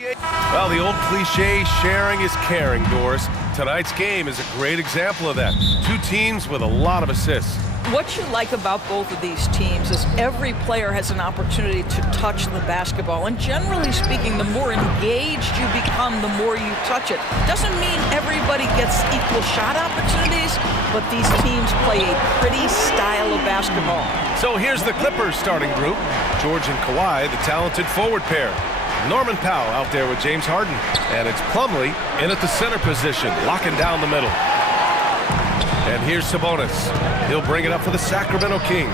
Well, the old cliche, sharing is caring, Doris. Tonight's game is a great example of that. Two teams with a lot of assists. What you like about both of these teams is every player has an opportunity to touch the basketball. And generally speaking, the more engaged you become, the more you touch it. Doesn't mean everybody gets equal shot opportunities, but these teams play a pretty style of basketball. So here's the Clippers starting group. George and Kawhi, the talented forward pair. Norman Powell out there with James Harden. And it's Plumlee in at the center position, locking down the middle. And here's Sabonis. He'll bring it up for the Sacramento Kings.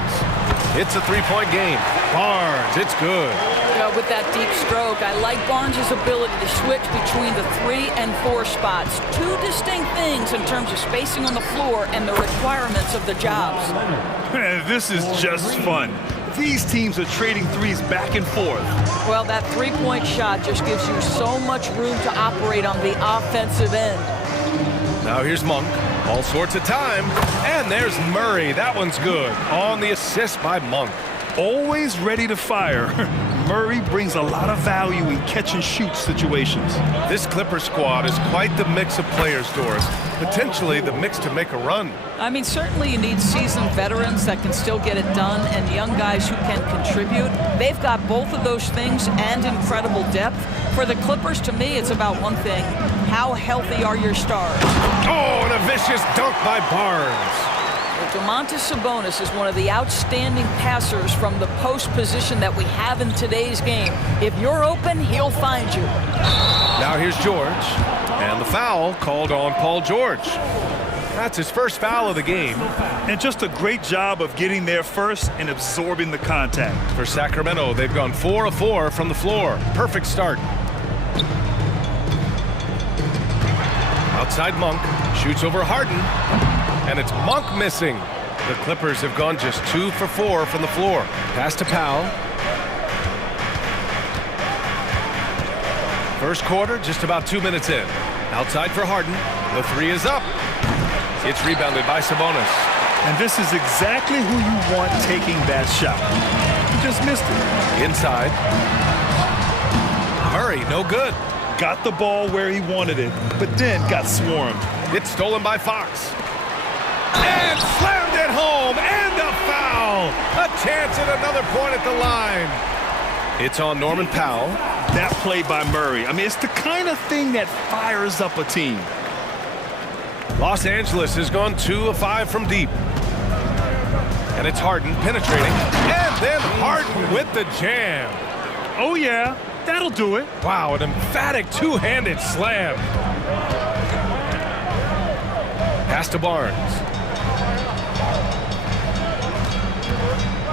It's a three-point game. Barnes, it's good. With that deep stroke, I like Barnes' ability to switch between the 3 and 4 spots. Two distinct things in terms of spacing on the floor and the requirements of the jobs. This is just fun. These teams are trading threes back and forth. Well, that three-point shot just gives you so much room to operate on the offensive end. Now here's Monk. All sorts of time. And there's Murray. That one's good. On the assist by Monk. Always ready to fire. Murray brings a lot of value in catch-and-shoot situations. This Clipper squad is quite the mix of players, Doris. Potentially the mix to make a run. I mean, certainly you need seasoned veterans that can still get it done and young guys who can contribute. They've got both of those things and incredible depth. For the Clippers, to me, it's about one thing. How healthy are your stars? Oh, and a vicious dunk by Barnes. Domantas Sabonis is one of the outstanding passers from the post position that we have in today's game. If you're open, he'll find you. Now here's George. And the foul called on Paul George. That's his first foul of the game. And just a great job of getting there first and absorbing the contact. For Sacramento, they've gone 4 of 4 from the floor. Perfect start. Outside Monk. Shoots over Harden. And it's Monk missing. The Clippers have gone just 2 for 4 from the floor. Pass to Powell. First quarter, just about 2 minutes in. Outside for Harden. The three is up. It's rebounded by Sabonis. And this is exactly who you want taking that shot. He just missed it. Inside. Murray, no good. Got the ball where he wanted it, but then got swarmed. It's stolen by Fox. And slammed it home, and a foul. A chance at another point at the line. It's on Norman Powell. That play by Murray. I mean, it's the kind of thing that fires up a team. Los Angeles has gone 2 of 5 from deep. And it's Harden penetrating. And then Harden with the jam. Oh, yeah. That'll do it. Wow, an emphatic two-handed slam. Pass to Barnes.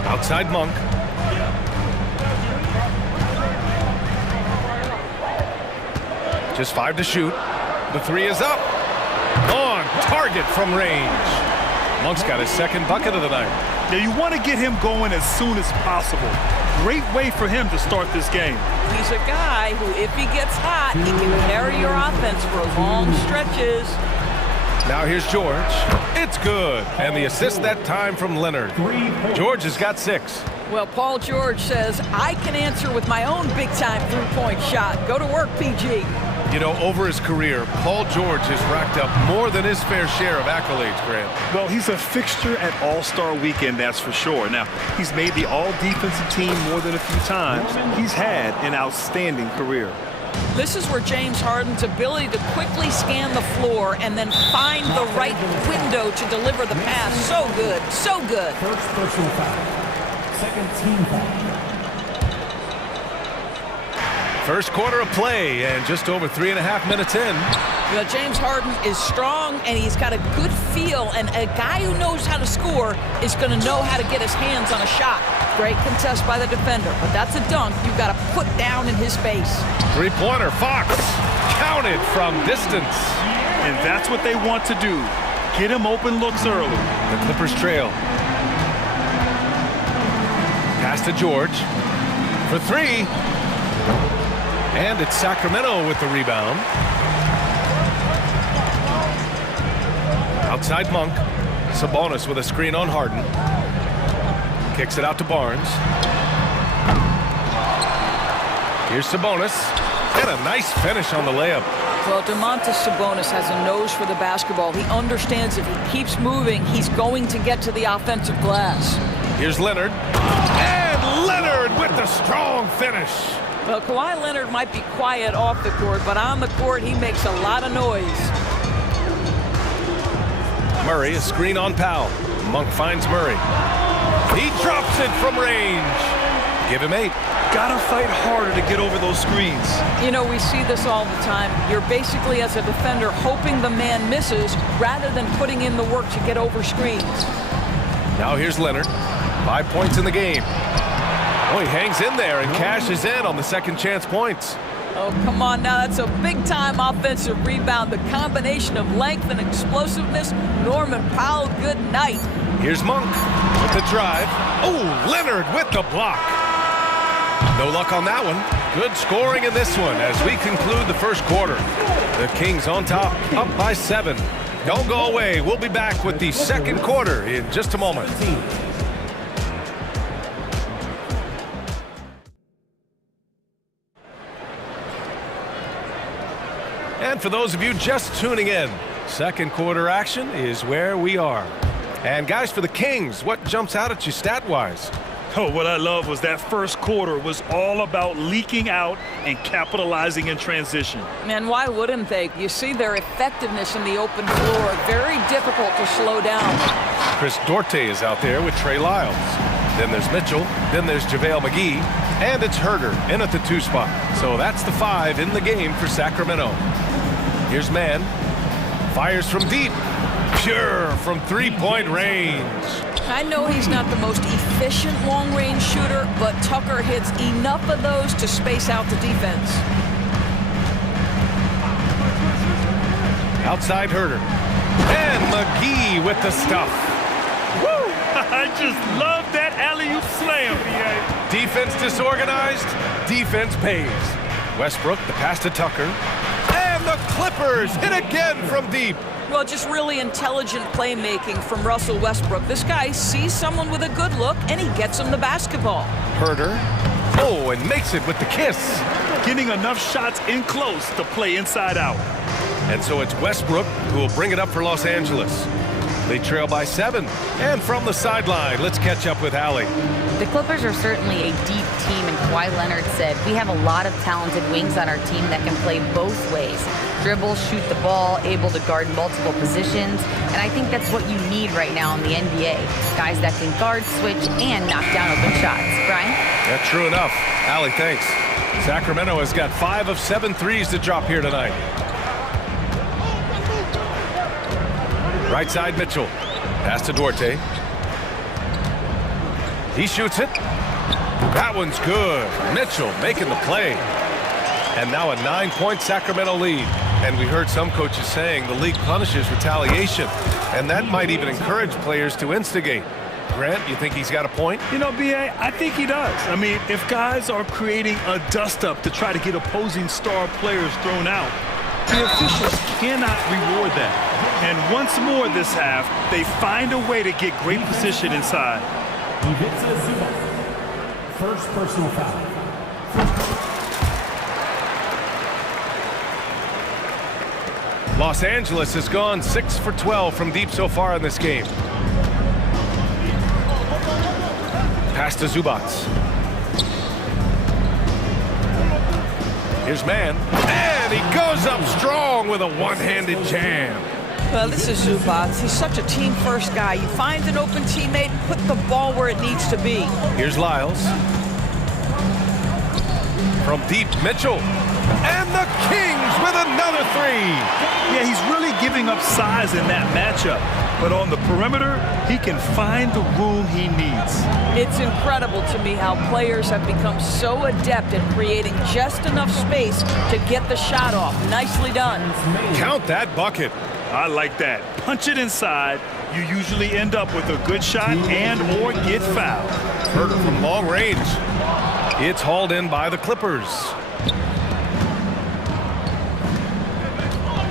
Outside Monk. Just 5 to shoot. The three is up. On target from range. Monk's got his second bucket of the night. Now you want to get him going as soon as possible. Great way for him to start this game. He's a guy who, if he gets hot, he can carry your offense for long stretches. Now here's George. It's good. And the assist that time from Leonard. George has got 6. Well, Paul George says, I can answer with my own big-time three-point shot. Go to work, PG. You know, over his career, Paul George has racked up more than his fair share of accolades, Grant. Well, he's a fixture at All-Star Weekend, that's for sure. Now, he's made the All-Defensive team more than a few times. He's had an outstanding career. This is where James Harden's ability to quickly scan the floor and then find the right window to deliver the pass. So good, so good. First personal foul. Second team foul. First quarter of play and just over 3.5 minutes in. James Harden is strong and he's got a good feel, and a guy who knows how to score is going to know how to get his hands on a shot. Great contest by the defender, but that's a dunk you've got to put down in his face. Three-pointer, Fox. Counted from distance. And that's what they want to do. Get him open looks early. The Clippers trail. Pass to George. For 3. And it's Sacramento with the rebound. Outside Monk. Sabonis with a screen on Harden. Kicks it out to Barnes. Here's Sabonis. And a nice finish on the layup. Well, Domantas Sabonis has a nose for the basketball. He understands if he keeps moving, he's going to get to the offensive glass. Here's Leonard. And Leonard with the strong finish. Well, Kawhi Leonard might be quiet off the court, but on the court, he makes a lot of noise. Murray, a screen on Powell. Monk finds Murray. He drops it from range. Give him 8. Gotta fight harder to get over those screens. You know, we see this all the time. You're basically, as a defender, hoping the man misses rather than putting in the work to get over screens. Now here's Leonard. 5 points in the game. Oh, he hangs in there and cashes in on the second chance points. Oh, come on now. That's a big-time offensive rebound. The combination of length and explosiveness. Norman Powell, good night. Here's Monk with the drive. Oh, Leonard with the block. No luck on that one. Good scoring in this one as we conclude the first quarter. The Kings on top, up by 7. Don't go away. We'll be back with the second quarter in just a moment. And for those of you just tuning in, second quarter action is where we are. And guys, for the Kings, what jumps out at you stat-wise? Oh, what I love was that first quarter was all about leaking out and capitalizing in transition. And why wouldn't they? You see their effectiveness in the open floor. Very difficult to slow down. Chris Duarte is out there with Trey Lyles. Then there's Mitchell. Then there's JaVale McGee. And it's Herder in at the 2 spot. So that's the 5 in the game for Sacramento. Here's Mann. Fires from deep. Pure from 3-point range. I know he's not the most efficient long-range shooter, but Tucker hits enough of those to space out the defense. Outside Herder. And McGee with the stuff. Woo! I just love that alley-oop slam. Defense disorganized, defense pays. Westbrook, the pass to Tucker. And the Clippers hit again from deep. Well, just really intelligent playmaking from Russell Westbrook. This guy sees someone with a good look, and he gets him the basketball. Herder. Oh, and makes it with the kiss. Getting enough shots in close to play inside out. And so it's Westbrook who will bring it up for Los Angeles. They trail by 7. And from the sideline, let's catch up with Allie. The Clippers are certainly a deep team, and Kawhi Leonard said, we have a lot of talented wings on our team that can play both ways. Dribble, shoot the ball, able to guard multiple positions, and I think that's what you need right now in the NBA. Guys that can guard, switch, and knock down open shots. Brian? Yeah, true enough. Allie, thanks. Sacramento has got 5 of 7 threes to drop here tonight. Right side, Mitchell. Pass to Duarte. He shoots it. That one's good. Mitchell making the play. And now a 9-point Sacramento lead. And we heard some coaches saying the league punishes retaliation. And that might even encourage players to instigate. Grant, you think he's got a point? You know, B.A., I think he does. I mean, if guys are creating a dust-up to try to get opposing star players thrown out, the officials cannot reward that. And once more this half, they find a way to get great position inside. First personal foul. Los Angeles has gone 6 for 12 from deep so far in this game. Pass to Zubac. Here's Mann. And he goes up strong with a one-handed jam. Well, this is Zubac. He's such a team-first guy. You find an open teammate, put the ball where it needs to be. Here's Lyles. From deep, Mitchell. And the Kings with another 3. Yeah, he's really giving up size in that matchup. But on the perimeter, he can find the room he needs. It's incredible to me how players have become so adept at creating just enough space to get the shot off. Nicely done. Count that bucket. I like that. Punch it inside. You usually end up with a good shot and or get fouled. Herder from long range. It's hauled in by the Clippers.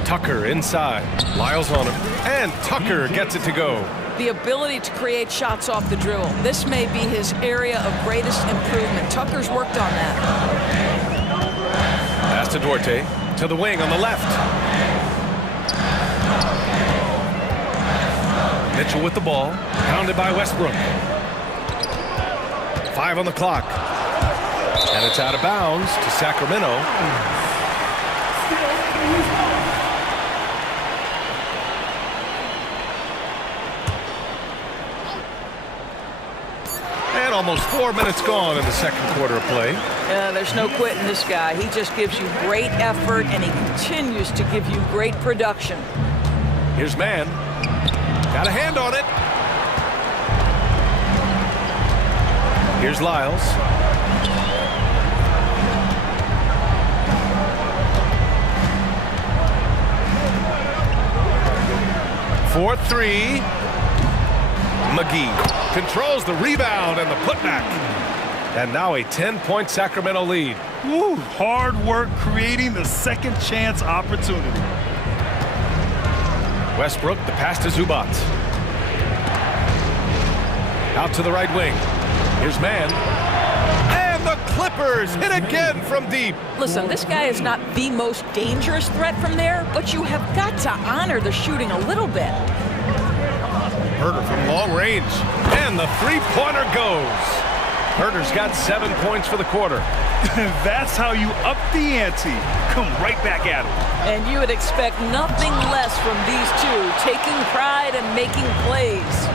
Tucker inside. Lyles on him. And Tucker gets it to go. The ability to create shots off the dribble. This may be his area of greatest improvement. Tucker's worked on that. Pass to Duarte. To the wing on the left. Mitchell with the ball. Pounded by Westbrook. 5 on the clock. And it's out of bounds to Sacramento. And almost 4 minutes gone in the second quarter of play. There's no quitting this guy. He just gives you great effort, and he continues to give you great production. Here's Mann. Got a hand on it. Here's Lyles. For 3. McGee controls the rebound and the putback. And now a 10-point Sacramento lead. Woo, hard work creating the second chance opportunity. Westbrook, the pass to Zubac. Out to the right wing. Here's Mann. And the Clippers hit again from deep. Listen, this guy is not the most dangerous threat from there, but you have got to honor the shooting a little bit. Herter from long range. And the three-pointer goes. Herter's got 7 points for the quarter. That's how you up the ante. Come right back at him. And you would expect nothing less from these two, taking pride and making plays.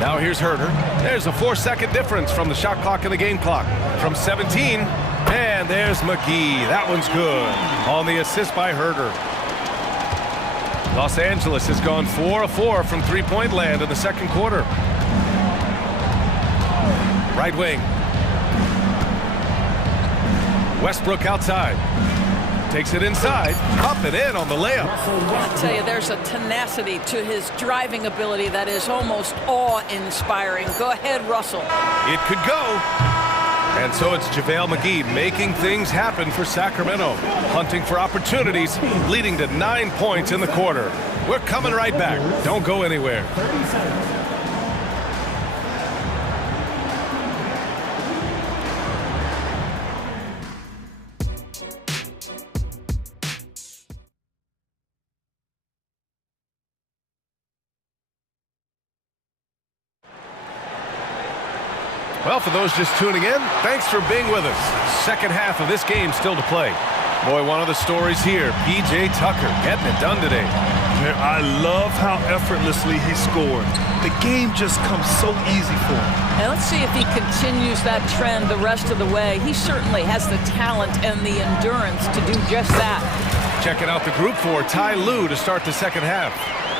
Now here's Herter. There's a 4-second difference from the shot clock and the game clock. From 17, and there's McGee. That one's good on the assist by Herter. Los Angeles has gone 4 of 4 from three-point land in the second quarter. Right wing. Westbrook outside. Takes it inside. Up and in on the layup. I tell you, there's a tenacity to his driving ability that is almost awe-inspiring. Go ahead, Russell. It could go. And so it's JaVale McGee making things happen for Sacramento. Hunting for opportunities, leading to 9 points in the quarter. We're coming right back. Don't go anywhere. Well, for those just tuning in, thanks for being with us. Second half of this game still to play. Boy, one of the stories here, P.J. Tucker getting it done today. I love how effortlessly he scored. The game just comes so easy for him. And let's see if he continues that trend the rest of the way. He certainly has the talent and the endurance to do just that. Checking out the group for Ty Lue to start the second half.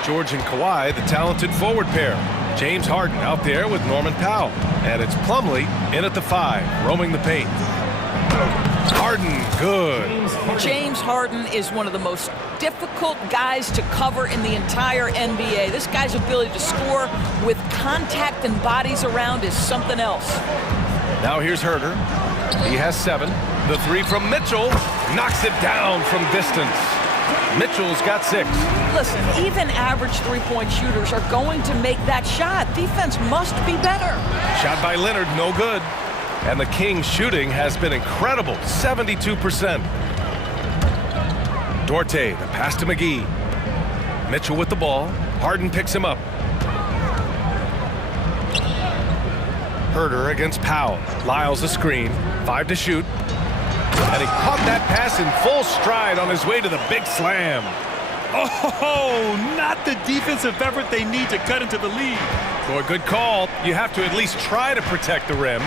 George and Kawhi, the talented forward pair. James Harden out there with Norman Powell. And it's Plumlee in at the 5, roaming the paint. Harden, good. James Harden is one of the most difficult guys to cover in the entire NBA. This guy's ability to score with contact and bodies around is something else. Now here's Herter. He has 7. The 3 from Mitchell knocks it down from distance. Mitchell's got 6. Listen, even average three-point shooters are going to make that shot. Defense must be better. Shot by Leonard, no good. And the Kings' shooting has been incredible, 72%. Duarte, the pass to McGee. Mitchell with the ball. Harden picks him up. Herter against Powell. Lyles a screen. 5 to shoot. And he caught that pass in full stride on his way to the big slam. Oh, not the defensive effort they need to cut into the lead. Boy, good call. You have to at least try to protect the rim.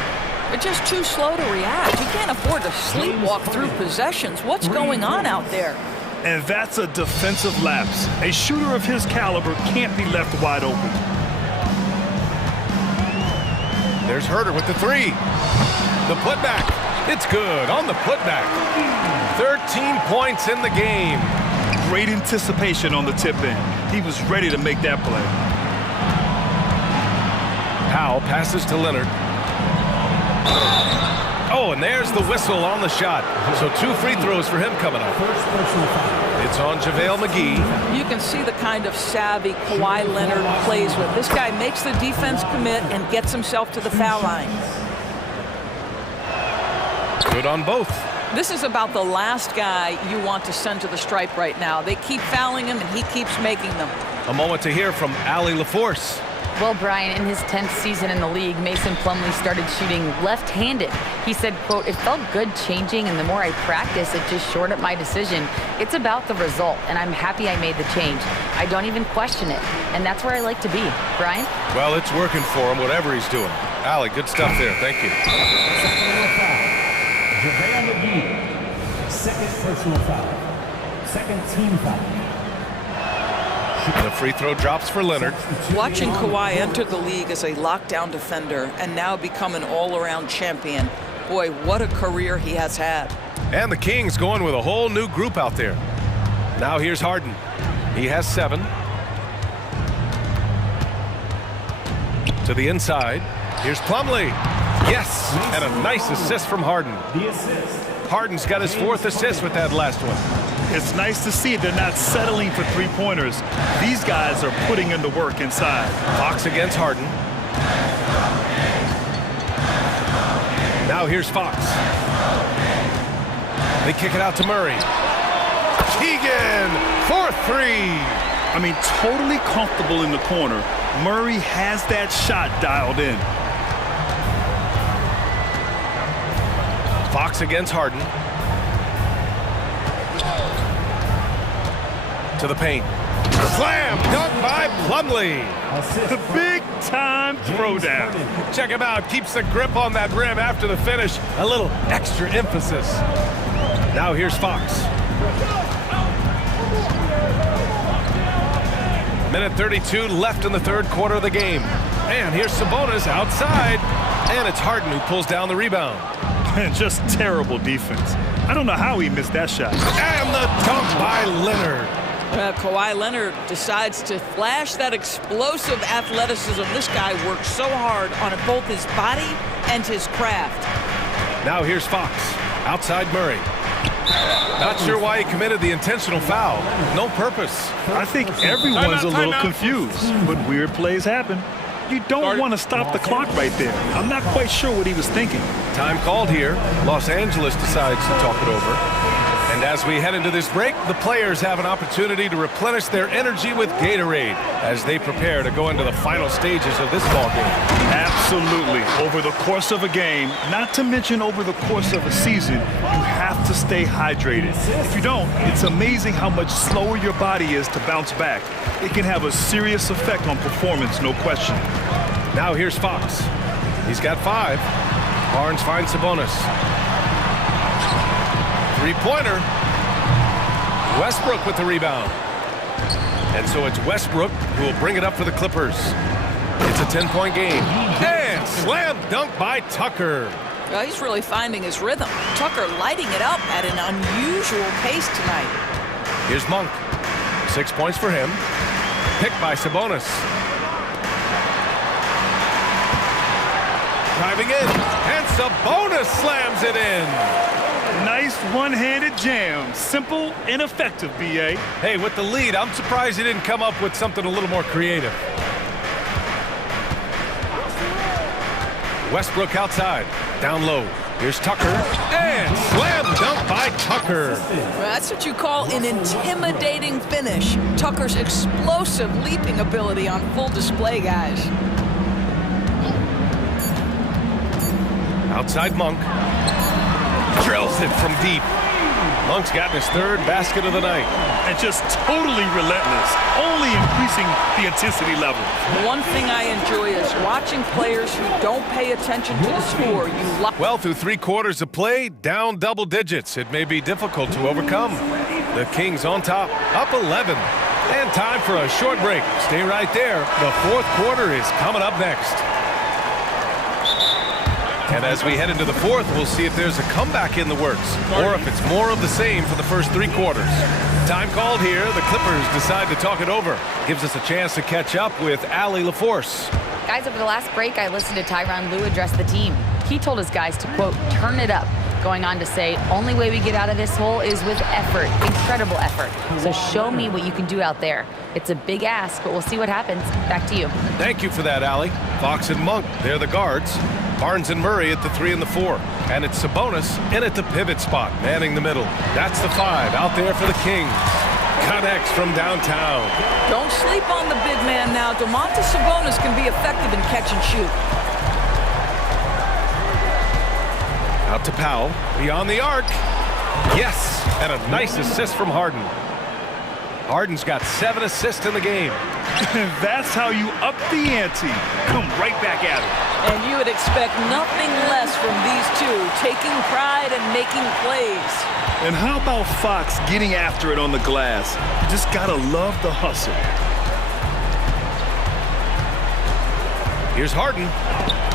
They're just too slow to react. You can't afford to sleepwalk through possessions. What's going on out there? And that's a defensive lapse. A shooter of his caliber can't be left wide open. There's Herter with the 3. The putback. It's good on the putback. 13 points in the game. Great anticipation on the tip in. He was ready to make that play. Powell passes to Leonard. Oh, and there's the whistle on the shot. So 2 free throws for him coming up. It's on JaVale McGee. You can see the kind of savvy Kawhi Leonard plays with. This guy makes the defense commit and gets himself to the foul line. Good on both. This is about the last guy you want to send to the stripe right now. They keep fouling him, and he keeps making them. A moment to hear from Allie LaForce. Well, Brian, in his 10th season in the league, Mason Plumlee started shooting left-handed. He said, quote, "It felt good changing, and the more I practice, it just shored up my decision. It's about the result, and I'm happy I made the change. I don't even question it, and that's where I like to be." Brian? Well, it's working for him, whatever he's doing. Allie, good stuff there. Thank you. Second personal foul. Second team foul. The free throw drops for Leonard. Watching Kawhi enter the league as a lockdown defender and now become an all-around champion, boy, what a career he has had. And the Kings going with a whole new group out there. Now here's Harden. He has 7. To the inside. Here's Plumlee. Yes, and a nice assist from Harden. The assist. Harden's got his 4th assist with that last one. It's nice to see they're not settling for three-pointers. These guys are putting in the work inside. Fox against Harden. Now here's Fox. They kick it out to Murray. Keegan, 4-3. I mean, totally comfortable in the corner. Murray has that shot dialed in. Fox against Harden. To the paint. Slam dunk by Plumlee. The big-time throwdown. Check him out. Keeps the grip on that rim after the finish. A little extra emphasis. Now here's Fox. Minute 32 left in the 3rd quarter of the game. And here's Sabonis outside. And it's Harden who pulls down the rebound. And just terrible defense. I don't know how he missed that shot. And the dunk by Leonard. Kawhi Leonard decides to flash that explosive athleticism. This guy works so hard on both his body and his craft. Now here's Fox. Outside Murray. Not sure why he committed the intentional foul. No purpose. I think everyone's a little confused, but weird plays happen. You don't want to stop the clock right there. I'm not quite sure what he was thinking. Time called here. Los Angeles decides to talk it over. And as we head into this break, the players have an opportunity to replenish their energy with Gatorade as they prepare to go into the final stages of this ball game. Absolutely. Over the course of a game, not to mention over the course of a season, you have to stay hydrated. If you don't, it's amazing how much slower your body is to bounce back. It can have a serious effect on performance, no question. Now here's Fox. He's got 5. Barnes finds Sabonis. Three-pointer. Westbrook with the rebound. And so it's Westbrook who will bring it up for the Clippers. It's a 10-point game. And slam dunk by Tucker. Well, he's really finding his rhythm. Tucker lighting it up at an unusual pace tonight. Here's Monk. 6 points for him. Picked by Sabonis. Driving in. And Sabonis slams it in. Nice one-handed jam. Simple and effective, B.A. Hey, with the lead, I'm surprised he didn't come up with something a little more creative. Westbrook outside. Down low. Here's Tucker. And slam dunk by Tucker. Well, that's what you call an intimidating finish. Tucker's explosive leaping ability on full display, guys. Outside Monk. Drills it from deep. Monk's gotten his 3rd basket of the night. And just totally relentless, only increasing the intensity level. One thing I enjoy is watching players who don't pay attention to the score. Well, through 3 quarters of play, down double digits. It may be difficult to overcome. The Kings on top, up 11. And time for a short break. Stay right there. The 4th quarter is coming up next. And as we head into the 4th, we'll see if there's a comeback in the works or if it's more of the same for the first 3 quarters. Time called here. The Clippers decide to talk it over. Gives us a chance to catch up with Allie LaForce. Guys, over the last break, I listened to Tyronn Lue address the team. He told his guys to, quote, turn it up, going on to say, only way we get out of this hole is with effort, incredible effort. So show me what you can do out there. It's a big ask, but we'll see what happens. Back to you. Thank you for that, Allie. Fox and Monk, they're the guards. Barnes and Murray at the 3 and the 4. And it's Sabonis in at the pivot spot, manning the middle. That's the 5 out there for the Kings. Connects from downtown. Don't sleep on the big man now. Domantas Sabonis can be effective in catch and shoot. Out to Powell, beyond the arc. Yes, and a nice assist from Harden. Harden's got 7 assists in the game. That's how you up the ante. Come right back at it. And you would expect nothing less from these two, taking pride and making plays. And how about Fox getting after it on the glass? You just gotta love the hustle. Here's Harden.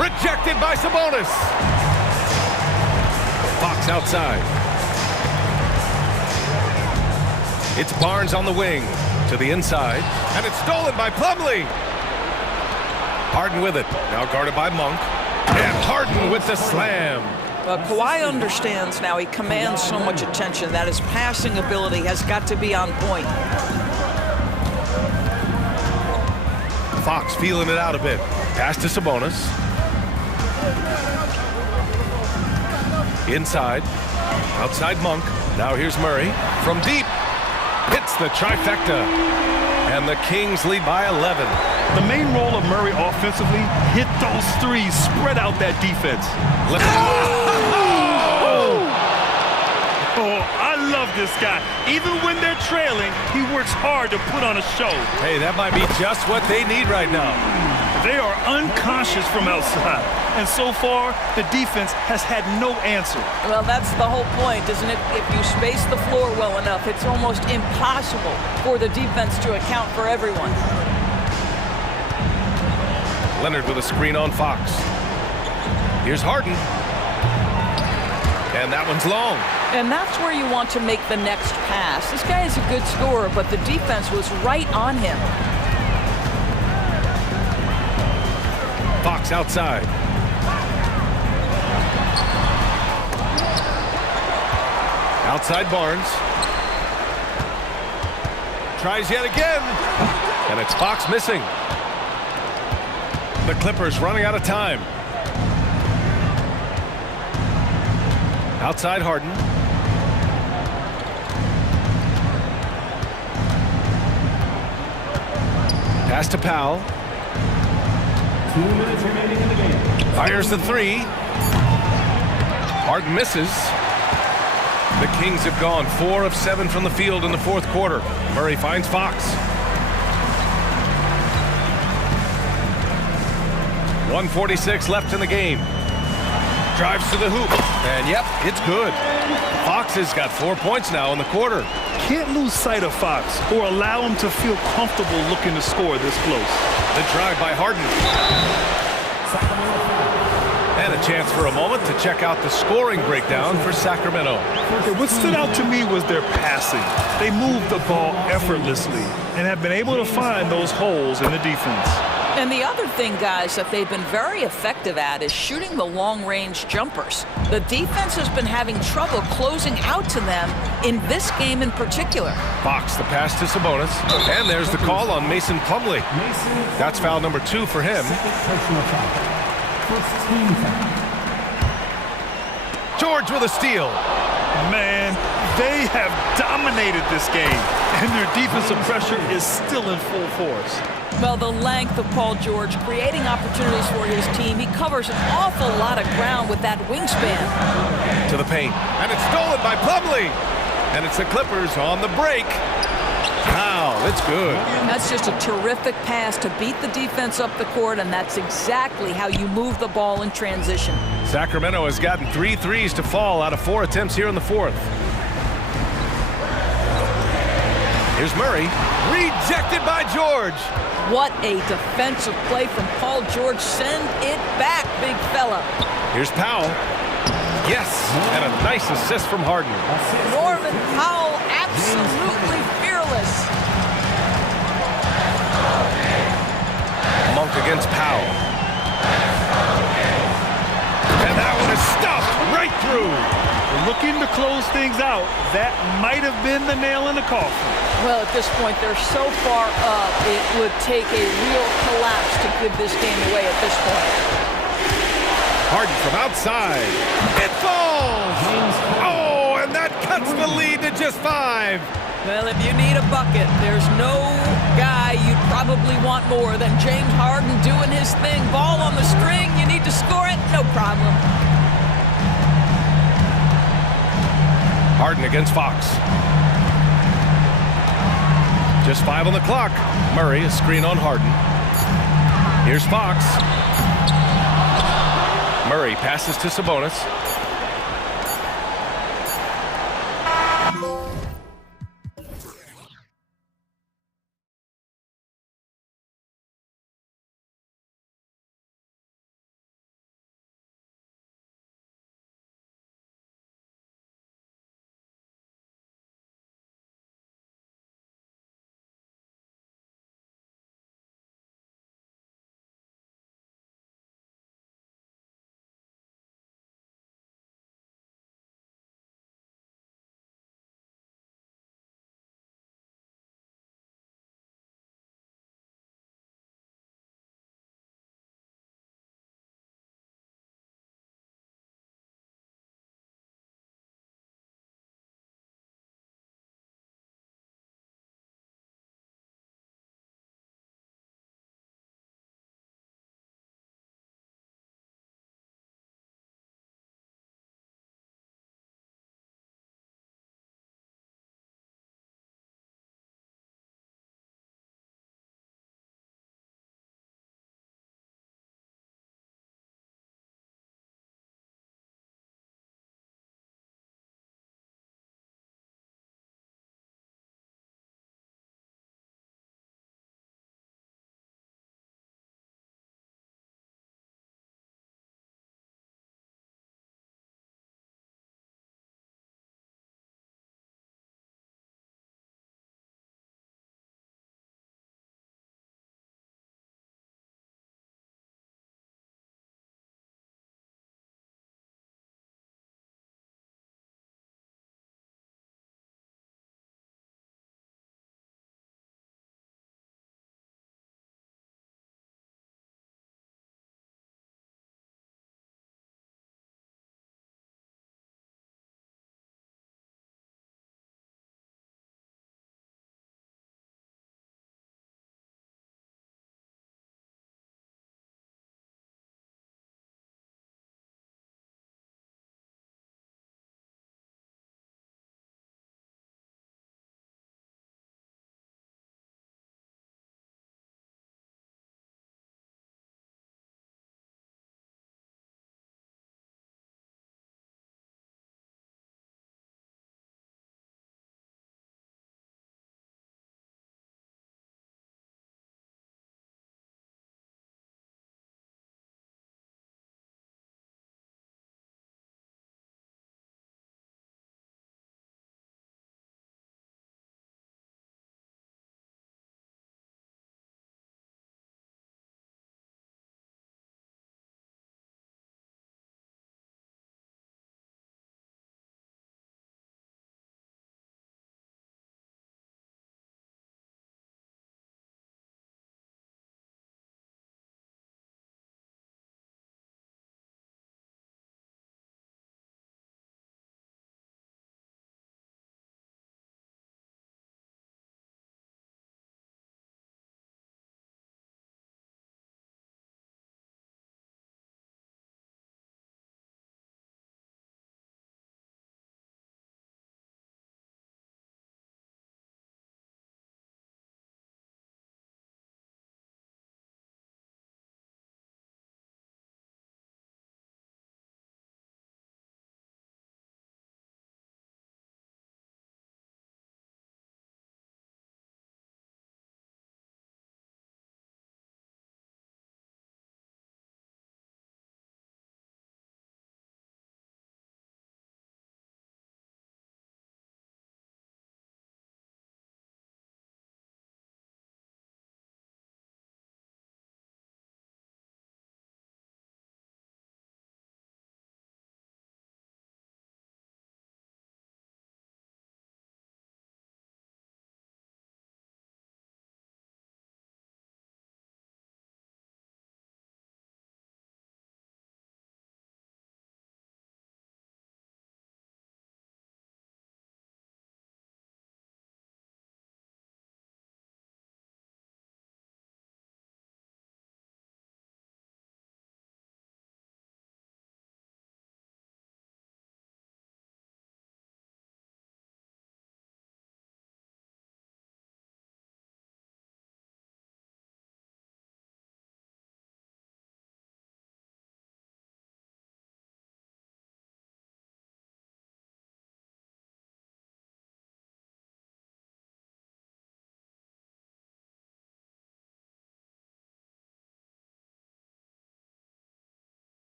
Rejected by Sabonis. Fox outside. It's Barnes on the wing. To the inside. And it's stolen by Plumlee. Harden with it. Now guarded by Monk. And Harden with the slam. Kawhi understands now. He commands so much attention that his passing ability has got to be on point. Fox feeling it out a bit. Pass to Sabonis. Inside. Outside Monk. Now here's Murray. From deep. Hits the trifecta. And the Kings lead by 11. The main role of Murray offensively, hit those threes, spread out that defense. Oh, I love this guy. Even when they're trailing, he works hard to put on a show. Hey, that might be just what they need right now. They are unconscious from outside. And so far, the defense has had no answer. Well, that's the whole point, isn't it? If you space the floor well enough, it's almost impossible for the defense to account for everyone. Leonard with a screen on Fox. Here's Harden. And that one's long. And that's where you want to make the next pass. This guy is a good scorer, but the defense was right on him. Fox outside. Outside Barnes. Tries yet again. And it's Fox missing. The Clippers running out of time. Outside Harden. Pass to Powell. 2 minutes remaining in the game. Fires the 3. Harden misses. The Kings have gone 4 of 7 from the field in the fourth quarter. Murray finds Fox. 1:46 left in the game. Drives to the hoop. And yep, it's good. Fox has got 4 points now in the quarter. Can't lose sight of Fox or allow him to feel comfortable looking to score this close. The drive by Harden. And a chance for a moment to check out the scoring breakdown for Sacramento. What stood out to me was their passing. They moved the ball effortlessly and have been able to find those holes in the defense. And the other thing, guys, that they've been very effective at is shooting the long-range jumpers. The defense has been having trouble closing out to them in this game in particular. Fox, the pass to Sabonis. And there's the call on Mason Plumlee. That's foul number 2 for him. Personal foul. First team foul. George with a steal. Man, they have dominated this game, and their defensive pressure is still in full force. Well, the length of Paul George creating opportunities for his team. He covers an awful lot of ground with that wingspan. To the paint. And it's stolen by Plumlee. And it's the Clippers on the break. Wow, it's good. That's just a terrific pass to beat the defense up the court, and that's exactly how you move the ball in transition. Sacramento has gotten 3 threes to fall out of 4 attempts here in the fourth. Here's Murray. Rejected by George. What a defensive play from Paul George. Send it back, big fella. Here's Powell. Yes, and a nice assist from Harden. Norman Powell, absolutely fearless. Monk against Powell. And that one is stuffed right through. Looking to close things out, that might have been the nail in the coffin. Well, at this point, they're so far up, it would take a real collapse to give this game away at this point. Harden from outside. It falls! Oh, and that cuts the lead to just 5. Well, if you need a bucket, there's no guy you'd probably want more than James Harden doing his thing. Ball on the string, you need to score it, no problem. Harden against Fox. Just 5 on the clock. Murray, a screen on Harden. Here's Fox. Murray passes to Sabonis.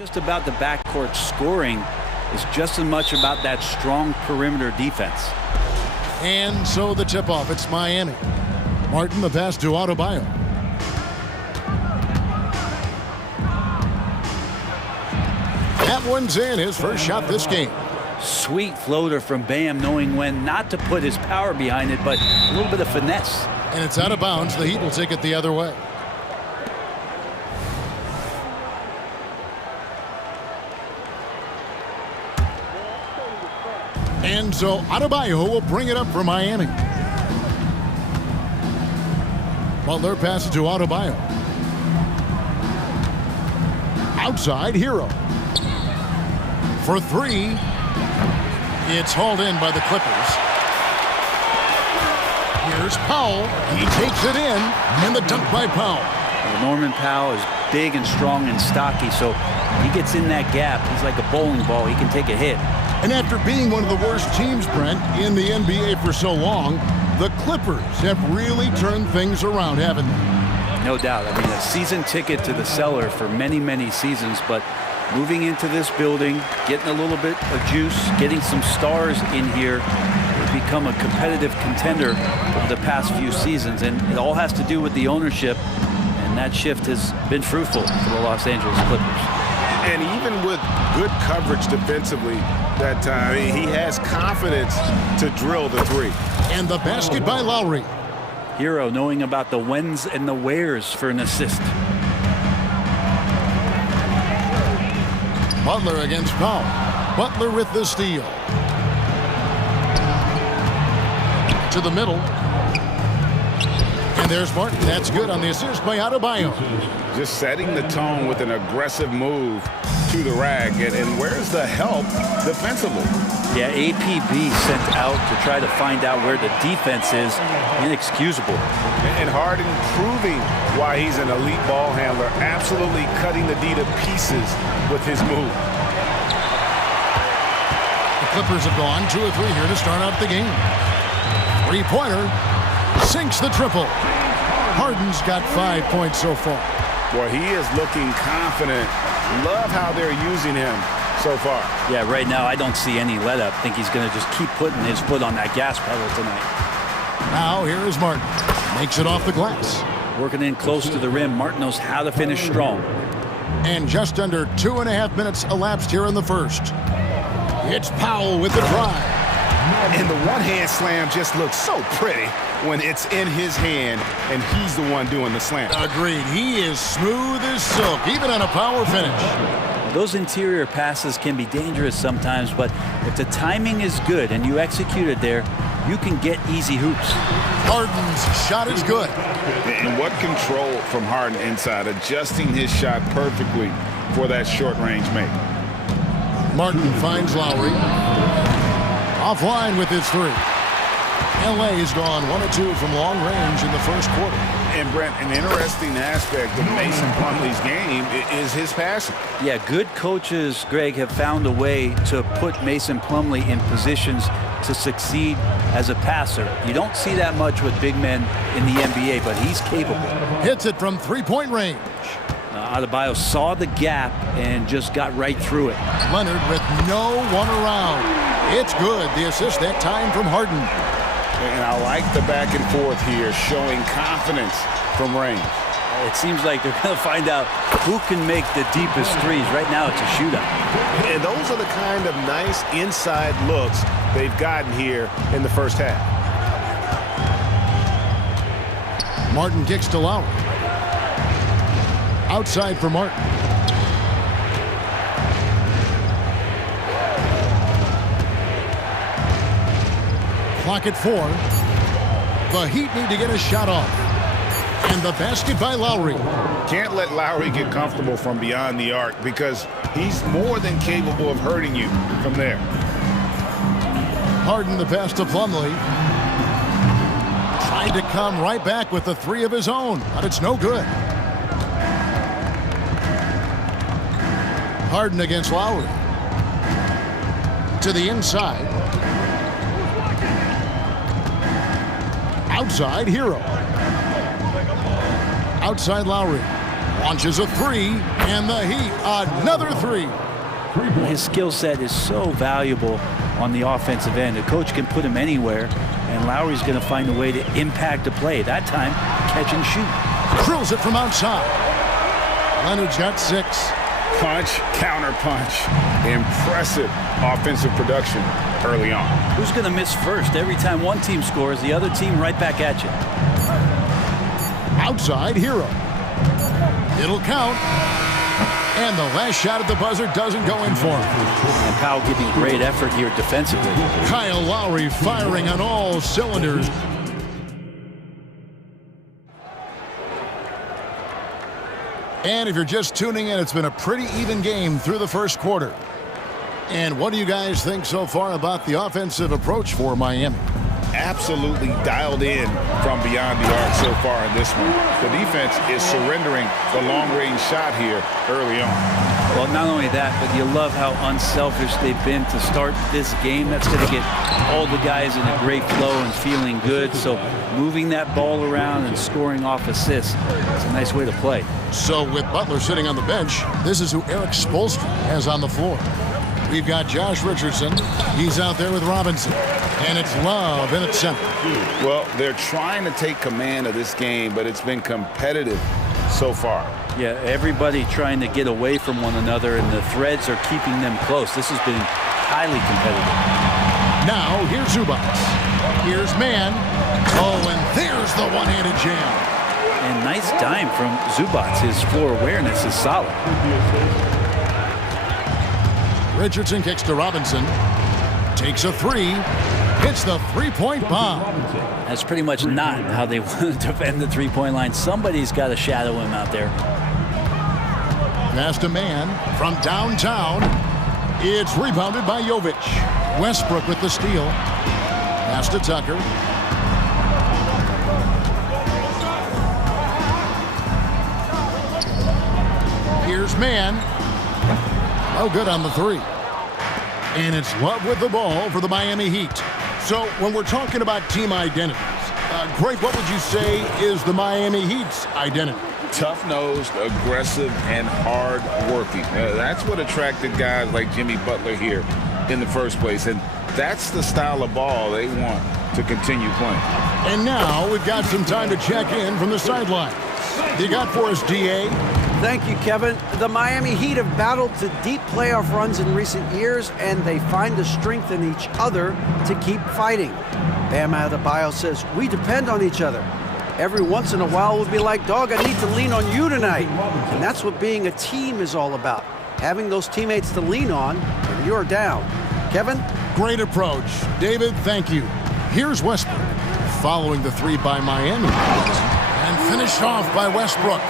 Just about the backcourt scoring is just as much about that strong perimeter defense. And so the tip-off, it's Miami. Martin, the pass to Adebayo. That one's in, his first shot this game. Sweet floater from Bam, knowing when not to put his power behind it, but a little bit of finesse. And it's out of bounds. The Heat will take it the other way. And so Adebayo will bring it up for Miami. Butler passes to Adebayo. Outside, Hero. For three. It's hauled in by the Clippers. Here's Powell. He takes it in. And the dunk by Powell. Well, Norman Powell is big and strong and stocky, so he gets in that gap. He's like a bowling ball. He can take a hit. And after being one of the worst teams, Brent, in the NBA for so long, the Clippers have really turned things around, haven't they? No doubt. I mean, a season ticket to the cellar for many, many seasons, but moving into this building, getting a little bit of juice, getting some stars in here, they've become a competitive contender over the past few seasons, and it all has to do with the ownership, and that shift has been fruitful for the Los Angeles Clippers. And even with good coverage defensively that time, he has confidence to drill the three. And the basket by Lowry. Hero knowing about the whens and the wheres for an assist. Butler against Powell. Butler with the steal. To the middle. And there's Martin. That's good on the assist by Adebayo. Just setting the tone with an aggressive move to the rack. And where's the help defensively? Yeah, APB sent out to try to find out where the defense is. Inexcusable. And Harden proving why he's an elite ball handler. Absolutely cutting the D to pieces with his move. The Clippers have gone 2 or 3 here to start out the game. Three-pointer. Sinks the triple. Harden's got 5 points so far. Boy, he is looking confident. Love how they're using him so far. Yeah, right now I don't see any let up. I think he's going to just keep putting his foot on that gas pedal tonight. Now here is Martin. Makes it off the glass. Working in close to the rim. Martin knows how to finish strong. And just under 2.5 minutes elapsed here in the first. It's Powell with the drive. And the one-hand slam just looks so pretty when it's in his hand and he's the one doing the slam. Agreed. He is smooth as silk, even on a power finish. Those interior passes can be dangerous sometimes, but if the timing is good and you execute it there, you can get easy hoops. Harden's shot is good. And what control from Harden inside, adjusting his shot perfectly for that short-range make. Martin finds Lowry. Offline with his three. LA's gone 1 of 2 from long range in the first quarter. And Brent, an interesting aspect of Mason Plumlee's game is his passing. Yeah, good coaches, Greg, have found a way to put Mason Plumlee in positions to succeed as a passer. You don't see that much with big men in the NBA, but he's capable. Hits it from three-point range. Adebayo saw the gap and just got right through it. Leonard with no one around. It's good. The assist that time from Harden. And I like the back and forth here, showing confidence from range. It seems like they're going to find out who can make the deepest threes. Right now, it's a shootout. And those are the kind of nice inside looks they've gotten here in the first half. Martin kicks to Lowry. Outside for Martin. Clock at 4. The Heat need to get a shot off. And the basket by Lowry. Can't let Lowry get comfortable from beyond the arc because he's more than capable of hurting you from there. Harden the pass to Plumlee. Tried to come right back with the three of his own, but it's no good. Harden against Lowry. To the inside. Outside, Hero. Outside, Lowry. Launches a three, and the Heat, another three. His skill set is so valuable on the offensive end. A coach can put him anywhere, and Lowry's going to find a way to impact the play. That time, catch and shoot. Drills it from outside. Leonard's got 6. Punch, counter punch. Impressive offensive production early on. Who's going to miss first? Every time one team scores, the other team right back at you. Outside, Hero. It'll count. And the last shot at the buzzer doesn't go in for him. And Powell giving great effort here defensively. Kyle Lowry firing on all cylinders. And if you're just tuning in, it's been a pretty even game through the first quarter. And what do you guys think so far about the offensive approach for Miami? Absolutely dialed in from beyond the arc so far in this one. The defense is surrendering the long-range shot here early on. Well, not only that, but you love how unselfish they've been to start this game. That's going to get all the guys in a great flow and feeling good. So moving that ball around and scoring off assists is a nice way to play. So with Butler sitting on the bench, this is who Eric Spoelstra has on the floor. We've got Josh Richardson. He's out there with Robinson. And it's Love in at center. Well, they're trying to take command of this game, but it's been competitive so far. Yeah, everybody trying to get away from one another, and the threads are keeping them close. This has been highly competitive. Now, here's Zubac. Here's Mann. Oh, and there's the one-handed jam. And nice dime from Zubac. His floor awareness is solid. Richardson kicks to Robinson. Takes a three. Hits the three-point bomb. That's pretty much not how they want to defend the three-point line. Somebody's got to shadow him out there. Pass to Mann from downtown. It's rebounded by Jovic. Westbrook with the steal. Pass to Tucker. Here's Mann. No good on the three. And it's Love with the ball for the Miami Heat. So when we're talking about team identities, Greg, what would you say is the Miami Heat's identity? Tough-nosed, aggressive, and hard-working. That's what attracted guys like Jimmy Butler here in the first place. And that's the style of ball they want to continue playing. And now we've got some time to check in from the sideline. You got for us, D.A.? Thank you, Kevin. The Miami Heat have battled to deep playoff runs in recent years, and they find the strength in each other to keep fighting. Bam Adebayo says, we depend on each other. Every once in a while we'll be like, dog, I need to lean on you tonight. And that's what being a team is all about. Having those teammates to lean on when you're down. Kevin? Great approach. David, thank you. Here's Westbrook, following the three by Miami. And finished off by Westbrook.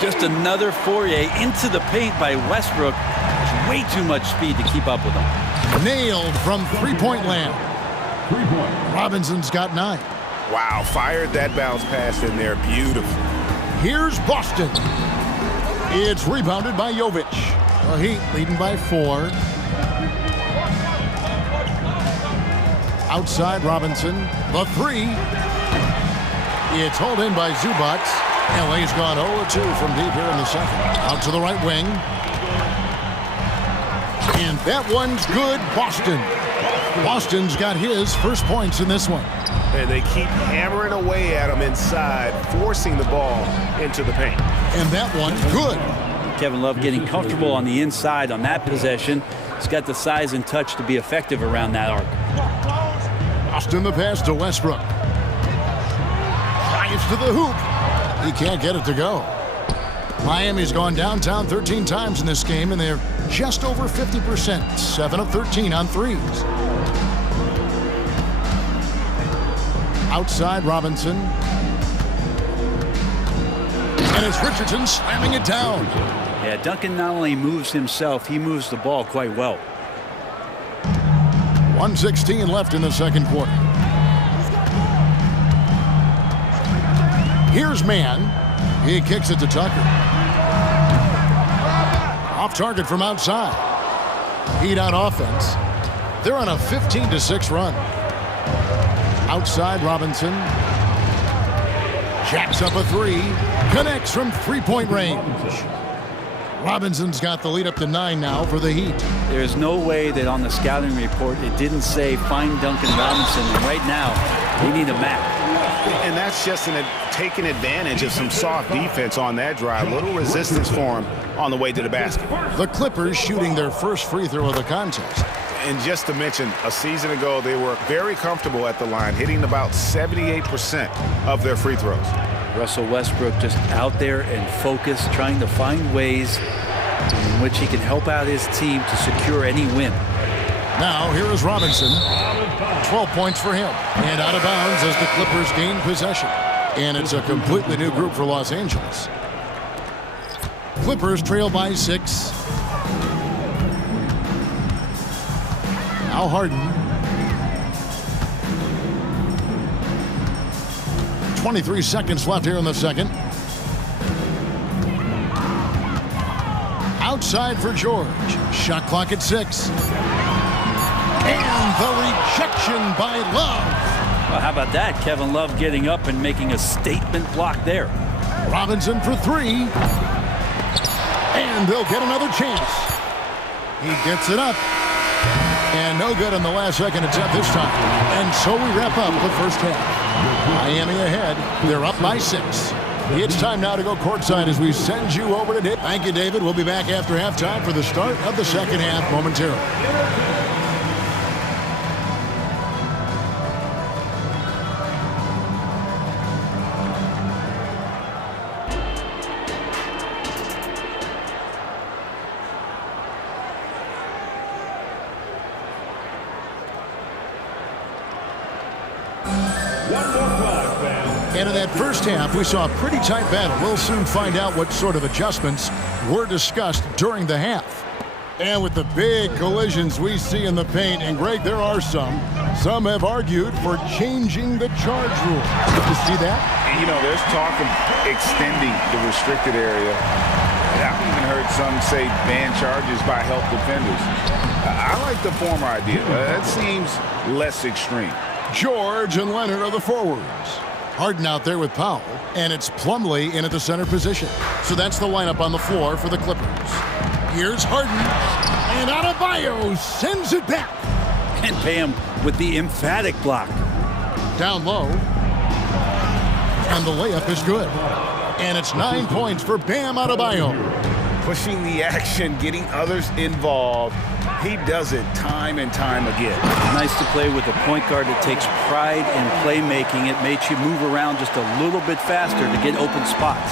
Just another foray into the paint by Westbrook. There's way too much speed to keep up with him. Nailed from three-point land. Robinson's got 9. Wow, fired that bounce pass in there. Beautiful. Here's Boston. It's rebounded by Jovic. The Heat leading by 4. Outside Robinson. The 3. It's hauled in by Zubac. LA's gone 0-2 from deep here in the second. Out to the right wing. And that one's good. Boston. Boston's got his first points in this one. And they keep hammering away at him inside, forcing the ball into the paint. And that one's good. Kevin Love getting comfortable on the inside on that possession. He's got the size and touch to be effective around that arc. Boston the pass to Westbrook. Drives to the hoop. He can't get it to go. Miami's gone downtown 13 times in this game, and they're just over 50%. 7 of 13 on threes. Outside Robinson. And it's Richardson slamming it down. Yeah, Duncan not only moves himself, he moves the ball quite well. 1:16 left in the second quarter. Here's Mann. He kicks it to Tucker. Off target from outside. Heat on offense. They're on a 15-6 run. Outside Robinson. Jacks up a three. Connects from three-point range. Robinson's got the lead up to 9 now for the Heat. There's no way that on the scouting report it didn't say find Duncan Robinson. And right now, we need a map. And that's just taking advantage of some soft defense on that drive. Little resistance for him on the way to the basket. The Clippers shooting their first free throw of the contest. And just to mention, a season ago, they were very comfortable at the line, hitting about 78% of their free throws. Russell Westbrook just out there and focused, trying to find ways in which he can help out his team to secure any win. Now, here is Robinson. 12 points for him. And out of bounds as the Clippers gain possession. And it's a completely new group for Los Angeles. Clippers trail by 6. Now Harden. 23 seconds left here in the second. Outside for George. Shot clock at 6. And the rejection by Love. Well, how about that? Kevin Love getting up and making a statement block there. Robinson for 3. And they'll get another chance. He gets it up. And no good on the last second attempt this time. And so we wrap up the first half. Miami ahead. They're up by 6. It's time now to go courtside as we send you over to David. Thank you, David. We'll be back after halftime for the start of the second half momentarily. And in that first half, we saw a pretty tight battle. We'll soon find out what sort of adjustments were discussed during the half. And with the big collisions we see in the paint, and Greg, there are some have argued for changing the charge rule. Did you see that? And, you know, there's talk of extending the restricted area. I've even heard some say ban charges by help defenders. I like the former idea. That seems less extreme. George and Leonard are the forwards. Harden out there with Powell, and it's Plumlee in at the center position. So that's the lineup on the floor for the Clippers. Here's Harden, and Adebayo sends it back. And Bam with the emphatic block. Down low, and the layup is good. And it's 9 points for Bam Adebayo. Pushing the action, getting others involved. He does it time and time again. Nice to play with a point guard that takes pride in playmaking. It makes you move around just a little bit faster to get open spots.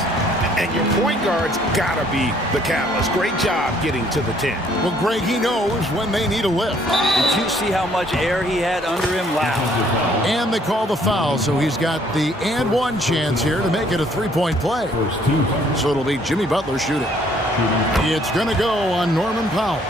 And your point guard's got to be the catalyst. Great job getting to the 10. Well, Greg, he knows when they need a lift. Did you see how much air he had under him? Wow. And they call the foul, so he's got the and one chance here to make it a three-point play. So it'll be Jimmy Butler shooting. It's going to go on Norman Powell.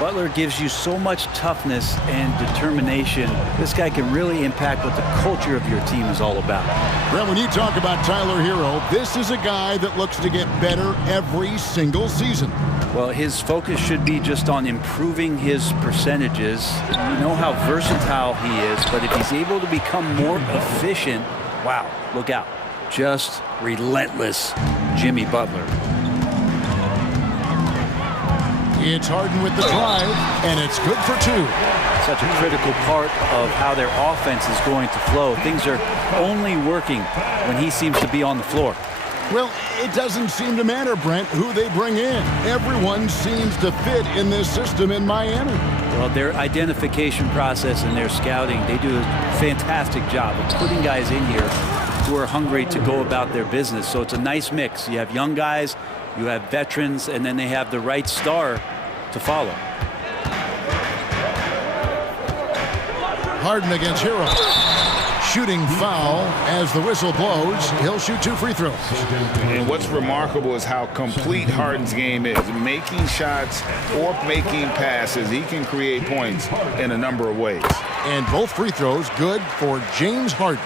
Butler gives you so much toughness and determination. This guy can really impact what the culture of your team is all about. Brent, when you talk about Tyler Hero, this is a guy that looks to get better every single season. Well, his focus should be just on improving his percentages. You know how versatile he is, but if he's able to become more efficient, wow, look out. Just relentless Jimmy Butler. It's Harden with the drive, and it's good for 2. Such a critical part of how their offense is going to flow. Things are only working when he seems to be on the floor. Well, it doesn't seem to matter, Brent, who they bring in. Everyone seems to fit in this system in Miami. Well, their identification process and their scouting, they do a fantastic job of putting guys in here who are hungry to go about their business. So it's a nice mix. You have young guys, you have veterans, and then they have the right star to follow. Harden against Hero. Shooting foul as the whistle blows. He'll shoot 2 free throws. And what's remarkable is how complete Harden's game is. Making shots or making passes, he can create points in a number of ways. And both free throws good for James Harden.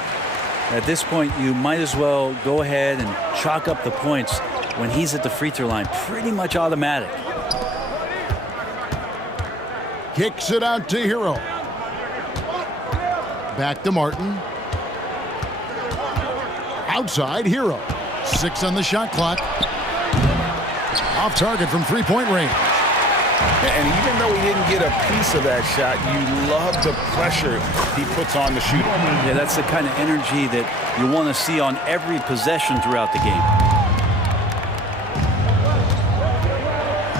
At this point, you might as well go ahead and chalk up the points when he's at the free throw line. Pretty much automatic. Kicks it out to Hero. Back to Martin. Outside, Hero. 6 on the shot clock. Off target from three-point range. And even though he didn't get a piece of that shot, you love the pressure he puts on the shooter. Yeah, that's the kind of energy that you want to see on every possession throughout the game.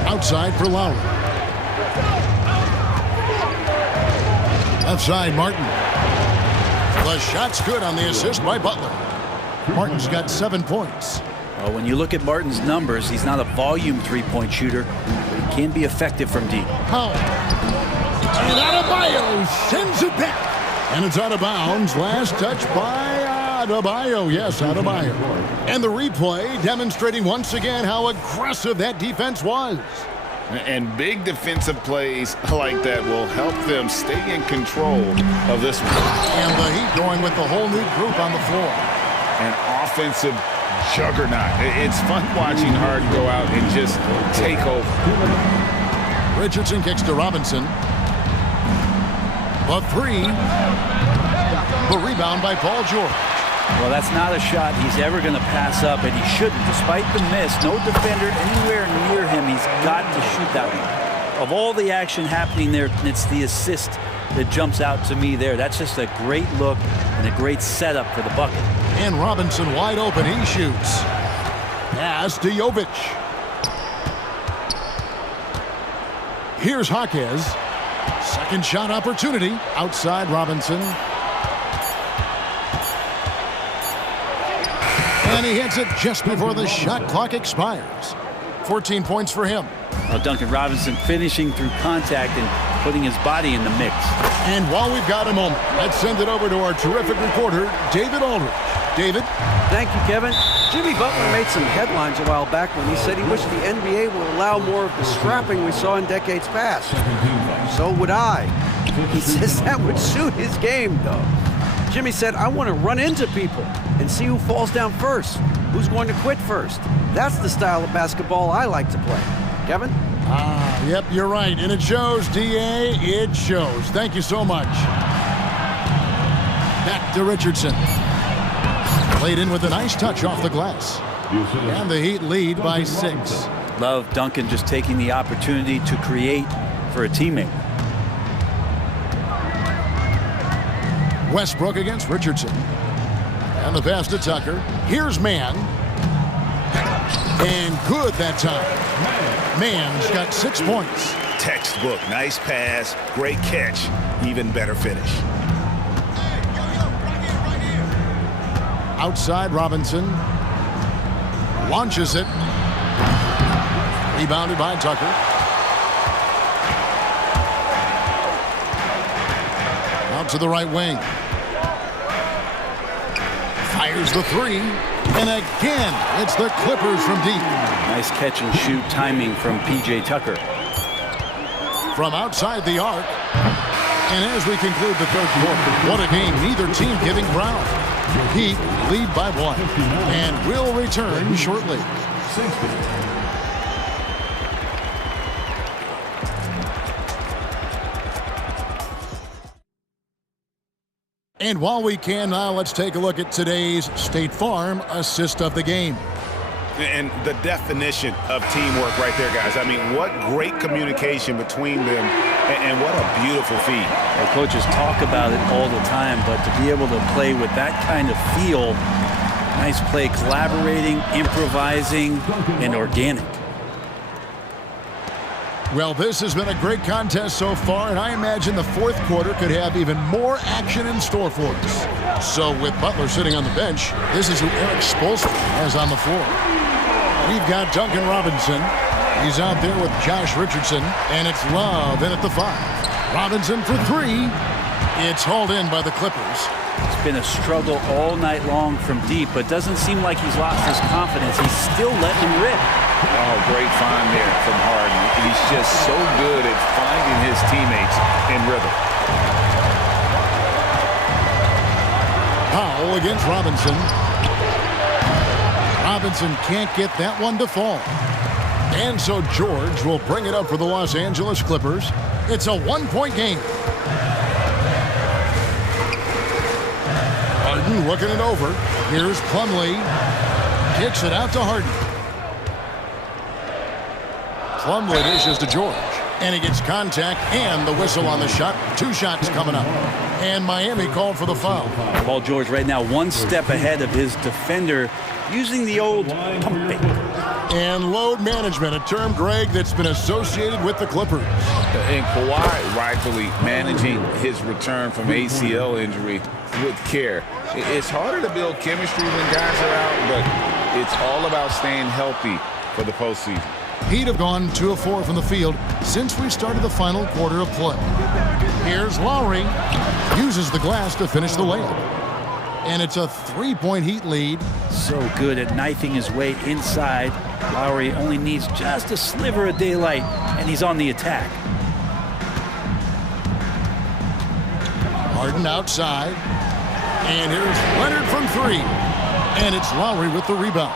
Outside for Lowry. Left side, Martin. The shot's good on the assist by Butler. Martin's got 7 points. Well, when you look at Martin's numbers, he's not a volume three-point shooter, but he can be effective from deep. Powell. And Adebayo sends it back. And it's out of bounds. Last touch by Adebayo. Yes, Adebayo. And the replay demonstrating once again how aggressive that defense was. And big defensive plays like that will help them stay in control of this one. And the Heat going with the whole new group on the floor. An offensive juggernaut. It's fun watching Harden go out and just take over. Richardson kicks to Robinson. The three. The rebound by Paul George. Well, that's not a shot he's ever going to pass up, and he shouldn't. Despite the miss, no defender anywhere near him. He's got to shoot that one. Of all the action happening there, it's the assist that jumps out to me there. That's just a great look and a great setup for the bucket. And Robinson wide open. He shoots. Pass to Jovic. Here's Jaquez. Second shot opportunity. Outside Robinson. And he hits it just before the shot clock expires. 14 points for him. Well, Duncan Robinson finishing through contact and putting his body in the mix. And while we've got a moment, let's send it over to our terrific reporter, David Aldridge. David? Thank you, Kevin. Jimmy Butler made some headlines a while back when he said he wished the NBA would allow more of the scrapping we saw in decades past. So would I. He says that would suit his game, though. Jimmy said, I want to run into people and see who falls down first, who's going to quit first. That's the style of basketball I like to play. Kevin? Yep, you're right. And it shows, D.A. It shows. Thank you so much. Back to Richardson. Played in with a nice touch off the glass. And the Heat lead by 6. Love Duncan just taking the opportunity to create for a teammate. Westbrook against Richardson. And the pass to Tucker. Here's Mann. And good that time. Mann's got 6 points. Textbook. Nice pass. Great catch. Even better finish. Outside Robinson. Launches it. Rebounded by Tucker. Out to the right wing. Fires the three. And again, it's the Clippers from deep. Nice catch and shoot timing from P.J. Tucker. From outside the arc. And as we conclude the third quarter, what a game, neither team giving ground. Heat lead by 1. And we'll return shortly. And while we can now, let's take a look at today's State Farm assist of the game. And the definition of teamwork right there, guys. I mean, what great communication between them, and what a beautiful feed. Well, coaches talk about it all the time, but to be able to play with that kind of feel, nice play, collaborating, improvising, and organic. Well, this has been a great contest so far, and I imagine the fourth quarter could have even more action in store for us. So with Butler sitting on the bench, this is who Eric Spoelstra has on the floor. We've got Duncan Robinson. He's out there with Josh Richardson, and it's Love in at the 5. Robinson for 3. It's hauled in by the Clippers. It's been a struggle all night long from deep, but doesn't seem like he's lost his confidence. He's still letting him rip. Oh, great find there from Harden. He's just so good at finding his teammates in rhythm. Powell against Robinson. Robinson can't get that one to fall. And so George will bring it up for the Los Angeles Clippers. It's a 1-point game. Harden looking it over. Here's Plumlee. Kicks it out to Harden. Plumlee dishes to George. And he gets contact and the whistle on the shot. 2 shots coming up. And Miami called for the foul. Paul George right now 1 step ahead of his defender, using the old pump fake. And load management, a term, Greg, that's been associated with the Clippers. And Kawhi rightfully managing his return from ACL injury with care. It's harder to build chemistry when guys are out, but it's all about staying healthy for the postseason. Heat have gone 2 of 4 from the field since we started the final quarter of play. Here's Lowry. Uses the glass to finish the layup. And it's a 3-point Heat lead. So good at knifing his way inside. Lowry only needs just a sliver of daylight, and he's on the attack. Harden outside. And here's Leonard from 3. And it's Lowry with the rebound.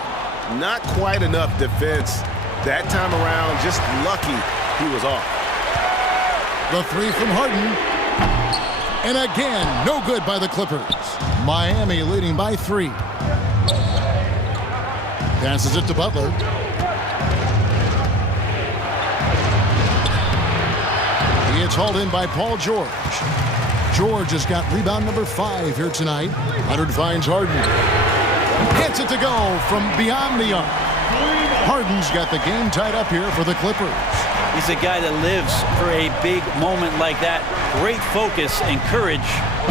Not quite enough defense that time around. Just lucky he was off. The 3 from Harden. And again, no good by the Clippers. Miami leading by 3. Passes it to Butler. He gets hauled in by Paul George. George has got rebound number 5 here tonight. Leonard finds Harden. Gets it to go from beyond the arc. Harden's got the game tied up here for the Clippers. He's a guy that lives for a big moment like that. Great focus and courage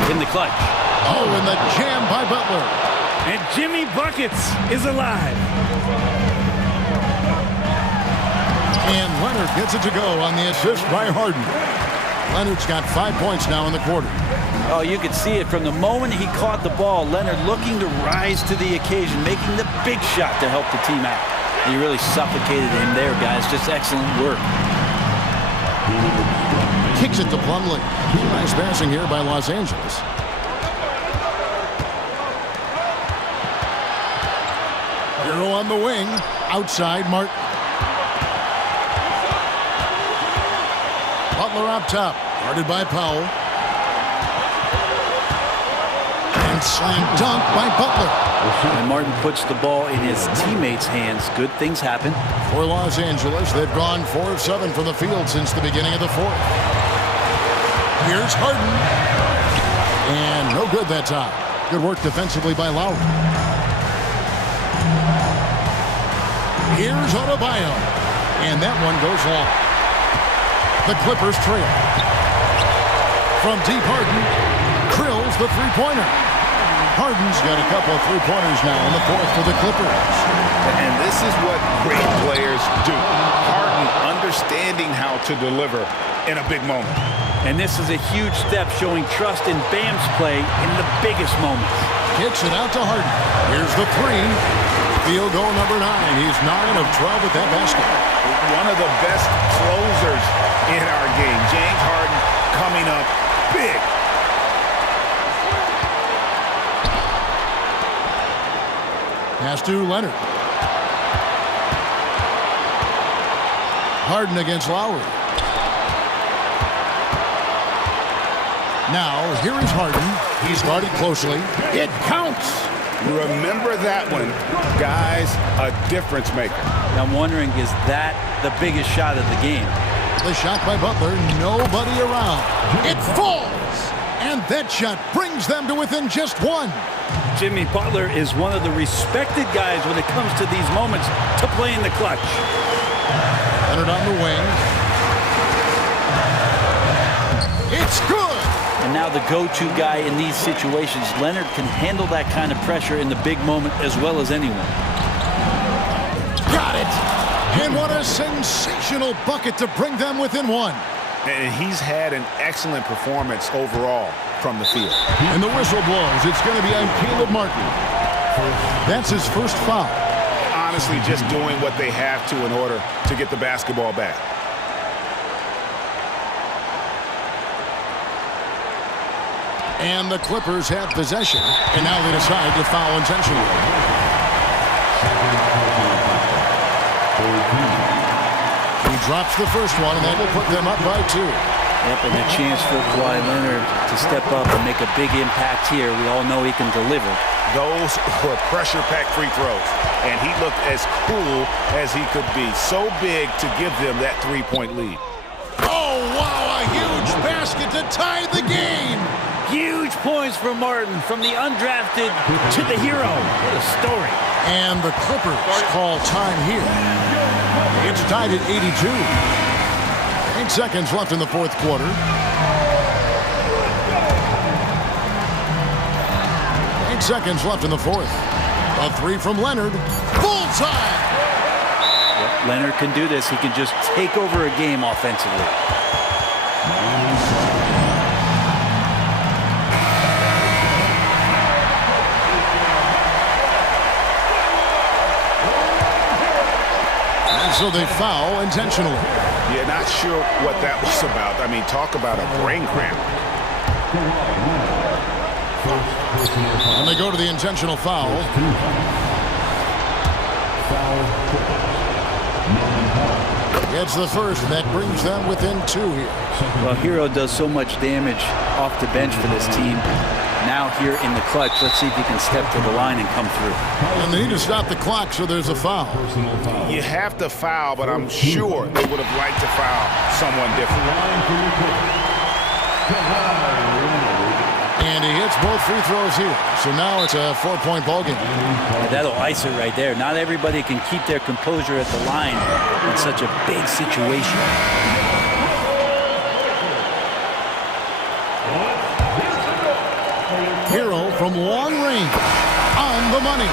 in the clutch. Oh, and the jam by Butler. And Jimmy Buckets is alive. And Leonard gets it to go on the assist by Harden. Leonard's got 5 points now in the quarter. Oh, you could see it from the moment he caught the ball. Leonard looking to rise to the occasion, making the big shot to help the team out. He really suffocated him there, guys. Just excellent work. Kicks it to Plumlee. Nice passing here by Los Angeles. Hero on the wing. Outside, Martin. Butler up top. Guarded by Powell. And slam dunk by Butler. And Martin puts the ball in his teammates' hands. Good things happen. For Los Angeles, they've gone 4 of 7 from the field since the beginning of the 4th. Here's Harden. And no good that time. Good work defensively by Lowry. Here's Adebayo. And that one goes long. The Clippers trail. From deep, Harden drills the 3-pointer. Harden's got a couple of 3-pointers now in the 4th for the Clippers. And this is what great players do. Harden understanding how to deliver in a big moment. And this is a huge step showing trust in Bam's play in the biggest moments. Kicks it out to Harden. Here's the 3. Field goal number 9. He's 9 of 12 with that basket. One of the best closers in our game. James Harden coming up big. Pass to Leonard. Harden against Lowry. Now, here is Harden. He's guarded closely. It counts. Remember that one. Guys, a difference maker. I'm wondering, is that the biggest shot of the game? The shot by Butler, nobody around. It falls! And that shot brings them to within just 1. Jimmy Butler is one of the respected guys when it comes to these moments to play in the clutch. Leonard on the wing. It's good! And now the go-to guy in these situations. Leonard can handle that kind of pressure in the big moment as well as anyone. Got it! And what a sensational bucket to bring them within 1. And he's had an excellent performance overall from the field. And the whistle blows. It's going to be on Caleb Martin. That's his first foul. Honestly, just doing what they have to in order to get the basketball back. And the Clippers have possession. And now they decide to foul intentionally. He drops the first one, and that will put them up by 2. Yep, and a chance for Kawhi Leonard to step up and make a big impact here. We all know he can deliver. Those were pressure-packed free throws, and he looked as cool as he could be. So big to give them that three-point lead. Oh, wow, a huge basket to tie the game. Huge points for Martin, from the undrafted to the hero. What a story. And the Clippers call time here. It's tied at 82. 8 seconds left in the fourth quarter. 8 seconds left in the fourth. A three from Leonard. Bullseye! Yep, Leonard can do this. He can just take over a game offensively. And so they foul intentionally. Yeah, not sure what that was about. I mean, talk about a brain cramp. And they go to the intentional foul. It's the first that brings them within 2 here. Well, Hero does so much damage off the bench for this team. Now here in the clutch, let's see if he can step to the line and come through. And they need to stop the clock, so there's a foul. You have to foul, but I'm sure they would have liked to foul someone different. And he hits both free throws here. So now it's a 4-point ball game. Yeah, that'll ice it right there. Not everybody can keep their composure at the line in such a big situation. Hero from long range on the money.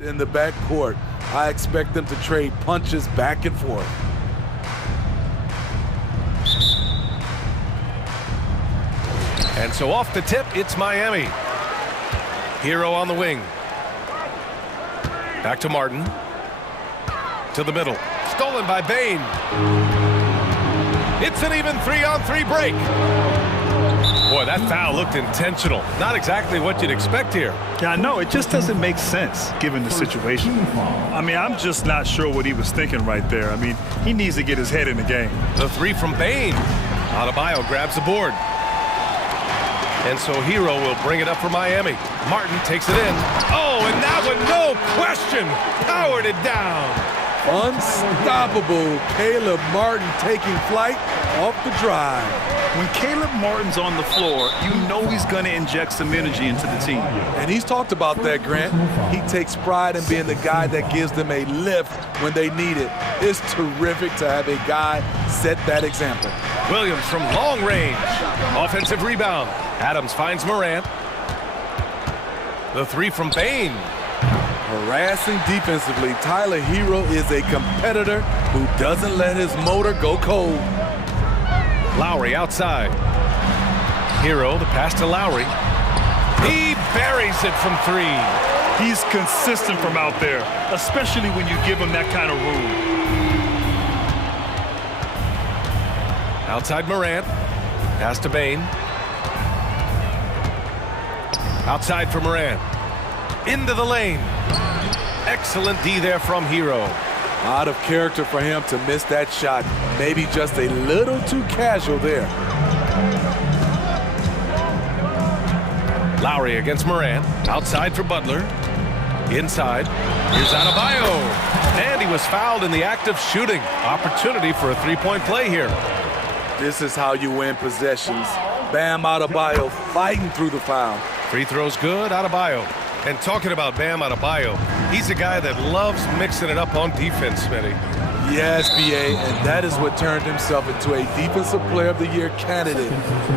In the backcourt, I expect them to trade punches back and forth. And so off the tip, it's Miami. Hero on the wing. Back to Martin. To the middle. Stolen by Bain. It's an even 3-on-3 break. Boy, that foul looked intentional. Not exactly what you'd expect here. Yeah, I know. It just doesn't make sense given the situation. I mean, I'm just not sure what he was thinking right there. I mean, he needs to get his head in the game. The three from Bain. Adebayo grabs the board. And so Hero will bring it up for Miami. Martin takes it in. Oh, and that one, no question, powered it down. Unstoppable. Caleb Martin taking flight off the drive. When Caleb Martin's on the floor, you know he's going to inject some energy into the team. And he's talked about that, Grant. He takes pride in being the guy that gives them a lift when they need it. It's terrific to have a guy set that example. Williams from long range. Offensive rebound. Adams finds Morant. The three from Bain. Harassing defensively, Tyler Hero is a competitor who doesn't let his motor go cold. Lowry outside. Hero, the pass to Lowry. He buries it from three. He's consistent from out there, especially when you give him that kind of room. Outside Morant. Pass to Bain. Outside for Morant. Into the lane. Excellent D there from Hero. Out of character for him to miss that shot. Maybe just a little too casual there. Lowry against Morant. Outside for Butler. Inside. Here's Adebayo. And he was fouled in the act of shooting. Opportunity for a three-point play here. This is how you win possessions. Bam Adebayo fighting through the foul. Free throws good, Adebayo. And talking about Bam Adebayo, he's a guy that loves mixing it up on defense, Smitty. Yes, B.A., and that is what turned himself into a Defensive Player of the Year candidate.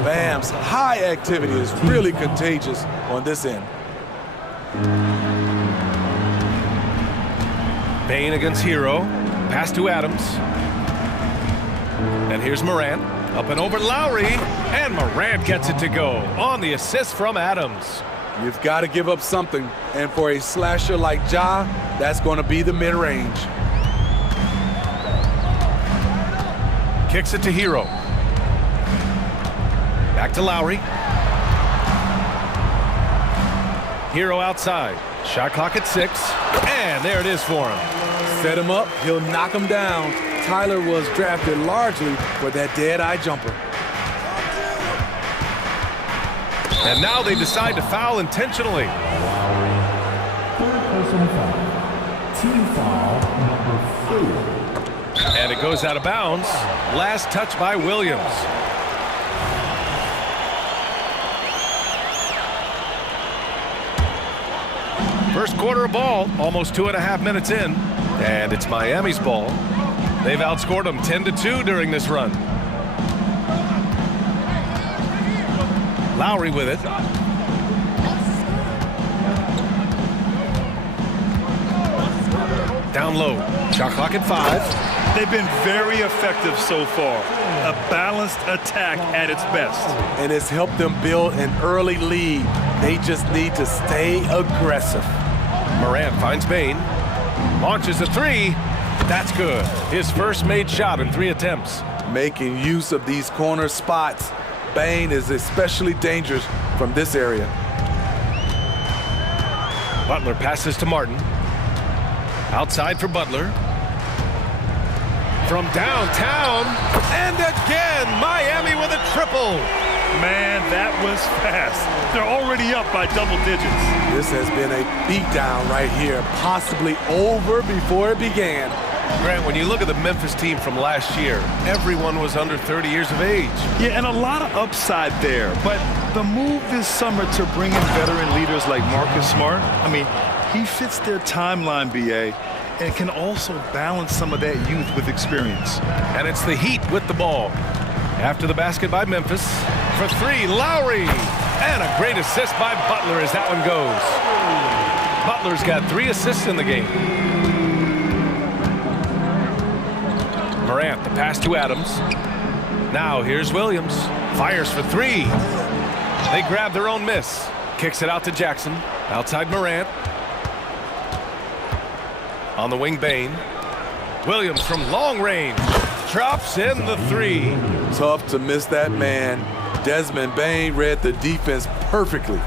Bam's high activity is really contagious on this end. Bain against Hero. Pass to Adams. And here's Morant. Up and over Lowry. And Morant gets it to go on the assist from Adams. You've got to give up something. And for a slasher like Ja, that's going to be the mid-range. Kicks it to Hero. Back to Lowry. Hero outside. Shot clock at 6. And there it is for him. Set him up. He'll knock him down. Tyler was drafted largely for that dead-eye jumper. And now they decide to foul intentionally. Third personal foul. Team foul number 4. And it goes out of bounds. Last touch by Williams. First quarter of ball, almost 2.5 minutes in. And it's Miami's ball. They've outscored them 10-2 during this run. Lowry with it. Down low. Shot clock at 5. They've been very effective so far. A balanced attack at its best. And it's helped them build an early lead. They just need to stay aggressive. Morant finds Bain. Launches a 3. That's good. His first made shot in 3 attempts. Making use of these corner spots. Bain is especially dangerous from this area. Butler passes to Martin. Outside for Butler. From downtown. And again, Miami with a triple. Man, that was fast. They're already up by double digits. This has been a beatdown right here, possibly over before it began. Grant, when you look at the Memphis team from last year, everyone was under 30 years of age. Yeah, and a lot of upside there. But the move this summer to bring in veteran leaders like Marcus Smart, I mean, he fits their timeline, B.A., and can also balance some of that youth with experience. And it's the Heat with the ball. After the basket by Memphis. For 3, Lowry. And a great assist by Butler as that one goes. Butler's got 3 assists in the game. Morant, the pass to Adams. Now here's Williams. Fires for 3. They grab their own miss. Kicks it out to Jackson. Outside Morant. On the wing, Bain. Williams from long range. Drops in the 3. Tough to miss that man. Desmond Bain read the defense perfectly.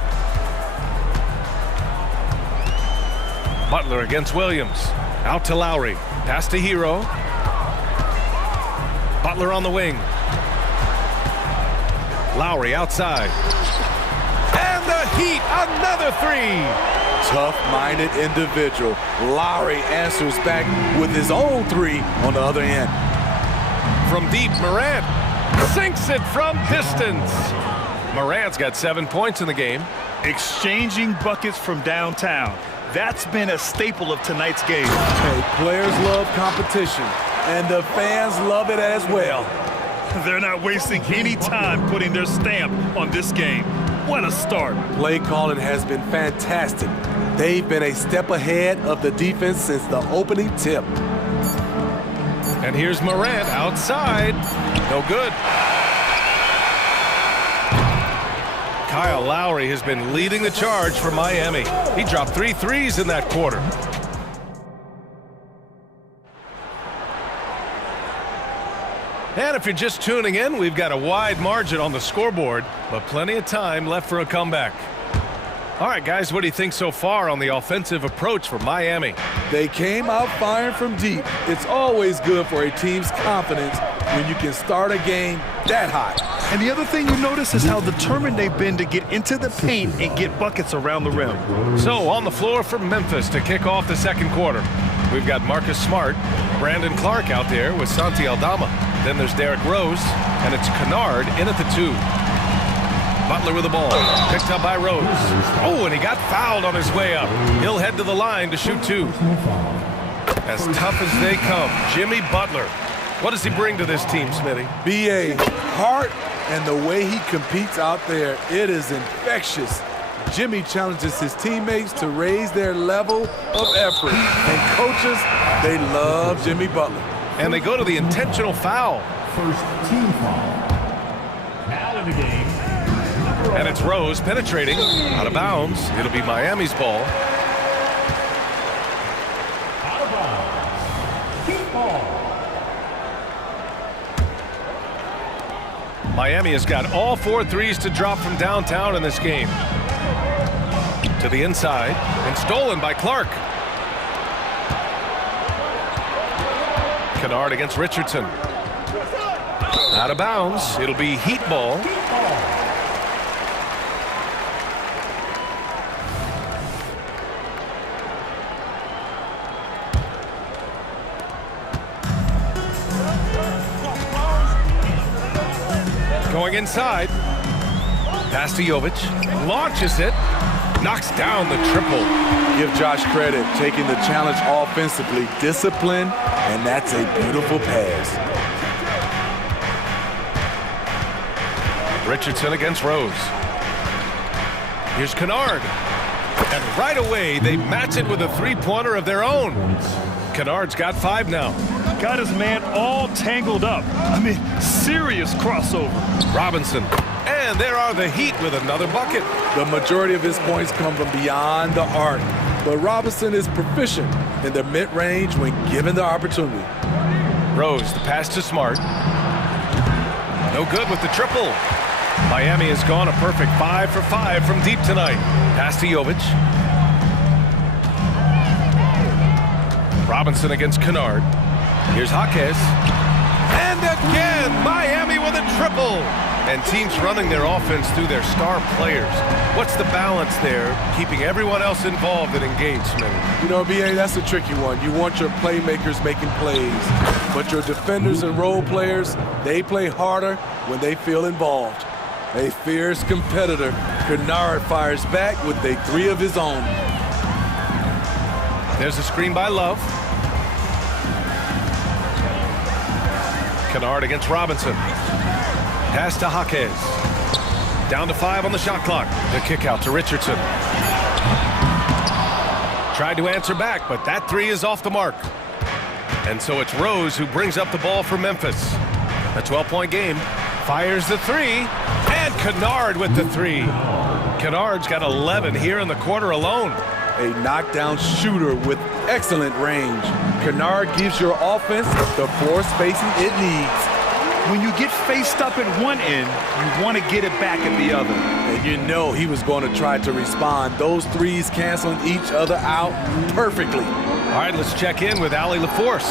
Butler against Williams. Out to Lowry. Pass to Hero. Butler on the wing. Lowry outside. And the Heat, another 3. Tough-minded individual. Lowry answers back with his own 3 on the other end. From deep, Morant sinks it from distance. Morant's got 7 points in the game. Exchanging buckets from downtown. That's been a staple of tonight's game. Hey, players love competition, and the fans love it as well. They're not wasting any time putting their stamp on this game. What a start. Play calling has been fantastic. They've been a step ahead of the defense since the opening tip. And here's Morant outside. No good. Kyle Lowry has been leading the charge for Miami. He dropped 3 threes in that quarter. And if you're just tuning in, we've got a wide margin on the scoreboard, but plenty of time left for a comeback. All right, guys, what do you think so far on the offensive approach for Miami? They came out firing from deep. It's always good for a team's confidence when you can start a game that hot. And the other thing you notice is how determined they've been to get into the paint and get buckets around the rim. So on the floor for Memphis to kick off the second quarter. We've got Marcus Smart, Brandon Clark out there with Santi Aldama. Then there's Derrick Rose, and it's Kennard in at the 2. Butler with the ball, picked up by Rose. Oh, and he got fouled on his way up. He'll head to the line to shoot 2. As tough as they come, Jimmy Butler. What does he bring to this team, Smitty? B.A. heart and the way he competes out there, it is infectious. Jimmy challenges his teammates to raise their level of effort. And coaches, they love Jimmy Butler. And they go to the intentional foul. First team foul. Out of the game. And it's Rose penetrating out of bounds. It'll be Miami's ball. Out of bounds. Keep ball. Miami has got all 4 threes to drop from downtown in this game. To the inside and stolen by Clark. Kennard against Richardson. Out of bounds. It'll be Heat ball. Going inside. Pass to Jovic. Launches it. Knocks down the triple. Give Josh credit, taking the challenge offensively, discipline, and that's a beautiful pass. Richardson against Rose. Here's Kennard. And right away, they match it with a 3-pointer of their own. Kennard's got 5 now. Got his man all tangled up. I mean, serious crossover. Robinson. And there are the Heat with another bucket. The majority of his points come from beyond the arc, but Robinson is proficient in the mid-range when given the opportunity. Rose, the pass to Smart. No good with the triple. Miami has gone a perfect 5 for 5 from deep tonight. Pass to Jovic. Robinson against Kennard. Here's Jaquez. And again, Miami with a triple. And teams running their offense through their star players. What's the balance there, keeping everyone else involved and engaged, man? You know, B.A., that's a tricky one. You want your playmakers making plays, but your defenders and role players, they play harder when they feel involved. A fierce competitor, Kennard fires back with a 3 of his own. There's a screen by Love. Kennard against Robinson. Pass to Jaquez. Down to 5 on the shot clock. The kick out to Richardson. Tried to answer back, but that three is off the mark. And so it's Rose who brings up the ball for Memphis. A 12-point game. Fires the three. And Kennard with the three. Kennard's got 11 here in the quarter alone. A knockdown shooter with excellent range. Kennard gives your offense the floor spacing it needs. When you get faced up at one end, you want to get it back at the other. And you know he was going to try to respond. Those threes canceling each other out perfectly. All right, let's check in with Allie LaForce.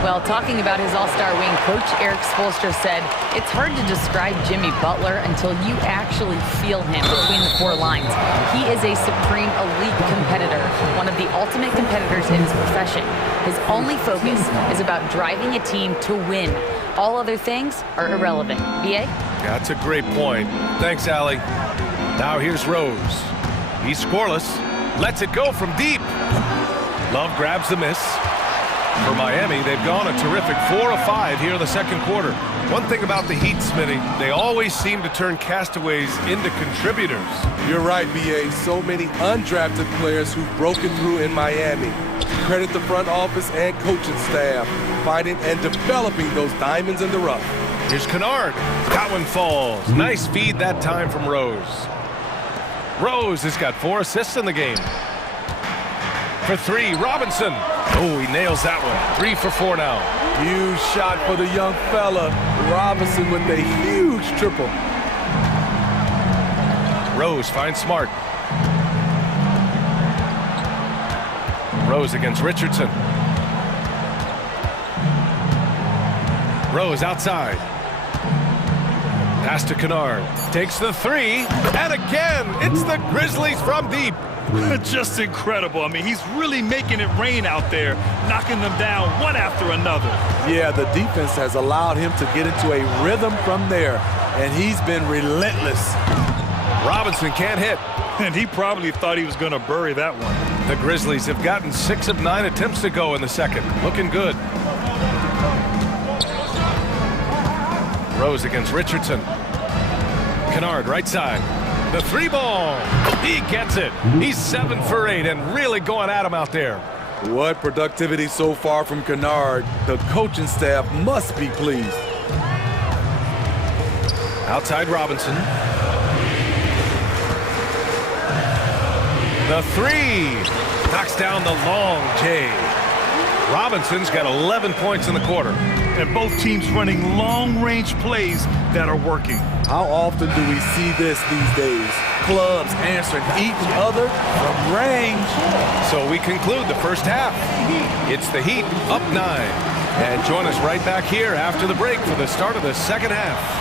Well, talking about his all-star wing, Coach Eric Spoelstra said, it's hard to describe Jimmy Butler until you actually feel him between the four lines. He is a supreme elite competitor, one of the ultimate competitors in his profession. His only focus is about driving a team to win. All other things are irrelevant. B.A.? That's a great point. Thanks, Allie. Now here's Rose. He's scoreless. Lets it go from deep. Love grabs the miss. For Miami, they've gone a terrific 4 of 5 here in the second quarter. One thing about the Heat, Smitty, they always seem to turn castaways into contributors. You're right, B.A. So many undrafted players who've broken through in Miami. Credit the front office and coaching staff, finding and developing those diamonds in the rough. Here's Kennard. That one falls. Nice feed that time from Rose. Rose has got 4 assists in the game. For 3, Robinson. Oh, he nails that one. 3 for 4 now. Huge shot for the young fella. Robinson with a huge triple. Rose finds Smart. Rose against Richardson. Rose outside. Pass to Kennard. Takes the 3. And again, it's the Grizzlies from deep. Just incredible. I mean, he's really making it rain out there, knocking them down one after another. Yeah, the defense has allowed him to get into a rhythm from there, and he's been relentless. Robinson can't hit. And he probably thought he was going to bury that one. The Grizzlies have gotten 6 of 9 attempts to go in the second. Looking good. Rose against Richardson. Kennard right side. The 3 ball. He gets it. He's 7 for 8 and really going at him out there. What productivity so far from Kennard. The coaching staff must be pleased. Outside Robinson. The 3. Knocks down the long J. Robinson's got 11 points in the quarter. And both teams running long-range plays that are working. How often do we see this these days? Clubs answering each other from range. So we conclude the first half. It's the Heat up 9. And join us right back here after the break for the start of the second half.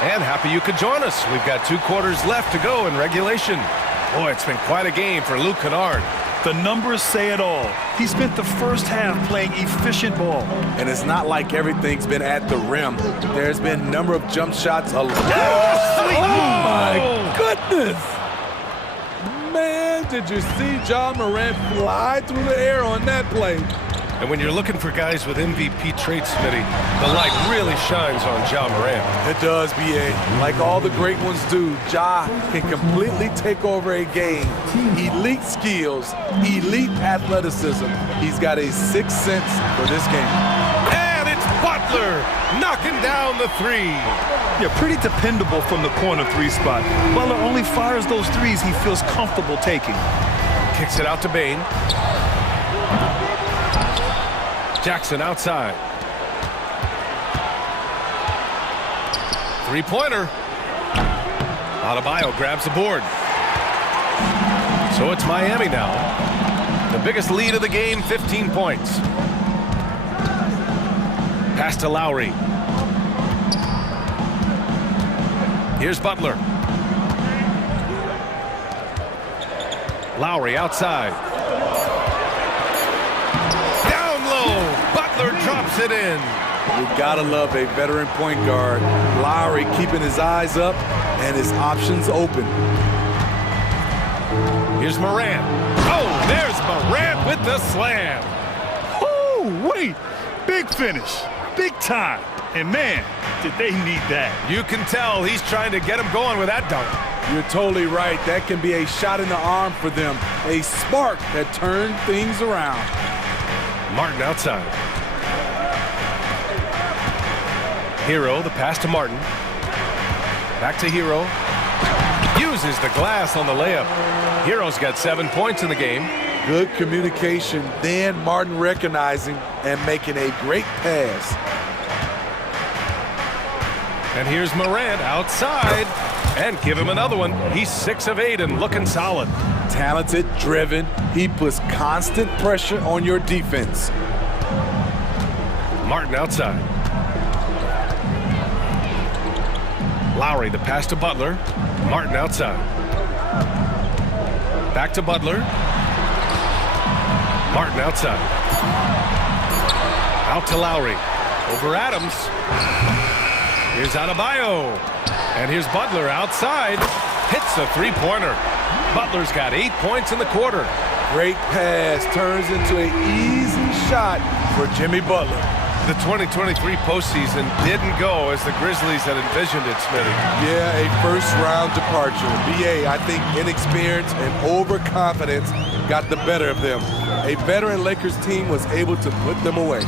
And happy you could join us. We've got 2 quarters left to go in regulation. Boy, it's been quite a game for Luke Kennard. The numbers say it all. He spent the first half playing efficient ball. And it's not like everything's been at the rim. There's been a number of jump shots. Oh, my goodness. Man, did you see John Morant fly through the air on that play? And when you're looking for guys with MVP traits, Smitty, the light really shines on Ja Morant. It does, B.A. Like all the great ones do, Ja can completely take over a game. Elite skills, elite athleticism. He's got a 6th sense for this game. And it's Butler knocking down the 3. Yeah, pretty dependable from the corner 3 spot. Butler only fires those 3s he feels comfortable taking. Kicks it out to Bain. Jackson outside. 3-pointer. Adebayo grabs the board. So it's Miami now. The biggest lead of the game, 15 points. Pass to Lowry. Here's Butler. Lowry outside. Butler drops it in. You gotta love a veteran point guard. Lowry keeping his eyes up and his options open. Here's Morant. Oh, there's Morant with the slam. Oh, wait. Big finish. Big time. And man, did they need that. You can tell he's trying to get him going with that dunk. You're totally right. That can be a shot in the arm for them. A spark that turned things around. Martin outside. Hero, the pass to Martin. Back to Hero. Uses the glass on the layup. Hero's got 7 points in the game. Good communication, then Martin recognizing and making a great pass. And here's Morant outside. And give him another one. He's 6 of 8 and looking solid. Talented, driven. He puts constant pressure on your defense. Martin outside. Lowry, the pass to Butler. Martin outside. Back to Butler. Martin outside. Out to Lowry. Over Adams. Here's Adebayo. And here's Butler outside. Hits a three-pointer. Butler's got 8 points in the quarter. Great pass turns into an easy shot for Jimmy Butler. The 2023 postseason didn't go as the Grizzlies had envisioned it, Smitty. Yeah, a first-round departure. BA, I think inexperience and overconfidence got the better of them. A veteran Lakers team was able to put them away.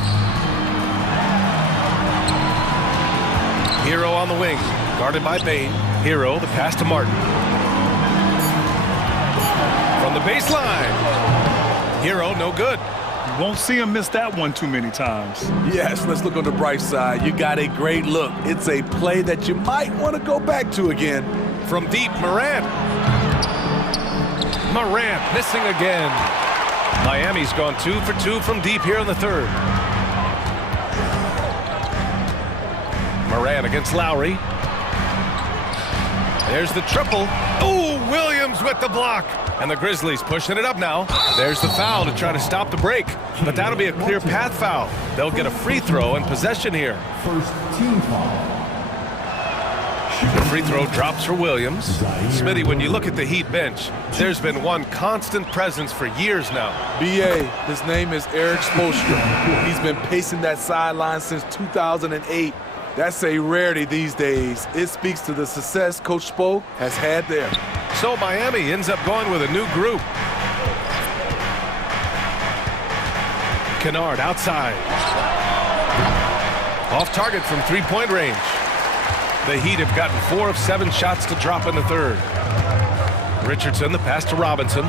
Hero on the wing, guarded by Bain. Hero, the pass to Martin. From the baseline. Hero, no good. You won't see him miss that one too many times. Yes, let's look on the bright side. You got a great look. It's a play that you might want to go back to again. From deep, Morant. Morant missing again. Miami's gone 2 for 2 from deep here in the third. Morant against Lowry. There's the triple. Ooh, Williams with the block. And the Grizzlies pushing it up now. There's the foul to try to stop the break. But that'll be a clear path foul. They'll get a free throw and possession here. First team foul. The free throw drops for Williams. Smitty, when you look at the Heat bench, there's been one constant presence for years now. BA, his name is Eric Spoelstra. He's been pacing that sideline since 2008. That's a rarity these days. It speaks to the success Coach Spo has had there. So Miami ends up going with a new group. Kennard outside. Off target from three-point range. The Heat have gotten 4 of 7 shots to drop in the third. Richardson, the pass to Robinson.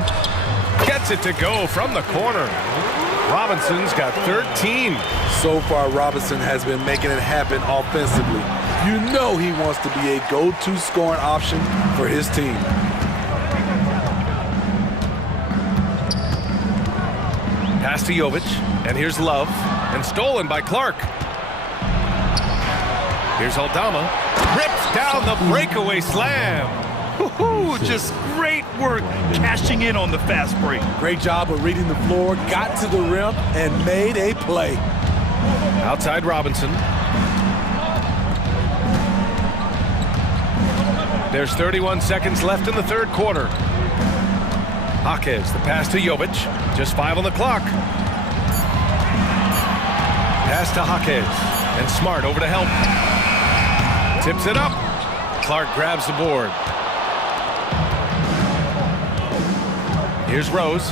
Gets it to go from the corner. Robinson's got 13. So far, Robinson has been making it happen offensively. You know he wants to be a go-to scoring option for his team. Pass to Jovic, and here's Love, and stolen by Clark. Here's Aldama, rips down the breakaway slam. Just great work cashing in on the fast break. Great job of reading the floor, got to the rim, and made a play. Outside Robinson. There's 31 seconds left in the third quarter. Jaquez, the pass to Jovic. Just 5 on the clock. Pass to Jaquez. And Smart over to help. Tips it up. Clark grabs the board. Here's Rose.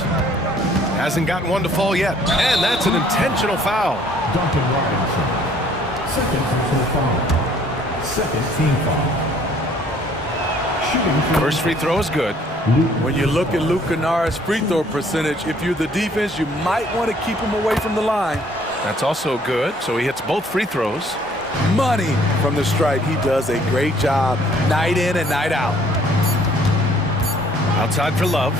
Hasn't gotten one to fall yet. And that's an intentional foul. Duncan Robinson. Second personal foul. Second team foul. First free throw is good. When you look at Luke Kennard's free throw percentage, if you're the defense, you might want to keep him away from the line. That's also good, so he hits both free throws. Money from the stripe. He does a great job night in and night out. Outside for Love.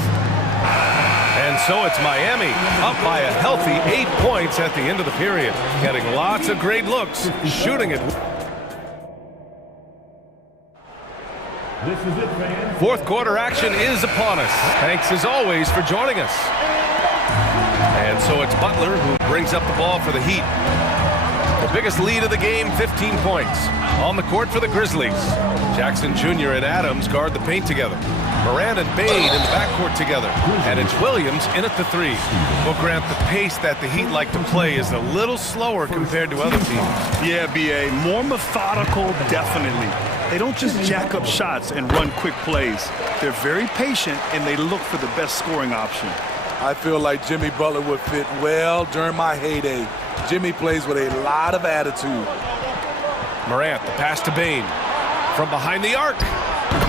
And so it's Miami up by a healthy 8 points at the end of the period. Getting lots of great looks, shooting it. This is it, fans. Fourth quarter action is upon us. Thanks as always for joining us. And so it's Butler who brings up the ball for the Heat. The biggest lead of the game, 15 points. On the court for the Grizzlies. Jackson Jr. and Adams guard the paint together. Morant and Bain in the backcourt together. And it's Williams in at the 3. Well, Grant, the pace that the Heat like to play is a little slower compared to other teams. Yeah, B.A. More methodical, definitely. They don't just jack up shots and run quick plays. They're very patient, and they look for the best scoring option. I feel like Jimmy Butler would fit well during my heyday. Jimmy plays with a lot of attitude. Morant, the pass to Bain. From behind the arc.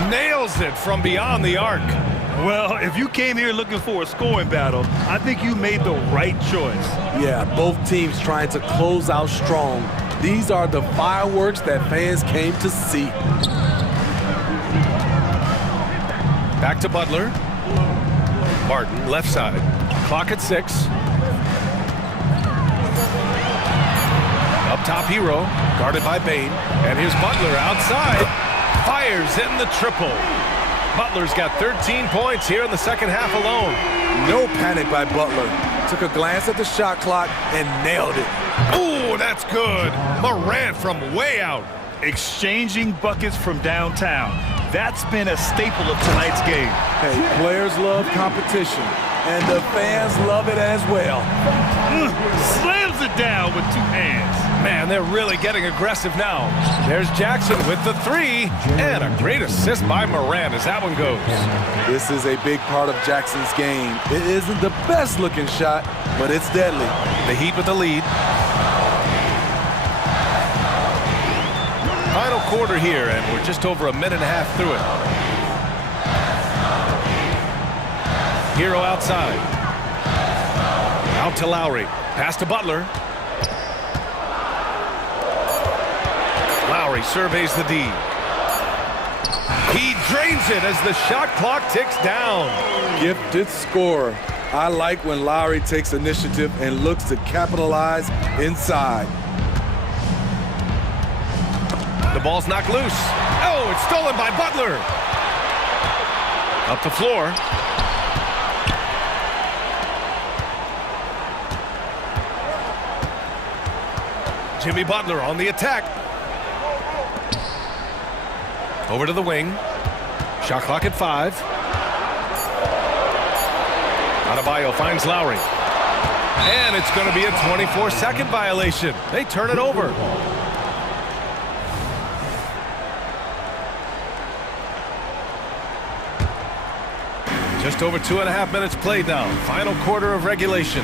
Nails it from beyond the arc. Well, if you came here looking for a scoring battle, I think you made the right choice. Yeah, both teams trying to close out strong. These are the fireworks that fans came to see. Back to Butler. Martin, left side. Clock at 6. Up top, Hero, guarded by Bain. And here's Butler outside. Fires in the triple. Butler's got 13 points here in the second half alone. No panic by Butler. Took a glance at the shot clock and nailed it. Ooh, that's good. Morant from way out. Exchanging buckets from downtown. That's been a staple of tonight's game. Hey, players love competition, and the fans love it as well. Slams it down with 2 hands. Man, they're really getting aggressive now. There's Jackson with the 3, and a great assist by Morant as that one goes. This is a big part of Jackson's game. It isn't the best looking shot, but it's deadly. The Heat with the lead. Final quarter here, and we're just over a minute and a half through it. Hero outside. Out to Lowry. Pass to Butler. Lowry surveys the D. He drains it as the shot clock ticks down. Gifted scorer. I like when Lowry takes initiative and looks to capitalize inside. The ball's knocked loose. Oh, it's stolen by Butler. Up the floor. Jimmy Butler on the attack. Over to the wing. Shot clock at 5. Adebayo finds Lowry. And it's going to be a 24-second violation. They turn it over. Just over 2.5 minutes played now. Final quarter of regulation.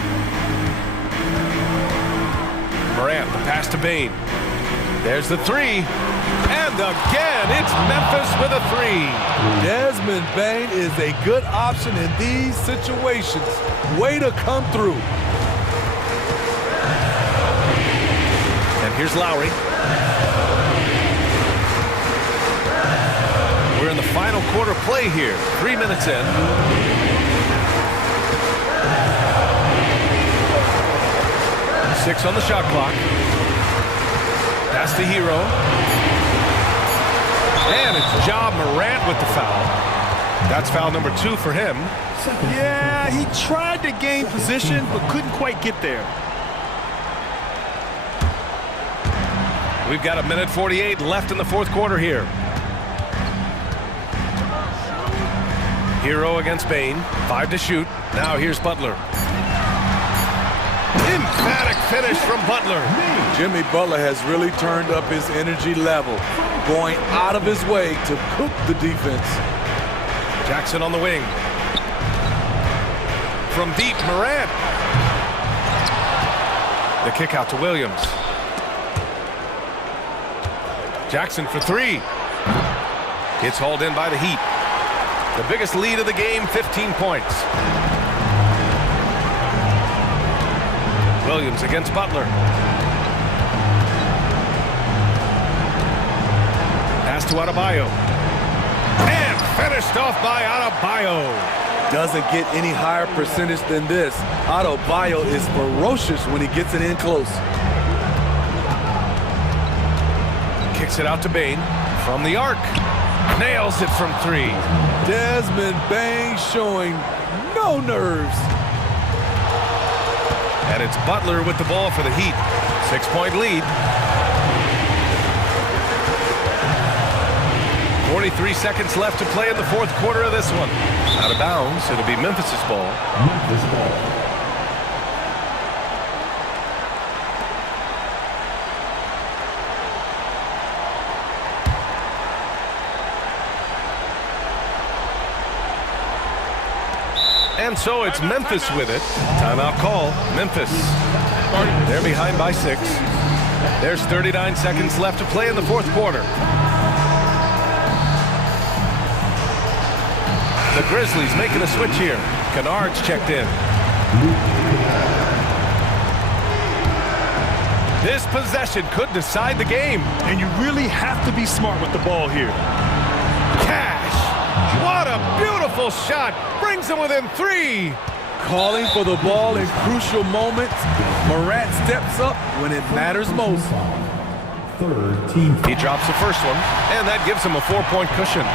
Morant, the pass to Bain. There's the 3. And again, it's Memphis with a 3. Desmond Bain is a good option in these situations. Way to come through. And here's Lowry. We're in the final quarter play here. 3 minutes in. Six on the shot clock. Pass to Hero. And it's Ja Morant with the foul. That's foul number 2 for him. Yeah, he tried to gain position, but couldn't quite get there. We've got 1:48 left in the fourth quarter here. Hero against Bain. 5 to shoot. Now here's Butler. Emphatic finish from Butler. Jimmy Butler has really turned up his energy level, going out of his way to cook the defense. Jackson on the wing. From deep, Morant. The kick out to Williams. Jackson for 3. It's hauled in by the Heat. The biggest lead of the game, 15 points. Williams against Butler. Pass to Adebayo. And finished off by Adebayo. Doesn't get any higher percentage than this. Adebayo is ferocious when he gets it in close. Kicks it out to Bain. From the arc. Nails it from 3. Desmond Bain showing no nerves. And it's Butler with the ball for the Heat. 6-point lead. 43 seconds left to play in the fourth quarter of this one. Out of bounds, it'll be Memphis's ball. Memphis ball. And so it's Memphis with it. Timeout call, Memphis. They're behind by 6. There's 39 seconds left to play in the fourth quarter. The Grizzlies making a switch here. Kennard's checked in. This possession could decide the game. And you really have to be smart with the ball here. Cash! What a beautiful shot! Brings them within 3. Calling for the ball in crucial moments. Morant steps up when it matters most. Third team foul. He drops the first one, and that gives him a 4-point cushion.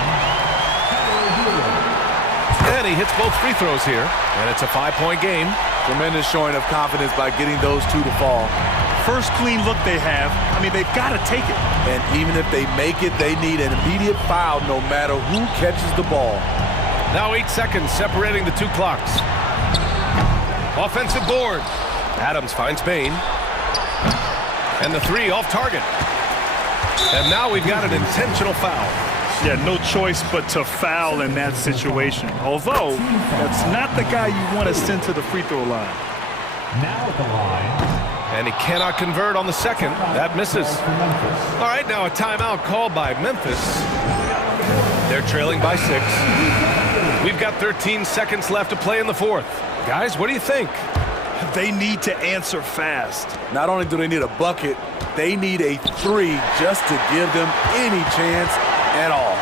And he hits both free throws here, and it's a 5-point game. Tremendous showing of confidence by getting those 2 to fall. First clean look they have. I mean, they've got to take it. And even if they make it, they need an immediate foul no matter who catches the ball. Now 8 seconds separating the 2 clocks. Offensive board. Adams finds Bain. And the 3 off target. And now we've got an intentional foul. Yeah, no choice but to foul in that situation. Although, that's not the guy you want to send to the free throw line. Now at the line. And he cannot convert on the second. That misses. All right, now a timeout called by Memphis. They're trailing by 6. We've got 13 seconds left to play in the fourth. Guys, what do you think? They need to answer fast. Not only do they need a bucket, they need a 3 just to give them any chance at all.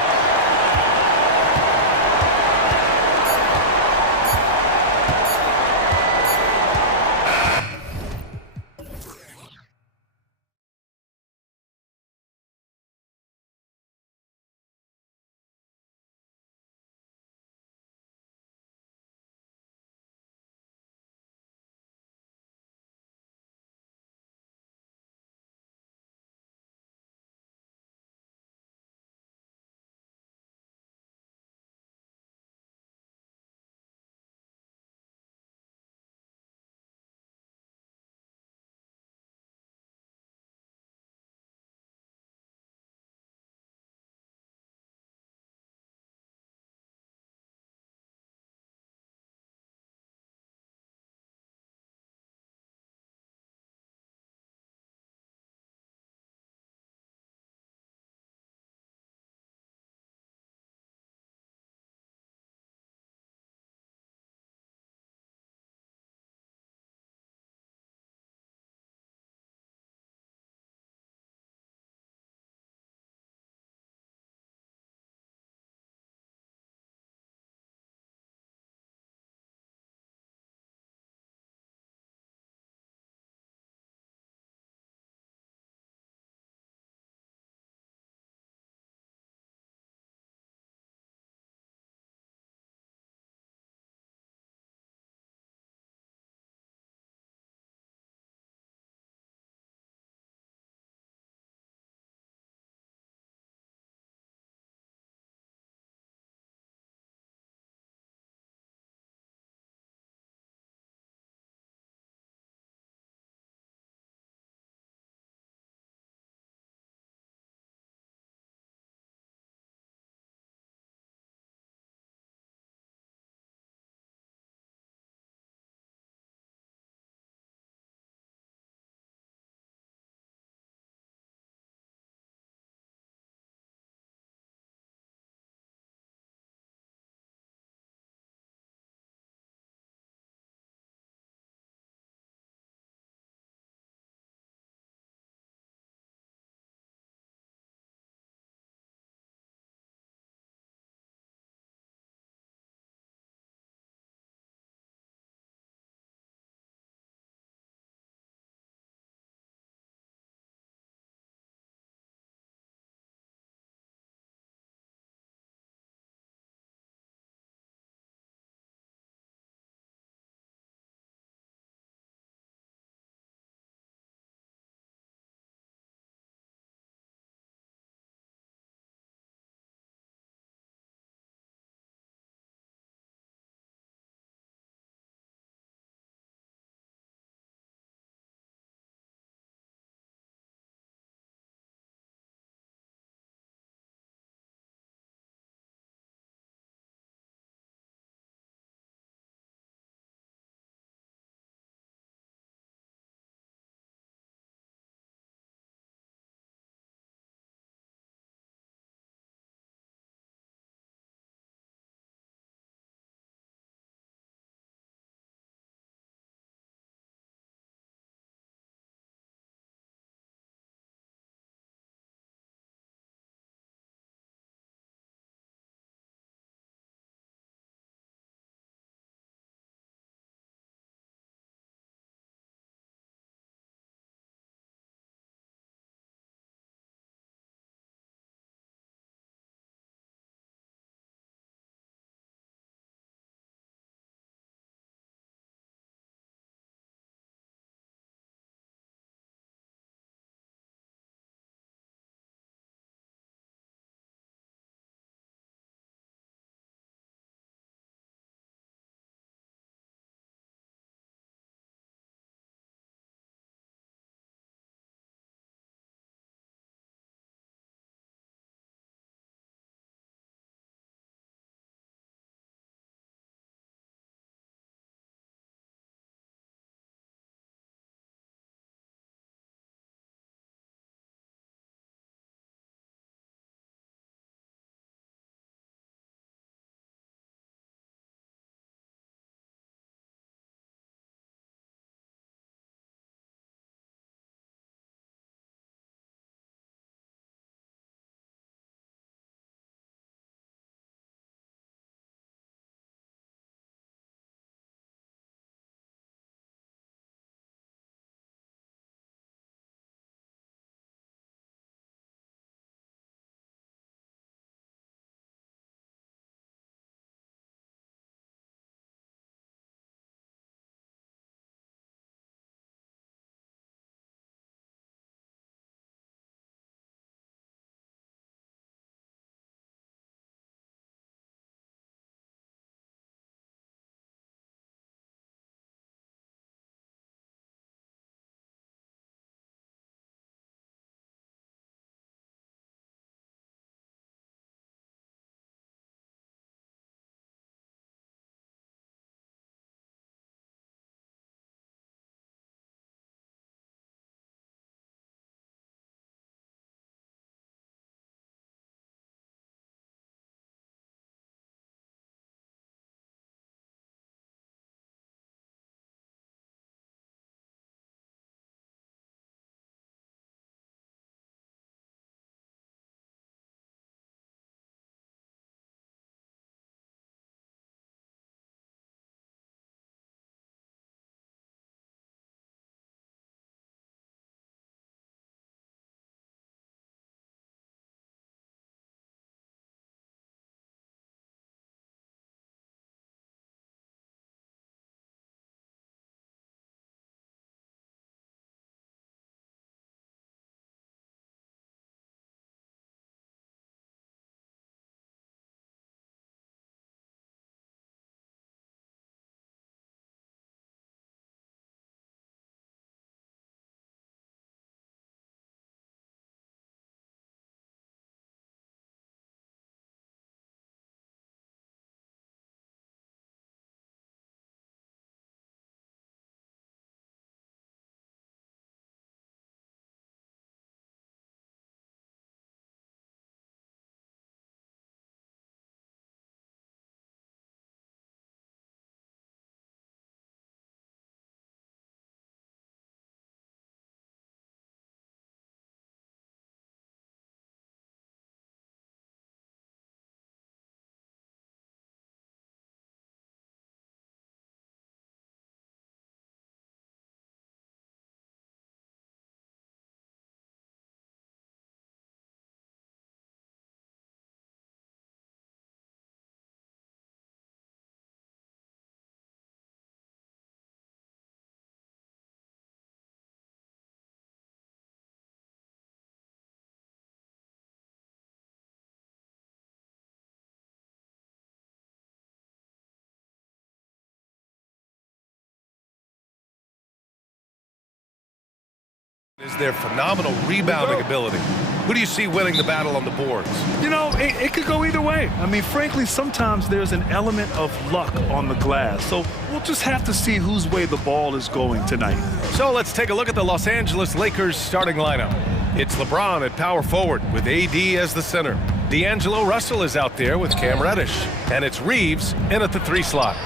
Is their phenomenal rebounding ability. Who do you see winning the battle on the boards? You know, it could go either way. I mean, frankly, sometimes there's an element of luck on the glass. So we'll just have to see whose way the ball is going tonight. So let's take a look at the Los Angeles Lakers starting lineup. It's LeBron at power forward with AD as the center. D'Angelo Russell is out there with Cam Reddish. And it's Reeves in at the 3 slot.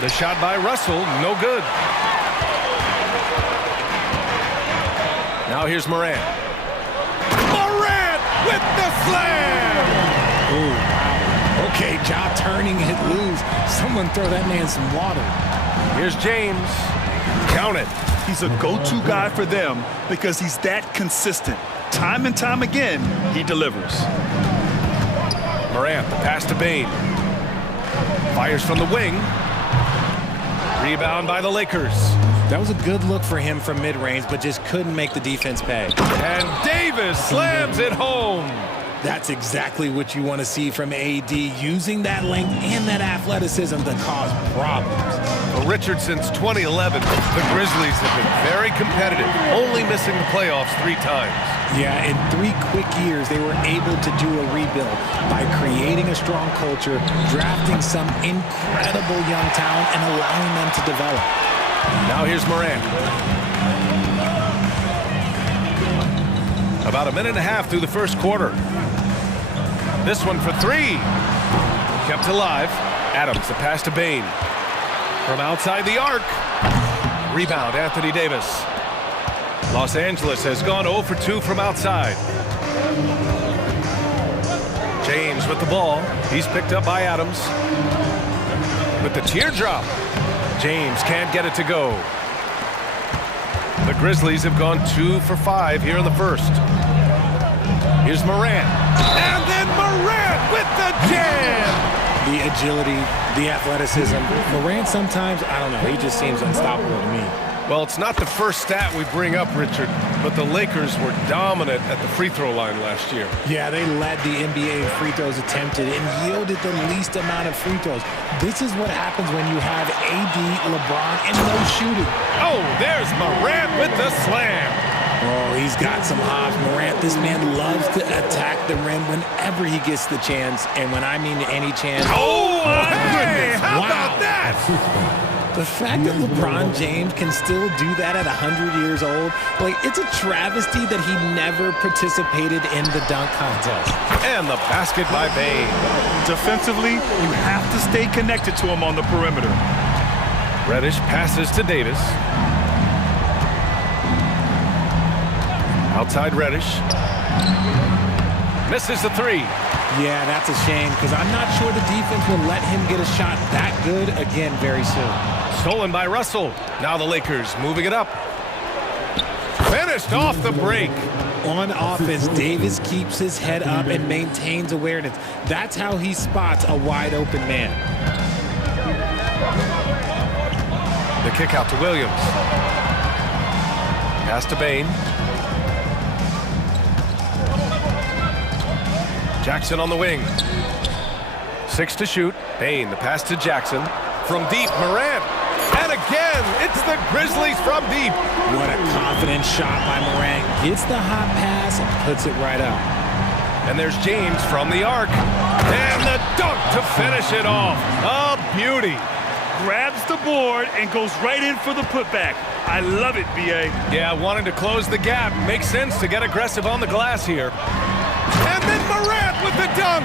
The shot by Russell, no good. Now here's Morant. Morant with the slam! Ooh, wow. Okay, job turning it loose. Someone throw that man some water. Here's James. Count it. He's a go-to guy for them because he's that consistent. Time and time again, he delivers. Morant, the pass to Bane. Fires from the wing. Rebound by the Lakers. That was a good look for him from mid-range, but just couldn't make the defense pay. And Davis slams it home. That's exactly what you want to see from AD, using that length and that athleticism to cause problems. For Richard, since 2011, the Grizzlies have been very competitive, only missing the playoffs 3 times. Yeah, in 3 quick years, they were able to do a rebuild by creating a strong culture, drafting some incredible young talent, and allowing them to develop. Now here's Morant. About a minute and a half through the first quarter. This one for 3. Kept alive. Adams, the pass to Bane. From outside the arc. Rebound, Anthony Davis. Los Angeles has gone 0 for 2 from outside. James with the ball. He's picked up by Adams. With the teardrop. James can't get it to go. The Grizzlies have gone 2 for 5 here in the first. Here's Morant. And then Morant with the jam! The agility, the athleticism. Morant sometimes, I don't know, he just seems unstoppable to me. Well, it's not the first stat we bring up, Richard, but the Lakers were dominant at the free throw line last year. Yeah, they led the NBA in free throws attempted and yielded the least amount of free throws. This is what happens when you have AD, LeBron, and no shooting. Oh, there's Morant with the slam. Oh, he's got some hops. Morant, this man loves to attack the rim whenever he gets the chance. And when I mean any chance... Oh, my goodness. How wow. about that? The fact that LeBron James can still do that at 100 years old, like, it's a travesty that he never participated in the dunk contest. And the basket by Bane. Defensively, you have to stay connected to him on the perimeter. Reddish passes to Davis. Outside Reddish. Misses the 3. Yeah, that's a shame because I'm not sure the defense will let him get a shot that good again very soon. Stolen by Russell. Now the Lakers moving it up. Finished off the break. On offense, Davis keeps his head up and maintains awareness. That's how he spots a wide open man. The kick out to Williams. Pass to Bane. Jackson on the wing. 6 to shoot. Bane, the pass to Jackson. From deep, Morant. And again, it's the Grizzlies from deep. What a confident shot by Morant. Gets the hot pass and puts it right up. And there's James from the arc. And the dunk to finish it off. A beauty. Grabs the board and goes right in for the putback. I love it, B.A. Yeah, wanting to close the gap. Makes sense to get aggressive on the glass here. And then Morant with the dunk.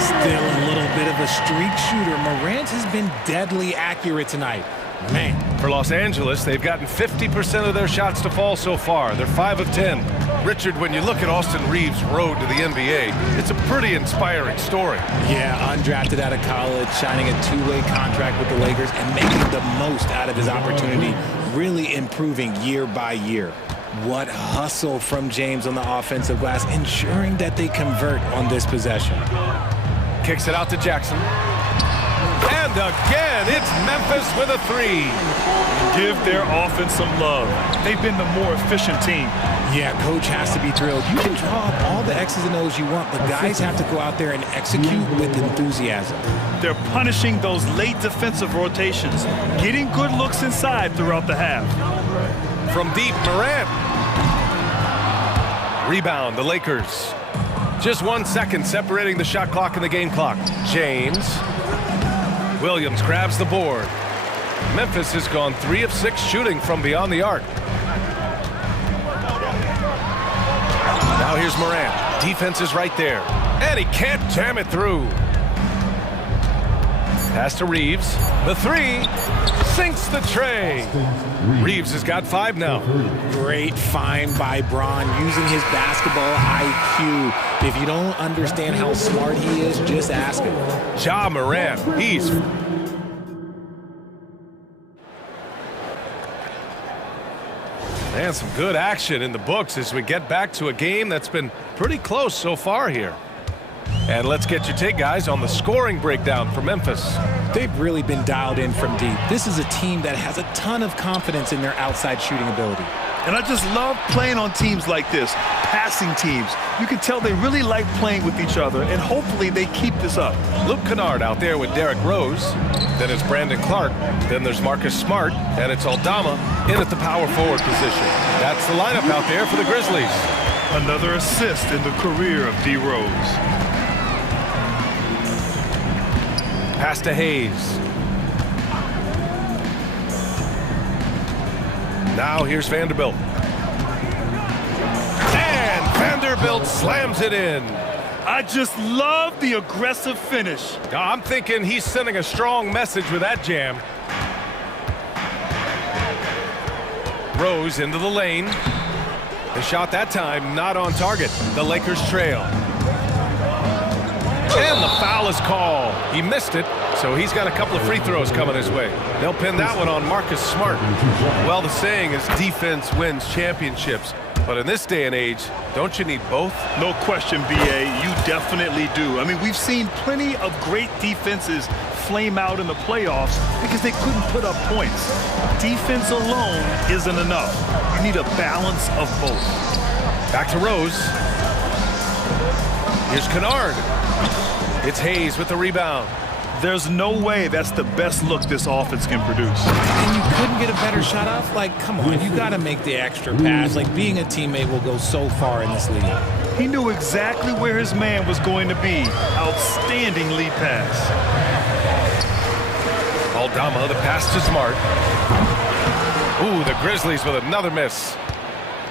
Still a little bit of a streak shooter. Morant has been deadly accurate tonight. Man. For Los Angeles, they've gotten 50% of their shots to fall so far. They're 5 of 10. Richard, when you look at Austin Reeves' road to the NBA, it's a pretty inspiring story. Yeah, undrafted out of college, signing a 2-way contract with the Lakers and making the most out of his opportunity, really improving year by year. What hustle from James on the offensive glass, ensuring that they convert on this possession. Kicks it out to Jackson. And again, it's Memphis with a 3. Give their offense some love. They've been the more efficient team. Yeah, coach has to be thrilled. You can draw up all the X's and O's you want, but guys have to go out there and execute with enthusiasm. They're punishing those late defensive rotations, getting good looks inside throughout the half. From deep, Morant. Rebound, the Lakers. Just 1 second separating the shot clock and the game clock. James. Williams grabs the board. Memphis has gone 3 of 6 shooting from beyond the arc. Now here's Morant. Defense is right there. And he can't jam it through. Pass to Reeves. The 3 sinks the tray. Reeves has got 5 now. Great find by Bron using his basketball IQ. If you don't understand how smart he is, just ask him. Ja Morant, he's... And some good action in the books as we get back to a game that's been pretty close so far here. And let's get your take, guys, on the scoring breakdown for Memphis. They've really been dialed in from deep. This is a team that has a ton of confidence in their outside shooting ability. And I just love playing on teams like this, passing teams. You can tell they really like playing with each other, and hopefully they keep this up. Luke Kennard out there with Derrick Rose. Then it's Brandon Clark. Then there's Marcus Smart. And it's Aldama in at the power forward position. That's the lineup out there for the Grizzlies. Another assist in the career of D. Rose. Pass to Hayes. Now here's Vanderbilt. And Vanderbilt slams it in. I just love the aggressive finish. I'm thinking he's sending a strong message with that jam. Rose into the lane. The shot that time not on target. The Lakers trail. And the foul is called. He missed it, so he's got a couple of free throws coming his way. They'll pin that one on Marcus Smart. Well, the saying is defense wins championships. But in this day and age, don't you need both? No question, B.A. You definitely do. I mean, we've seen plenty of great defenses flame out in the playoffs because they couldn't put up points. Defense alone isn't enough. You need a balance of both. Back to Rose. Here's Kennard. It's Hayes with the rebound. There's no way that's the best look this offense can produce. And you couldn't get a better shot off? Like, come on, you got to make the extra pass. Like, being a teammate will go so far in this league. He knew exactly where his man was going to be. Outstanding lead pass. Aldama, the pass to Smart. Ooh, the Grizzlies with another miss.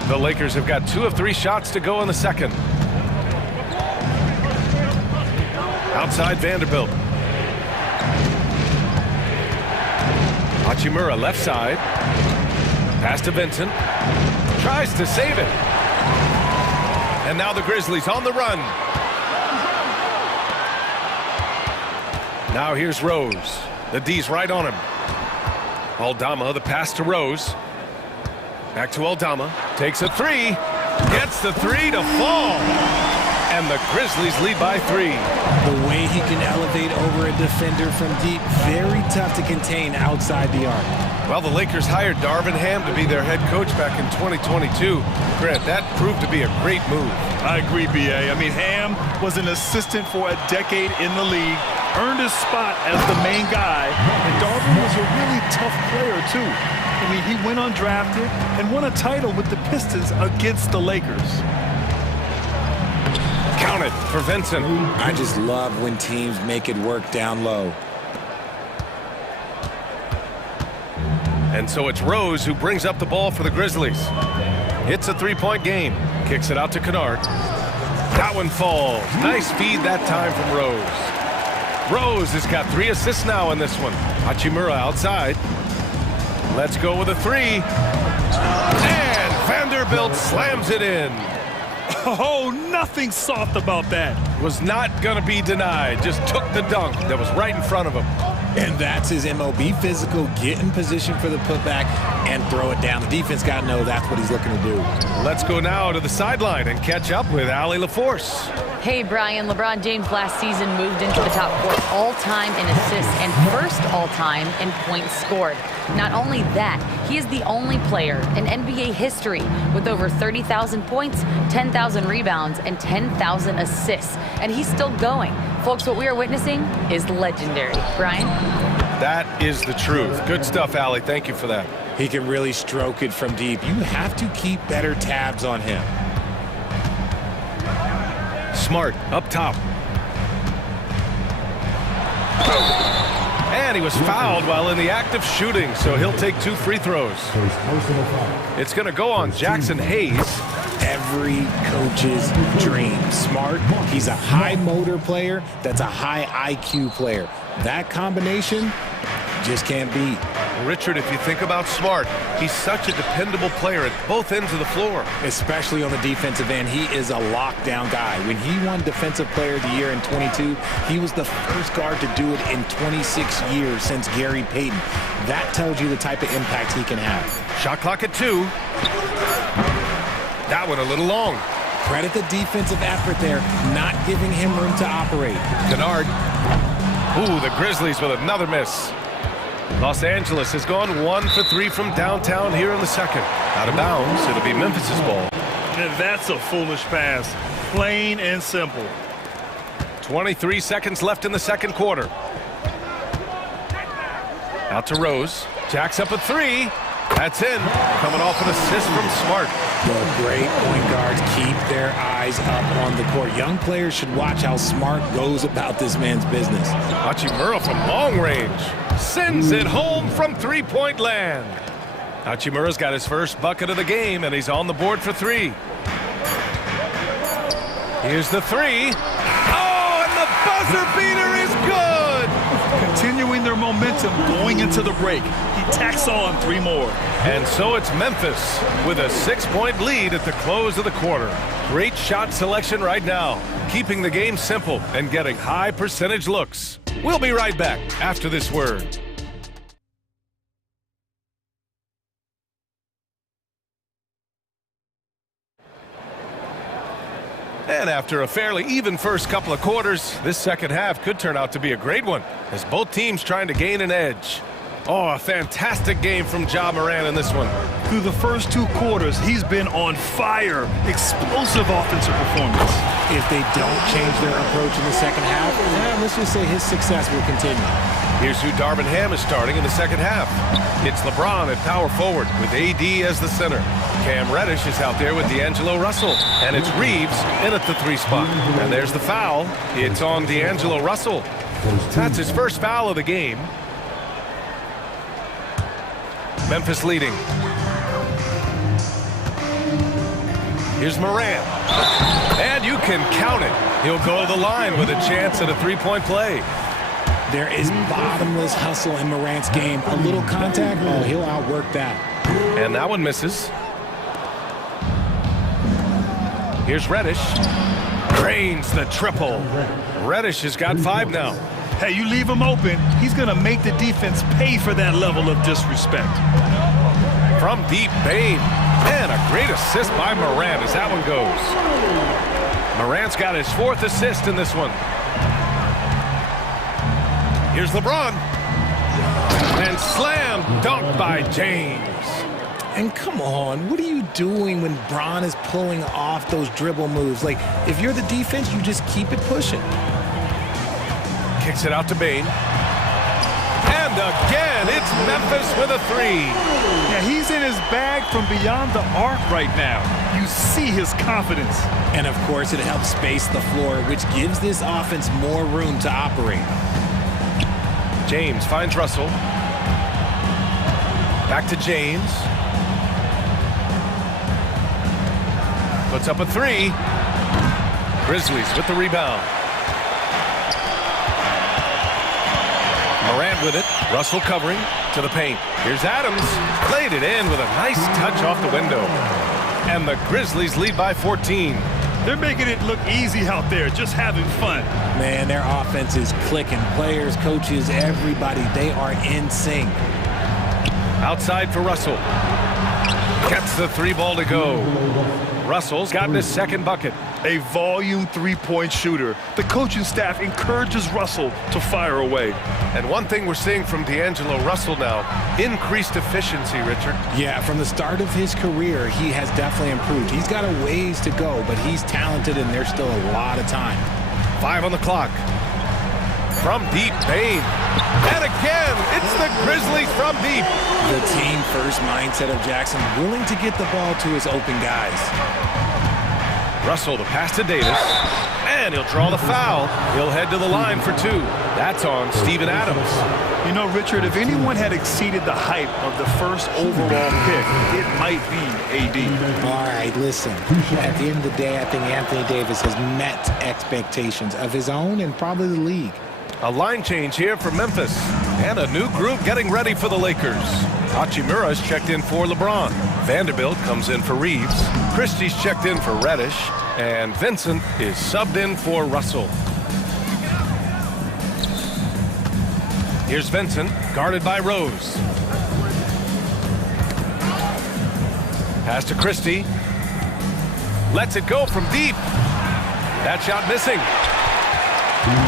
The Lakers have got 2 of 3 shots to go in the second. Outside Vanderbilt. Hachimura left side. Pass to Vincent. Tries to save it. And now the Grizzlies on the run. Now here's Rose. The D's right on him. Aldama, the pass to Rose. Back to Aldama. Takes a 3. Gets the 3 to fall. And the Grizzlies lead by 3. The way he can elevate over a defender from deep, very tough to contain outside the arc. Well, the Lakers hired Darvin Ham to be their head coach back in 2022. Grant, that proved to be a great move. I agree, B.A. I mean, Ham was an assistant for a decade in the league, earned his spot as the main guy, and Darvin was a really tough player, too. I mean, he went undrafted and won a title with the Pistons against the Lakers. Counted for Vincent. I just love when teams make it work down low. And so it's Rose who brings up the ball for the Grizzlies. It's a 3-point game. Kicks it out to Kennard. That one falls. Nice feed that time from Rose. Rose has got 3 assists now in this one. Hachimura outside. Let's go with a 3. And Vanderbilt slams it in. Oh, nothing soft about that. Was not going to be denied. Just took the dunk that was right in front of him. And that's his MO. Be physical, get in position for the putback, and throw it down. The defense got to know that's what he's looking to do. Let's go now to the sideline and catch up with Allie LaForce. Hey, Brian. LeBron James last season moved into the top 4 all-time in assists and first all-time in points scored. Not only that, he is the only player in NBA history with over 30,000 points, 10,000 rebounds, and 10,000 assists. And he's still going. Folks, what we are witnessing is legendary. Brian? That is the truth. Good stuff, Allie. Thank you for that. He can really stroke it from deep. You have to keep better tabs on him. Smart up top. And he was fouled while in the act of shooting, so he'll take 2 free throws. It's going to go on Jackson Hayes. Every coach's dream. Smart, he's a high motor player that's a high IQ player. That combination just can't beat. Richard, if you think about Smart, he's such a dependable player at both ends of the floor. Especially on the defensive end, he is a lockdown guy. When he won Defensive Player of the Year in 22, he was the first guard to do it in 26 years since Gary Payton. That tells you the type of impact he can have. Shot clock at 2. That one a little long. Credit the defensive effort there, not giving him room to operate. Kennard. Ooh, the Grizzlies with another miss. Los Angeles has gone 1 for 3 from downtown here in the second. Out of bounds, it'll be Memphis's ball. And that's a foolish pass. Plain and simple. 23 seconds left in the second quarter. Out to Rose. Jacks up a 3. That's in. Coming off an assist from Smart. The great point guards keep their eyes up on the court. Young players should watch how Smart goes about this man's business. Hachimura from long range. Sends it home from three-point land. Hachimura's got his first bucket of the game, and he's on the board for 3. Here's the 3. Oh, and the buzzer beater is good! Continuing their momentum going into the break. He tacks on 3 more. And so it's Memphis with a 6-point lead at the close of the quarter. Great shot selection right now, keeping the game simple and getting high percentage looks. We'll be right back after this word. And after a fairly even first couple of quarters, this second half could turn out to be a great one, as both teams trying to gain an edge. Oh, a fantastic game from Ja Morant in this one. Through the first 2 quarters, he's been on fire. Explosive offensive performance. If they don't change their approach in the second half, let's just say his success will continue. Here's who Darvin Ham is starting in the second half. It's LeBron at power forward with AD as the center. Cam Reddish is out there with D'Angelo Russell. And it's Reeves in at the 3 spot. And there's the foul. It's on D'Angelo Russell. That's his first foul of the game. Memphis leading. Here's Morant. And you can count it. He'll go to the line with a chance at a 3-point play. There is bottomless hustle in Morant's game. A little contact, oh, he'll outwork that. And that one misses. Here's Reddish. Drains the triple. Reddish has got 5 now. Hey, you leave him open, he's going to make the defense pay for that level of disrespect. From deep, Bane. And a great assist by Morant as that one goes. Morant's got his 4th assist in this one. Here's LeBron. And slam dunk by James. And come on, what are you doing when Bron is pulling off those dribble moves? Like, if you're the defense, you just keep it pushing. Kicks it out to Bane. And again, it's Memphis with a 3. Yeah, he's in his bag from beyond the arc right now. You see his confidence. And of course, it helps space the floor, which gives this offense more room to operate. James finds Russell. Back to James. Puts up a 3. Grizzlies with the rebound. Morant with it. Russell covering to the paint. Here's Adams. Played it in with a nice touch off the window. And the Grizzlies lead by 14. They're making it look easy out there, just having fun. Man, their offense is clicking. Players, coaches, everybody, they are in sync. Outside for Russell. Gets the 3 ball to go. Russell's gotten his 2nd bucket. A volume 3-point shooter. The coaching staff encourages Russell to fire away. And one thing we're seeing from D'Angelo Russell now, increased efficiency, Richard. Yeah, from the start of his career, he has definitely improved. He's got a ways to go, but he's talented and there's still a lot of time. 5 on the clock. From deep, Bane. And again, it's the Grizzlies from deep. The team-first mindset of Jackson, willing to get the ball to his open guys. Russell, the pass to Davis. And he'll draw the foul. He'll head to the line for two. That's on Steven Adams. You know, Richard, if anyone had exceeded the hype of the first overall pick, it might be AD. All right, listen. At the end of the day, I think Anthony Davis has met expectations of his own and probably the league. A line change here for Memphis. And a new group getting ready for the Lakers. Hachimura's checked in for LeBron. Vanderbilt comes in for Reeves. Christie's checked in for Reddish. And Vincent is subbed in for Russell. Here's Vincent, guarded by Rose. Pass to Christie. Lets it go from deep. That shot missing.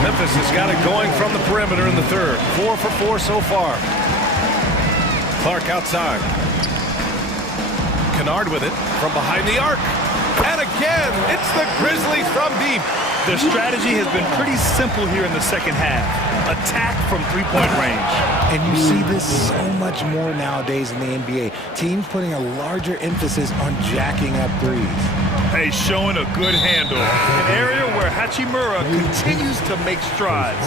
Memphis has got it going from the perimeter in the third. 4 for 4 so far. Clark outside. Kennard with it from behind the arc. And again, it's the Grizzlies from deep. Their strategy has been pretty simple here in the second half. Attack from three-point range. And you see this so much more nowadays in the NBA. Teams putting a larger emphasis on jacking up threes. Hey, showing a good handle. An area where Hachimura continues to make strides.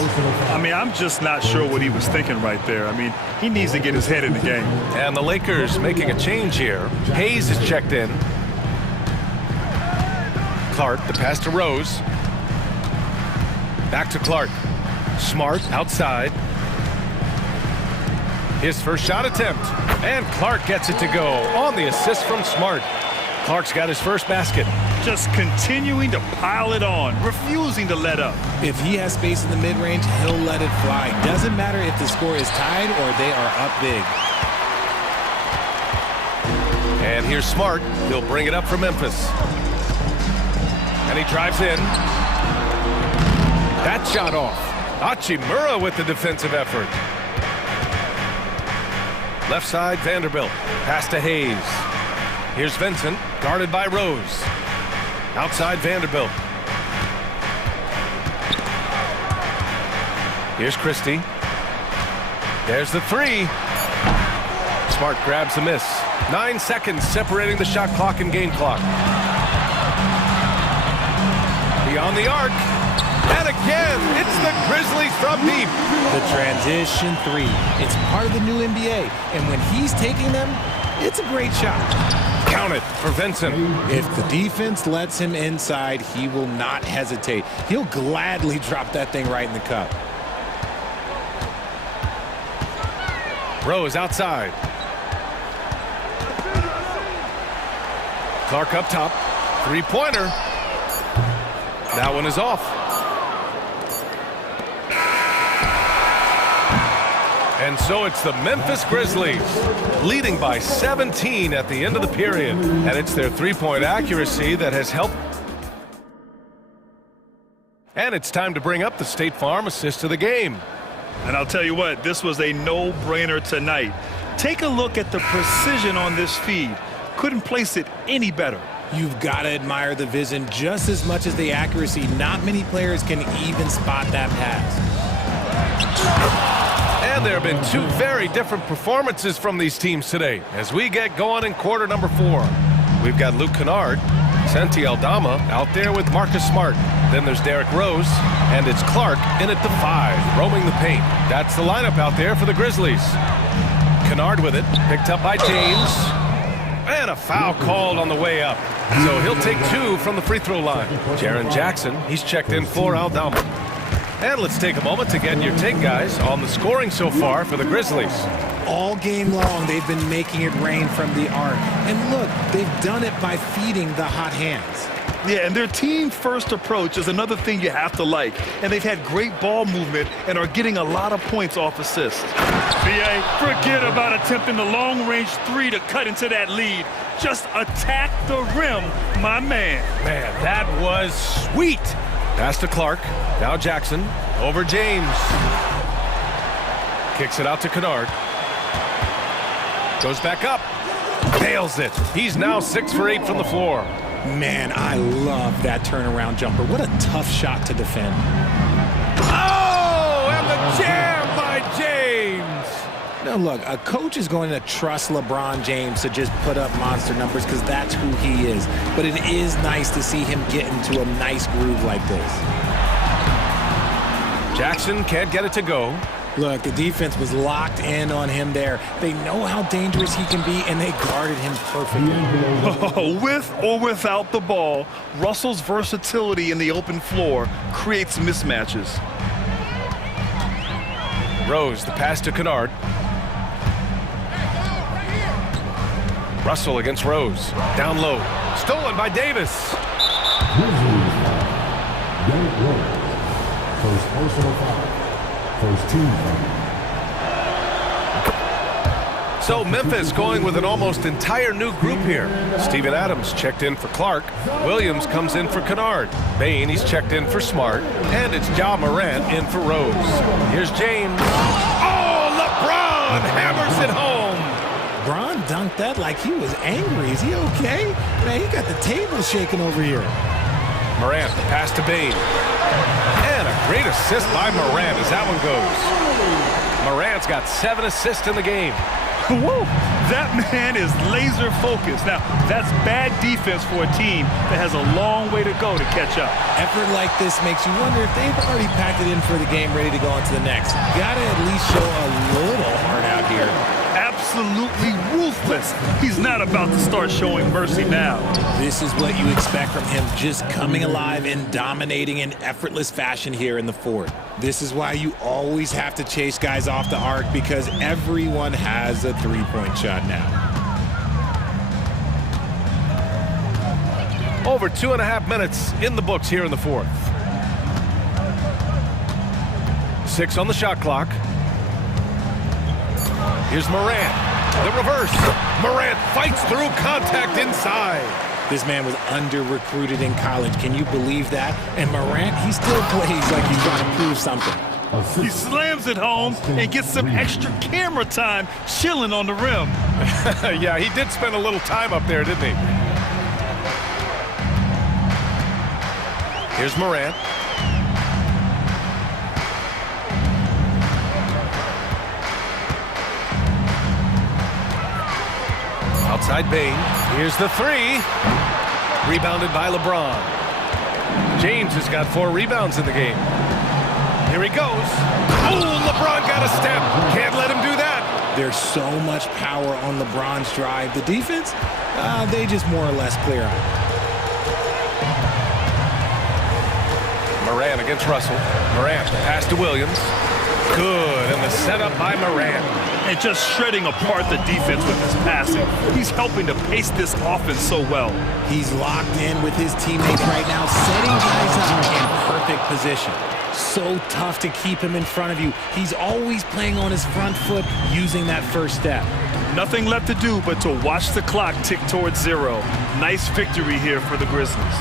I mean, I'm just not sure what he was thinking right there. I mean, he needs to get his head in the game. And the Lakers making a change here. Hayes is checked in. Clark, the pass to Rose. Back to Clark. Smart outside. His first shot attempt. And Clark gets it to go on the assist from Smart. Clark's got his first basket. Just continuing to pile it on, refusing to let up. If he has space in the mid-range, he'll let it fly. Doesn't matter if the score is tied or they are up big. And here's Smart. He'll bring it up for Memphis. And he drives in. That shot off. Hachimura with the defensive effort. Left side, Vanderbilt. Pass to Hayes. Here's Vincent, guarded by Rose. Outside, Vanderbilt. Here's Christie. There's the three. Smart grabs the miss. 9 seconds separating the shot clock and game clock. Beyond the arc. And again, it's the Grizzlies from deep. The transition three. It's part of the new NBA. And when he's taking them, it's a great shot. Count it for Vincent. If the defense lets him inside, he will not hesitate. He'll gladly drop that thing right in the cup. Rose outside. Clark up top. Three-pointer. That one is off. And so it's the Memphis Grizzlies leading by 17 at the end of the period. And it's their three-point accuracy that has helped. And it's time to bring up the State Farm assist of the game. And I'll tell you what, this was a no-brainer tonight. Take a look at the precision on this feed. Couldn't place it any better. You've got to admire the vision just as much as the accuracy. Not many players can even spot that pass. And there have been two very different performances from these teams today as we get going in quarter number 4. We've got Luke Kennard, Santi Aldama out there with Marcus Smart. Then there's Derrick Rose, and it's Clark in at the 5, roaming the paint. That's the lineup out there for the Grizzlies. Kennard with it, picked up by James. And a foul called on the way up. So he'll take 2 from the free throw line. Jaren Jackson, he's checked in for Aldama. And let's take a moment to get your take, guys, on the scoring so far for the Grizzlies. All game long, they've been making it rain from the arc. And look, they've done it by feeding the hot hands. Yeah, and their team-first approach is another thing you have to like. And they've had great ball movement and are getting a lot of points off assists. BA, forget about attempting the long-range 3 to cut into that lead. Just attack the rim, my man. Man, that was sweet. Pass to Clark. Now Jackson. Over James. Kicks it out to Kennard. Goes back up. Nails it. He's now 6 for 8 from the floor. Man, I love that turnaround jumper. What a tough shot to defend. Oh, and the jam by James. Look, a coach is going to trust LeBron James to just put up monster numbers because that's who he is. But it is nice to see him get into a nice groove like this. Jackson can't get it to go. Look, the defense was locked in on him there. They know how dangerous he can be, and they guarded him perfectly. With or without the ball, Russell's versatility in the open floor creates mismatches. Rose, the pass to Kennard. Russell against Rose. Down low. Stolen by Davis. First personal foul. First team foul. So Memphis going with an almost entire new group here. Steven Adams checked in for Clark. Williams comes in for Kennard. Bain, he's checked in for Smart. And it's Ja Morant in for Rose. Here's James. Oh, LeBron hammers it home. LeBron dunked that like he was angry. Is he okay? Man, he got the table shaking over here. Morant, the pass to Bain. And a great assist by Morant as that one goes. Morant's got 7 assists in the game. Whoa, that man is laser focused. Now, that's bad defense for a team that has a long way to go to catch up. Effort like this makes you wonder if they've already packed it in for the game ready to go on to the next. Gotta at least show a little heart out here. Absolutely ruthless. He's not about to start showing mercy now. This is what you expect from him, just coming alive and dominating in effortless fashion here in the fourth. This is why you always have to chase guys off the arc, because everyone has a three-point shot now. Over 2.5 minutes in the books here in the fourth. 6 on the shot clock. Here's Morant. The reverse. Morant fights through contact inside. This man was under-recruited in college. Can you believe that? And Morant, he still plays like he's trying to prove something. He slams it home and gets some extra camera time chilling on the rim. Yeah, he did spend a little time up there, didn't he? Here's Morant. Outside Bain. Here's the three. Rebounded by LeBron. James has got 4 rebounds in the game. Here he goes. Oh, LeBron got a step. Can't let him do that. There's so much power on LeBron's drive. The defense, they just more or less clear out. Morant against Russell. Morant, pass to Williams. Good, and the setup by Morant. And just shredding apart the defense with his passing. He's helping to pace this offense so well. He's locked in with his teammates right now, setting guys up in perfect position. So tough to keep him in front of you. He's always playing on his front foot, using that first step. Nothing left to do but to watch the clock tick towards 0. Nice victory here for the Grizzlies.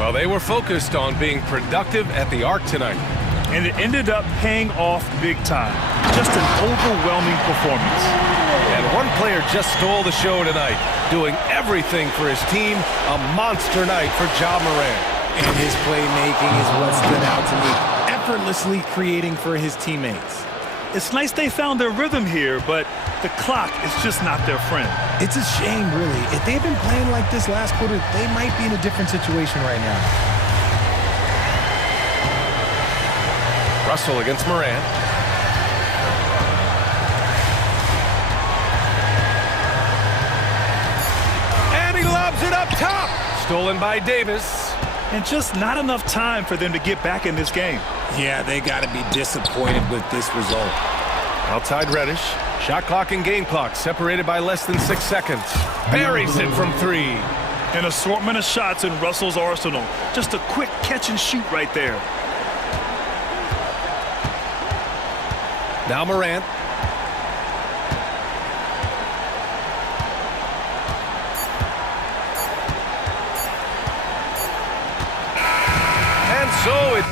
Well, they were focused on being productive at the arc tonight. And it ended up paying off big time. Just an overwhelming performance. And one player just stole the show tonight, doing everything for his team. A monster night for Ja Morant. And his playmaking is what stood out to me. Effortlessly creating for his teammates. It's nice they found their rhythm here, but the clock is just not their friend. It's a shame, really. If they'd been playing like this last quarter, they might be in a different situation right now. Russell against Morant. And he lobs it up top. Stolen by Davis. And just not enough time for them to get back in this game. Yeah, they got to be disappointed with this result. Outside Reddish. Shot clock and game clock separated by less than 6 seconds. Buries it from 3. An assortment of shots in Russell's arsenal. Just a quick catch and shoot right there. Now Morant. And so it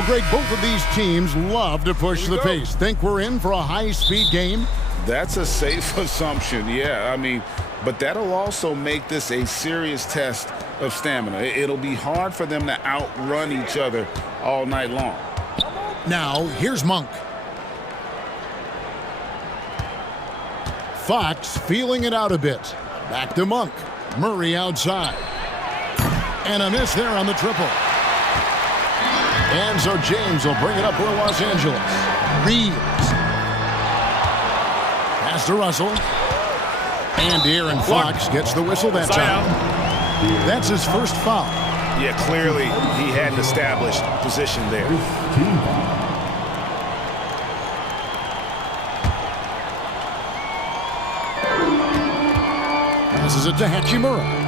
Well, Greg, both of these teams love to push the pace. Think we're in for a high-speed game? That's a safe assumption, yeah. I mean, but that'll also make this a serious test of stamina. It'll be hard for them to outrun each other all night long. Now, here's Monk. Fox feeling it out a bit. Back to Monk. Murray outside. And a miss there on the triple. And so James will bring it up for Los Angeles. Reeves. Pass to Russell. And Aaron Fox gets the whistle that time. That's his first foul. Yeah, clearly he had an established position there. Passes it to Hachimura.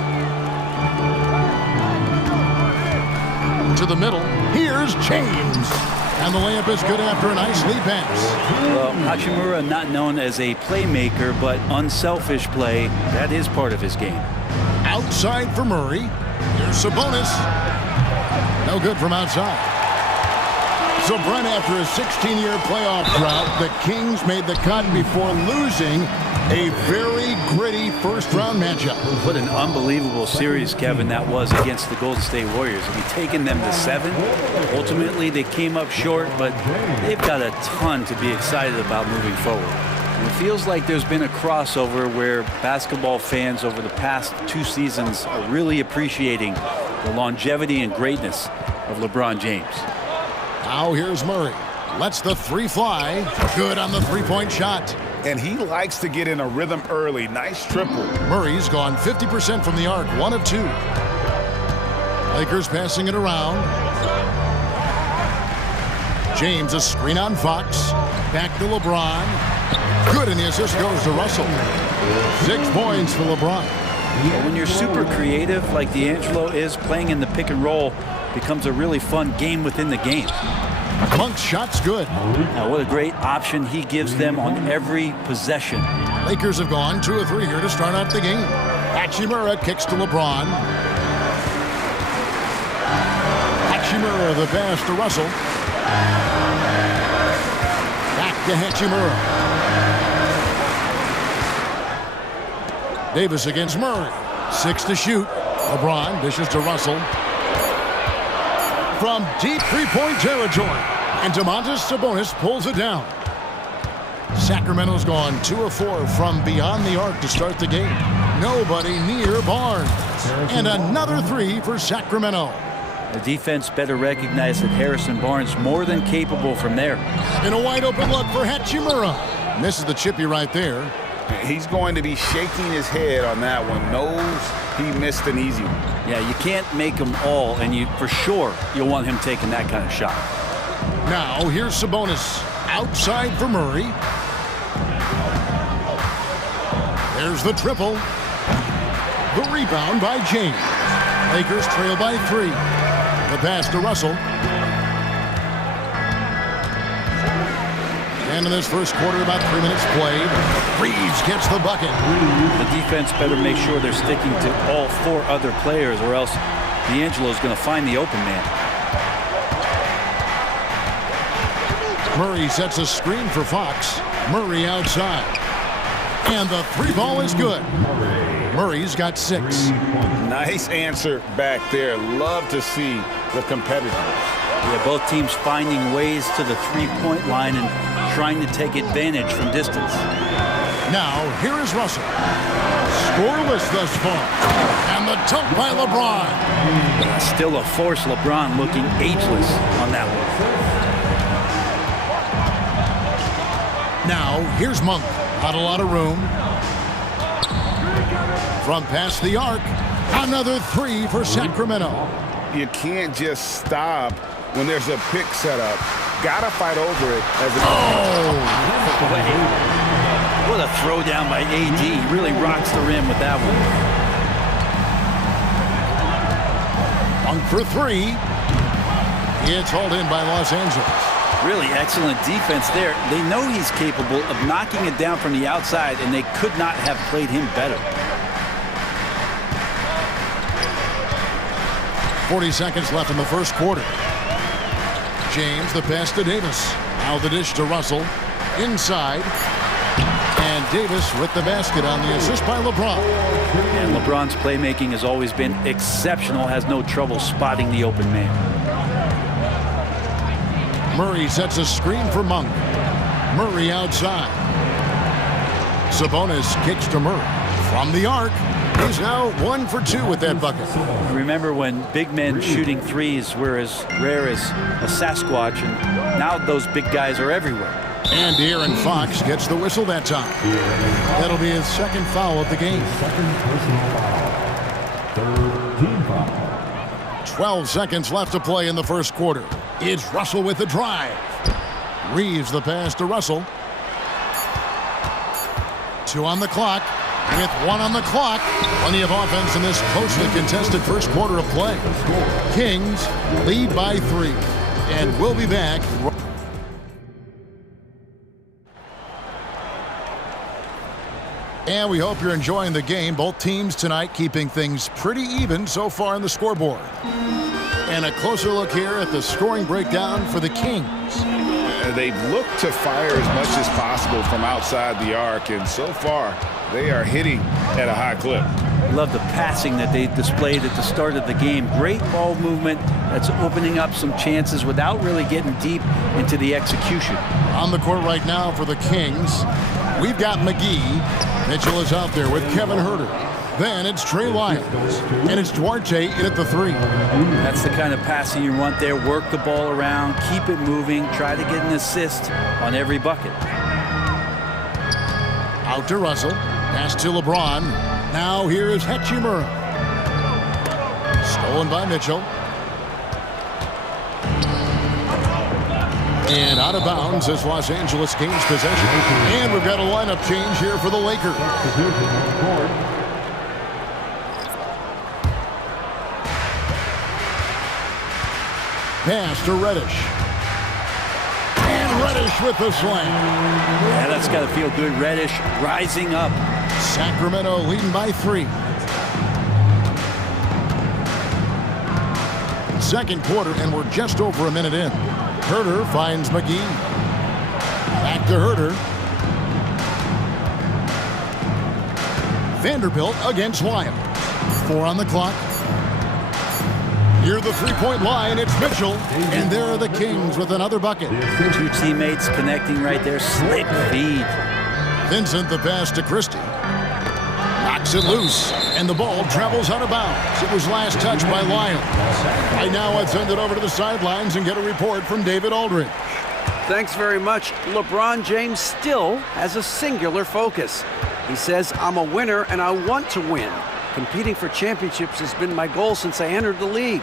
To the middle. Here's James. And the layup is good after a nice lead pass. Well, Hachimura not known as a playmaker, but unselfish play. That is part of his game. Outside for Murray. Here's Sabonis. No good from outside. So, Brent, after a 16-year playoff drought, the Kings made the cut before losing a very gritty first-round matchup. What an unbelievable series, Kevin, that was against the Golden State Warriors. I mean, taking them to 7. Ultimately, they came up short, but they've got a ton to be excited about moving forward. And it feels like there's been a crossover where basketball fans over the past 2 seasons are really appreciating the longevity and greatness of LeBron James. Now here's Murray. Lets the three fly. Good on the three-point shot. And he likes to get in a rhythm early. Nice triple. Murray's gone 50% from the arc, 1 of 2. Lakers passing it around. James, a screen on Fox. Back to LeBron. Good, and the assist goes to Russell. 6 points for LeBron. But when you're super creative like D'Angelo is, playing in the pick and roll becomes a really fun game within the game. Monk's shot's good. Now, what a great option he gives them on every possession. Lakers have gone 2 of 3 here to start out the game. Hachimura kicks to LeBron. Hachimura, the pass to Russell. Back to Hachimura. Davis against Murray. 6 to shoot. LeBron dishes to Russell. From deep three-point territory. And Domantas Sabonis pulls it down. Sacramento's gone 2 of 4 from beyond the arc to start the game. Nobody near Barnes. And another 3 for Sacramento. The defense better recognize that Harrison Barnes more than capable from there. In a wide open look for Hachimura. Misses the chippy right there. He's going to be shaking his head on that one. Knows he missed an easy one. Yeah, you can't make them all, and for sure you'll want him taking that kind of shot. Now here's Sabonis outside for Murray. There's the triple. The rebound by James. Lakers trail by 3. The pass to Russell. And in this first quarter, about 3 minutes played. Reeves gets the bucket. The defense better make sure they're sticking to all 4 other players, or else D'Angelo's going to find the open man. Murray sets a screen for Fox. Murray outside. And the 3-ball is good. Murray's got 6. Nice answer back there. Love to see the competitiveness. Yeah, both teams finding ways to the 3-point line and trying to take advantage from distance. Now, here is Russell. Scoreless thus far. And the dunk by LeBron. Still a force. LeBron looking ageless on that one. Now, here's Monk. Not a lot of room. From past the arc. Another 3 for Sacramento. You can't just stop when there's a pick set up. Gotta fight over it as a What a throwdown by AD. He really rocks the rim with that one. Monk for 3. It's hauled in by Los Angeles. Really excellent defense there. They know he's capable of knocking it down from the outside, and they could not have played him better. 40 seconds left in the first quarter. James, the pass to Davis. Now the dish to Russell. Inside. And Davis with the basket on the assist by LeBron. And LeBron's playmaking has always been exceptional, has no trouble spotting the open man. Murray sets a screen for Monk. Murray outside. Sabonis kicks to Murray. From the arc, he's now 1 for 2 with that bucket. Remember when big men shooting threes were as rare as a Sasquatch, and now those big guys are everywhere. And De'Aaron Fox gets the whistle that time. That'll be his second foul of the game. Second personal foul. Third team foul. 12 seconds left to play in the first quarter. It's Russell with the drive. Reeves the pass to Russell. 2 on the clock. With 1 on the clock. Plenty of offense in this closely contested first quarter of play. Kings lead by 3. And we'll be back. And we hope you're enjoying the game. Both teams tonight keeping things pretty even so far on the scoreboard. And a closer look here at the scoring breakdown for the Kings. They've looked to fire as much as possible from outside the arc, and so far they are hitting at a high clip. I love the passing that they displayed at the start of the game. Great ball movement that's opening up some chances without really getting deep into the execution. On the court right now for the Kings, we've got McGee. Mitchell is out there with Kevin Huerter. Then it's Trey Lyles. And it's Duarte in at the 3. That's the kind of passing you want there. Work the ball around, keep it moving, try to get an assist on every bucket. Out to Russell. Pass to LeBron. Now here is Hachimura. Stolen by Mitchell. And out of bounds as Los Angeles gains possession. And we've got a lineup change here for the Lakers. Pass to Reddish. And Reddish with the slam. Yeah, that's got to feel good. Reddish rising up. Sacramento leading by 3. Second quarter, and we're just over a minute in. Huerter finds McGee. Back to Huerter. Vanderbilt against Lyles. 4 on the clock. Near the three-point line, it's Mitchell. And there are the Kings with another bucket. 2 teammates connecting right there. Slick feed. Vincent the pass to Christie. Knocks it loose. And the ball travels out of bounds. It was last touched by Lyles. Right now, let's send it over to the sidelines and get a report from David Aldridge. Thanks very much. LeBron James still has a singular focus. He says, I'm a winner and I want to win. Competing for championships has been my goal since I entered the league.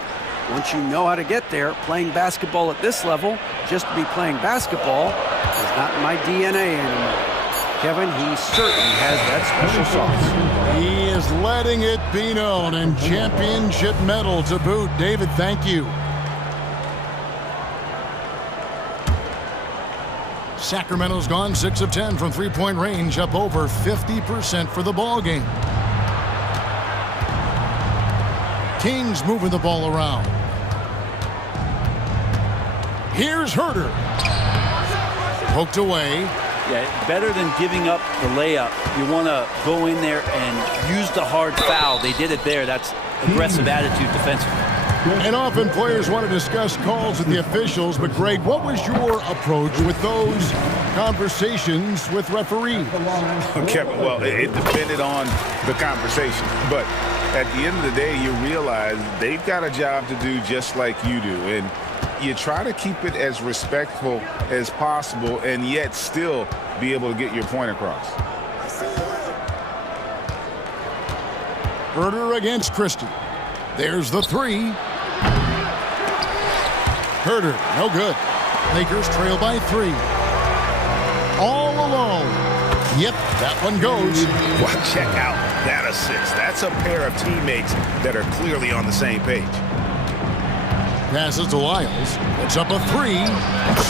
Once you know how to get there, playing basketball at this level, just to be playing basketball, is not in my DNA anymore. Kevin, he certainly has that special sauce. He is letting it be known, and championship medal to boot. David, thank you. Sacramento's gone 6 of 10 from three-point range, up over 50% for the ball game. Kings moving the ball around. Here's Huerter. Poked away. Yeah, better than giving up the layup. You want to go in there and use the hard foul. They did it there. That's aggressive attitude defensively. And often players want to discuss calls with the officials, but Greg, what was your approach with those conversations with referees? Kevin, well, it depended on the conversation, but at the end of the day, you realize they've got a job to do just like you do, and you try to keep it as respectful as possible and yet still be able to get your point across. Huerter against Christie. There's the 3. Huerter, no good. Lakers trail by 3. All alone. Yep, that one goes. Well, check out that assist. That's a pair of teammates that are clearly on the same page. Passes to Lyles. It's up a 3.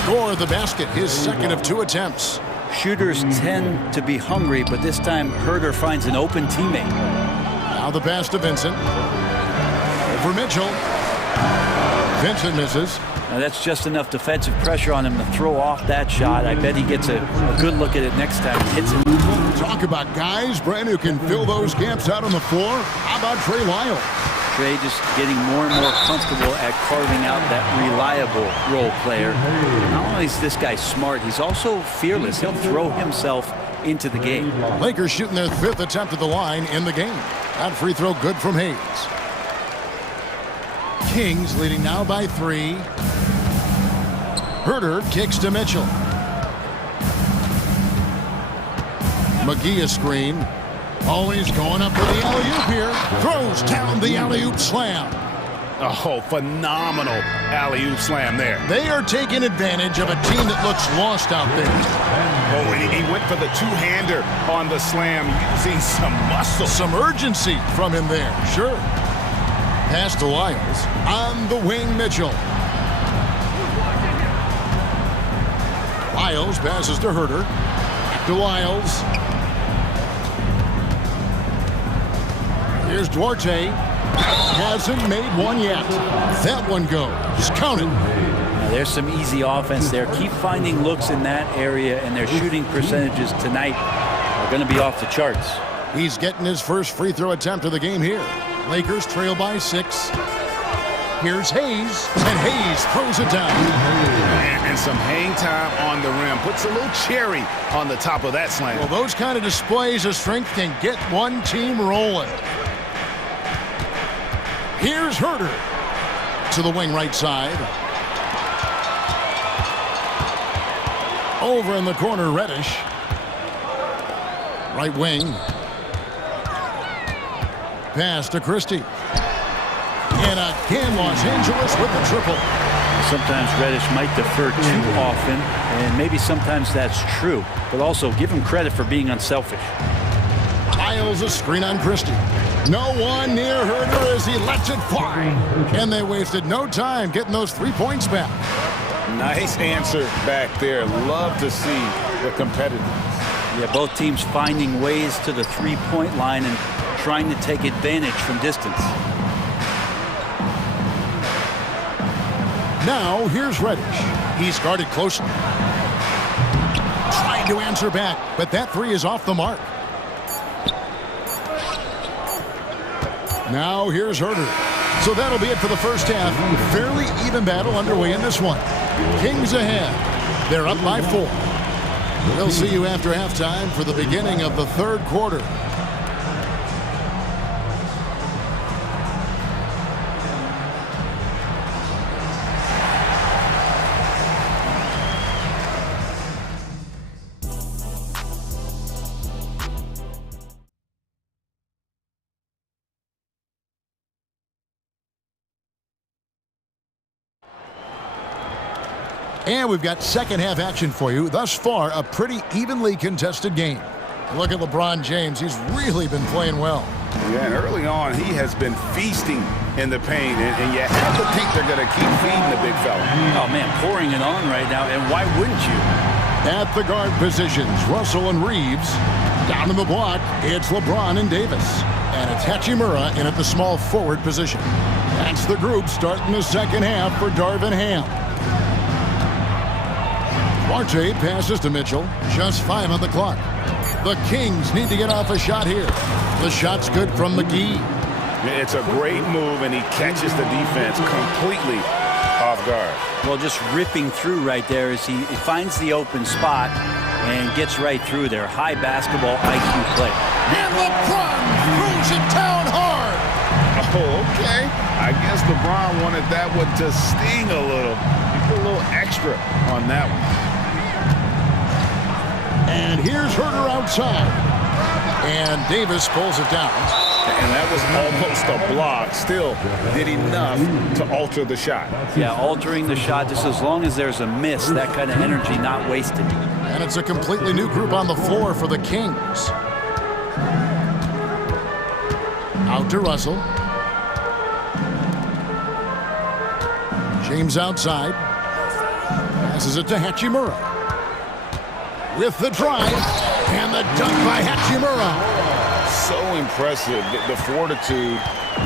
Score the basket, his second of 2 attempts. Shooters tend to be hungry, but this time Huerter finds an open teammate. Now the pass to Vincent. Over Mitchell. Vincent misses. Now that's just enough defensive pressure on him to throw off that shot. I bet he gets a good look at it next time he hits it. Talk about guys, Brent, who can fill those gaps out on the floor. How about Trey Lyles? Trey just getting more and more comfortable at carving out that reliable role player. Not only is this guy smart, he's also fearless. He'll throw himself into the game. Lakers shooting their 5th attempt at the line in the game. That free throw good from Hayes. Kings leading now by 3. Herter kicks to Mitchell. McGee a screen. Always going up for the alley-oop here. Throws down the alley-oop slam. Oh, phenomenal alley-oop slam there. They are taking advantage of a team that looks lost out there. Oh, and he went for the two-hander on the slam, using some muscle. Some urgency from him there, sure. Pass to Lyles. On the wing, Mitchell. Lyles passes to Herter. Back to Lyles. Here's Duarte. Hasn't made one yet. That one goes. Count it. Now, there's some easy offense there. Keep finding looks in that area, and their shooting percentages tonight are going to be off the charts. He's getting his first free throw attempt of the game here. Lakers trail by 6. Here's Hayes, and Hayes throws it down. And some hang time on the rim. Puts a little cherry on the top of that slam. Well, those kind of displays of strength can get one team rolling. Here's Herter to the wing right side. Over in the corner, Reddish. Right wing. Pass to Christie. And again, Los Angeles with the triple. Sometimes Reddish might defer too often, and maybe sometimes that's true, but also give him credit for being unselfish. Lyles a screen on Christie. No one near Herter as he lets it fly. And they wasted no time getting those 3 points back. Nice answer back there. Love to see the competitiveness. Yeah, both teams finding ways to the three-point line and trying to take advantage from distance. Now here's Reddish. He's guarded closely. Trying to answer back, but that 3 is off the mark. Now here's Herter. So that'll be it for the first half. Fairly even battle underway in this one. Kings ahead. They're up by 4. We'll see you after halftime for the beginning of the 3rd quarter. And we've got second half action for you. Thus far, a pretty evenly contested game. Look at LeBron James. He's really been playing well. Yeah, and early on, he has been feasting in the paint. And you have to think they're going to keep feeding the big fella. Oh, man, pouring it on right now. And why wouldn't you? At the guard positions, Russell and Reeves. Down in the block, it's LeBron and Davis. And it's Hachimura in at the small forward position. That's the group starting the second half for Darvin Ham. Duarte passes to Mitchell. Just 5 on the clock. The Kings need to get off a shot here. The shot's good from McGee. It's a great move, and he catches the defense completely off guard. Well, just ripping through right there as he finds the open spot and gets right through there. High basketball IQ play. And LeBron throws it down hard. Oh, okay. I guess LeBron wanted that one to sting a little. He put a little extra on that one. And here's Herter outside. And Davis pulls it down. And that was almost a block. Still did enough to alter the shot. Yeah, altering the shot just as long as there's a miss, that kind of energy not wasted. And it's a completely new group on the floor for the Kings. Out to Russell. James outside. Passes it to Hachimura. With the drive, and the dunk by Hachimura. So impressive, the fortitude,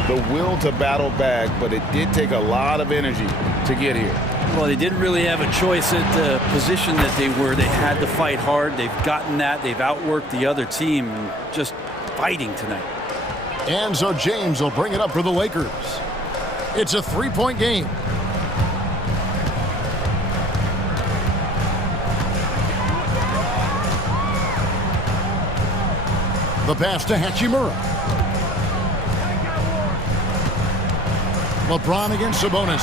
the will to battle back, but it did take a lot of energy to get here. Well, they didn't really have a choice at the position that they were. They had to fight hard. They've gotten that. They've outworked the other team. Just fighting tonight. And so James will bring it up for the Lakers. It's a three-point game. The pass to Hachimura. LeBron against Sabonis.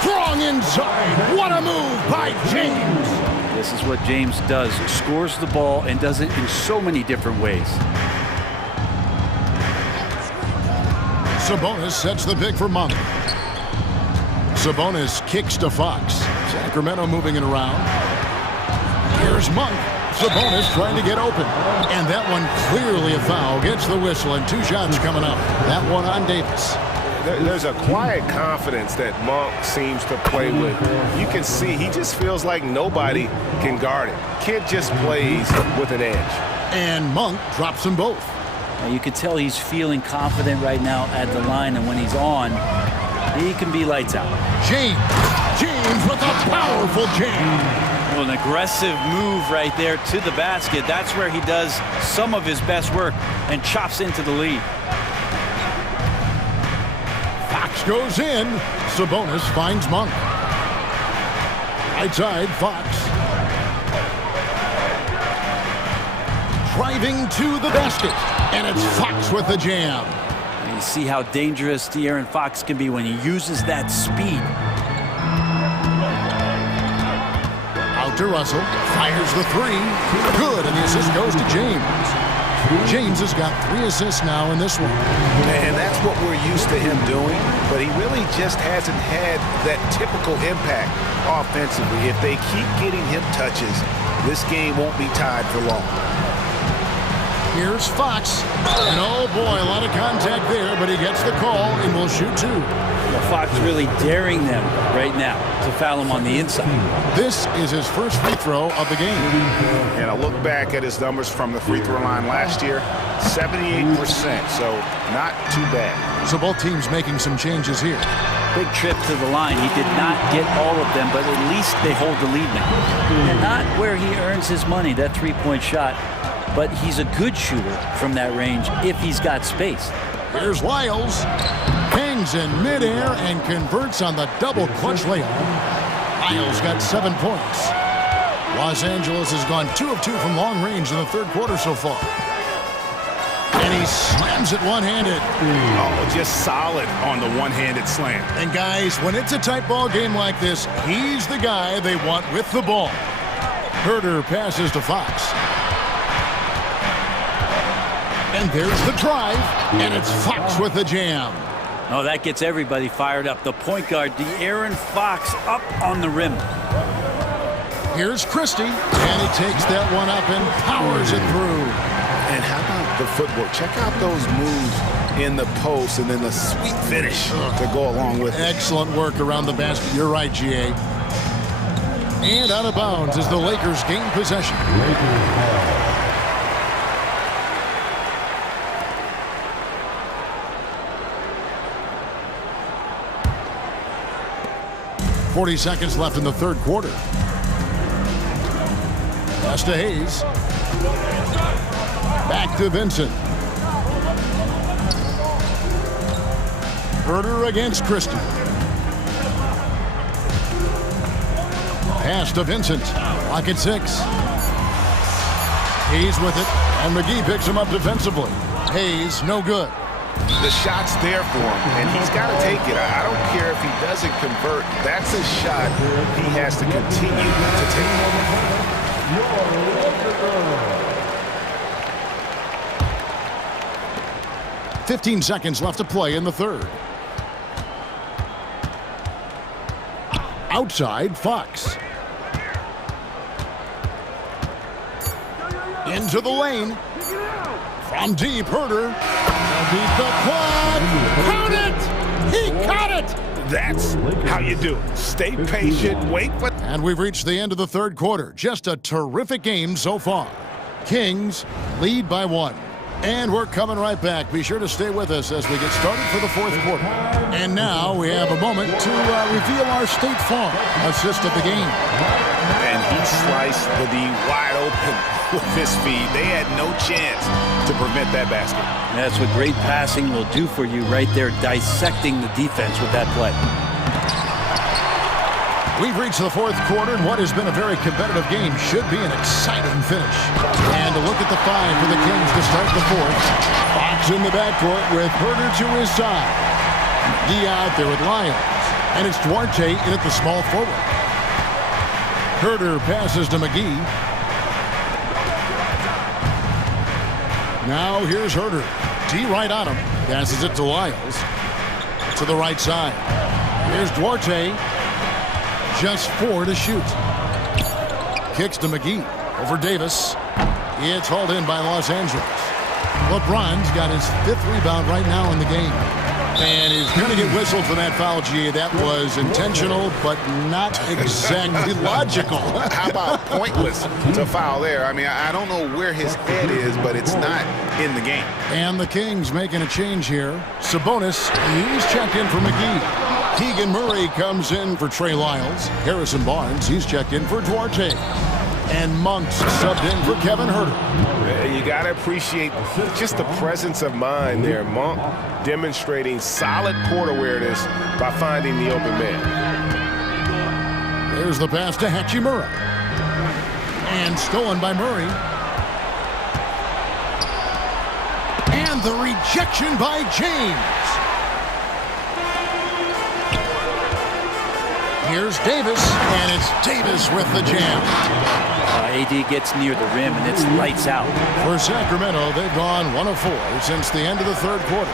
Strong inside. What a move by James. This is what James does. Scores the ball and does it in so many different ways. Sabonis sets the pick for Monk. Sabonis kicks to Fox. Sacramento moving it around. Here's Monk. Sabonis trying to get open. And that one clearly a foul. Gets the whistle and 2 shots coming up. That one on Davis. There's a quiet confidence that Monk seems to play with. You can see he just feels like nobody can guard him. Kid just plays with an edge. And Monk drops them both. You can tell he's feeling confident right now at the line, and when he's on, he can be lights out. James with a powerful jam. Well, an aggressive move right there to the basket. That's where he does some of his best work and chops into the lead. Fox goes in. Sabonis finds Monk. Right side, Fox. Driving to the basket. And it's Fox with the jam. And you see how dangerous De'Aaron Fox can be when he uses that speed. Out to Russell. Fires the three. Good, and the assist goes to James. James has got 3 assists now in this one. And that's what we're used to him doing, but he really just hasn't had that typical impact offensively. If they keep getting him touches, this game won't be tied for long. Here's Fox. And oh boy, a lot of contact there, but he gets the call and will shoot 2. Well, Fox really daring them right now to foul him on the inside. This is his first free throw of the game. And I look back at his numbers from the free throw line last year, 78%, so not too bad. So both teams making some changes here. Big trip to the line. He did not get all of them, but at least they hold the lead now. And not where he earns his money, that three-point shot. But he's a good shooter from that range if he's got space. Here's Lyles. Hangs in midair and converts on the double clutch layup. Lyles got 7 points. Los Angeles has gone 2 of 2 from long range in the third quarter so far. And he slams it one-handed. Oh, just solid on the one-handed slam. And guys, when it's a tight ball game like this, he's the guy they want with the ball. Herter passes to Fox. And there's the drive, and it's Fox with the jam. Oh, that gets everybody fired up. The point guard, De'Aaron Fox, up on the rim. Here's Christie, and he takes that one up and powers it through. And how about the footwork? Check out those moves in the post and then the sweet finish to go along with it. Excellent work around the basket. You're right, GA. And out of bounds as the Lakers gain possession. Lakers. 40 seconds left in the third quarter. Pass to Hayes. Back to Vincent. Herter against Christie. Pass to Vincent. Lock at 6. Hayes with it, and McGee picks him up defensively. Hayes, no good. The shot's there for him, and he's got to take it. I don't care if he doesn't convert. That's a shot he has to continue to take. 15 seconds left to play in the third. Outside, Fox. Into the lane. From deep, Herter. Beat the quad. Count it! He caught it! That's how you do it. Stay patient, wait for... And we've reached the end of the third quarter. Just a terrific game so far. Kings lead by 1. And we're coming right back. Be sure to stay with us as we get started for the fourth quarter. And now we have a moment to reveal our State Farm assist of the game. And he sliced the D wide open with his feet. They had no chance to prevent that basket. That's what great passing will do for you right there, dissecting the defense with that play. We've reached the fourth quarter, and what has been a very competitive game should be an exciting finish. And a look at the five for the Kings to start the fourth. Fox in the backcourt with Herder to his side. He out there with Lyons. And it's Duarte in at the small forward. Herder passes to McGee. Now here's Herder. D right on him. Passes it to Lyles. To the right side. Here's Duarte. Just 4 to shoot. Kicks to McGee. Over Davis. It's hauled in by Los Angeles. LeBron's got his 5th rebound right now in the game. And he's going to get whistled for that foul, G. That was intentional, but not exactly logical. How about pointless to foul there? I mean, I don't know where his head is, but it's not in the game. And the Kings making a change here. Sabonis, he's checked in for McGee. Keegan Murray comes in for Trey Lyles. Harrison Barnes, he's checked in for Duarte. And Monk's subbed in for Kevin Herder. You got to appreciate just the presence of mind there. Monk demonstrating solid court awareness by finding the open man. There's the pass to Hachimura. And stolen by Murray. And the rejection by James. Here's Davis, and it's Davis with the jam. AD gets near the rim, and it's lights out. For Sacramento, they've gone 1 of 4 since the end of the third quarter.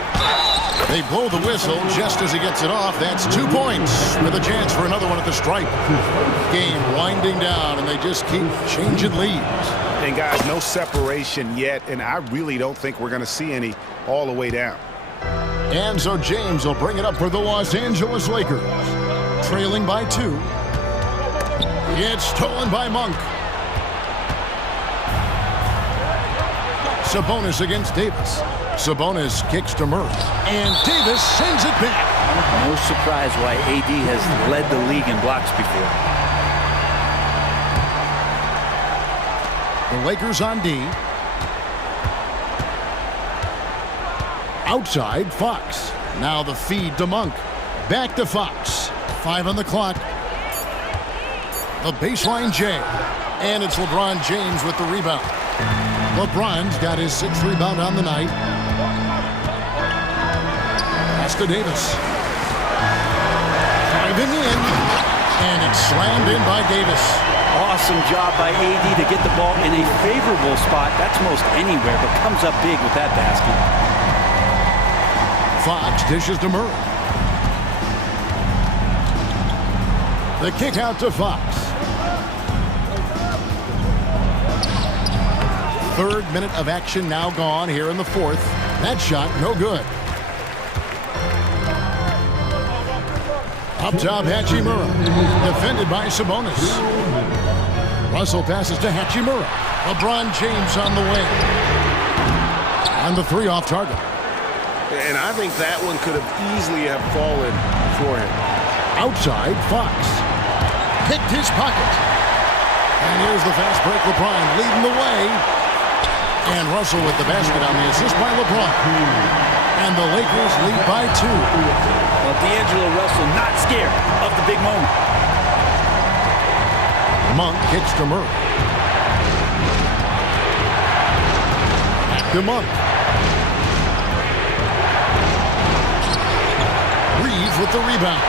They blow the whistle just as he gets it off. That's 2 points with a chance for another one at the stripe. Game winding down, and they just keep changing leads. And guys, no separation yet, and I really don't think we're going to see any all the way down. And so James will bring it up for the Los Angeles Lakers. Trailing by 2. It's stolen by Monk. Sabonis against Davis. Sabonis kicks to Murray. And Davis sends it back. No surprise why AD has led the league in blocks before. The Lakers on D. Outside, Fox. Now the feed to Monk. Back to Fox. 5 on the clock. The baseline J. And it's LeBron James with the rebound. LeBron's got his 6th rebound on the night. Pass to Davis. Driving in. And it's slammed in by Davis. Awesome job by AD to get the ball in a favorable spot. That's most anywhere, but comes up big with that basket. Fox dishes to Murray. The kick out to Fox. 3rd minute of action now gone here in the 4th. That shot, no good. Up top, Hachimura. Defended by Sabonis. Russell passes to Hachimura. LeBron James on the wing. And the 3 off target. And I think that one could have easily have fallen for him. Outside, Fox. Picked his pocket. And here's the fast break. LeBron leading the way. And Russell with the basket on the assist by LeBron. And the Lakers lead by 2. Well, D'Angelo Russell not scared of the big moment. Monk kicks to Murray. Back to Monk. Reeves with the rebound.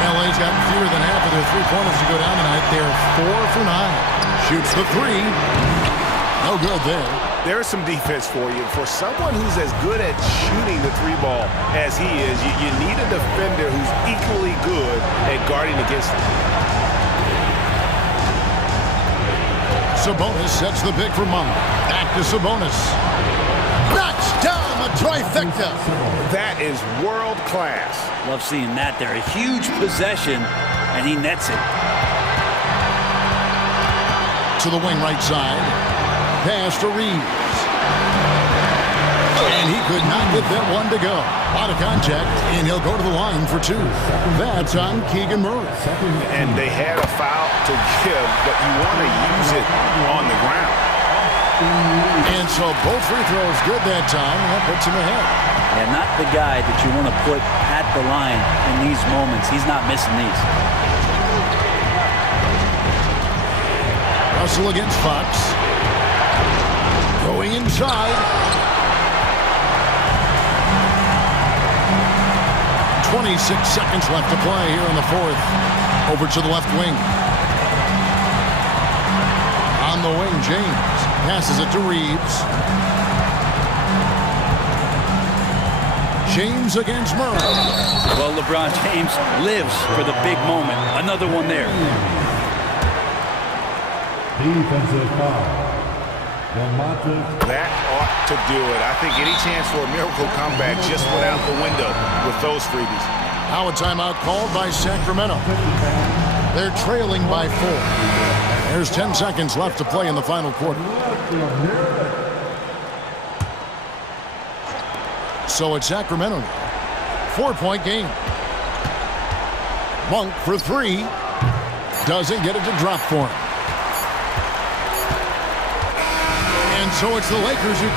LA's gotten fewer than half of their 3-pointers to go down tonight. They're 4 for 9. Shoots the 3. No good there. There's some defense for you. For someone who's as good at shooting the 3-ball as he is, you need a defender who's equally good at guarding against him. Sabonis sets the pick for Monk. Back to Sabonis. Knocks down the trifecta. That is world class. Love seeing that there. A huge possession, and he nets it. To the wing right side. Pass to Reeves. could not get that one to go. A lot of contact, and he'll go to the line for two. That's on Keegan Murray. And they had a foul to give, but you want to use it on the ground. And so both free throws good that time, and that puts him ahead. And not the guy that you want to put at the line in these moments. He's not missing these. Russell against Fox. Going inside. 26 seconds left to play here in the fourth. Over to the left wing. On the wing, James passes it to Reeves. James against Murray. Well, LeBron James lives for the big moment. Another one there. Defensive foul. That ought to do it. I think any chance for a miracle comeback just went out the window with those freebies. Now a timeout called by Sacramento. They're trailing by 4. There's 10 seconds left to play in the final quarter. So it's Sacramento. 4-point game. Monk for 3. Doesn't get it to drop for him. And so it's the Lakers who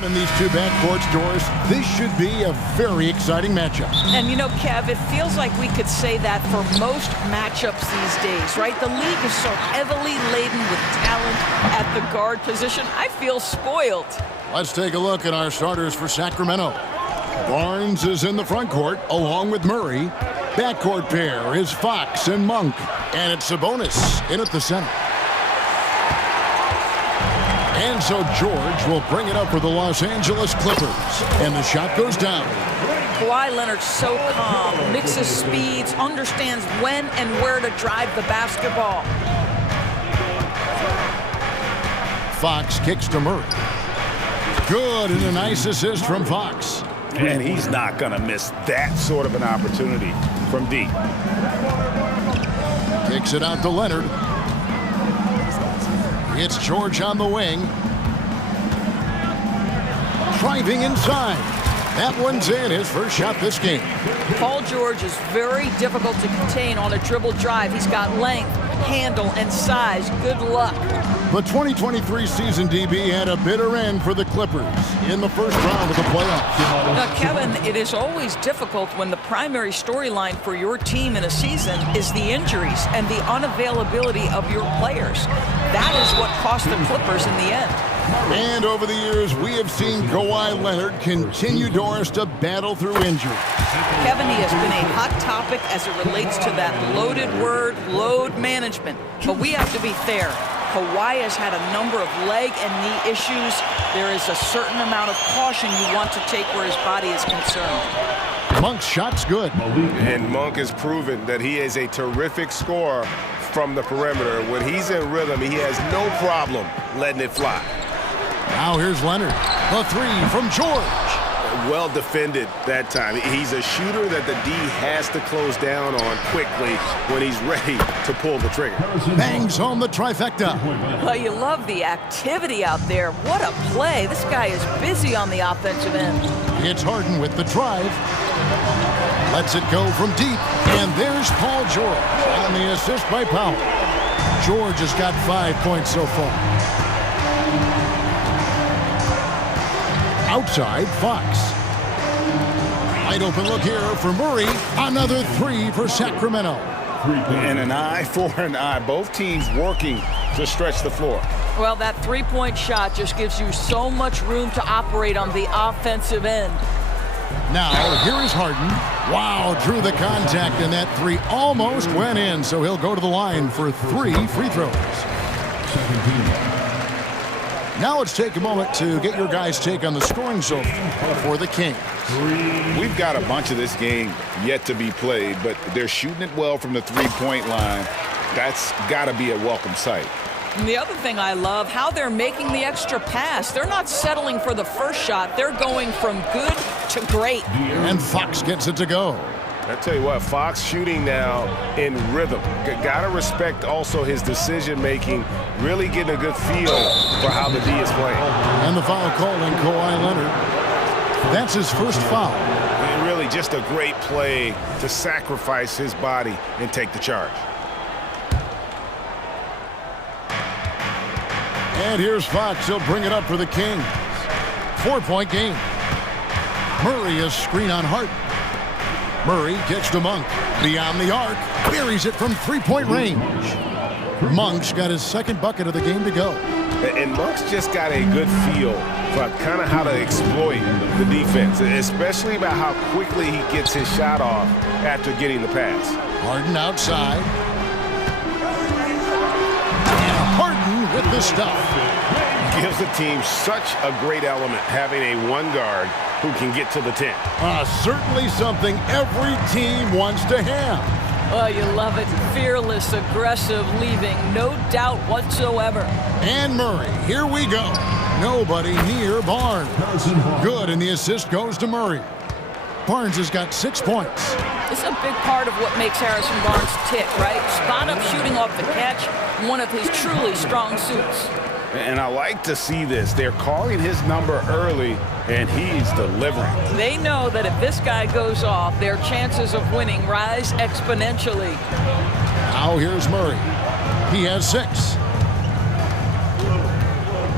In these two backcourts, Doris, this should be a very exciting matchup. And you know, Kev, it feels like we could say that for most matchups these days, right? The league is so heavily laden with talent at the guard position. I feel spoiled. Let's take a look at our starters for Sacramento. Barnes is in the front court along with Murray. Backcourt pair is Fox and Monk. And it's Sabonis in at the center. And so George will bring it up for the Los Angeles Clippers. And the shot goes down. Kawhi Leonard's so calm, mixes speeds, understands when and where to drive the basketball. Fox kicks to Murray. Good, and a nice assist from Fox. And he's not going to miss that sort of an opportunity from deep. Kicks it out to Leonard. It's George on the wing. Driving inside. That one's in, his first shot this game. Paul George is very difficult to contain on a dribble drive. He's got length, handle, and size. Good luck. The 2023 season, DB, had a bitter end for the Clippers in the first round of the playoffs. Now, Kevin, it is always difficult when the primary storyline for your team in a season is the injuries and the unavailability of your players. That is what cost the Clippers in the end. And over the years, we have seen Kawhi Leonard continue, Doris, to battle through injury. Kevin, he has been a hot topic as it relates to that loaded word, load management. But we have to be fair. Kawhi has had a number of leg and knee issues. There is a certain amount of caution you want to take where his body is concerned. Monk's shot's good. And Monk has proven that he is a terrific scorer from the perimeter. When he's in rhythm, he has no problem letting it fly. Now here's Leonard. A three from George. Well defended that time. He's a shooter that the D has to close down on quickly when he's ready to pull the trigger. Bangs home the trifecta. Well, you love the activity out there. What a play. This guy is busy on the offensive end. It's Harden with the drive. Lets it go from deep. And there's Paul George on the assist by Powell. George has got 5 points so far. Outside, Fox. Wide open look here for Murray. Another three for Sacramento. And an eye for an eye. Both teams working to stretch the floor. Well, that three-point shot just gives you so much room to operate on the offensive end. Now, here is Harden. Wow, drew the contact, and that three almost went in, so he'll go to the line for 3 free throws. Now let's take a moment to get your guys' take on the scoring so far for the Kings. We've got a bunch of this game yet to be played, but they're shooting it well from the three-point line. That's got to be a welcome sight. And the other thing I love, how they're making the extra pass. They're not settling for the first shot. They're going from good to great. And Fox gets it to go. I tell you what, Fox shooting now in rhythm. Got to respect also his decision-making, really getting a good feel for how the D is playing. And the foul call on Kawhi Leonard. That's his first foul. And really just a great play to sacrifice his body and take the charge. And here's Fox. He'll bring it up for the Kings. 4-point game. Murray is screen on Harden. Murray kicks to Monk. Beyond the arc. Buries it from three-point range. Monk's got his second bucket of the game to go. And Monk's just got a good feel for kind of how to exploit the defense, especially about how quickly he gets his shot off after getting the pass. Harden outside. And Harden with the stuff. Gives the team such a great element having a one guard who can get to the 10. Certainly something every team wants to have. Oh, you love it. Fearless, aggressive, leaving no doubt whatsoever. And Murray, here we go. Nobody near Barnes. Good, and the assist goes to Murray. Barnes has got 6 points. This is a big part of what makes Harrison Barnes tick, right? Spot up shooting off the catch, one of his truly strong suits. And I like to see this. They're calling his number early, and he's delivering. They know that if this guy goes off, their chances of winning rise exponentially. Now here's Murray. He has 6.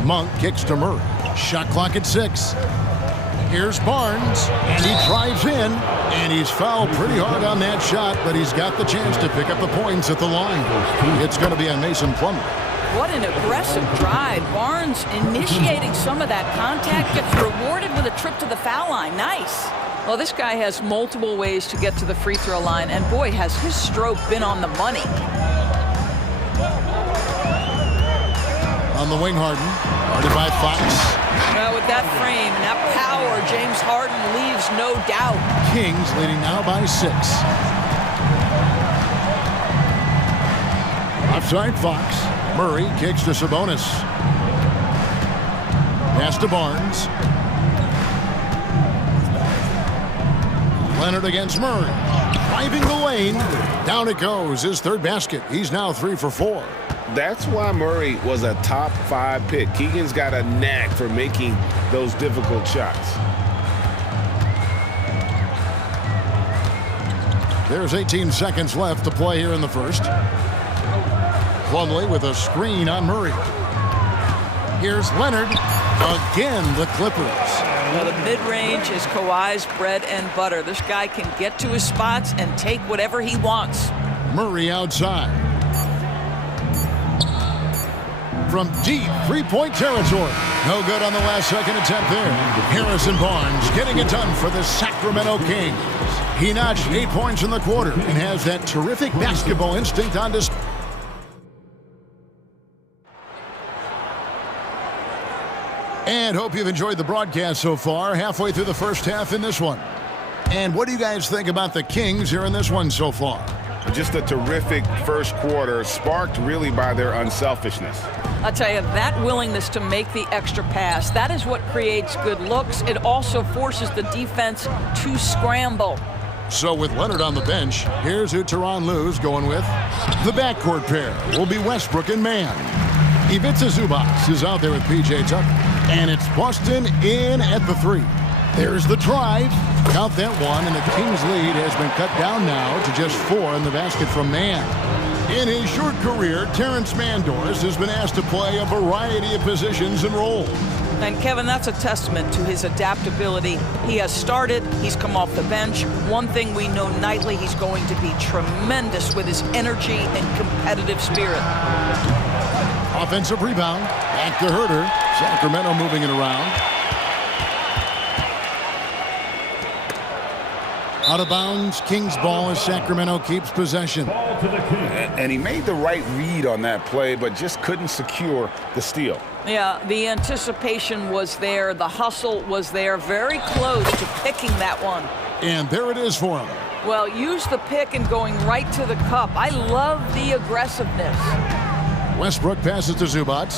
Monk kicks to Murray. Shot clock at 6. Here's Barnes, and he drives in, and he's fouled pretty hard on that shot, but he's got the chance to pick up the points at the line. It's going to be on Mason Plumlee. What an aggressive drive. Barnes initiating some of that contact, gets rewarded with a trip to the foul line. Nice. Well, this guy has multiple ways to get to the free throw line, and boy, has his stroke been on the money. On the wing, Harden. Guarded by Fox. Well, with that frame and that power, James Harden leaves no doubt. Kings leading now by 6. Offside Fox. Murray kicks to Sabonis. Pass to Barnes. Leonard against Murray. Driving the lane. Down it goes. His third basket. He's now 3 for 4. That's why Murray was a top 5 pick. Keegan's got a knack for making those difficult shots. There's 18 seconds left to play here in the first. Plumlee with a screen on Murray. Here's Leonard. Again, the Clippers. Well, the mid-range is Kawhi's bread and butter. This guy can get to his spots and take whatever he wants. Murray outside. From deep three-point territory. No good on the last second attempt there. Harrison Barnes getting it done for the Sacramento Kings. He notched 8 points in the quarter and has that terrific basketball instinct on display. And hope you've enjoyed the broadcast so far. Halfway through the first half in this one. And what do you guys think about the Kings here in this one so far? Just a terrific first quarter, sparked really by their unselfishness. I'll tell you, that willingness to make the extra pass, that is what creates good looks. It also forces the defense to scramble. So with Leonard on the bench, here's who Tyronn Lue's going with. The backcourt pair will be Westbrook and Mann. Ivica Zubac is out there with P.J. Tucker. And it's Boston in at the 3. There's the drive. Count that one, and the Kings lead has been cut down now to just 4 in the basket from Mann. In his short career, Terrence Mandors has been asked to play a variety of positions and roles. And Kevin, that's a testament to his adaptability. He has started, he's come off the bench. One thing we know nightly, he's going to be tremendous with his energy and competitive spirit. Offensive rebound, back to Herter. Sacramento moving it around. Out of bounds, Kings ball as Sacramento keeps possession. And he made the right read on that play, but just couldn't secure the steal. Yeah, the anticipation was there. The hustle was there. Very close to picking that one. And there it is for him. Well, use the pick and going right to the cup. I love the aggressiveness. Westbrook passes to Zubac.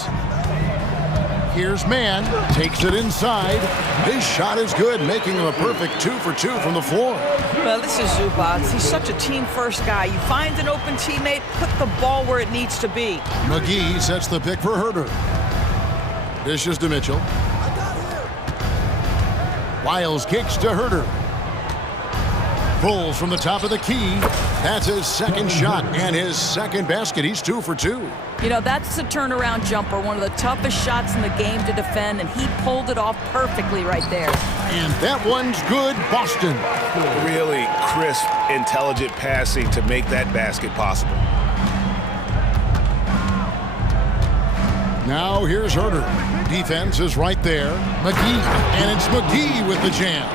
Here's Mann, takes it inside. His shot is good, making him a perfect 2 for 2 from the floor. Well, this is Zubac. He's such a team-first guy. You find an open teammate, put the ball where it needs to be. McGee sets the pick for Herter. Dishes to Mitchell. Wiles kicks to Herter. Pulls from the top of the key. That's his second shot and his second basket. He's 2 for 2. You know, that's the turnaround jumper, one of the toughest shots in the game to defend, and he pulled it off perfectly right there. And that one's good, Boston. Really crisp, intelligent passing to make that basket possible. Now here's Herter. Defense is right there. McGee, and it's McGee with the jam.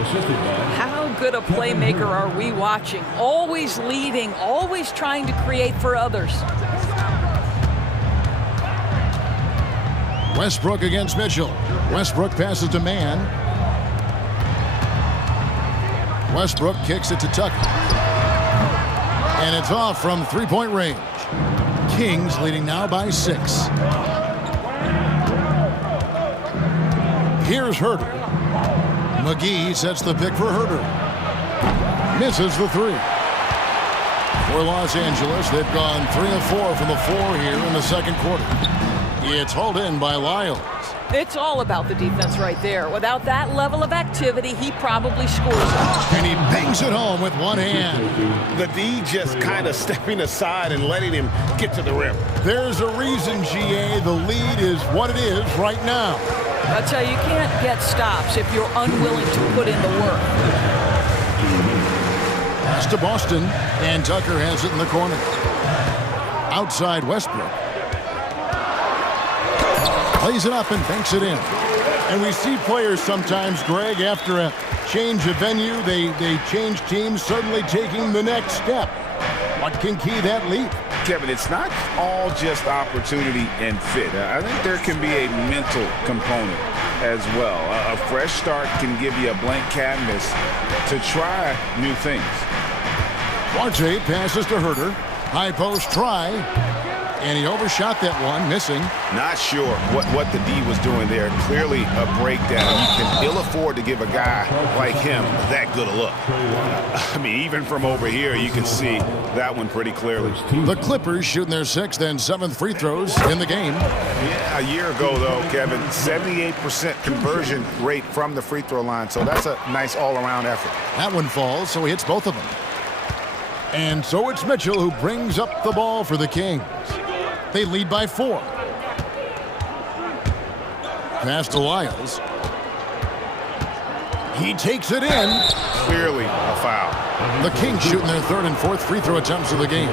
How good a playmaker are we watching? Always leading, always trying to create for others. Westbrook against Mitchell. Westbrook passes to Mann. Westbrook kicks it to Tucker. And it's off from three-point range. Kings leading now by 6. Here's Herter. McGee sets the pick for Herter. Misses the 3. For Los Angeles, they've gone 3 of 4 from the floor here in the second quarter. It's hauled in by Lyles. It's all about the defense right there. Without that level of activity, he probably scores it. And he bangs it home with one hand. The D just kind of stepping aside and letting him get to the rim. There's a reason, GA, the lead is what it is right now. That's how you can't get stops if you're unwilling to put in the work. Pass to Boston, and Tucker has it in the corner. Outside Westbrook. Plays it up and banks it in. And we see players sometimes, Greg, after a change of venue, they change teams, suddenly taking the next step. What can key that leap? Kevin, it's not all just opportunity and fit. I think there can be a mental component as well. A fresh start can give you a blank canvas to try new things. Duarte passes to Herter. High post try. And he overshot that one, missing. Not sure what the D was doing there. Clearly a breakdown. You can ill afford to give a guy like him that good a look. I mean, even from over here, you can see that one pretty clearly. The Clippers shooting their 6th and 7th free throws in the game. Yeah, a year ago, though, Kevin, 78% conversion rate from the free throw line. So that's a nice all-around effort. That one falls, so he hits both of them. And so it's Mitchell who brings up the ball for the Kings. They lead by 4. Pass to Lyles. He takes it in. Clearly a foul. The Kings shooting their 3rd and 4th free throw attempts of the game.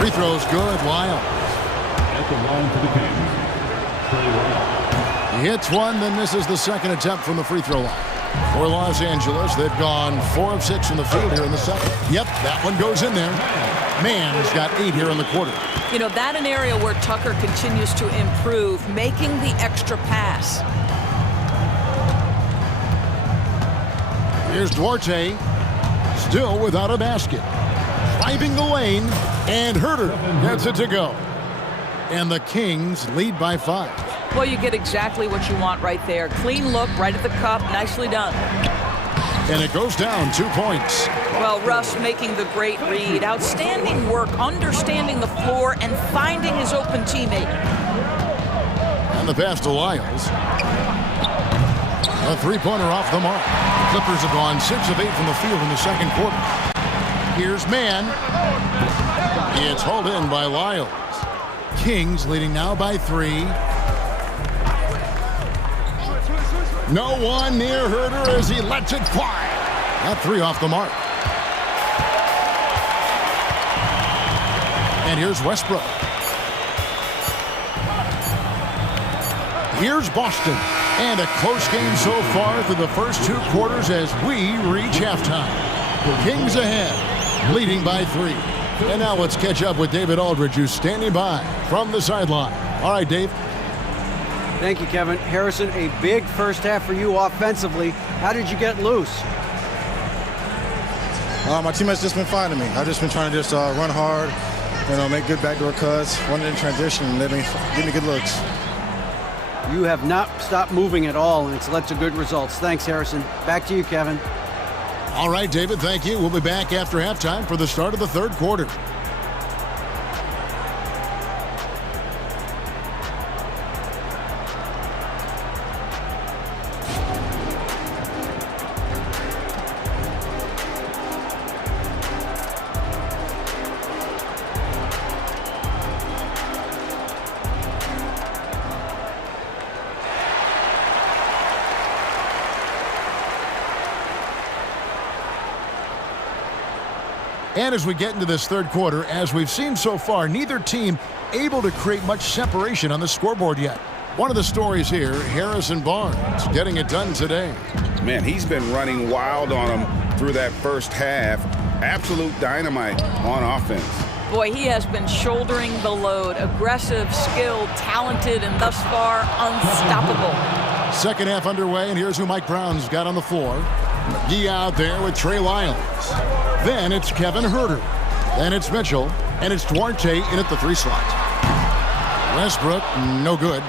Free throws good, Lyles. At the line for the Kings. He hits one, then misses the 2nd attempt from the free throw line. For Los Angeles, they've gone 4 of 6 from the field here in the 2nd. Yep, that one goes in there. Mann's got 8 here in the quarter. You know, that an area where Tucker continues to improve, making the extra pass. Here's Duarte, still without a basket. Driving the lane, and Herter gets it to go. And the Kings lead by 5. Well, you get exactly what you want right there. Clean look, right at the cup, nicely done. And it goes down 2 points. Well, Russ making the great read. Outstanding work, understanding the floor, and finding his open teammate. And the pass to Lyles. A three-pointer off the mark. The Clippers have gone 6 of 8 from the field in the 2nd quarter. Here's Mann. It's hauled in by Lyles. Kings leading now by 3. No one near Herter as he lets it fly. That 3 off the mark. And here's Westbrook. Here's Boston. And a close game so far through the first 2 quarters as we reach halftime. Kings ahead, leading by 3. And now let's catch up with David Aldridge, who's standing by from the sideline. All right, Dave. Thank you, Kevin. Harrison, a big first half for you offensively. How did you get loose? My teammates just been finding me. I've just been trying to run hard, make good backdoor cuts, run in transition, and give me good looks. You have not stopped moving at all, and it's led to good results. Thanks, Harrison. Back to you, Kevin. All right, David, thank you. We'll be back after halftime for the start of the 3rd quarter. And as we get into this 3rd quarter, as we've seen so far, neither team able to create much separation on the scoreboard yet. One of the stories here, Harrison Barnes getting it done today. Man, he's been running wild on him through that first half. Absolute dynamite on offense. Boy, he has been shouldering the load. Aggressive, skilled, talented, and thus far unstoppable. 2nd half underway, and here's who Mike Brown's got on the floor. McGee out there with Trey Lyles. Then it's Kevin Herter. Then it's Mitchell. And it's Duarte in at the 3 slot. Westbrook, no good.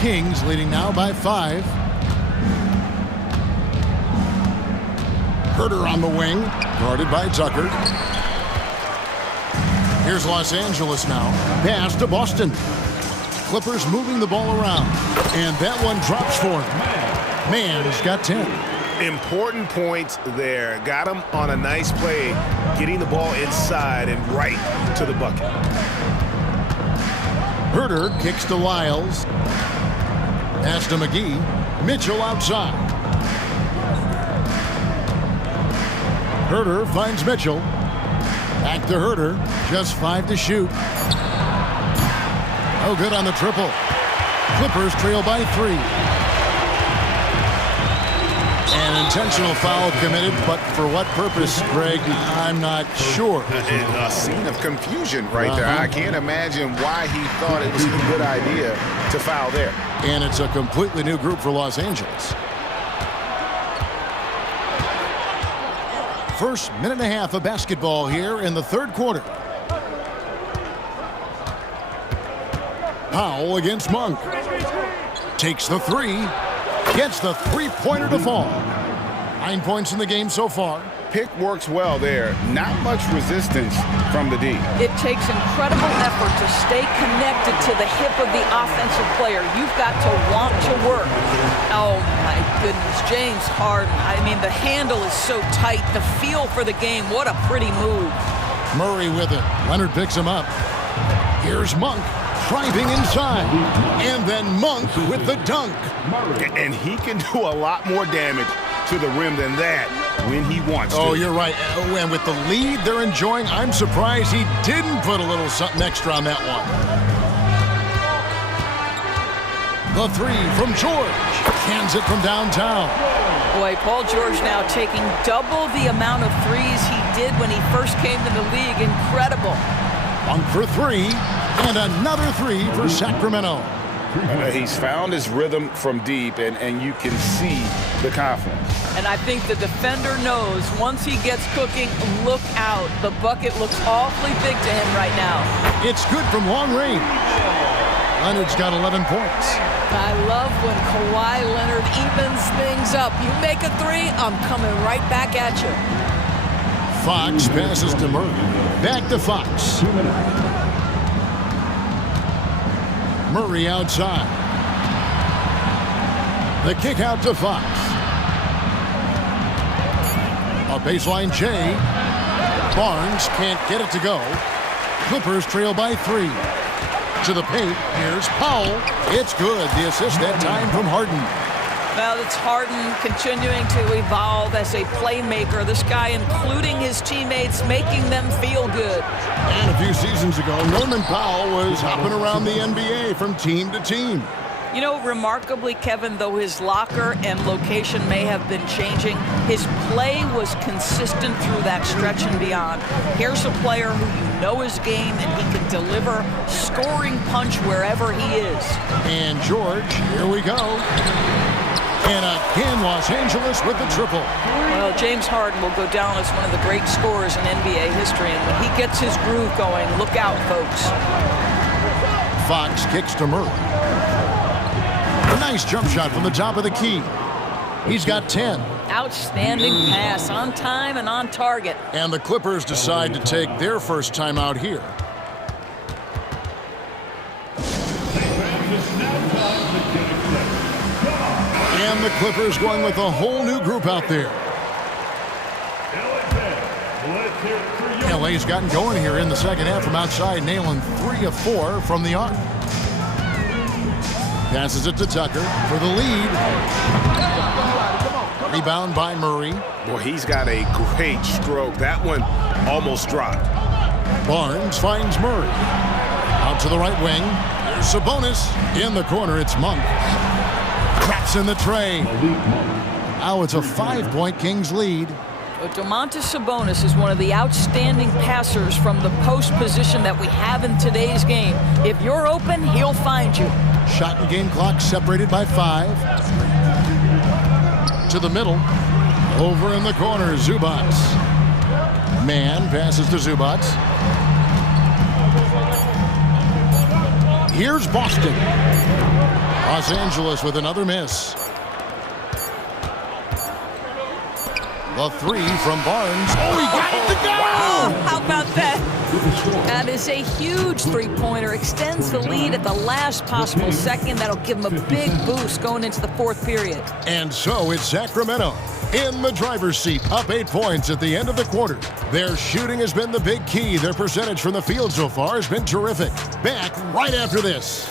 Kings leading now by 5. Herter on the wing, guarded by Tucker. Here's Los Angeles now. Pass to Boston. Clippers moving the ball around. And that one drops for him. Mann's got 10. Important points there. Got him on a nice play, getting the ball inside and right to the bucket. Herter kicks to Lyles. Pass to McGee. Mitchell outside. Herter finds Mitchell. Back to Herter. Just 5 to shoot. Oh, good on the triple. Clippers trail by 3. An intentional foul committed, but for what purpose, Greg, I'm not sure. A scene of confusion right there. I can't imagine why he thought it was a good idea to foul there. And it's a completely new group for Los Angeles. First minute and a half of basketball here in the third quarter. Powell against Monk. Takes the 3. Gets the three-pointer to fall. 9 points in the game so far. Pick works well there. Not much resistance from the D. It takes incredible effort to stay connected to the hip of the offensive player. You've got to want to work. Oh, my goodness. James Harden. I mean, the handle is so tight. The feel for the game. What a pretty move. Murray with it. Leonard picks him up. Here's Monk. Driving inside. And then Monk with the dunk. And he can do a lot more damage to the rim than that when he wants to. Oh, you're right. And with the lead they're enjoying, I'm surprised he didn't put a little something extra on that one. The 3 from George. Cans it from downtown. Boy, Paul George now taking double the amount of threes he did when he first came to the league. Incredible. Monk for 3. And another 3 for Sacramento. He's found his rhythm from deep, and you can see the confidence. And I think the defender knows once he gets cooking, look out. The bucket looks awfully big to him right now. It's good from long range. Leonard's got 11 points. I love when Kawhi Leonard evens things up. You make a 3, I'm coming right back at you. Fox passes to Murray. Back to Fox. Murray outside. The kick out to Fox. A baseline J. Barnes can't get it to go. Clippers trail by 3. To the paint. Here's Powell. It's good. The assist that time from Harden. Well, it's Harden continuing to evolve as a playmaker. This guy, including his teammates, making them feel good. And a few seasons ago, Norman Powell was hopping around the NBA from team to team. You know, remarkably, Kevin, though his locker and location may have been changing, his play was consistent through that stretch and beyond. Here's a player who you know his game, and he can deliver scoring punch wherever he is. And George, here we go. And again, Los Angeles with the triple. Well, James Harden will go down as one of the great scorers in NBA history, and when he gets his groove going, look out, folks. Fox kicks to Murray. A nice jump shot from the top of the key. He's got 10. Outstanding pass, on time and on target. And the Clippers decide to take their first time out here. And the Clippers going with a whole new group out there. LA's gotten going here in the second half from outside, nailing 3 of 4 from the arc. Passes it to Tucker for the lead. Rebound by Murray. Boy, he's got a great stroke. That one almost dropped. Barnes finds Murray. Out to the right wing. There's Sabonis. In the corner, it's Monk. Traps in the tray. Now it's a 5-point Kings lead. Domantas Sabonis is one of the outstanding passers from the post position that we have in today's game. If you're open, he'll find you. Shot and game clock separated by 5. To the middle. Over in the corner, Zubats. Man passes to Zubats. Here's Boston. Los Angeles with another miss. The 3 from Barnes. Oh, he got it to go! Wow, how about that? That is a huge three-pointer. Extends the lead at the last possible second. That'll give him a big boost going into the fourth period. And so it's Sacramento in the driver's seat, up 8 points at the end of the quarter. Their shooting has been the big key. Their percentage from the field so far has been terrific. Back right after this.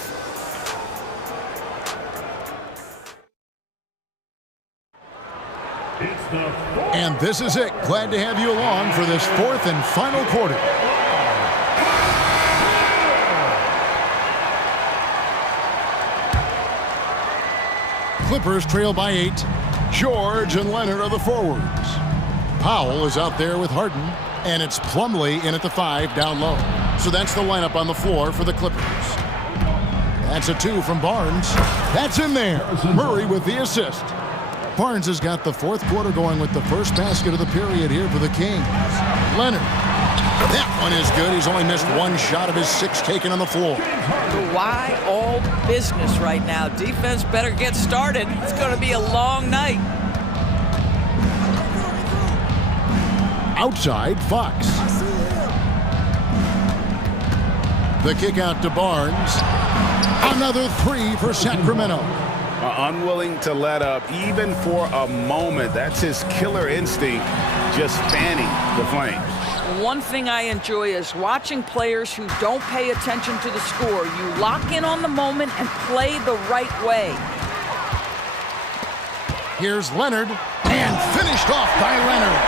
And this is it. Glad to have you along for this fourth and final quarter. Clippers trail by 8. George and Leonard are the forwards. Powell is out there with Harden, and it's Plumlee in at the 5 down low. So that's the lineup on the floor for the Clippers. That's a 2 from Barnes. That's in there. Murray with the assist. Barnes has got the fourth quarter going with the first basket of the period here for the Kings. Leonard. That one is good. He's only missed one shot of his 6 taken on the floor. Why all business right now? Defense better get started. It's going to be a long night. Outside, Fox. The kick out to Barnes. Another 3 for Sacramento. Unwilling to let up even for a moment. That's his killer instinct, just fanning the flames. One thing I enjoy is watching players who don't pay attention to the score. You lock in on the moment and play the right way. Here's Leonard, and finished off by Leonard.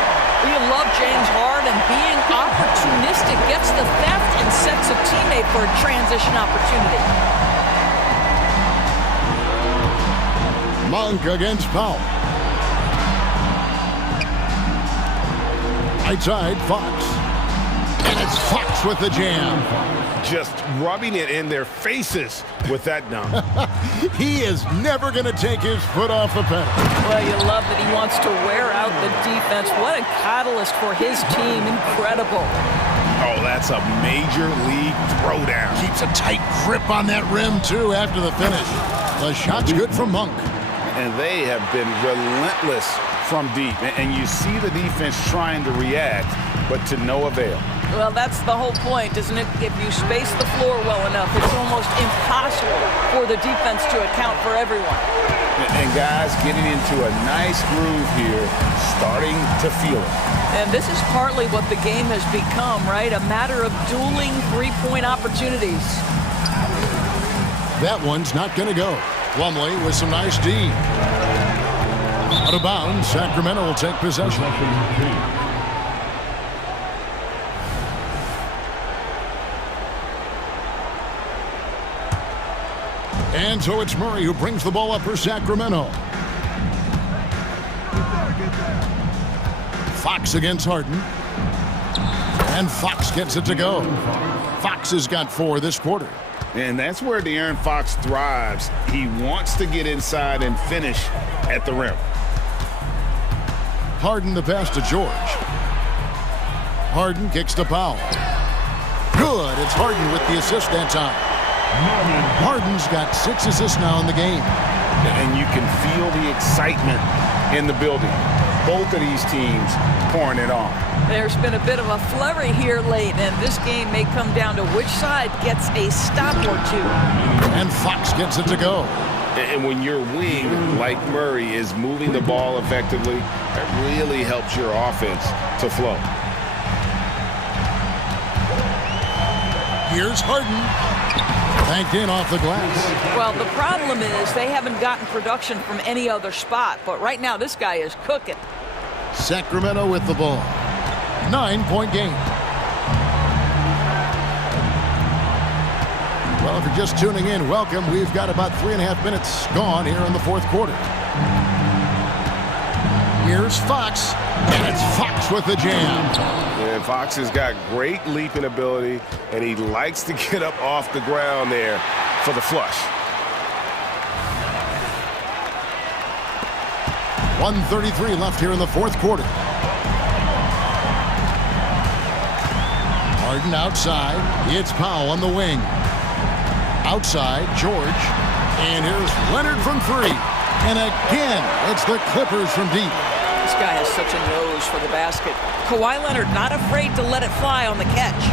You love James Harden being opportunistic, gets the theft and sets a teammate for a transition opportunity. Monk against Powell. Right side, Fox. And it's Fox with the jam. Just rubbing it in their faces with that dunk. He is never going to take his foot off the pedal. Well, you love that he wants to wear out the defense. What a catalyst for his team. Incredible. Oh, that's a major league throwdown. Keeps a tight grip on that rim, too, after the finish. The shot's good from Monk. And they have been relentless from deep. And you see the defense trying to react, but to no avail. Well, that's the whole point, isn't it? If you space the floor well enough, it's almost impossible for the defense to account for everyone. And guys getting into a nice groove here, starting to feel it. And this is partly what the game has become, right? A matter of dueling three-point opportunities. That one's not going to go. Plumlee with some nice D. Out of bounds, Sacramento will take possession. And so it's Murray who brings the ball up for Sacramento. Fox against Harden. And Fox gets it to go. Fox has got 4 this quarter. And that's where De'Aaron Fox thrives. He wants to get inside and finish at the rim. Harden the pass to George. Harden kicks to Powell. Good. It's Harden with the assist that time. Harden's got 6 assists now in the game. And you can feel the excitement in the building. Both of these teams pouring it on. There's been a bit of a flurry here late, and this game may come down to which side gets a stop or 2. And Fox gets it to go. And when your wing, like Murray, is moving the ball effectively, it really helps your offense to flow. Here's Harden. Banked in off the glass. Well, the problem is they haven't gotten production from any other spot, but right now this guy is cooking. Sacramento with the ball. 9-point game. Well, if you're just tuning in, welcome. We've got about 3.5 minutes gone here in the fourth quarter. Here's Fox, and it's Fox with the jam. And Fox has got great leaping ability, and he likes to get up off the ground there for the flush. 1:33 left here in the fourth quarter. Harden outside. It's Powell on the wing. Outside, George. And here's Leonard from 3. And again, it's the Clippers from deep. This guy has such a nose for the basket. Kawhi Leonard not afraid to let it fly on the catch.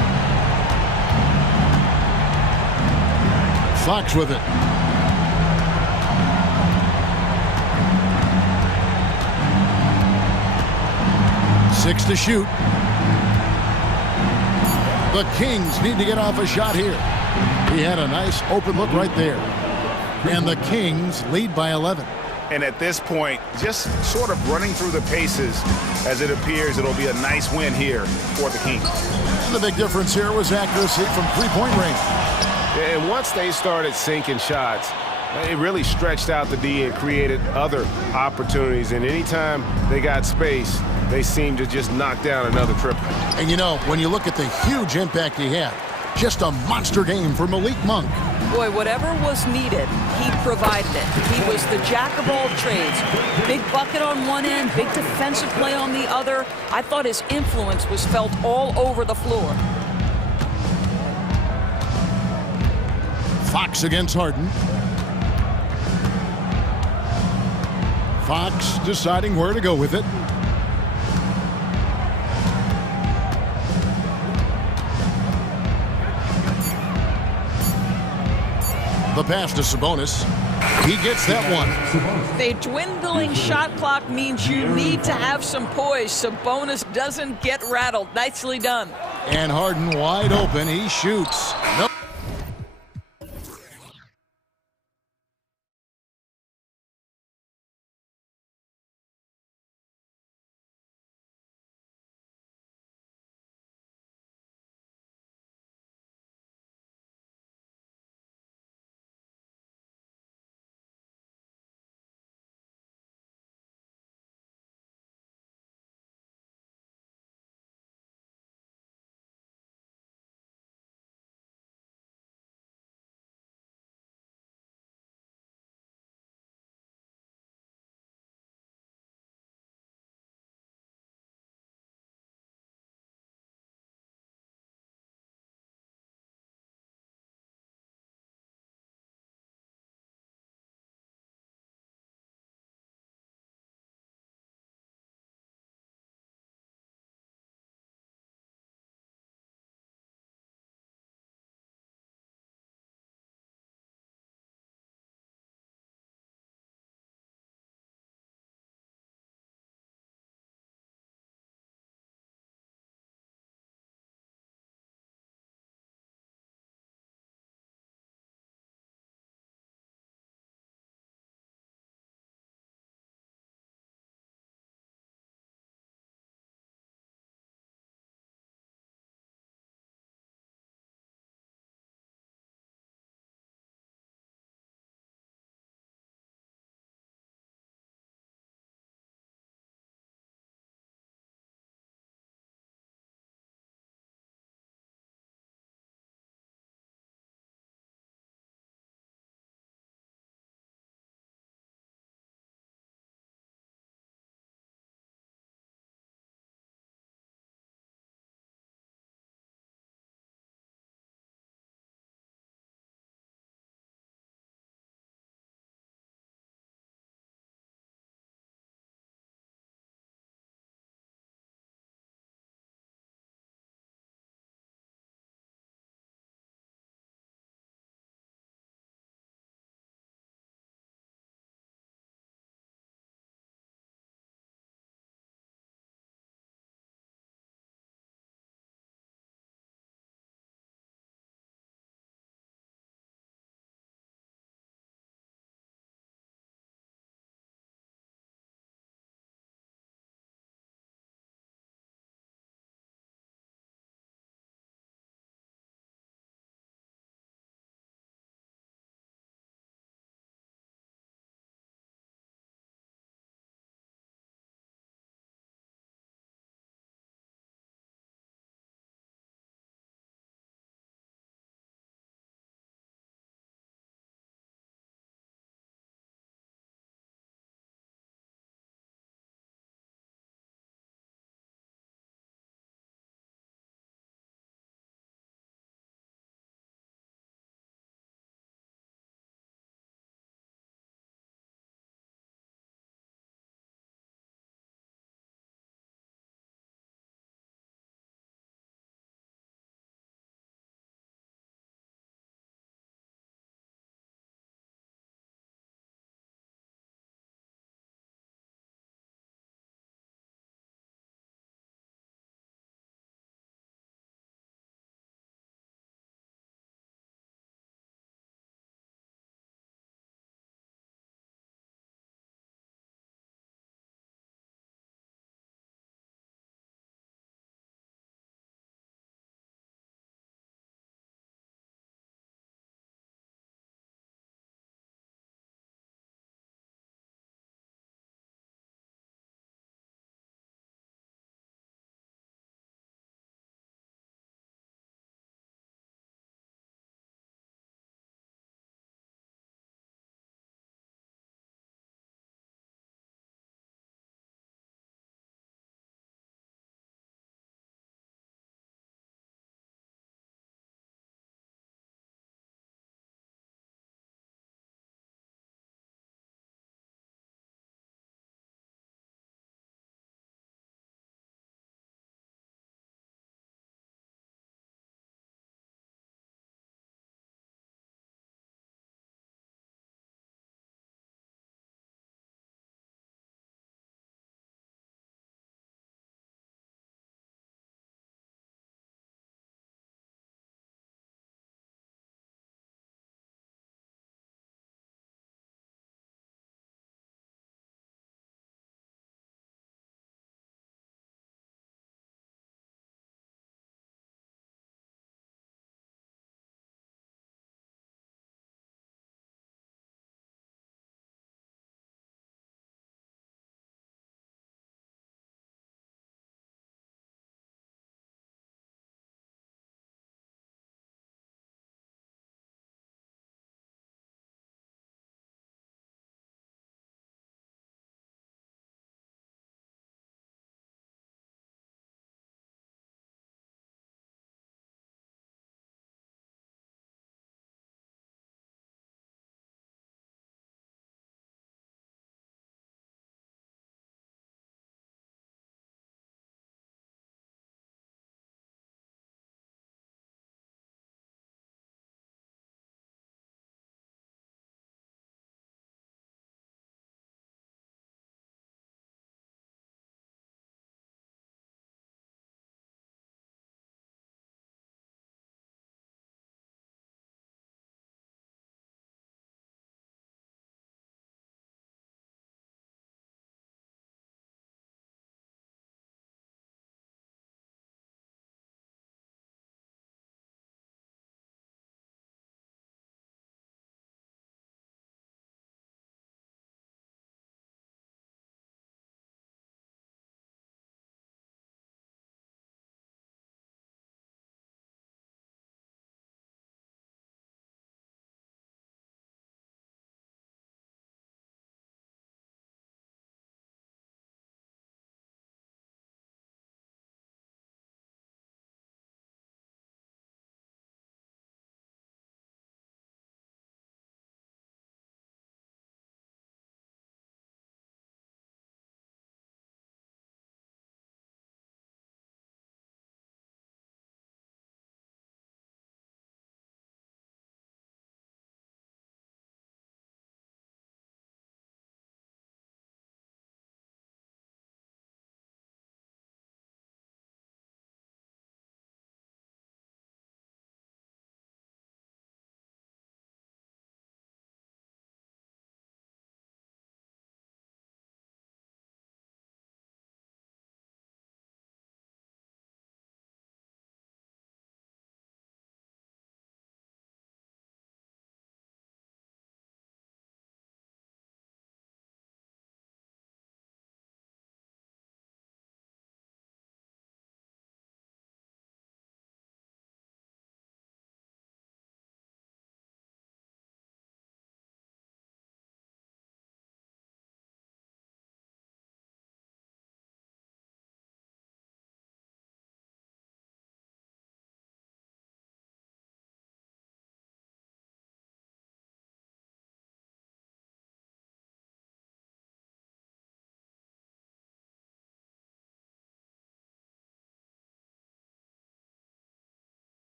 Fox with it. Six to shoot. The Kings need to get off a shot here. He had a nice open look right there. And the Kings lead by 11. And at this point, just sort of running through the paces as it appears it'll be a nice win here for the Kings. And the big difference here was accuracy from three-point range. And once they started sinking shots, it really stretched out the D and created other opportunities. And anytime they got space, they seemed to just knock down another triple. And you know, when you look at the huge impact he had, just a monster game for Malik Monk. Boy, whatever was needed, he provided it. He was the jack of all trades. Big bucket on one end, big defensive play on the other. I thought his influence was felt all over the floor. Fox against Harden. Fox deciding where to go with it. The pass to Sabonis. He gets that one. A dwindling shot clock means you need to have some poise. Sabonis doesn't get rattled. Nicely done. And Harden wide open. He shoots. No.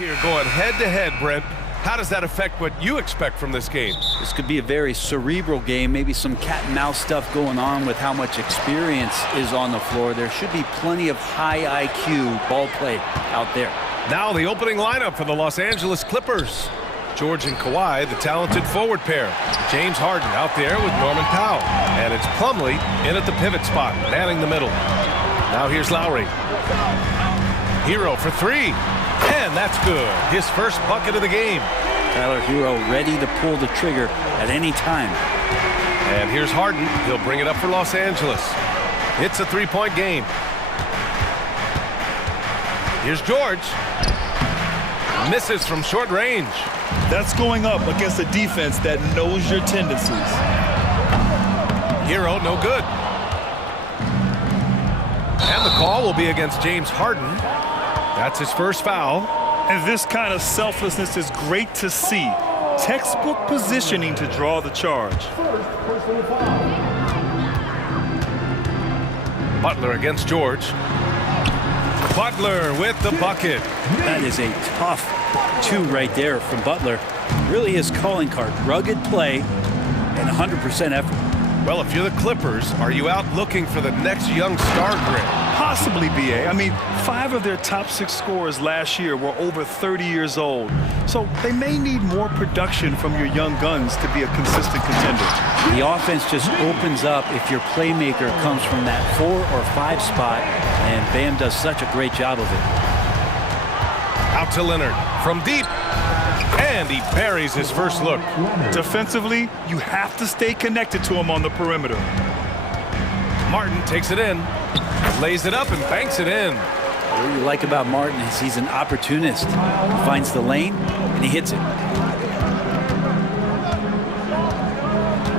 Here going head-to-head, Brent. How does that affect what you expect from this game? This could be a very cerebral game, maybe some cat and mouse stuff going on with how much experience is on the floor. There should be plenty of high IQ ball play out there. Now the opening lineup for the Los Angeles Clippers. George and Kawhi, the talented forward pair. James Harden out there with Norman Powell. And it's Plumlee in at the pivot spot, manning the middle. Now here's Lowry. Hero for three. And that's good. His first bucket of the game. Tyler Hero ready to pull the trigger at any time. And here's Harden. He'll bring it up for Los Angeles. It's a three-point game. Here's George. Misses from short range. That's going up against a defense that knows your tendencies. Hero, no good. And the call will be against James Harden. That's his first foul. And this kind of selflessness is great to see. Textbook positioning to draw the charge. Butler against George. Butler with the bucket. That is a tough two right there from Butler. Really his calling card. Rugged play and 100% effort. Well, if you're the Clippers, are you out looking for the next young star grid? Possibly, BA. I mean, 5 of their top 6 scorers last year were over 30 years old. So they may need more production from your young guns to be a consistent contender. The offense just opens up if your playmaker comes from that 4 or 5 spot, and Bam does such a great job of it. Out to Leonard from deep. And he buries his first look. Defensively, you have to stay connected to him on the perimeter. Martin takes it in, lays it up and banks it in. What you like about Martin is he's an opportunist. He finds the lane and he hits it.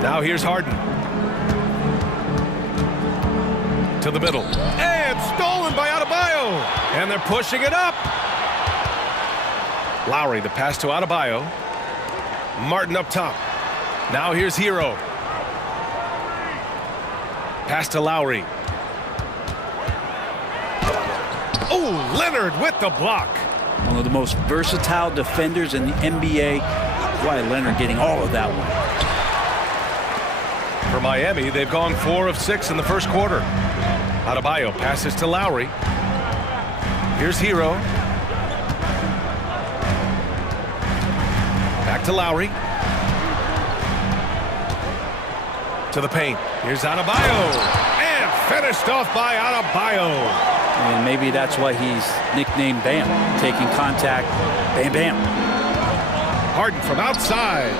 Now here's Harden. To the middle. And stolen by Adebayo. And they're pushing it up. Lowry, the pass to Adebayo. Martin up top. Now here's Hero. Pass to Lowry. Oh, Leonard with the block. One of the most versatile defenders in the NBA. Kawhi Leonard getting all of that one. For Miami, they've gone 4 of 6 in the first quarter. Adebayo passes to Lowry. Here's Hero. Back to Lowry. To the paint. Here's Adebayo. And finished off by Adebayo. And maybe that's why he's nicknamed Bam. Taking contact. Bam, bam. Harden from outside.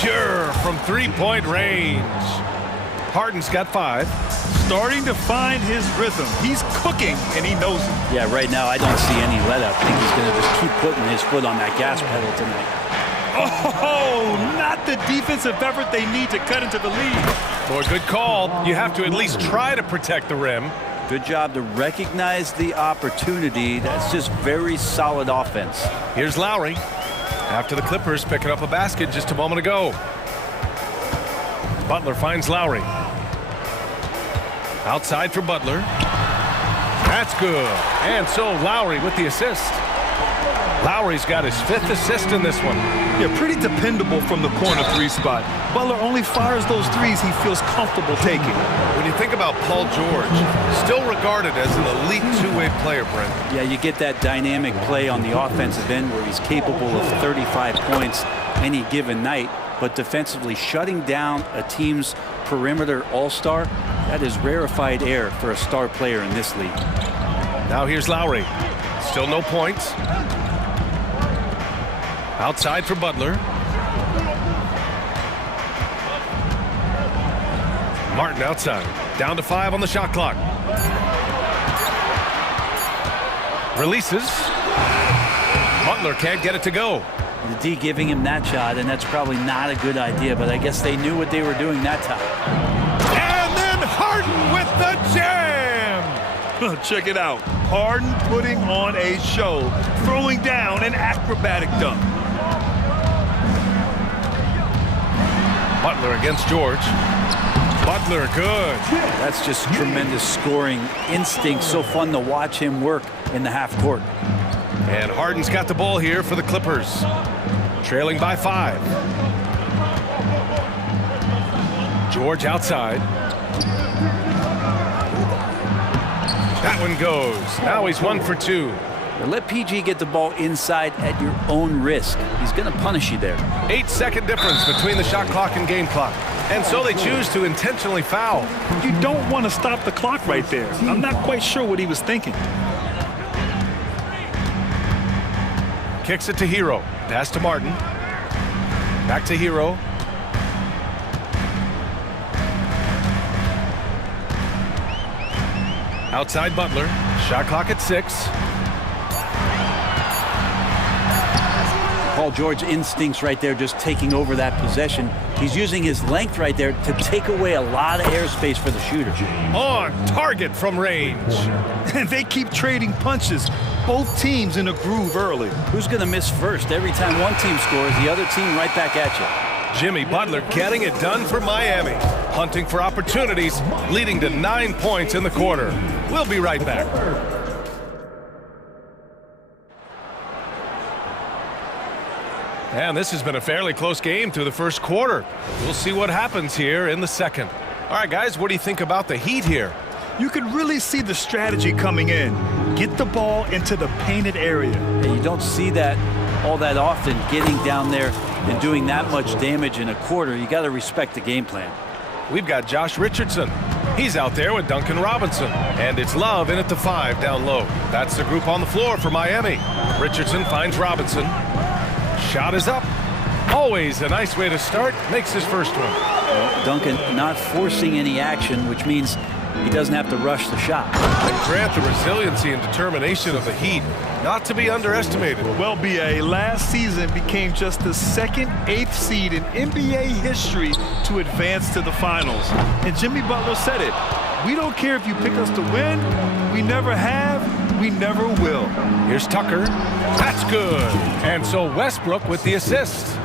Pure from three-point range. Harden's got 5. Starting to find his rhythm. He's cooking, and he knows it. Yeah, right now I don't see any let-up. I think he's going to just keep putting his foot on that gas pedal tonight. Oh, not the defensive effort they need to cut into the lead. Boy, good call. You have to at least try to protect the rim. Good job to recognize the opportunity. That's just very solid offense. Here's Lowry. After the Clippers picking up a basket just a moment ago. Butler finds Lowry. Outside for Butler. That's good. And so Lowry with the assist. Lowry's got his 5th assist in this one. Yeah, pretty dependable from the corner 3 spot. Butler only fires those threes he feels comfortable taking. When you think about Paul George, still regarded as an elite two-way player, Brent. Yeah, you get that dynamic play on the offensive end where he's capable of 35 points any given night, but defensively shutting down a team's perimeter all-star, that is rarefied air for a star player in this league. Now here's Lowry. Still no points. Outside for Butler. Martin outside. Down to 5 on the shot clock. Releases. Butler can't get it to go. The D giving him that shot, and that's probably not a good idea, but I guess they knew what they were doing that time. And then Harden with the jam! Check it out. Harden putting on a show, throwing down an acrobatic dunk. Butler against George. Butler, good. That's just tremendous scoring instinct. So fun to watch him work in the half court. And Harden's got the ball here for the Clippers. Trailing by 5. George outside. That one goes. Now he's 1 for 2. Let PG get the ball inside at your own risk. He's going to punish you there. 8-second difference between the shot clock and game clock. And so they choose to intentionally foul. You don't want to stop the clock right there. I'm not quite sure what he was thinking. Kicks it to Hero. Pass to Martin. Back to Hero. Outside Butler. Shot clock at 6. Paul George's instincts right there, just taking over that possession. He's using his length right there to take away a lot of airspace for the shooter. On target from range. And they keep trading punches. Both teams in a groove early. Who's going to miss first? Every time one team scores, the other team right back at you. Jimmy Butler getting it done for Miami. Hunting for opportunities, leading to 9 points in the quarter. We'll be right back. And this has been a fairly close game through the first quarter. We'll see what happens here in the second. All right, guys, what do you think about the Heat here? You could really see the strategy coming in. Get the ball into the painted area. And you don't see that all that often, getting down there and doing that much damage in a quarter. You got to respect the game plan. We've got Josh Richardson. He's out there with Duncan Robinson. And it's Love in at the 5 down low. That's the group on the floor for Miami. Richardson finds Robinson. Shot is up. Always a nice way to start. Makes his first one. Duncan not forcing any action, which means he doesn't have to rush the shot. And grant the resiliency and determination of the Heat, not to be underestimated. Well, BA, last season became just the second 8th seed in NBA history to advance to the finals. And Jimmy Butler said it. We don't care if you pick us to win. We never have. We never will. Here's Tucker. That's good. And so Westbrook with the assist.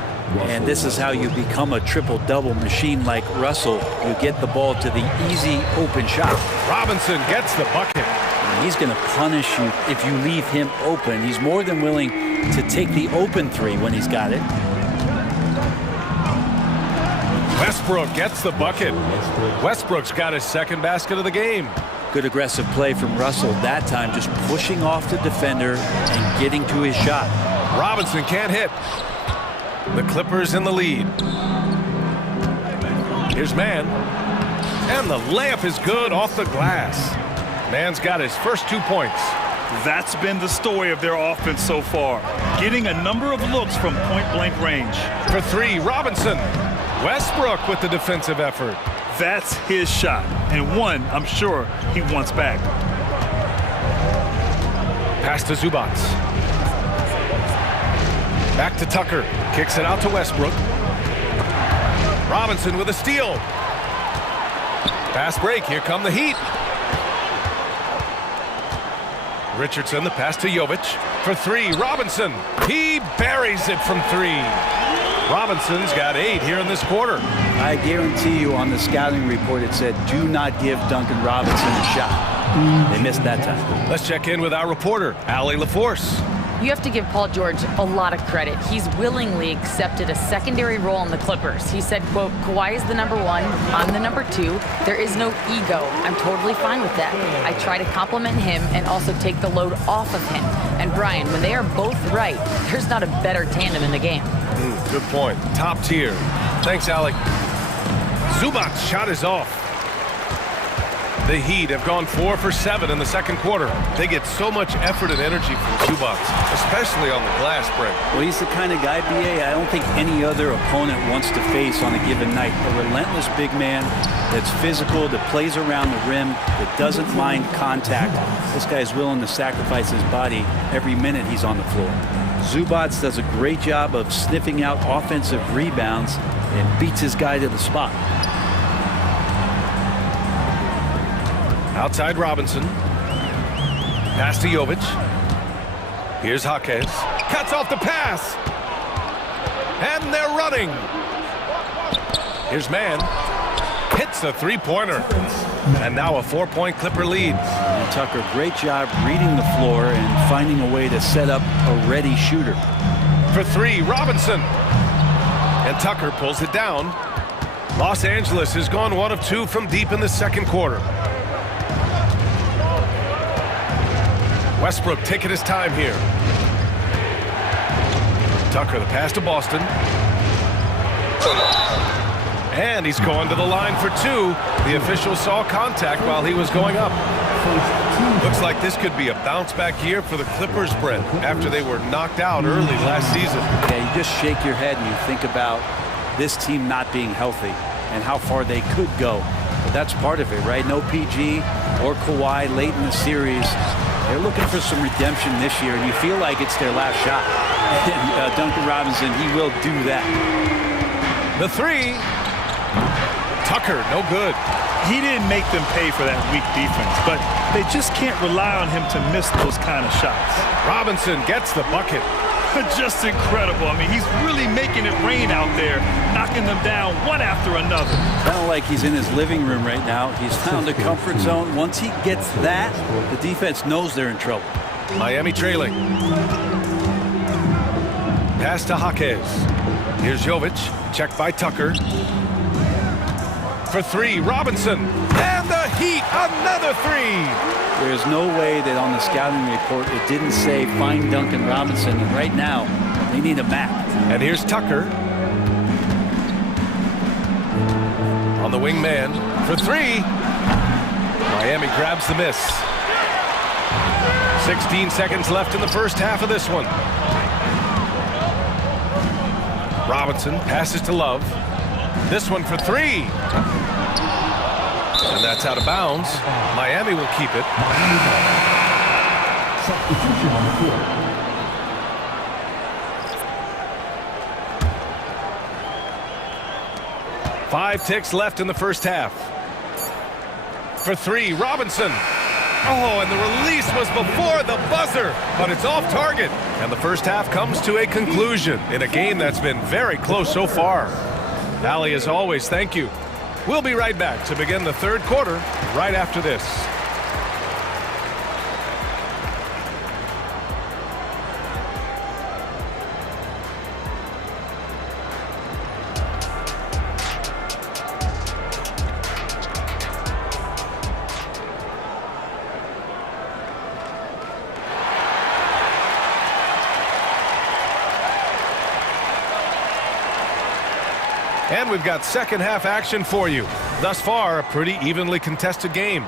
And this is how you become a triple-double machine like Russell. You get the ball to the easy open shot. Robinson gets the bucket. And he's going to punish you if you leave him open. He's more than willing to take the open 3 when he's got it. Westbrook gets the bucket. Westbrook's got his second basket of the game. Good aggressive play from Russell that time, just pushing off the defender and getting to his shot. Robinson can't hit. The Clippers in the lead. Here's Mann. And the layup is good off the glass. Mann's got his first 2 points. That's been the story of their offense so far. Getting a number of looks from point-blank range. For 3, Robinson. Westbrook with the defensive effort. That's his shot, and one I'm sure he wants back. Pass to Zubac. Back to Tucker. Kicks it out to Westbrook. Robinson with a steal. Fast break. Here come the Heat. Richardson, the pass to Jovic. For 3, Robinson. He buries it from 3. Robinson's got 8 here in this quarter. I guarantee you on the scouting report it said, do not give Duncan Robinson a shot. They missed that time. Let's check in with our reporter, Allie LaForce. You have to give Paul George a lot of credit. He's willingly accepted a secondary role in the Clippers. He said, quote, Kawhi is the number 1, I'm the number 2. There is no ego. I'm totally fine with that. I try to compliment him and also take the load off of him. And Brian, when they are both right, there's not a better tandem in the game. Good point. Top tier. Thanks, Alec. Zubac's shot is off. The Heat have gone 4 for 7 in the second quarter. They get so much effort and energy from Zubac, especially on the glass break. Well, he's the kind of guy, BA, I don't think any other opponent wants to face on a given night. A relentless big man that's physical, that plays around the rim, that doesn't mind contact. This guy's willing to sacrifice his body every minute he's on the floor. Zubac does a great job of sniffing out offensive rebounds and beats his guy to the spot. Outside Robinson. Pass to Jovic. Here's Jaquez. Cuts off the pass. And they're running. Here's Mann. Hits a 3-pointer. And now a 4-point Clipper lead. Tucker, great job reading the floor and finding a way to set up a ready shooter. For three, Robinson. And Tucker pulls it down. Los Angeles has gone 1 of 2 from deep in the second quarter. Westbrook taking his time here. Tucker, the pass to Boston. And he's going to the line for 2. The official saw contact while he was going up. Looks like this could be a bounce-back year for the Clippers, Brent, after they were knocked out early last season. Yeah, you just shake your head and you think about this team not being healthy and how far they could go. But that's part of it, right? No PG or Kawhi late in the series. They're looking for some redemption this year, and you feel like it's their last shot. And Duncan Robinson, he will do that. The three. Tucker, no good. He didn't make them pay for that weak defense, but they just can't rely on him to miss those kind of shots. Robinson gets the bucket. Just incredible. I mean, he's really making it rain out there, knocking them down one after another. Kind of like he's in his living room right now. He's found a comfort zone. Once he gets that, the defense knows they're in trouble. Miami trailing. Pass to Jaquez. Here's Jovic. Checked by Tucker. For three, Robinson. And the Heat, another three. There's no way that on the scouting report it didn't say find Duncan Robinson, and right now they need a map. And here's Tucker. On the wing man for three. Miami grabs the miss. 16 seconds left in the first half of this one. Robinson passes to Love. This one for three. And that's out of bounds. Miami will keep it. Substitution on the field. 5 ticks left in the first half. For three, Robinson. Oh, and the release was before the buzzer, but it's off target. And the first half comes to a conclusion in a game that's been very close so far. Allie, as always, thank you. We'll be right back to begin the third quarter right after this. And we've got second half action for you. Thus far, a pretty evenly contested game.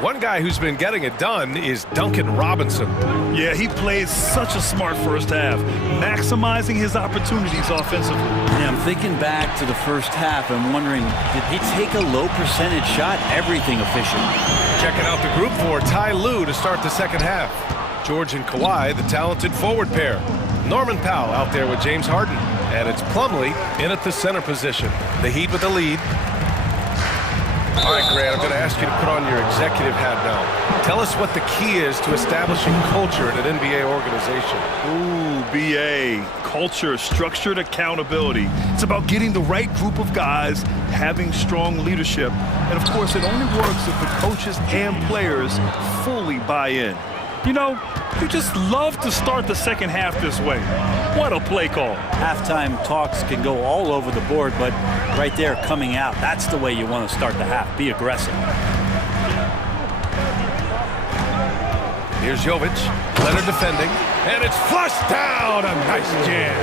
One guy who's been getting it done is Duncan Robinson. Yeah, he played such a smart first half, maximizing his opportunities offensively. Yeah, I'm thinking back to the first half and wondering, did he take a low percentage shot? Everything efficient. Checking out the group for Ty Lue to start the second half. George and Kawhi, the talented forward pair. Norman Powell out there with James Harden. And it's Plumlee in at the center position. The Heat with the lead. All right, Grant, I'm going to ask you to put on your executive hat now. Tell us what the key is to establishing culture in an NBA organization. Ooh, BA. Culture, structured accountability. It's about getting the right group of guys, having strong leadership. And, of course, it only works if the coaches and players fully buy in. You know, you just love to start the second half this way. What a play call. Halftime talks can go all over the board, but right there coming out, that's the way you want to start the half. Be aggressive. Here's Jovic. Leonard defending. And it's flushed down. A nice jam.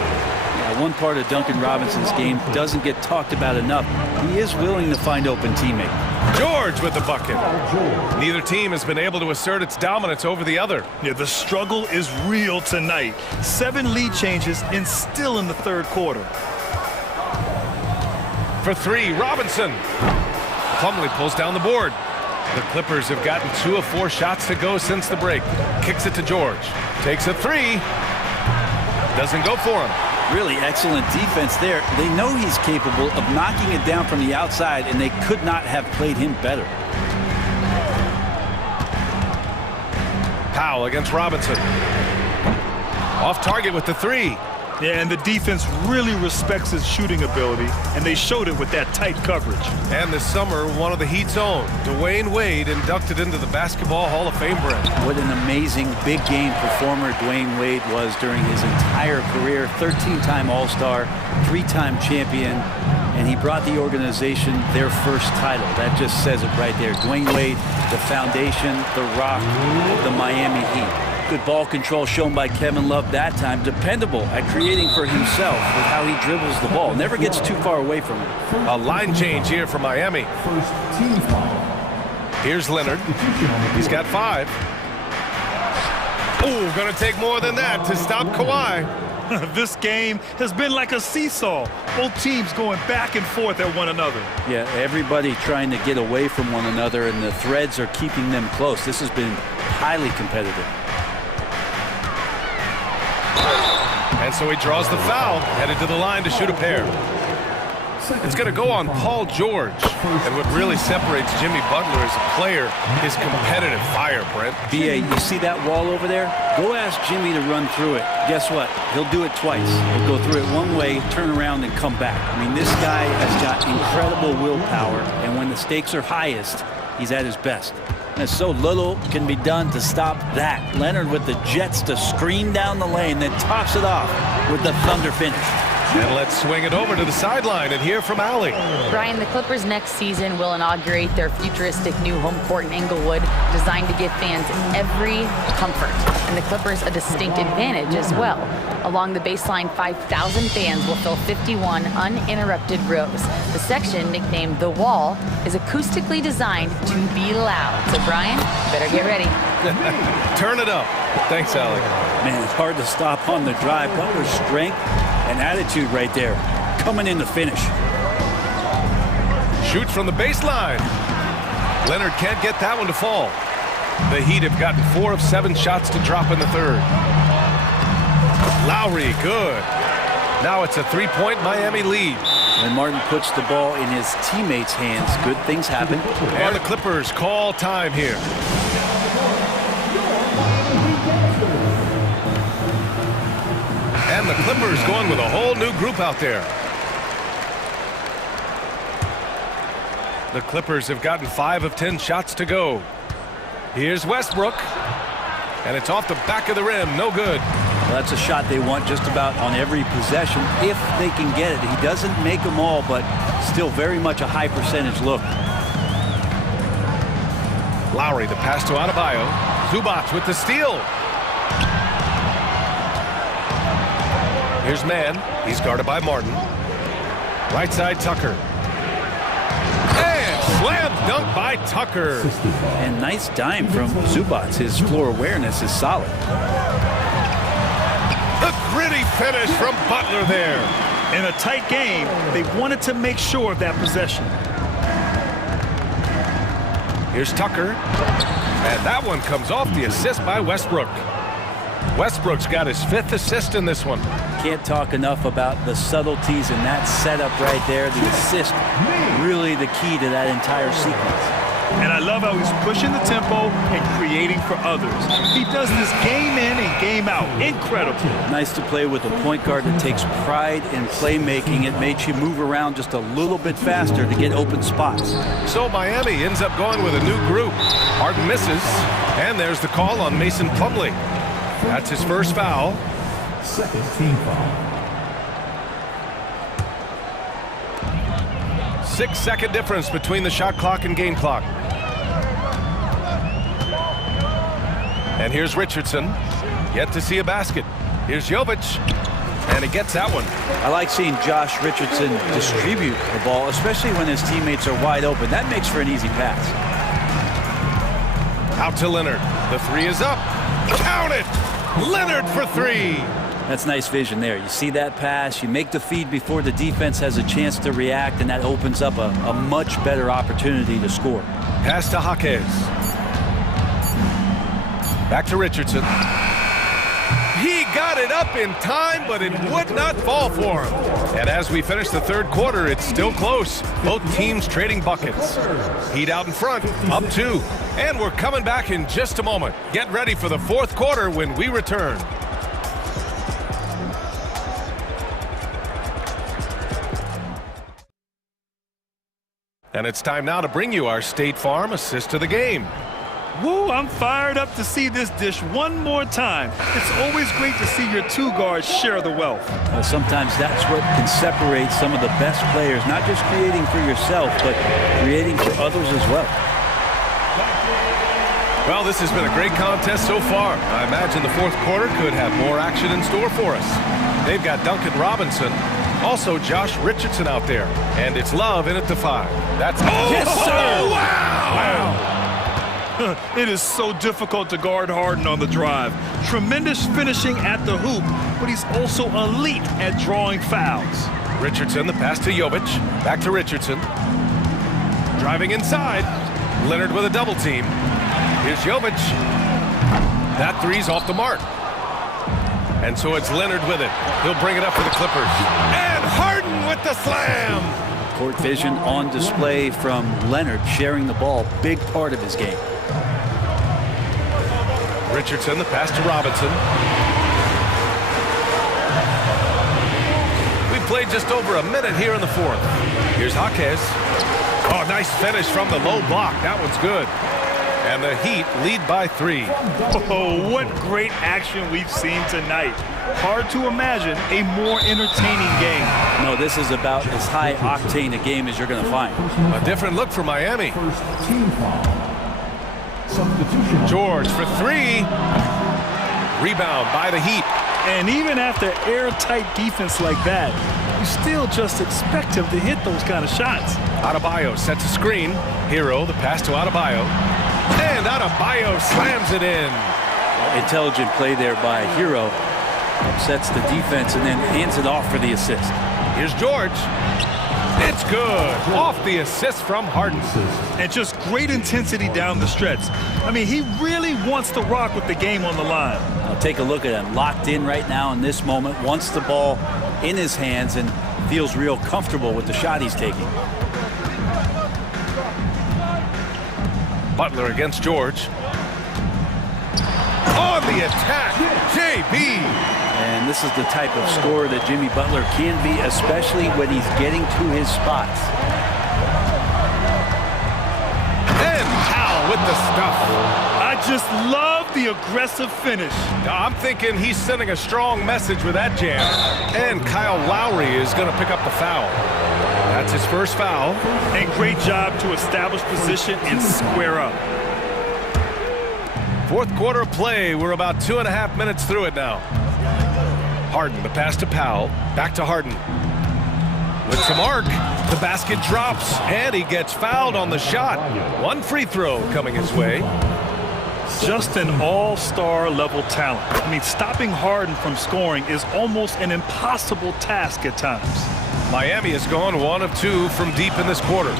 Yeah, one part of Duncan Robinson's game doesn't get talked about enough. He is willing to find open teammates. George with the bucket. Neither team has been able to assert its dominance over the other. Yeah, the struggle is real tonight. 7 lead changes and still in the third quarter. For three, Robinson. Plumlee pulls down the board. The Clippers have gotten 2 of 4 shots to go since the break. Kicks it to George. Takes a three. Doesn't go for him. Really excellent defense there. They know he's capable of knocking it down from the outside, and they could not have played him better. Powell against Robinson. Off target with the three. Yeah, and the defense really respects his shooting ability, and they showed it with that tight coverage. And this summer, one of the Heat's own, Dwayne Wade, inducted into the Basketball Hall of Fame branch. What an amazing big game performer Dwayne Wade was during his entire career. 13-time All-Star, 3-time champion, and he brought the organization their first title. That just says it right there. Dwayne Wade, the foundation, the rock of the Miami Heat. Good ball control shown by Kevin Love that time. Dependable at creating for himself with how he dribbles the ball. Never gets too far away from it. A line change here for Miami. First team foul. Here's Leonard. He's got 5. Oh, gonna take more than that to stop Kawhi. This game has been like a seesaw. Both teams going back and forth at one another. Yeah, everybody trying to get away from one another, and the threads are keeping them close. This has been highly competitive. And so he draws the foul, headed to the line to shoot a pair. It's going to go on Paul George. And what really separates Jimmy Butler as a player is competitive fire, Brent. B.A., you see that wall over there? Go ask Jimmy to run through it. Guess what? He'll do it twice. He'll go through it one way, turn around, and come back. I mean, this guy has got incredible willpower, and when the stakes are highest, he's at his best. And so little can be done to stop that. Leonard with the jets to screen down the lane, then tops it off with the thunder finish. And let's swing it over to the sideline and hear from Allie. Brian, the Clippers next season will inaugurate their futuristic new home court in Inglewood, designed to give fans every comfort, and the Clippers a distinct advantage as well. Along the baseline, 5,000 fans will fill 51 uninterrupted rows. The section, nicknamed The Wall, is acoustically designed to be loud. So, Brian, better get ready. Turn it up. Thanks, Allie. Man, it's hard to stop on the drive. Butler's strength and attitude right there, coming in to finish. Shoots from the baseline. Leonard can't get that one to fall. The Heat have gotten 4 of 7 shots to drop in the third. Lowry, good. Now it's a 3-point Miami lead. When Martin puts the ball in his teammates' hands, good things happen. And the Clippers call time here. And the Clippers going with a whole new group out there. The Clippers have gotten 5 of 10 shots to go. Here's Westbrook. And it's off the back of the rim. No good. Well, that's a shot they want just about on every possession if they can get it. He doesn't make them all, but still very much a high percentage look. Lowry, the pass to Adebayo. Zubac with the steal. Here's Mann. He's guarded by Martin. Right side, Tucker. And slam dunk by Tucker. And nice dime from Zubac. His floor awareness is solid. The gritty finish from Butler there. In a tight game, they wanted to make sure of that possession. Here's Tucker. And that one comes off the assist by Westbrook. Westbrook's got his 5th assist in this one. Can't talk enough about the subtleties in that setup right there. The assist, really the key to that entire sequence. And I love how he's pushing the tempo and creating for others. He does this game in and game out. Incredible. Nice to play with a point guard that takes pride in playmaking. It makes you move around just a little bit faster to get open spots. So Miami ends up going with a new group. Harden misses, and there's the call on Mason Plumlee. That's his first foul. Second team foul. 6-second difference between the shot clock and game clock. And here's Richardson. Yet to see a basket. Here's Jovic. And he gets that one. I like seeing Josh Richardson distribute the ball, especially when his teammates are wide open. That makes for an easy pass. Out to Leonard. The 3 is up. Count it! Leonard for 3. That's nice vision there. You see that pass, you make the feed before the defense has a chance to react, and that opens up a much better opportunity to score. Pass to Jaquez. Back to Richardson. He got it up in time, but it would not fall for him. And as we finish the third quarter, it's still close. Both teams trading buckets. Heat out in front, up 2. And we're coming back in just a moment. Get ready for the fourth quarter when we return. And it's time now to bring you our State Farm assist to the game. Woo, I'm fired up to see this dish one more time. It's always great to see your two guards share the wealth. Well, sometimes that's what can separate some of the best players, not just creating for yourself, but creating for others as well. Well, this has been a great contest so far. I imagine the fourth quarter could have more action in store for us. They've got Duncan Robinson, also Josh Richardson out there, and it's love in at the 5. That's yes, sir! Wow! It is so difficult to guard Harden on the drive. Tremendous finishing at the hoop, but he's also elite at drawing fouls. Richardson, the pass to Jovic. Back to Richardson. Driving inside. Leonard with a double team. Here's Jovic. That three's off the mark. And so it's Leonard with it. He'll bring it up for the Clippers. And Harden with the slam! Court vision on display from Leonard, sharing the ball, big part of his game. Richardson, the pass to Robinson. We've played just over a minute here in the fourth. Here's Jaquez. Oh, nice finish from the low block. That one's good. And the Heat lead by 3. Oh, what great action we've seen tonight. Hard to imagine a more entertaining game. No, this is about as high octane a game as you're going to find. A different look for Miami. First team foul. Substitution. George for 3. Rebound by the Heat. And even after airtight defense like that, you still just expect him to hit those kind of shots. Adebayo sets a screen. Hero, the pass to Adebayo. And Adebayo slams it in. Intelligent play there by Hero. Upsets the defense and then hands it off for the assist. Here's George. It's good. Off the assist from Harden. And just great intensity down the stretch. I mean, he really wants to rock with the game on the line. Now take a look at him. Locked in right now in this moment. Wants the ball in his hands and feels real comfortable with the shot he's taking. Butler against George. On the attack, JB. And this is the type of scorer that Jimmy Butler can be, especially when he's getting to his spots. And Powell with the stuff. I just love the aggressive finish. I'm thinking he's sending a strong message with that jam. And Kyle Lowry is going to pick up the foul. That's his first foul. And great job to establish position and square up. Fourth quarter of play. We're about 2.5 minutes through it now. Harden, the pass to Powell. Back to Harden. With some arc, the basket drops, and he gets fouled on the shot. One free throw coming his way. Just an all-star level talent. I mean, stopping Harden from scoring is almost an impossible task at times. Miami has gone 1 of 2 from deep in this quarter.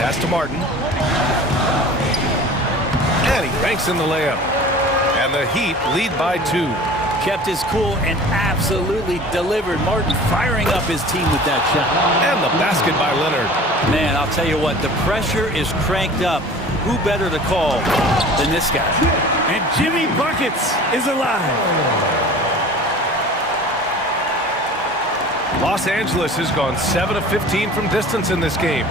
Pass to Martin. And he banks in the layup. And the Heat lead by 2. Kept his cool and absolutely delivered. Martin firing up his team with that shot. And the basket by Leonard. Man, I'll tell you what, the pressure is cranked up. Who better to call than this guy? And Jimmy Buckets is alive. Los Angeles has gone 7 of 15 from distance in this game.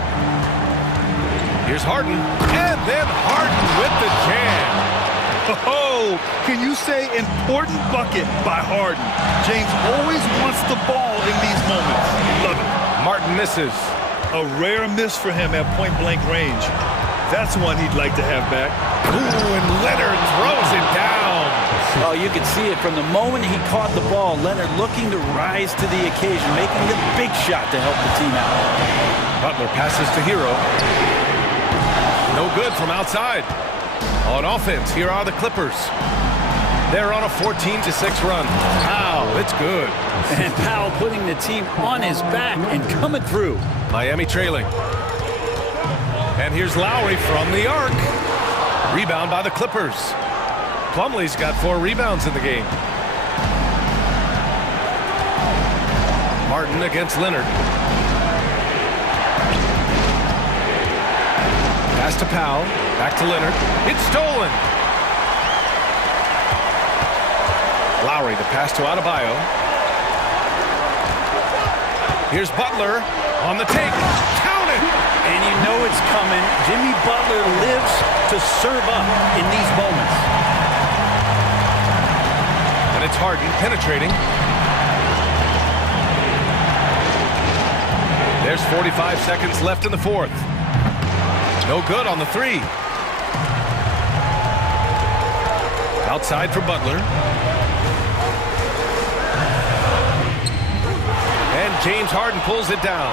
Here's Harden. And then Harden with the jam. Oh, can you say important bucket by Harden? James always wants the ball in these moments. Love it. Martin misses. A rare miss for him at point-blank range. That's one he'd like to have back. Ooh, and Leonard throws it down. Oh, you can see it from the moment he caught the ball. Leonard looking to rise to the occasion, making the big shot to help the team out. Butler passes to Hero. No good from outside. On offense, here are the Clippers. They're on a 14-6 run. Powell, it's good. And Powell putting the team on his back and coming through. Miami trailing. And here's Lowry from the arc. Rebound by the Clippers. Plumlee's got 4 rebounds in the game. Martin against Leonard. Pass to Powell. Back to Leonard. It's stolen. Lowry, the pass to Adebayo. Here's Butler on the take. Count it. And you know it's coming. Jimmy Butler lives to serve up in these moments. And it's Harden penetrating. There's 45 seconds left in the fourth. No good on the three. Outside for Butler. And James Harden pulls it down.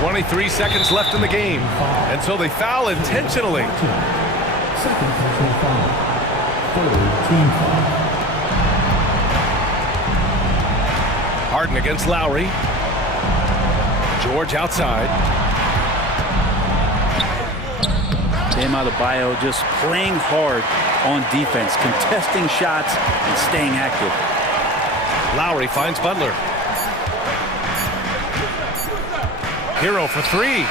.23 seconds left in the game. And so they foul intentionally. Second personal foul. Third team foul. Harden against Lowry. George outside. Bam Adebayo just playing hard on defense, contesting shots and staying active. Lowry finds Butler. Hero for three.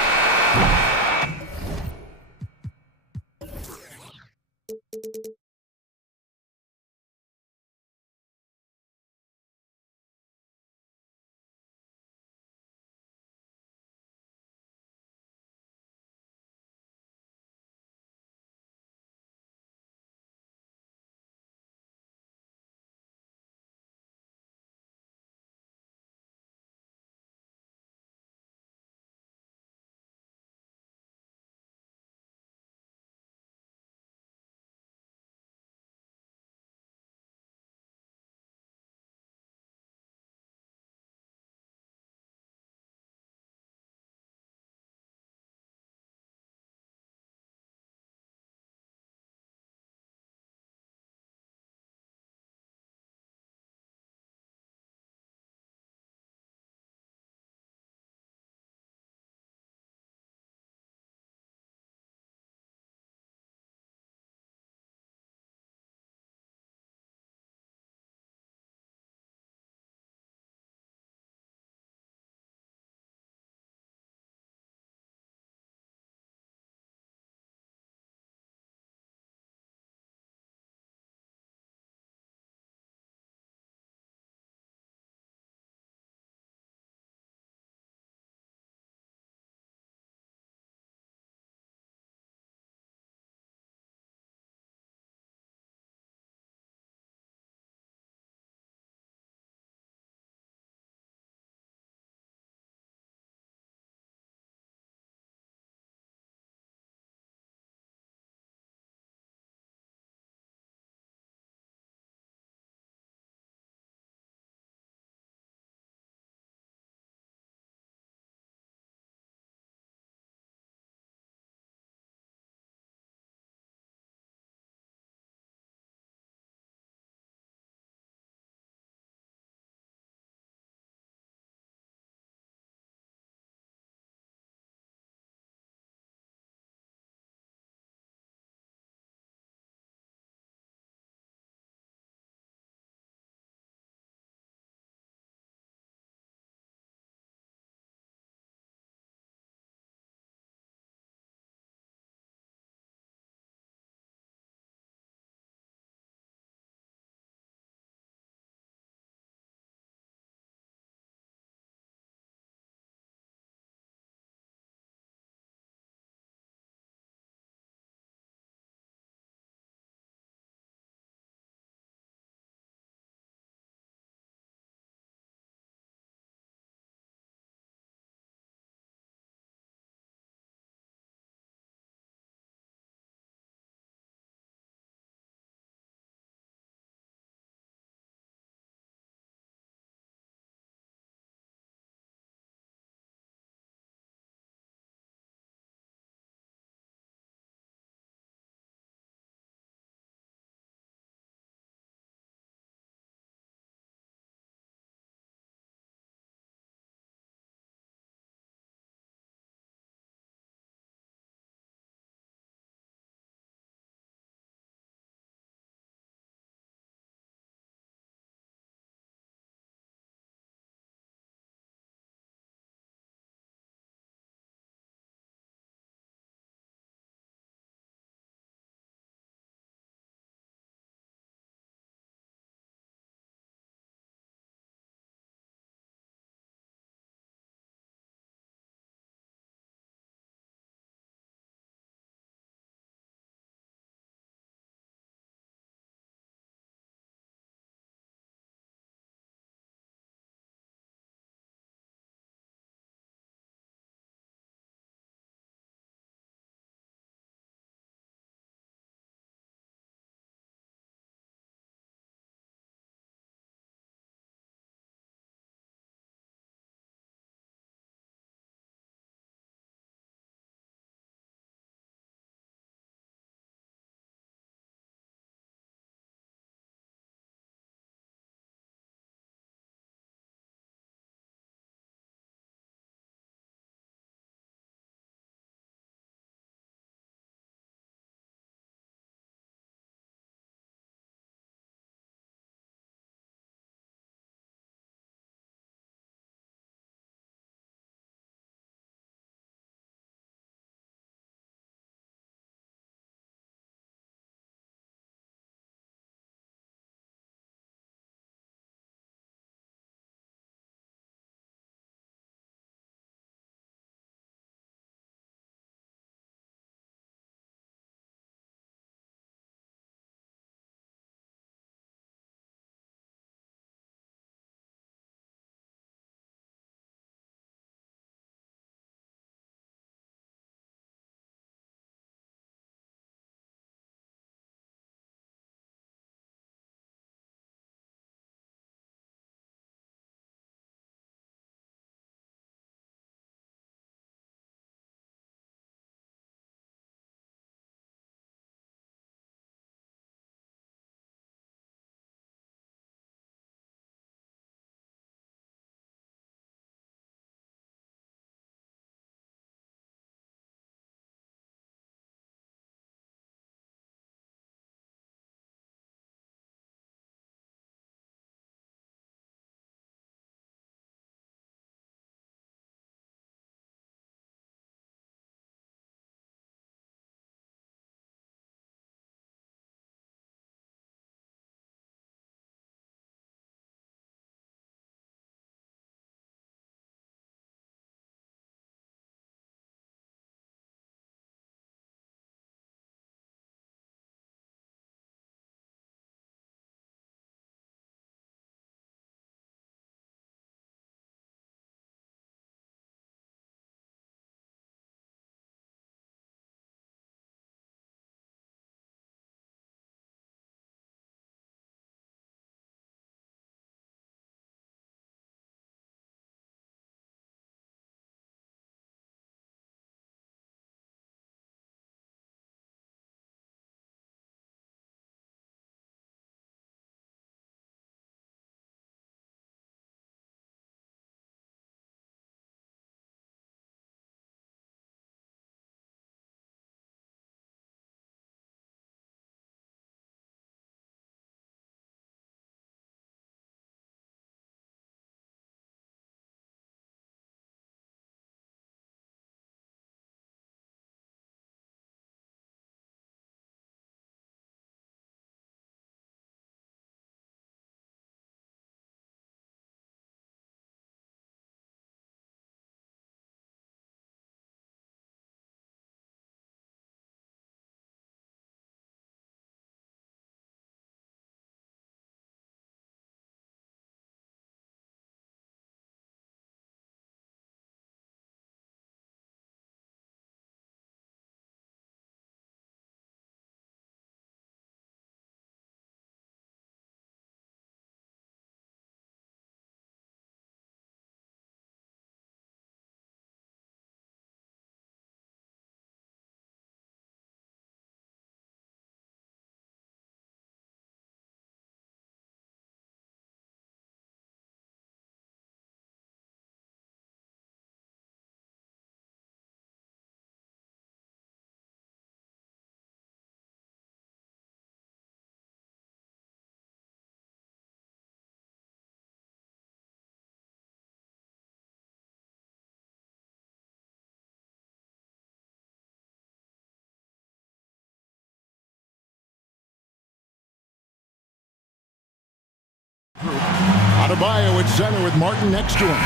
Adebayo at center with Martin next to him.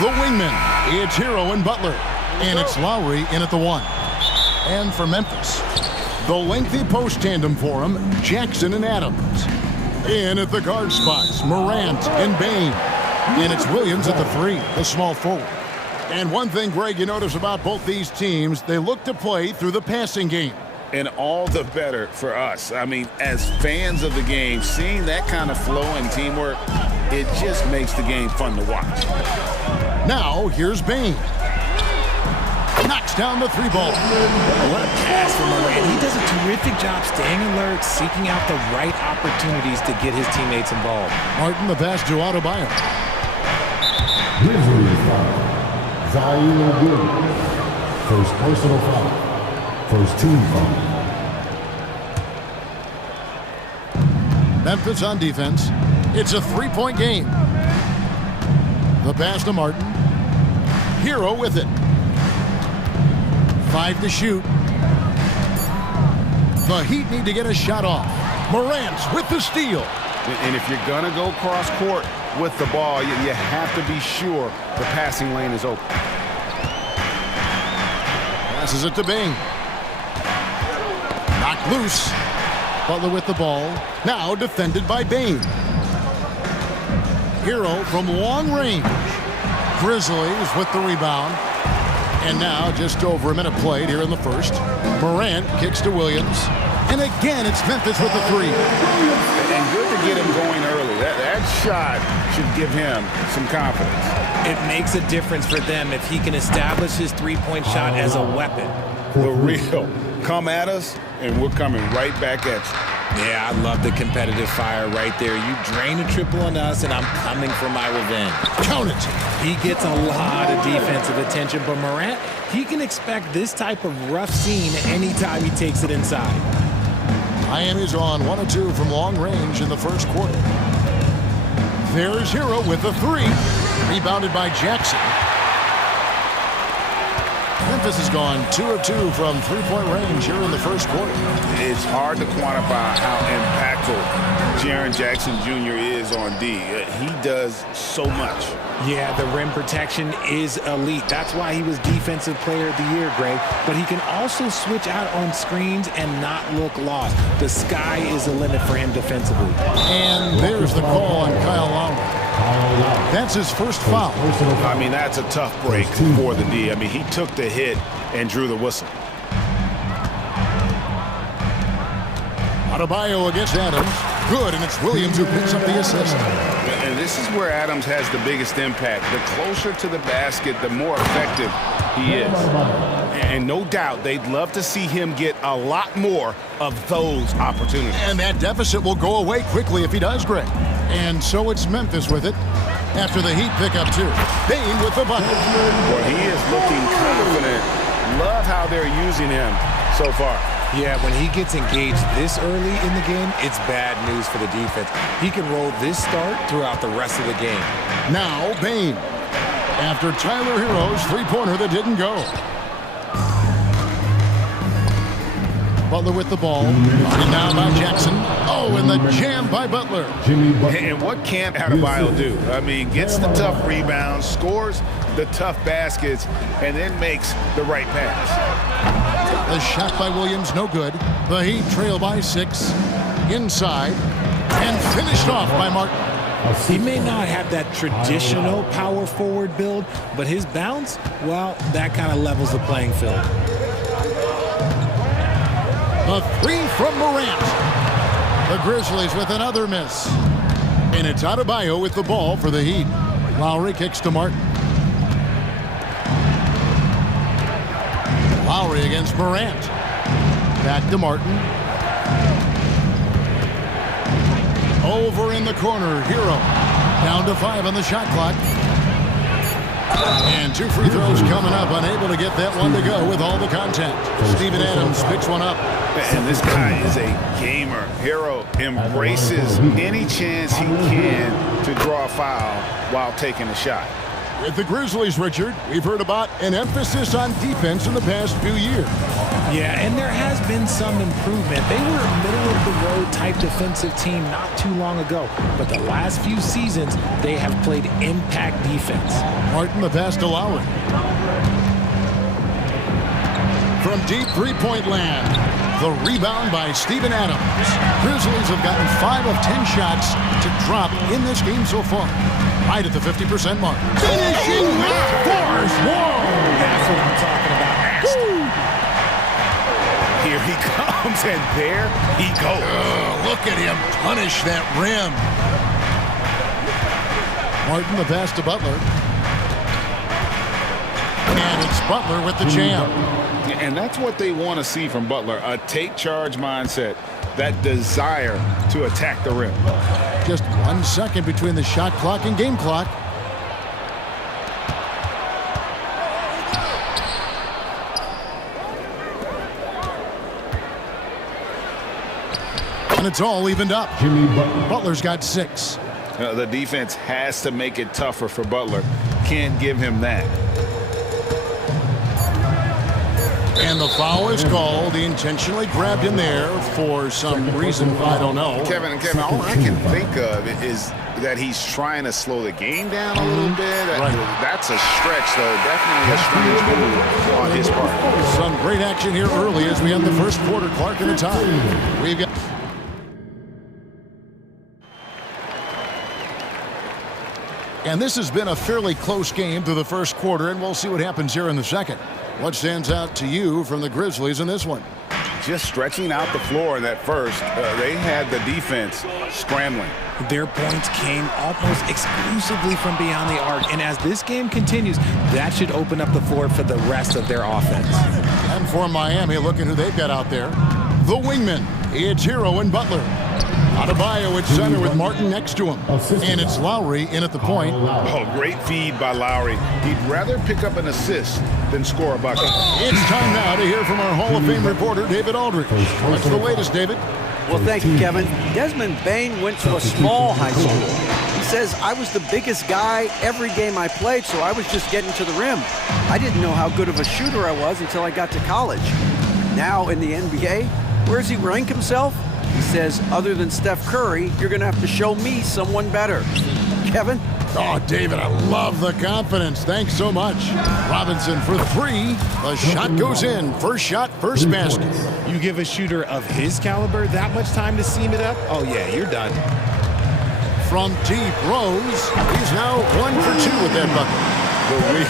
The wingman, it's Hero and Butler. And it's Lowry in at the 1. And for Memphis, the lengthy post tandem for him, Jackson and Adams. In at the guard spots, Morant and Bain. And it's Williams at the 3, the small forward. And one thing, Greg, you notice about both these teams, they look to play through the passing game. And all the better for us. I mean, as fans of the game, seeing that kind of flow and teamwork, it just makes the game fun to watch. Now, here's Bain. Knocks down the 3 ball. What a pass from Morant. He does a terrific job staying alert, seeking out the right opportunities to get his teammates involved. Martin, the pass to Adebayo. Grizzlies foul. Zaire Good. First personal foul. First team foul. Memphis on defense. It's a 3-point game. The pass to Martin. Hero with it. 5 to shoot. The Heat need to get a shot off. Morant's with the steal. And if you're going to go cross court with the ball, you have to be sure the passing lane is open. Passes it to Bain. Knocked loose. Butler with the ball. Now defended by Bain. Hero from long range. Grizzlies with the rebound. And now just over a minute played here in the first. Morant kicks to Williams. And again, it's Memphis with the 3. And good to get him going early. That shot should give him some confidence. It makes a difference for them if he can establish his three-point shot as a weapon. The real. Come at us, and we're coming right back at you. Yeah, I love the competitive fire right there. You drain a triple on us, and I'm coming for my revenge. Count it. He gets a lot of defensive attention, but Morant, he can expect this type of rough scene anytime he takes it inside. Miami's on 1 of 2 from long range in the first quarter. There's Hero with the 3. Rebounded by Jackson. Memphis has gone 2 of 2 from 3-point range here in the first quarter. It's hard to quantify how impactful Jaren Jackson Jr. is on D. He does so much. Yeah, the rim protection is elite. That's why he was Defensive Player of the Year, Greg. But he can also switch out on screens and not look lost. The sky is the limit for him defensively. And there's the call on Kyle Lowry. That's his first foul. I mean, that's a tough break for the D. I mean, he took the hit and drew the whistle. Adebayo against Adams. Good, and it's Williams who picks up the assist. And this is where Adams has the biggest impact. The closer to the basket, the more effective he is. And no doubt, they'd love to see him get a lot more of those opportunities. And that deficit will go away quickly if he does, Greg. And so it's Memphis with it after the Heat pick up 2. Bain with the bucket. Well, he is looking confident. Love how they're using him so far. Yeah, when he gets engaged this early in the game, it's bad news for the defense. He can roll this start throughout the rest of the game. Now Bain. After Tyler Hero's 3-pointer that didn't go. Butler with the ball. Body down by Jackson. Oh, and the jam by Butler. And what can't Adebayo do? I mean, gets the tough rebounds, scores the tough baskets, and then makes the right pass. The shot by Williams, no good. The Heat trail by 6. Inside. And finished off by Martin. He may not have that traditional power forward build, but his bounce, well, that kind of levels the playing field. The 3 from Morant. The Grizzlies with another miss. And it's Adebayo with the ball for the Heat. Lowry kicks to Martin. Lowry against Morant. Back to Martin. Over in the corner, Hero. Down to 5 on the shot clock. And 2 free throws coming up. Unable to get that one to go with all the contact. Steven Adams picks one up. And this guy is a gamer. Hero embraces any chance he can to draw a foul while taking a shot. With the Grizzlies, Richard, we've heard about an emphasis on defense in the past few years. Yeah, and there has been some improvement. They were a middle-of-the-road type defensive team not too long ago. But the last few seasons, they have played impact defense. Martin, the pass to Lowry. From deep three-point land, the rebound by Steven Adams. Grizzlies have gotten 5 of 10 shots to drop in this game so far. Right at the 50% mark. Finishing that force. Whoa! That's what I'm talking about. Here he comes, and there he goes. Look at him punish that rim. Martin, the pass to Butler. And it's Butler with the jam. And that's what they want to see from Butler, a take-charge mindset, that desire to attack the rim. Just 1 second between the shot clock and game clock. And it's all evened up. Butler's got 6. The defense has to make it tougher for Butler. Can't give him that. And the foul is called. He intentionally grabbed him there for some reason I don't know. Kevin, all I can think of is that he's trying to slow the game down a little bit. Right. That's a stretch, though. Definitely a strange move on his part. Some great action here early as we end the first quarter. Clark in the top. We've got... And this has been a fairly close game through the first quarter, and we'll see what happens here in the second. What stands out to you from the Grizzlies in this one? Just stretching out the floor in that first. They had the defense scrambling. Their points came almost exclusively from beyond the arc. And as this game continues, that should open up the floor for the rest of their offense. And for Miami, looking who they've got out there. The wingman, it's Hero and Butler. Adebayo at center with Martin next to him. And it's Lowry in at the point. Oh, great feed by Lowry. He'd rather pick up an assist than score a bucket. It's time now to hear from our Hall of Fame reporter, David Aldridge. What's the latest, David? Well, thank you, Kevin. Desmond Bain went to a small high school. He says, I was the biggest guy every game I played, so I was just getting to the rim. I didn't know how good of a shooter I was until I got to college. Now in the NBA, where does he rank himself? He says, other than Steph Curry, you're going to have to show me someone better. Kevin? Oh, David, I love the confidence. Thanks so much. Robinson for 3. The shot goes in. First shot, first basket. You give a shooter of his caliber that much time to seam it up? Oh, yeah, you're done. From deep, Rose. He's now 1 for 2 with that bucket. But we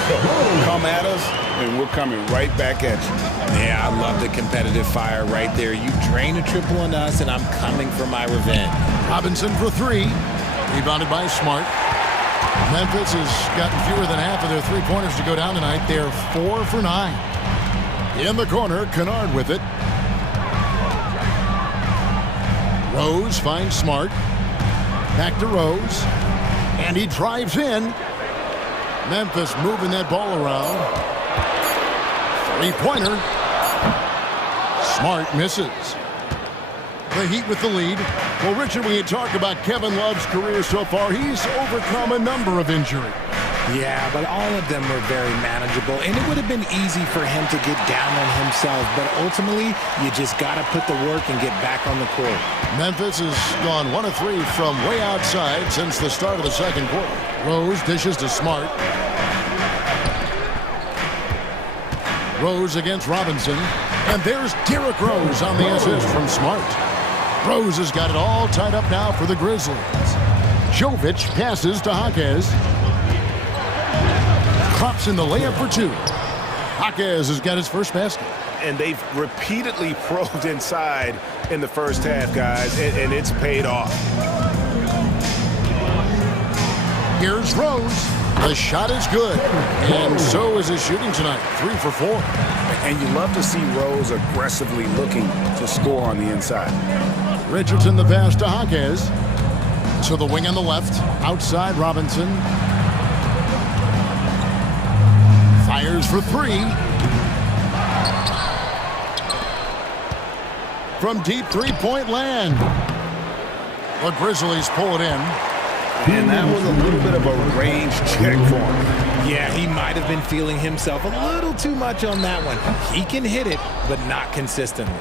come at us, and we're coming right back at you. Yeah, I love the competitive fire right there. You drain a triple on us, and I'm coming for my revenge. Robinson for 3. Rebounded by Smart. Memphis has gotten fewer than half of their three-pointers to go down tonight. They're 4 for 9. In the corner, Kennard with it. Rose finds Smart. Back to Rose. And he drives in. Memphis moving that ball around. Three-pointer. Smart misses. The Heat with the lead. Well, Richard, when you talk about Kevin Love's career so far, he's overcome a number of injuries. Yeah, but all of them were very manageable, and it would have been easy for him to get down on himself, but ultimately, you just got to put the work and get back on the court. Memphis has gone 1 of 3 from way outside since the start of the second quarter. Rose dishes to Smart. Rose against Robinson. And there's Derrick Rose on the assist from Smart. Rose has got it all tied up now for the Grizzlies. Jovic passes to Jaquez. Drops in the layup for 2. Jaquez has got his first basket. And they've repeatedly probed inside in the first half, guys, and it's paid off. Here's Rose. The shot is good, and so is his shooting tonight, 3 for 4. And you love to see Rose aggressively looking to score on the inside. Richardson the pass to Jaquez. To the wing on the left, outside Robinson. Fires for 3. From deep three-point land. The Grizzlies pull it in. And that was a little bit of a range check for him. Yeah, he might have been feeling himself a little too much on that one. He can hit it, but not consistently.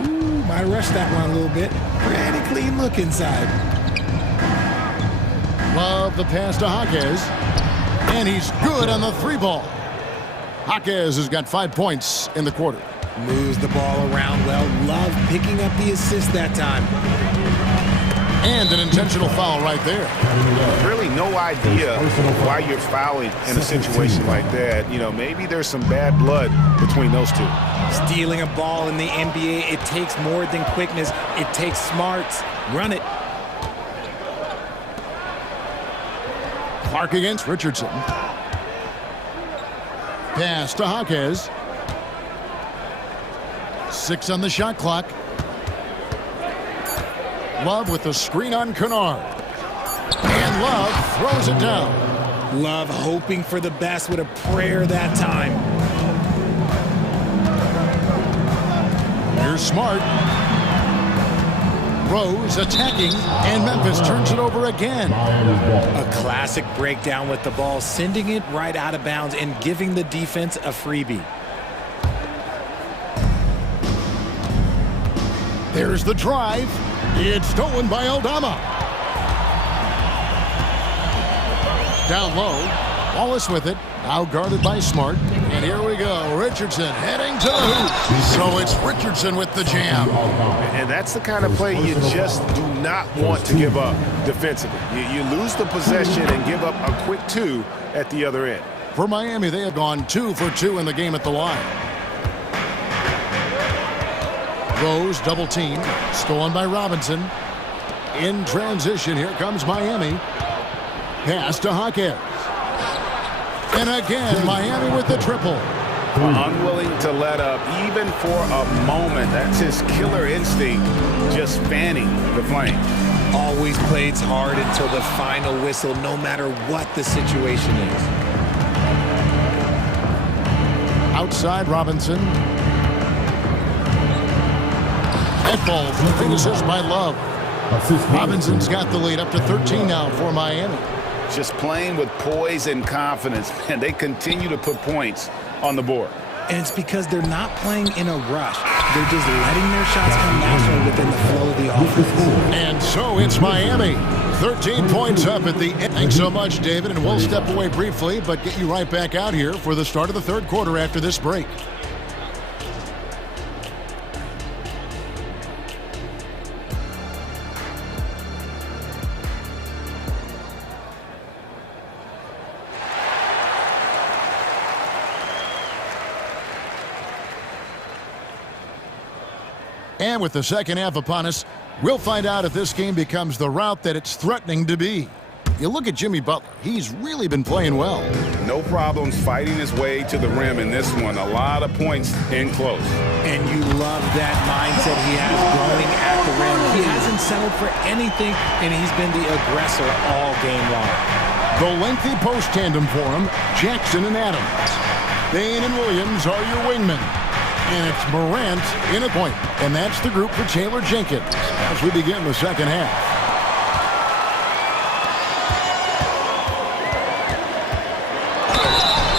Ooh, might rush that one a little bit. Pretty clean look inside. Love the pass to Jaquez. And he's good on the three ball. Jaquez has got 5 points in the quarter. Moves the ball around well. Love picking up the assist that time. And an intentional foul right there. Really no idea why you're fouling in a situation like that. You know, maybe there's some bad blood between those two. Stealing a ball in the NBA, it takes more than quickness. It takes smarts. Run it. Clark against Richardson. Pass to Jaquez. 6 on the shot clock. Love with the screen on Kennard. And Love throws it down. Love hoping for the best with a prayer that time. Here's Smart. Rose attacking, and Memphis turns it over again. A classic breakdown with the ball, sending it right out of bounds and giving the defense a freebie. There's the drive. It's stolen by Aldama. Down low. Wallace with it. Now guarded by Smart. And here we go. Richardson heading to the hoop. So it's Richardson with the jam. And that's the kind of play you just do not want to give up defensively. You lose the possession and give up a quick 2 at the other end. For Miami, they have gone 2 for 2 in the game at the line. Rose double team. Stolen by Robinson. In transition, here comes Miami. Pass to Jaquez. And again, Miami with the triple. Unwilling to let up, even for a moment. That's his killer instinct, just fanning the flame. Always plays hard until the final whistle, no matter what the situation is. Outside Robinson. That ball finishes by Love. Robinson's got the lead up to 13 now for Miami. Just playing with poise and confidence, and they continue to put points on the board. And it's because they're not playing in a rush. They're just letting their shots come naturally within the flow of the offense. And so it's Miami. 13 points up at the end. Thanks so much, David, and we'll step away briefly, but get you right back out here for the start of the third quarter after this break. And with the second half upon us, we'll find out if this game becomes the route that it's threatening to be. You look at Jimmy Butler. He's really been playing well. No problems fighting his way to the rim in this one. A lot of points in close. And you love that mindset he has going at the rim. He hasn't settled for anything, and he's been the aggressor all game long. The lengthy post tandem for him, Jackson and Adams. Bain and Williams are your wingmen. And it's Morant in a point. And that's the group for Taylor Jenkins as we begin the second half.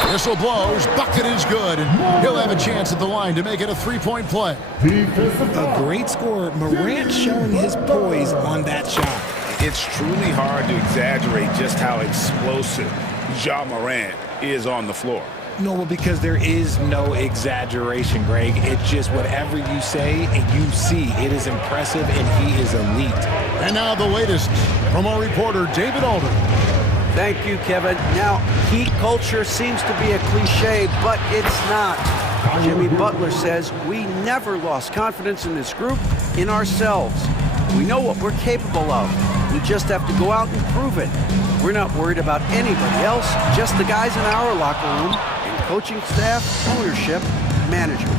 Whistle blows. Bucket is good. And he'll have a chance at the line to make it a three-point play. A great scorer. Morant showing his poise on that shot. It's truly hard to exaggerate just how explosive Ja Morant is on the floor. No, well, because there is no exaggeration, Greg. It's just whatever you say and you see. It is impressive, and he is elite. And now the latest from our reporter, David Alden. Thank you, Kevin. Now, Heat culture seems to be a cliche, but it's not. Jimmy Butler says we never lost confidence in this group, in ourselves. We know what we're capable of. We just have to go out and prove it. We're not worried about anybody else, just the guys in our locker room, and coaching staff, ownership, management.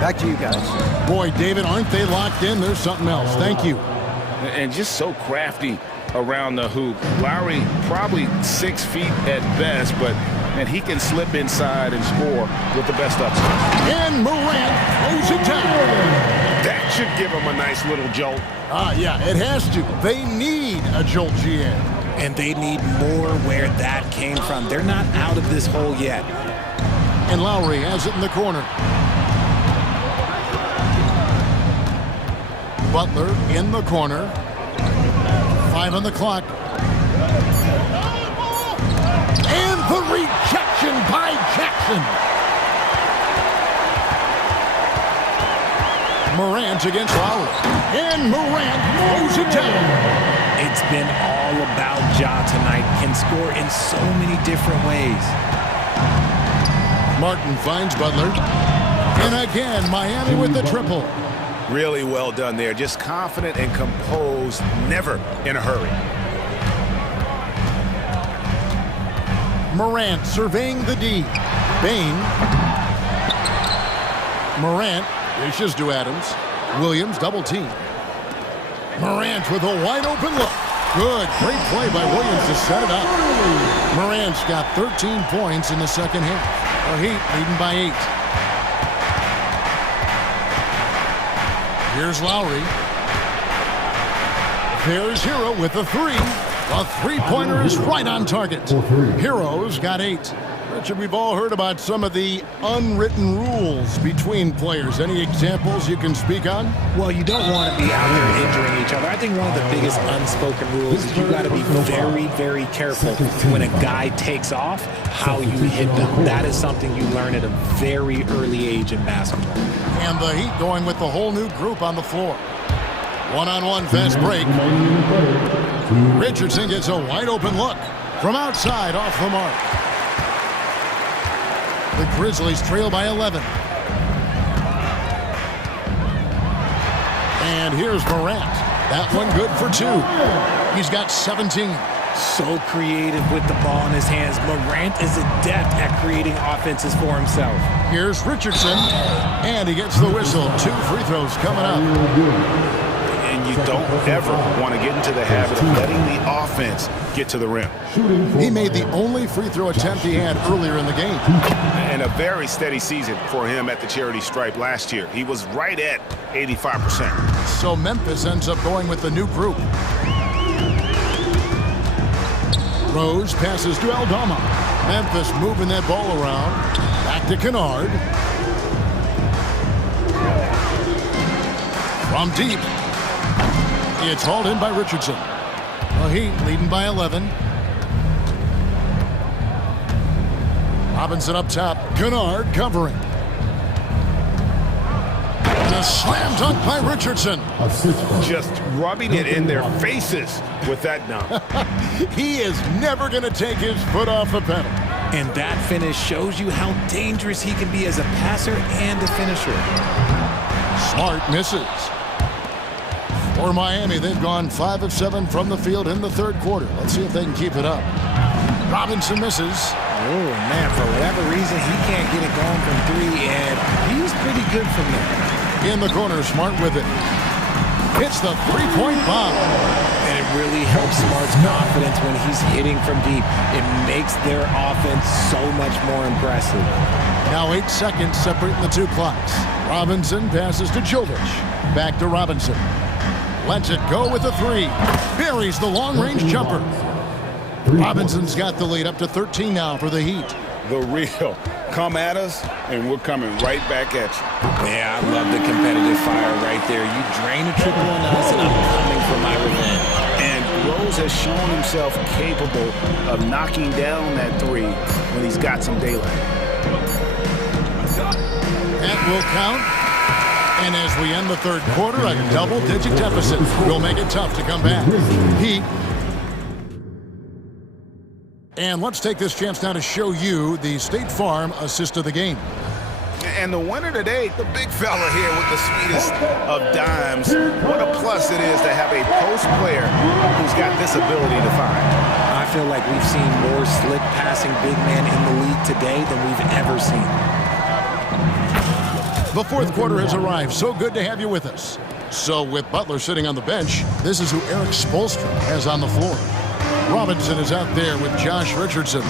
Back to you guys. Boy, David, aren't they locked in? There's something else. Thank you. And just so crafty around the hoop. Lowry probably 6 feet at best, but and he can slip inside and score with the best of them. And Morant throws it down. That should give him a nice little jolt. Yeah, it has to. They need a jolt, GM. And they need more where that came from. They're not out of this hole yet. And Lowry has it in the corner. Butler in the corner. 5 on the clock. And the rejection by Jackson. Morant against Lowry. And Morant throws it down. It's been all about Ja tonight. Can score in so many different ways. Martin finds Butler. And again, Miami with the triple. Really well done there. Just confident and composed, never in a hurry. Morant surveying the D. Bain. Morant dishes to Adams. Williams double team. Morant with a wide open look. Good, great play by Williams to set it up. Morant's got 13 points in the second half. The Heat leading by 8. Here's Lowry. There's Hero with the 3. The three-pointer is right on target. Hero's got 8. Richard, we've all heard about some of the unwritten rules between players. Any examples you can speak on? Well, you don't want to be out there injuring each other. I think one of the biggest unspoken rules is you got to be very, very careful when a guy takes off, how you hit them. That is something you learn at a very early age in basketball. And the Heat going with the whole new group on the floor. One-on-one fast break. Richardson gets a wide open look from outside off the mark. The Grizzlies trail by 11. And here's Morant. That one good for 2. He's got 17. So creative with the ball in his hands. Morant is adept at creating offenses for himself. Here's Richardson. And he gets the whistle. 2 free throws coming up. And you don't ever want to get into the habit of letting the offense get to the rim. He made the only free throw attempt he had earlier in the game. And a very steady season for him at the charity stripe last year. He was right at 85%. So Memphis ends up going with the new group. Rose passes to Aldama. Memphis moving that ball around. Back to Kennard. From deep. It's hauled in by Richardson. The Heat leading by 11. Robinson up top. Kennard covering. And a slam dunk by Richardson. Just rubbing it in their faces with that dunk. He is never going to take his foot off the pedal. And that finish shows you how dangerous he can be as a passer and a finisher. Smart misses. For Miami, they've gone 5 of 7 from the field in the third quarter. Let's see if they can keep it up. Robinson misses. Oh, man, for whatever reason, he can't get it going from 3, and he's pretty good from there. In the corner, Smart with it. Hits the three-point bomb. And it really helps Smart's confidence when he's hitting from deep. It makes their offense so much more impressive. Now 8 seconds separating the 2 clocks. Robinson passes to Childress. Back to Robinson. Lets it go with the 3. Buries the long-range jumper. Robinson's got the lead up to 13 now for the Heat. The real. Come at us, and we're coming right back at you. Yeah, I love the competitive fire right there. You drain a triple on us, and I'm coming for my revenge. And Rose has shown himself capable of knocking down that 3 when he's got some daylight. That will count. And as we end the third quarter, a double-digit deficit will make it tough to come back. Heat. And let's take this chance now to show you the State Farm assist of the game. And the winner today, the big fella here with the sweetest of dimes. What a plus it is to have a post player who's got this ability to find. I feel like we've seen more slick passing big man in the league today than we've ever seen. The fourth quarter has arrived. So good to have you with us. So with Butler sitting on the bench, this is who Eric Spoelstra has on the floor. Robinson is out there with Josh Richardson.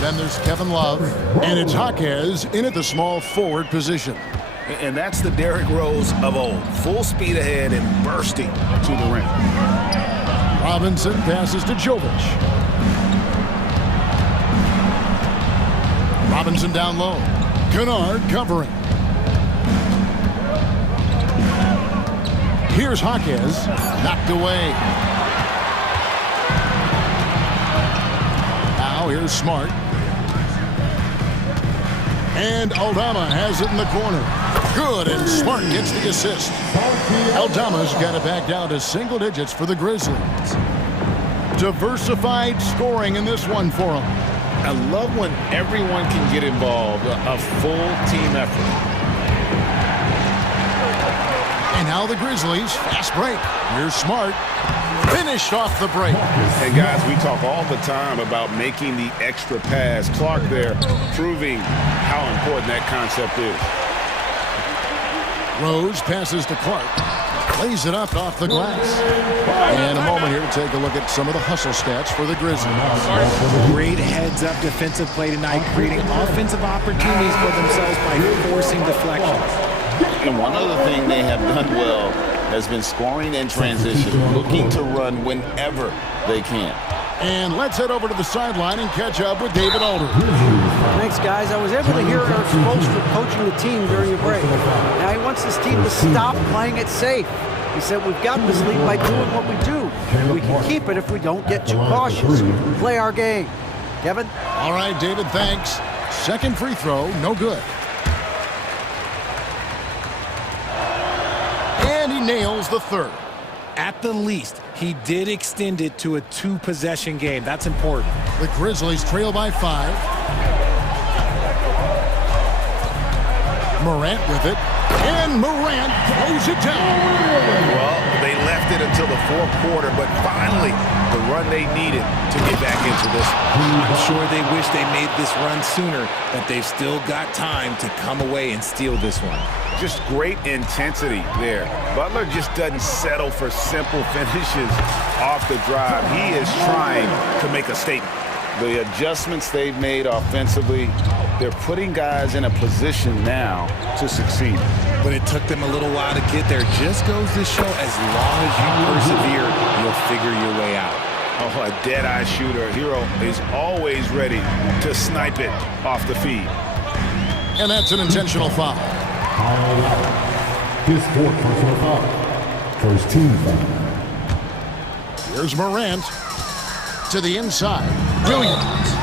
Then there's Kevin Love. And it's Jaquez in at the small forward position. And that's the Derrick Rose of old. Full speed ahead and bursting to the rim. Robinson passes to Jovic. Robinson down low. Kennard covering. Here's Jaquez, knocked away. Now here's Smart. And Aldama has it in the corner. Good, and Smart gets the assist. Aldama's got it back down to single digits for the Grizzlies. Diversified scoring in this one for them. I love when everyone can get involved, a full team effort. And now the Grizzlies, fast break. Here's Smart. Finished off the break. Hey, guys, we talk all the time about making the extra pass. Clark there proving how important that concept is. Rose passes to Clark. Lays it up off the glass. And a moment here to take a look at some of the hustle stats for the Grizzlies. Great heads-up defensive play tonight, creating offensive opportunities for themselves by forcing deflections. And one other thing they have done well has been scoring in transition, looking to run whenever they can. And let's head over to the sideline and catch up with David Alder. Thanks, guys. I was able to hear Eric Spoelstra coaching the team during the break. Now he wants his team to stop playing it safe. He said, we've got this lead by doing what we do. We can keep it if we don't get too cautious. Play our game. Kevin? All right, David, thanks. Second free throw, no good. And he nails the third. At the least, he did extend it to a 2-possession game. That's important. The Grizzlies trail by 5. Morant with it. And Morant throws it down. Well, they left it until the fourth quarter, but finally the run they needed to get back into this. I'm sure they wish they made this run sooner, but they've still got time to come away and steal this one. Just great intensity there. Butler just doesn't settle for simple finishes off the drive. He is trying to make a statement. The adjustments they've made offensively, they're putting guys in a position now to succeed. But it took them a little while to get there. Just goes to show, as long as you persevere, you'll figure your way out. Oh, a dead-eye shooter. Hero is always ready to snipe it off the feed. And that's an intentional foul. His fourth personal foul. First team foul. Here's Morant to the inside. Williams.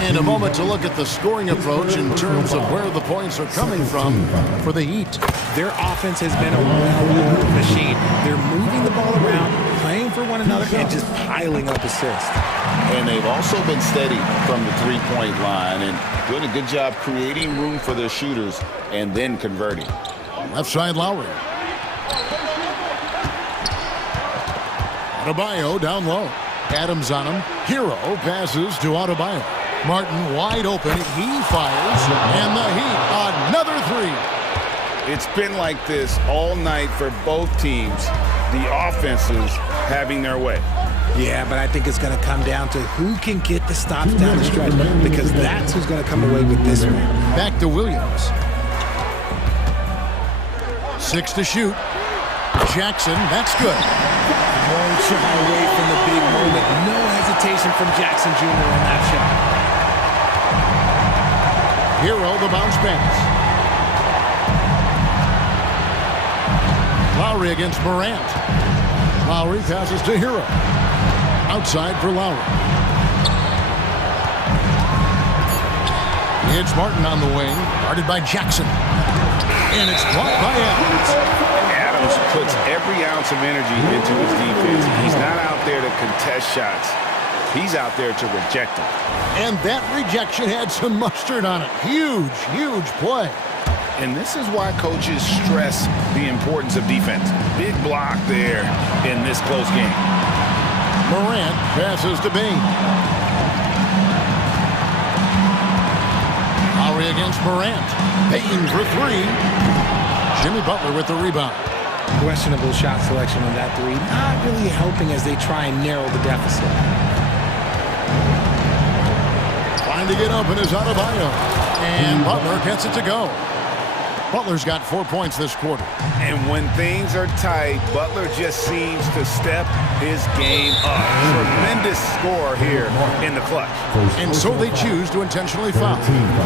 And a moment to look at the scoring approach in terms of where the points are coming from for the Heat. Their offense has been a well-moved machine. They're moving the ball around, playing for one another, and just piling up assists. And they've also been steady from the three-point line and doing a good job creating room for their shooters and then converting. Left side, Lowry. Adebayo down low. Adams on him. Hero passes to Adebayo. Martin wide open. He fires. And the Heat, another three. It's been like this all night for both teams. The offenses having their way. Yeah, but I think it's going to come down to who can get the stops down the stretch, because that's who's going to come away with this one. Back to Williams. 6 to shoot. Jackson, that's good. Won't shy away from the big moment. No hesitation from Jackson Jr. on that shot. Hero, the bounce pass. Lowry against Morant. Lowry passes to Hero. Outside for Lowry. It's Martin on the wing, guarded by Jackson. And it's blocked by Adams. Adams puts every ounce of energy into his defense. He's not out there to contest shots. He's out there to reject them. And that rejection had some mustard on it. Huge, huge play. And this is why coaches stress the importance of defense. Big block there in this close game. Morant passes to Bain. Lowry against Morant. Bain for three. Jimmy Butler with the rebound. Questionable shot selection on that three. Not really helping as they try and narrow the deficit. Trying to get open is Adebayo. And Butler gets it to go. Butler's got 4 points this quarter. And when things are tight, Butler just seems to step his game up. Tremendous score here in the clutch. And so they choose to intentionally foul.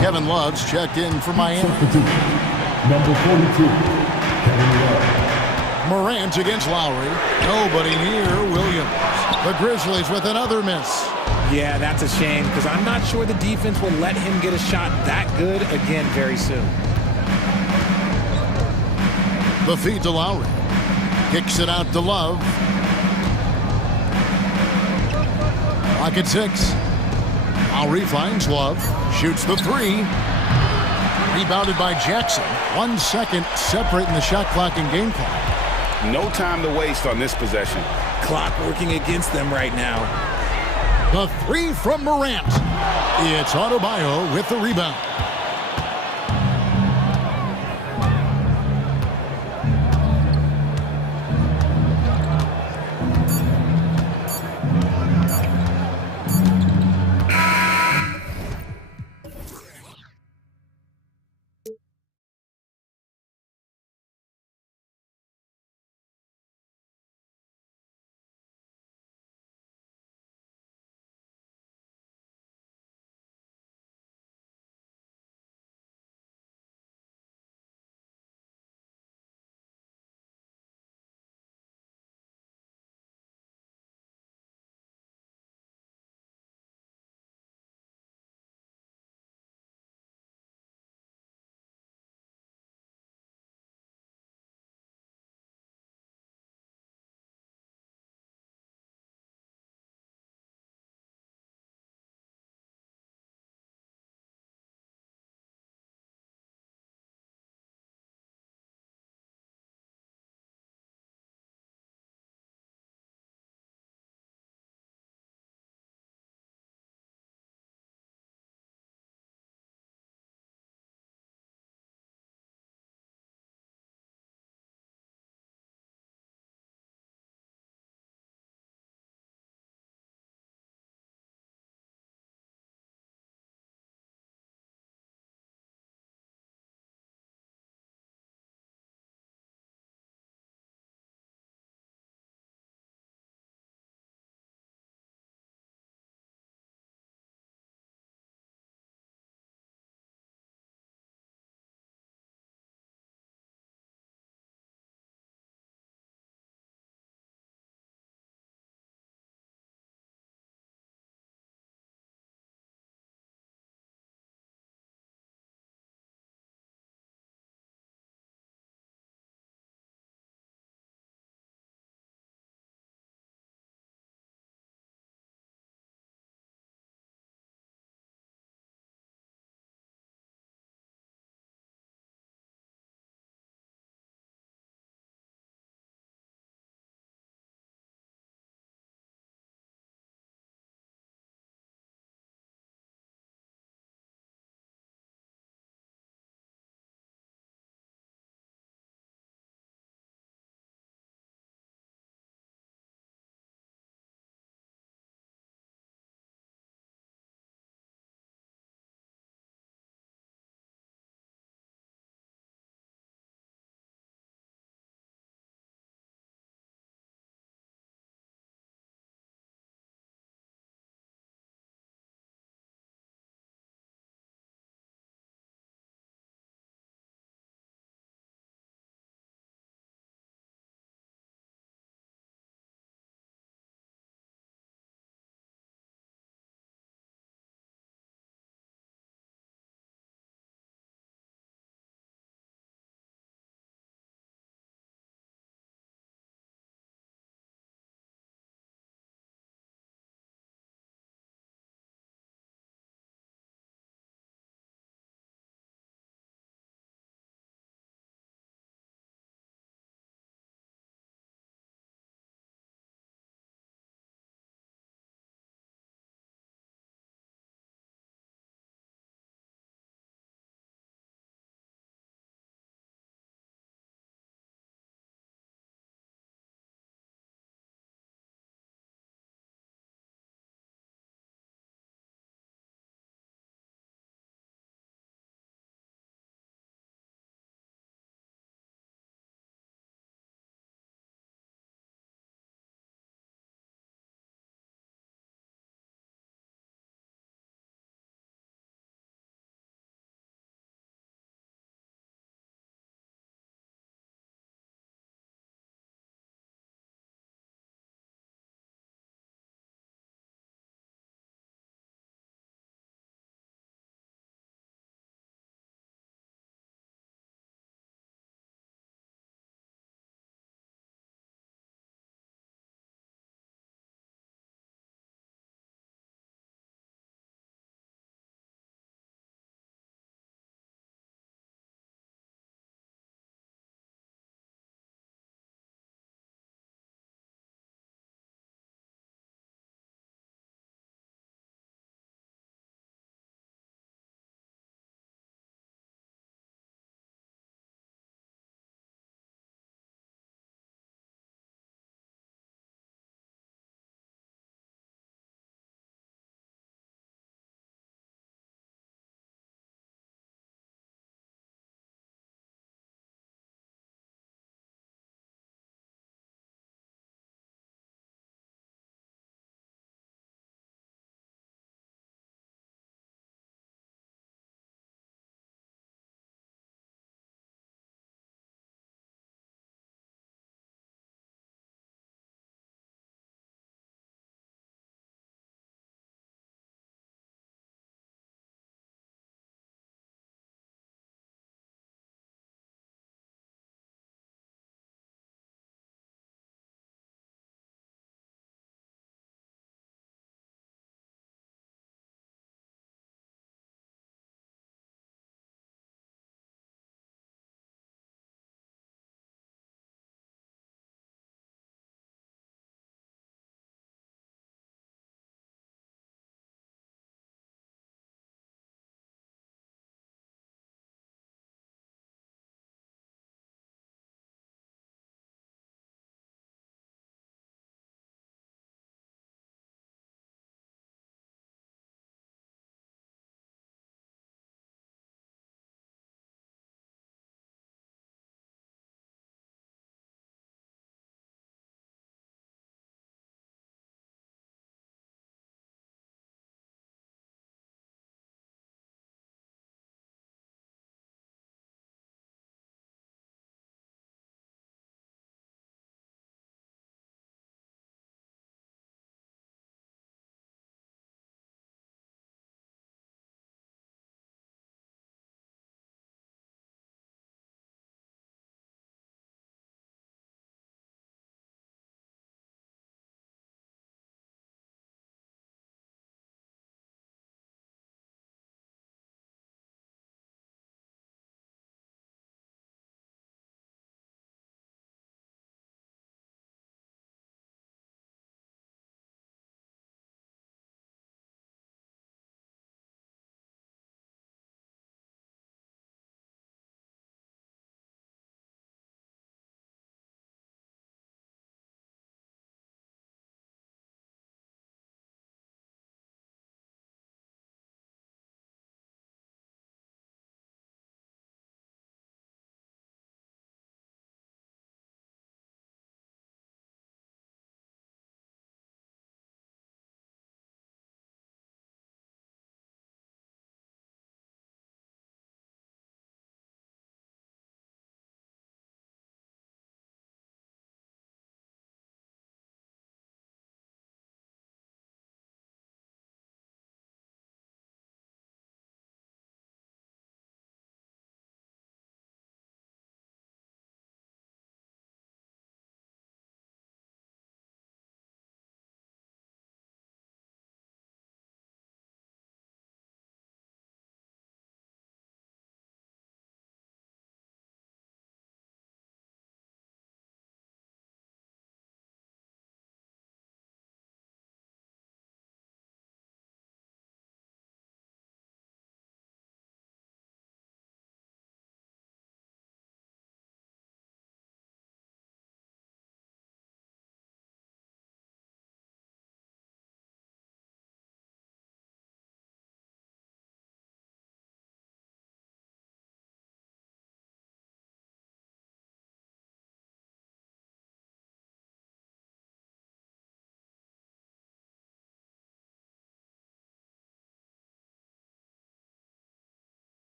Kevin Love's checked in for Miami. Number 42, Kevin Love. Morant against Lowry. Nobody near Williams. The Grizzlies with another miss. Yeah, that's a shame because I'm not sure the defense will let him get a shot that good again very soon. The feed to Lowry. Kicks it out to Love. Clock at 6. Lowry finds Love. Shoots the 3. Rebounded by Jackson. 1 second separating the shot clock and game clock. No time to waste on this possession. Clock working against them right now. The 3 from Morant. It's Adebayo with the rebound.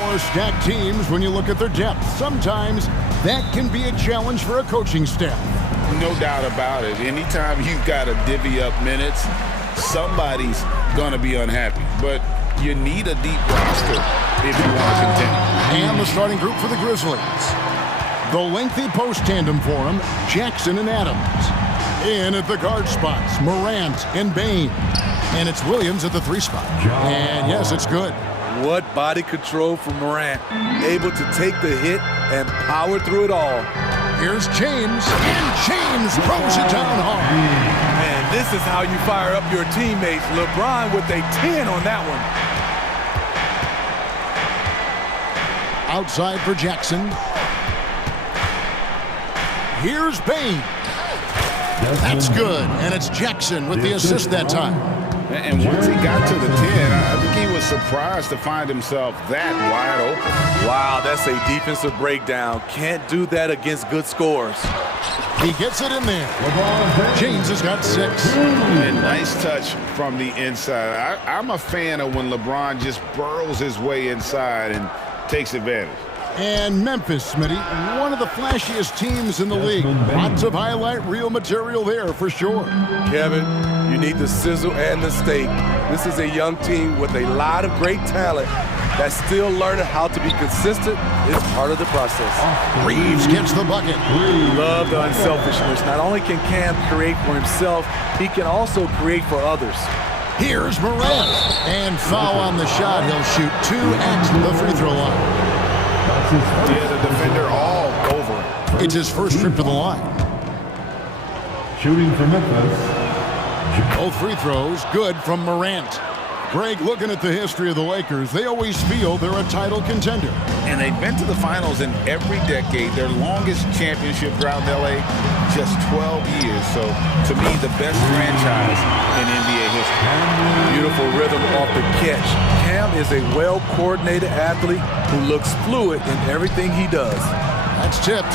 More stacked teams when you look at their depth. Sometimes that can be a challenge for a coaching staff. No doubt about it. Anytime you've got to divvy up minutes, somebody's going to be unhappy. But you need a deep roster if you want to continue. And the starting group for the Grizzlies. The lengthy post tandem for them, Jackson and Adams. In at the guard spots, Morant and Bain. And it's Williams at the 3 spot. And yes, it's good. What body control from Morant. Able to take the hit and power through it all. Here's James, and James throws it down hard. Man, this is how you fire up your teammates. LeBron with a 10 on that one. Outside for Jackson. Here's Bain. That's good, and it's Jackson with the assist that time. And once he got to the 10, I think he was surprised to find himself that wide open. Wow, that's a defensive breakdown. Can't do that against good scores. He gets it in there. James has got 6. And nice touch from the inside. I'm a fan of when LeBron just burrows his way inside and takes advantage. And Memphis, Smitty, one of the flashiest teams in the league. Lots of highlight reel material there for sure. Kevin, you need the sizzle and the steak. This is a young team with a lot of great talent that's still learning how to be consistent. It's part of the process. Reeves gets the bucket. Love the unselfishness. Not only can Cam create for himself, he can also create for others. Here's Morant. And foul on the shot. He'll shoot 2 at the free throw line. Yeah, the defender all over him. It's his first trip to the line. Shooting for Memphis. Both free throws good from Morant. Greg, looking at the history of the Lakers, they always feel they're a title contender. And they've been to the finals in every decade. Their longest championship drought in LA, just 12 years. So, to me, the best franchise in NBA history. Beautiful rhythm off the catch. Cam is a well-coordinated athlete who looks fluid in everything he does. That's tipped.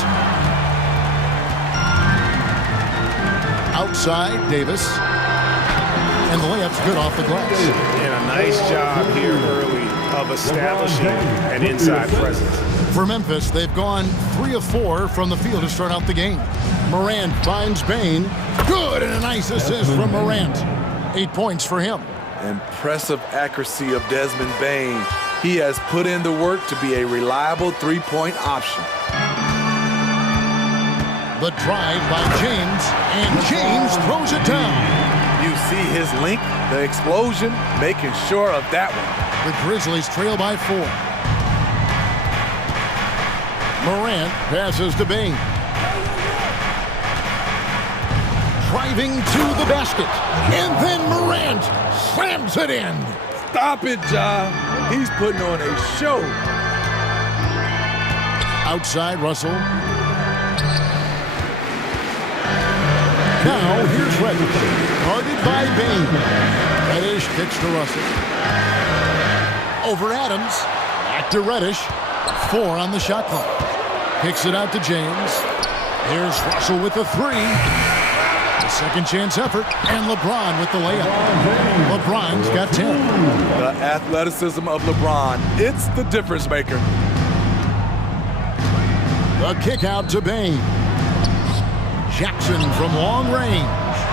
Outside, Davis. And the layup's good off the glass. And a nice job here early of establishing an inside presence. For Memphis, they've gone 3 of 4 from the field to start out the game. Morant finds Bain. Good, and a nice assist from Morant. 8 points for him. Impressive accuracy of Desmond Bain. He has put in the work to be a reliable 3-point option. The drive by James, and James throws it down. You see his length, the explosion, making sure of that one. The Grizzlies trail by 4. Morant passes to Bain. Driving to the basket. And then Morant slams it in. Stop it, Ja. He's putting on a show. Outside, Russell. Now, here's Reddish. Guarded by Bain. Reddish kicks to Russell. Over Adams. Back to Reddish. 4 on the shot clock. Kicks it out to James. Here's Russell with the 3. A second chance effort. And LeBron with the layup. LeBron's got 10. The athleticism of LeBron. It's the difference maker. The kick out to Bain. Jackson from long range.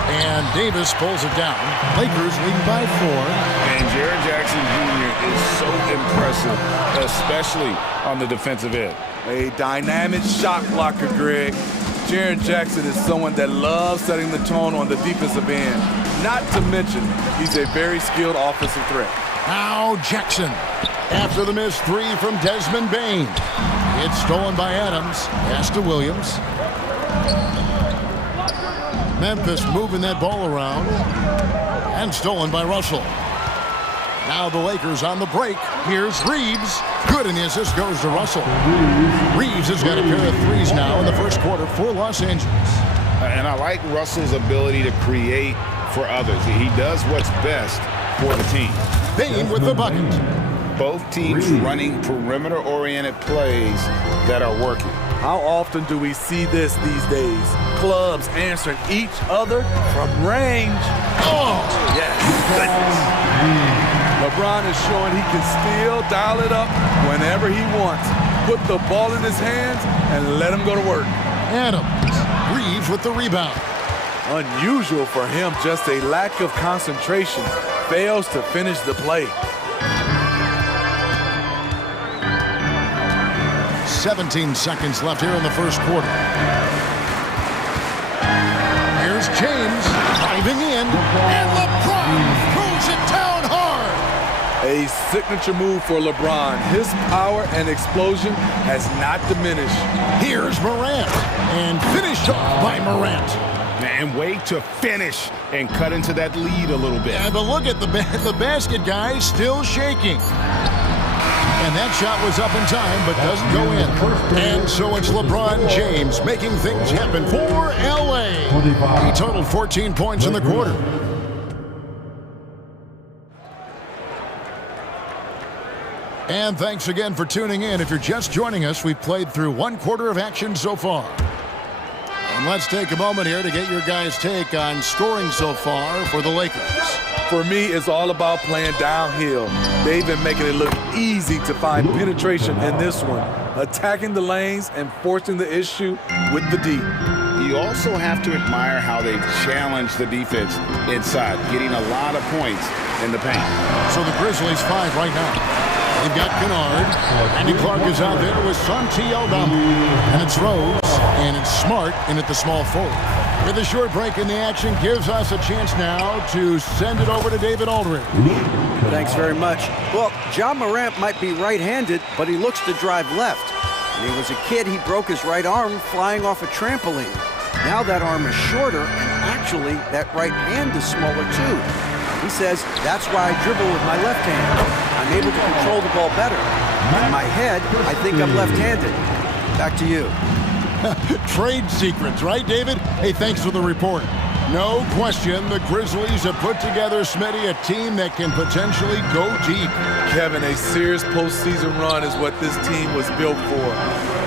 And Davis pulls it down. Lakers lead by 4. And Jaren Jackson Jr. is so impressive, especially on the defensive end. A dynamic shot blocker, Greg. Jaren Jackson is someone that loves setting the tone on the defensive end. Not to mention, he's a very skilled offensive threat. Now Jackson. After the missed 3 from Desmond Bain. It's stolen by Adams. Pass to Williams. Memphis moving that ball around. And stolen by Russell. Now the Lakers on the break. Here's Reeves. Good, and the assist goes to Russell. Reeves has got a pair of 3s now in the first quarter for Los Angeles. And I like Russell's ability to create for others. He does what's best for the team. Bain with the bucket. Both teams running perimeter-oriented plays that are working. How often do we see this these days? Clubs answering each other from range. Oh! Yes. Goodness. LeBron is showing he can still dial it up whenever he wants. Put the ball in his hands and let him go to work. Adams, Reeves with the rebound. Unusual for him, just a lack of concentration. Fails to finish the play. 17 seconds left here in the first quarter. Here's James driving in, and LeBron throws it down hard. A signature move for LeBron. His power and explosion has not diminished. Here's Morant, and finished off by Morant. And wait to finish and cut into that lead a little bit. Yeah, but look at the basket guy still shaking. And that shot was up in time, but doesn't go in. And so it's LeBron James making things happen for LA. He totaled 14 points in the quarter. And thanks again for tuning in. If you're just joining us, we've played through one quarter of action so far. And let's take a moment here to get your guys' take on scoring so far for the Lakers. For me, it's all about playing downhill. They've been making it look easy to find penetration in this one, attacking the lanes and forcing the issue with the D. You also have to admire how they've challenged the defense inside, getting a lot of points in the paint. So the Grizzlies 5 right now. They've got Kennard. Andy Clark is out there with Santi Aldama. And it's Rose, and it's Smart in at the small forward. With a short break in the action, gives us a chance now to send it over to David Aldridge. Thanks very much. Well, John Morant might be right-handed, but he looks to drive left. When he was a kid, he broke his right arm flying off a trampoline. Now that arm is shorter, and actually, that right hand is smaller too. He says, that's why I dribble with my left hand. I'm able to control the ball better. In my head, I think I'm left-handed. Back to you. Trade secrets, right, David? Hey, thanks for the report. No question, the Grizzlies have put together, Smitty, a team that can potentially go deep. Kevin, a serious postseason run is what this team was built for.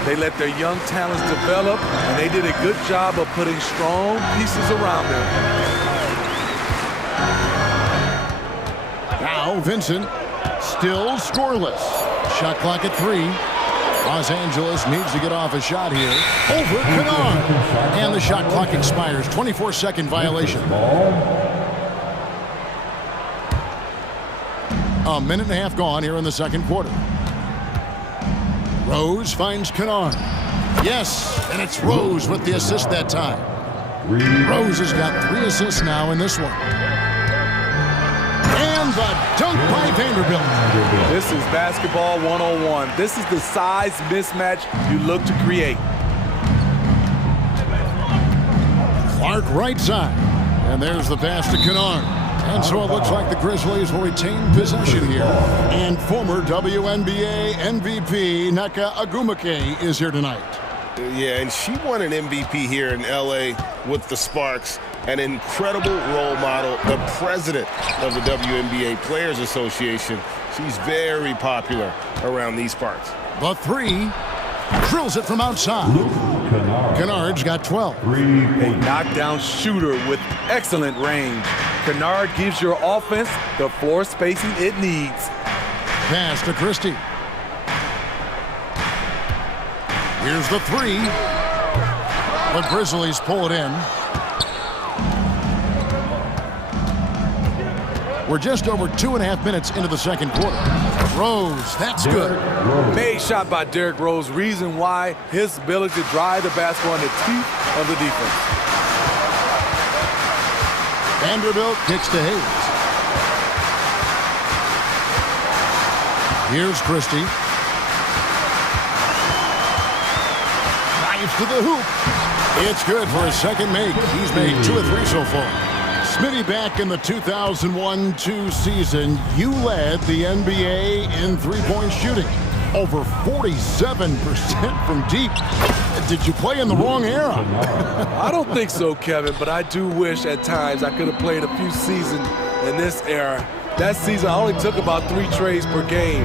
They let their young talents develop, and they did a good job of putting strong pieces around them. Now Vincent, still scoreless. Shot clock at 3. Los Angeles needs to get off a shot here. Over Kennard. And the shot clock expires. 24-second violation. A minute and a half gone here in the second quarter. Rose finds Kennard. Yes, and it's Rose with the assist that time. Rose has got 3 assists now in this one. And the dunk by Vanderbilt. This is basketball 101. This is the size mismatch you look to create. Clark right side. And there's the pass to Kennard. And so it looks like the Grizzlies will retain possession here. And former WNBA MVP Nneka Ogwumike is here tonight. Yeah, and she won an MVP here in LA with the Sparks. An incredible role model, the president of the WNBA Players Association. She's very popular around these parts. The 3, drills it from outside. Kennard's got 12. A knockdown shooter with excellent range. Kennard gives your offense the floor spacing it needs. Pass to Christie. Here's the 3. The Grizzlies pull it in. We're just over 2.5 minutes into the second quarter. Rose, that's good. Made shot by Derrick Rose. Reason why his ability to drive the basketball in the teeth of the defense. Vanderbilt kicks to Hayes. Here's Christie. Drives to the hoop. It's good for his second make. He's made 2 of 3 so far. Smitty, back in the 2001-2 season, you led the NBA in three-point shooting. Over 47% from deep. Did you play in the wrong era? I don't think so, Kevin, but I do wish at times I could have played a few seasons in this era. That season, I only took about 3 trades per game.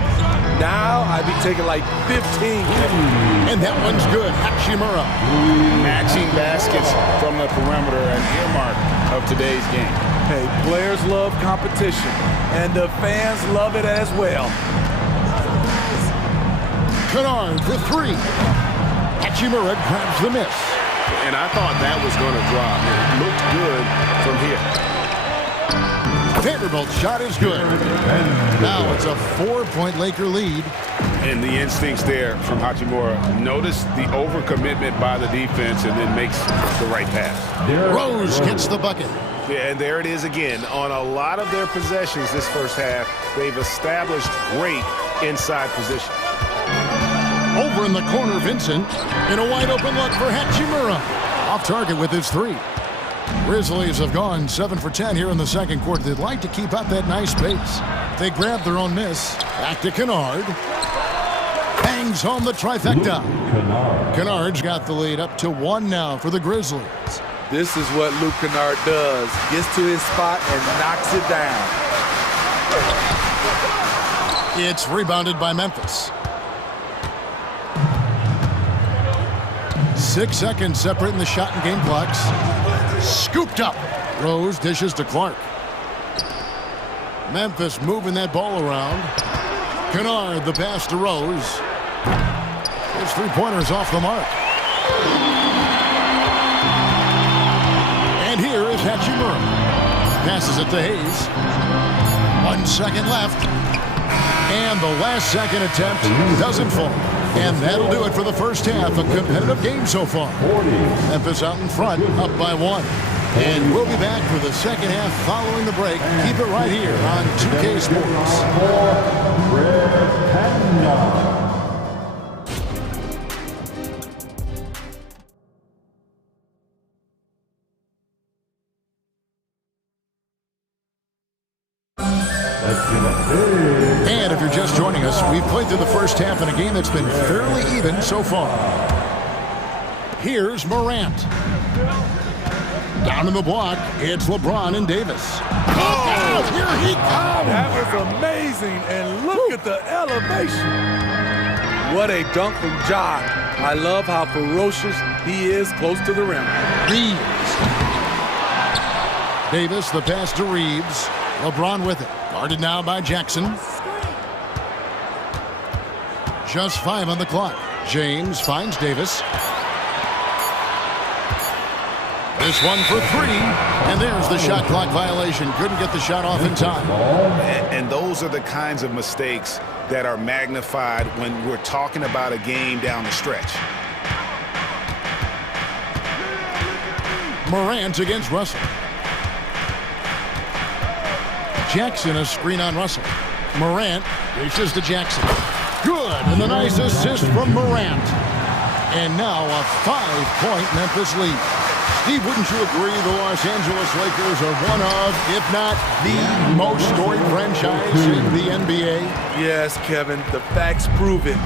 Now, I'd be taking like 15. And that one's good. Hachimura. Matching baskets from the perimeter, an earmark of today's game. Hey, players love competition, and the fans love it as well. Kennard for three. Hachimura grabs the miss. And I thought that was going to drop. It looked good from here. Vanderbilt's shot is good. Now it's a 4-point Laker lead. And the instincts there from Hachimura. Notice the overcommitment by the defense and then makes the right pass. Rose gets the bucket. Yeah, and there it is again. On a lot of their possessions this first half, they've established great inside position. Over in the corner, Vincent. In a wide-open look for Hachimura. Off target with his three. Grizzlies have gone 7 for 10 here in the second quarter. They'd like to keep up that nice pace. They grab their own miss. Back to Kennard. Bangs home the trifecta. Kennard's got the lead up to 1 now for the Grizzlies. This is what Luke Kennard does. Gets to his spot and knocks it down. It's rebounded by Memphis. 6 seconds separating the shot and game clocks. Scooped up. Rose dishes to Clark. Memphis moving that ball around. Kennard, the pass to Rose. His three-pointers off the mark. And here is Hachimura. Passes it to Hayes. 1 second left. And the last second attempt doesn't fall. And that'll do it for the first half. A competitive game so far. Memphis out in front, up by 1. And we'll be back for the second half following the break. Keep it right here on 2K Sports. And if you're just joining us, we've played through the first half in a game that's been fairly even so far. Here's Morant. Down in the block, it's LeBron and Davis. Oh, here he comes! That was amazing, and look at the elevation. What a dunk from Ja. I love how ferocious he is close to the rim. Reeves. Davis, the pass to Reeves. LeBron with it. Guarded now by Jackson. Just 5 on the clock. James finds Davis. This one for 3. And there's the shot clock violation. Couldn't get the shot off in time. And those are the kinds of mistakes that are magnified when we're talking about a game down the stretch. Morant against Russell. Jackson, a screen on Russell. Morant reaches to Jackson. Good, and a nice assist from Morant. And now a 5-point Memphis lead. Steve, wouldn't you agree the Los Angeles Lakers are one of, if not the most storied franchise in the NBA? Yes, Kevin, the facts prove it.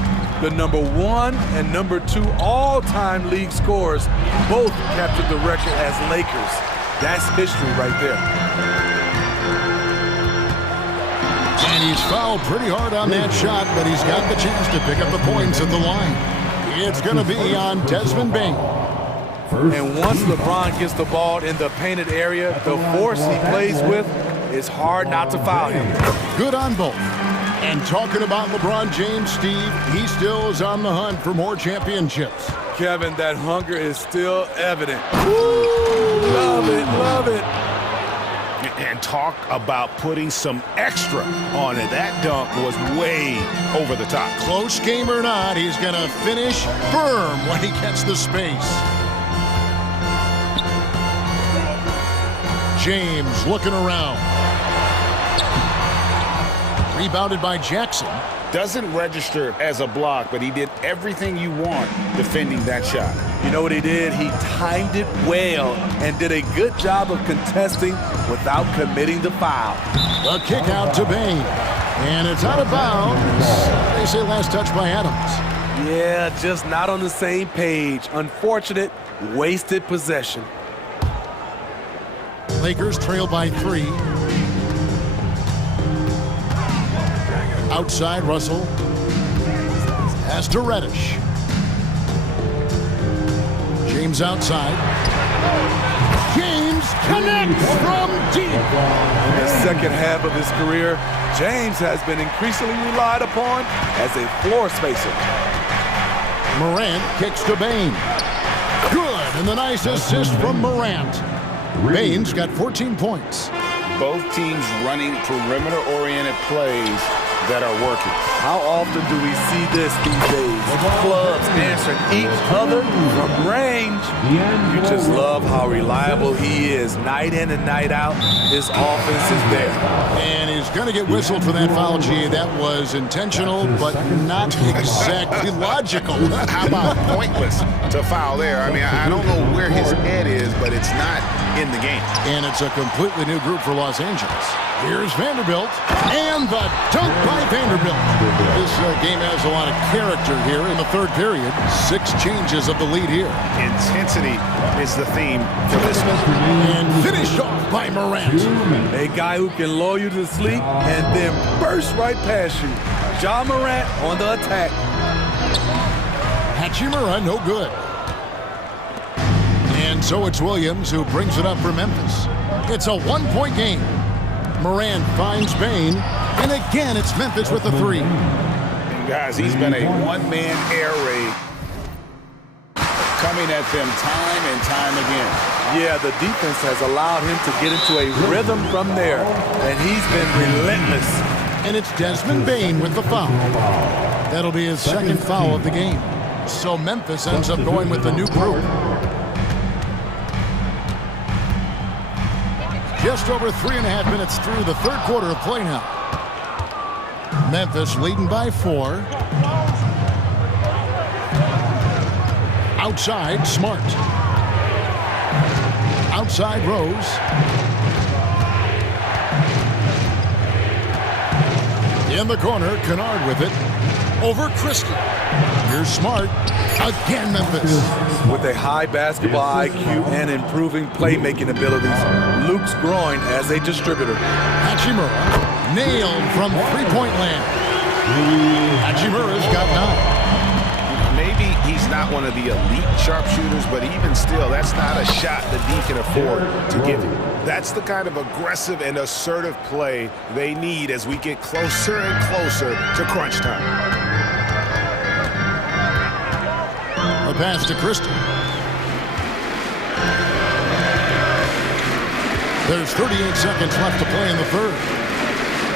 The #1 and #2 all-time league scorers both captured the record as Lakers. That's history right there. And he's fouled pretty hard on that shot, but he's got the chance to pick up the points at the line. It's going to be on Desmond Bane. And once LeBron gets the ball in the painted area, the force he plays with, it's hard not to foul him. Good on both. And talking about LeBron James, Steve, he still is on the hunt for more championships. Kevin, that hunger is still evident. Woo! Love it, love it. And talk about putting some extra on it. That dunk was way over the top. Close game or not, he's going to finish firm when he gets the space. James looking around. Rebounded by Jackson. Doesn't register as a block, but he did everything you want defending that shot. You know what he did? He timed it well and did a good job of contesting without committing the foul. The kick out to Bane. And it's out of bounds. They say last touch by Adams. Yeah, just not on the same page. Unfortunate, wasted possession. Lakers trail by 3. Outside, Russell. Pass to Reddish. James outside. James connects from deep. In the second half of his career, James has been increasingly relied upon as a floor spacer. Morant kicks to Bane. Good, and the nice assist from Morant. Bane's got 14 points. Both teams running perimeter-oriented plays that are working. How often do we see this these days? Clubs answering each other from range. You just love how reliable he is night in and night out. His offense is there. And he's going to get whistled for that foul, G. That was intentional, but not exactly logical. How about pointless to foul there? I mean, I don't know where his head is, but it's not in the game. And it's a completely new group for Los Angeles. Here's Vanderbilt, and the dunk by Vanderbilt. This game has a lot of character here in the third period. 6 changes of the lead here. Intensity is the theme for this one. And finished off by Morant. A guy who can lull you to sleep and then burst right past you. Ja Morant on the attack. Hachimura, no good. And so it's Williams who brings it up for Memphis. It's a 1-point game. Morant finds Bane, and again it's Memphis with the 3. And guys, he's been a one-man air raid coming at them time and time again. Yeah, the defense has allowed him to get into a rhythm from there, and he's been relentless. And it's Desmond Bane with the foul. That'll be his second foul of the game. So Memphis ends up going with the new group. Just over 3.5 minutes through the third quarter of play now. Memphis leading by 4. Outside, Smart. Outside, Rose. In the corner, Kennard with it. Over Christie. Here's Smart. Again, Memphis. With a high basketball IQ and improving playmaking abilities, Luke's growing as a distributor. Hachimura nailed from three-point land. Hachimura's got 9. Maybe he's not one of the elite sharpshooters, but even still, that's not a shot that he can afford to give him. That's the kind of aggressive and assertive play they need as we get closer and closer to crunch time. A pass to Christie. There's 38 seconds left to play in the third.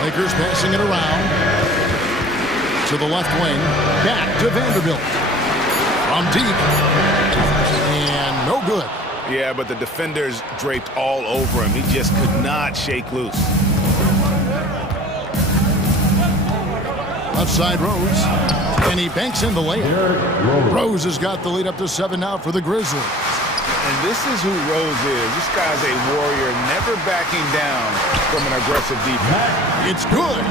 Lakers passing it around to the left wing. Back to Vanderbilt. From deep. And no good. Yeah, but the defenders draped all over him. He just could not shake loose. Left side, Rose. And he banks in the layup. Rose has got the lead up to 7 now for the Grizzlies. And this is who Rose is. This guy's a warrior, never backing down from an aggressive defense. It's good.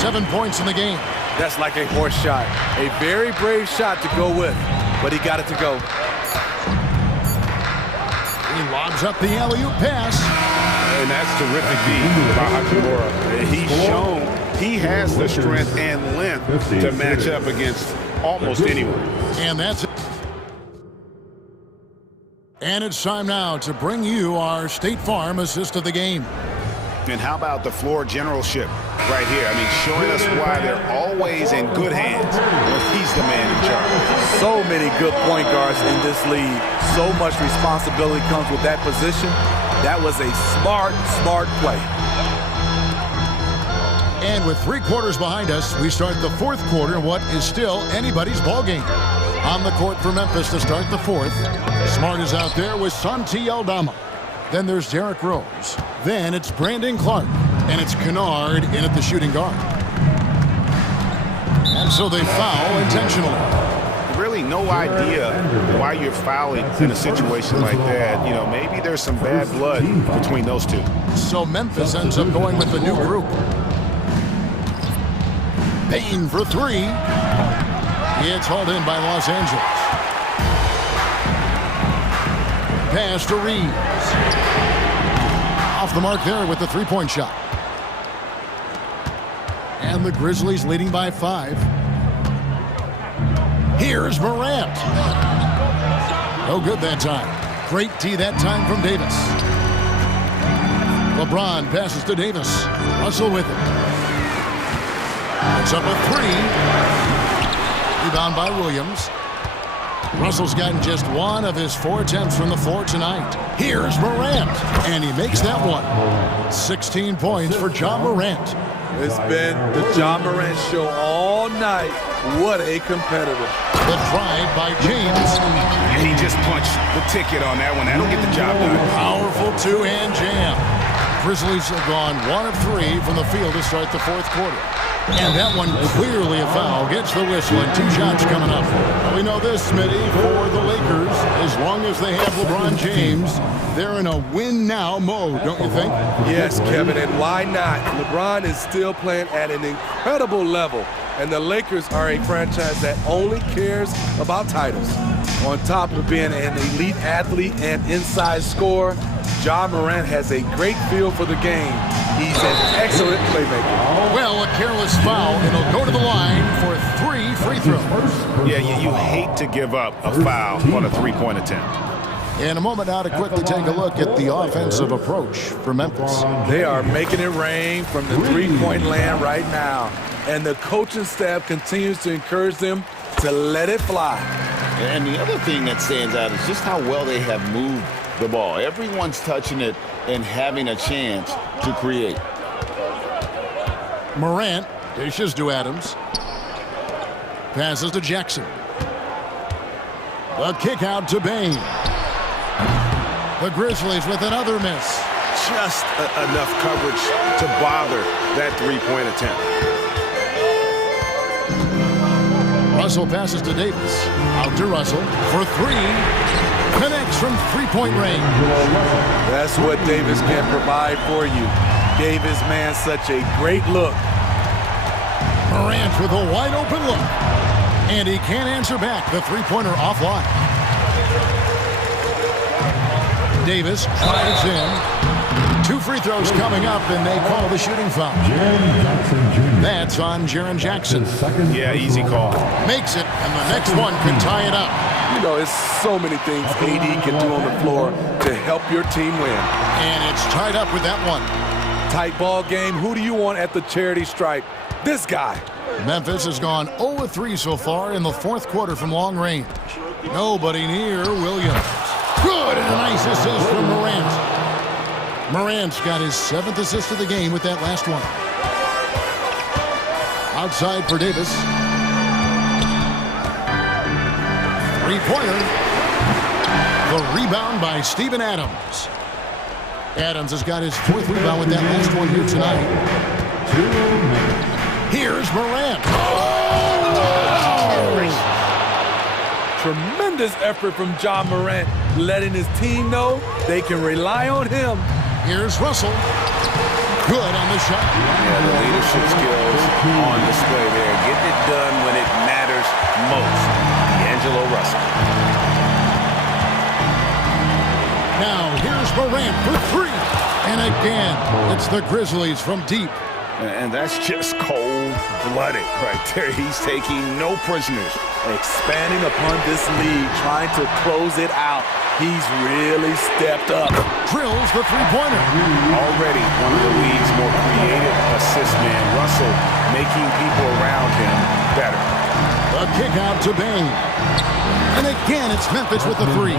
7 points in the game. That's like a horse shot. A very brave shot to go with, but he got it to go. He lobs up the alley-oop pass. And that's terrific D by Hachimura. He's shown he has the strength and length to match up against almost anyone. And that's it. And it's time now to bring you our State Farm assist of the game. And how about the floor generalship right here? I mean, showing us why they're always in good hands when he's the man in charge. So many good point guards in this league. So much responsibility comes with that position. That was a smart play. And with 3 quarters behind us, we start the fourth quarter in what is still anybody's ball game. On the court for Memphis to start the fourth. Smart is out there with Santi Aldama. Then there's Derrick Rose. Then it's Brandon Clark. And it's Kennard in at the shooting guard. And so they foul intentionally. Really no idea why you're fouling in a situation like that. You know, maybe there's some bad blood between those two. So Memphis ends up going with the new group. Bane for 3. It's hauled in by Los Angeles. Pass to Reeves. Off the mark there with the 3-point shot. And the Grizzlies leading by 5. Here's Morant. No good that time. Great D that time from Davis. LeBron passes to Davis. Russell with it. It's up a three. Rebound by Williams. Russell's gotten just one of his 4 attempts from the floor tonight. Here's Morant, and he makes that one. 16 points for John Morant. It's been the John Morant show all night. What a competitor. The drive by James. And he just punched the ticket on that one. That'll get the job done. Powerful two-hand jam. Grizzlies have gone 1 of 3 from the field to start the 4th quarter. And that one clearly a foul. Gets the whistle and 2 shots coming up. Well, we know this, Smitty, for the Lakers, as long as they have LeBron James, they're in a win-now mode, don't you think? Yes, Kevin, and why not? LeBron is still playing at an incredible level, and the Lakers are a franchise that only cares about titles. On top of being an elite athlete and inside scorer, John Morant has a great feel for the game. He's an excellent playmaker. Well, a careless foul, and he'll go to the line for 3 free throws. Yeah, you hate to give up a foul on a 3-point attempt. In a moment now to quickly take a look at the offensive approach for Memphis. They are making it rain from the 3-point land right now, and the coaching staff continues to encourage them to let it fly. And the other thing that stands out is just how well they have moved the ball. Everyone's touching it and having a chance to create. Morant dishes to Adams. Passes to Jackson. The kick out to Bain. The Grizzlies with another miss. Just enough coverage to bother that 3-point attempt. Russell passes to Davis. Out to Russell for 3. Connects from 3-point range. That's what Davis can provide for you. Gave his man such a great look. Morant with a wide open look. And he can't answer back. The 3-pointer offline. Davis drives in. 2 free throws coming up, and they call the shooting foul. That's on Jaren Jackson. Yeah, easy call. Makes it, and the next one can tie it up. You know, it's so many things AD can do on the floor to help your team win. And it's tied up with that one. Tight ball game. Who do you want at the charity stripe? This guy. Memphis has gone 0-3 so far in the 4th quarter from long range. Nobody near Williams. Good, and a nice assist from Morant. Morant's got his 7th assist of the game with that last one. Outside for Davis. 3-pointer. The rebound by Steven Adams. Adams has got his 4th rebound with that last one here tonight. Here's Morant. Tremendous effort from John Morant, letting his team know they can rely on him. Here's Russell. Good on the shot. Yeah, the leadership skills on display there. Getting it done when it matters most. D'Angelo Russell. Now here's Morant for 3. And again, it's the Grizzlies from deep. And that's just cold-blooded right there. He's taking no prisoners. Expanding upon this lead, trying to close it out. He's really stepped up. Drills the 3-pointer. Already one of the league's more creative assist man. Russell making people around him better. A kick out to Bain. And again, it's Memphis with the 3.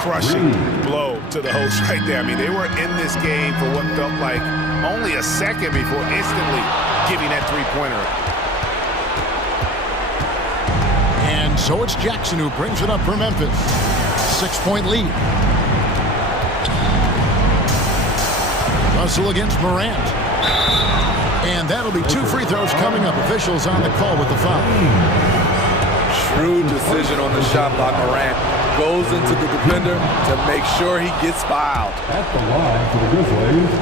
Crushing blow to the host right there. I mean, they were in this game for what felt like only a second before instantly giving that 3-pointer. And so it's Jackson who brings it up for Memphis. 6-point lead. Russell against Morant. And that'll be 2 free throws coming up. Officials on the call with the foul. Shrewd decision on the shot by Morant. Goes into the defender to make sure he gets fouled. At the line for the Grizzlies,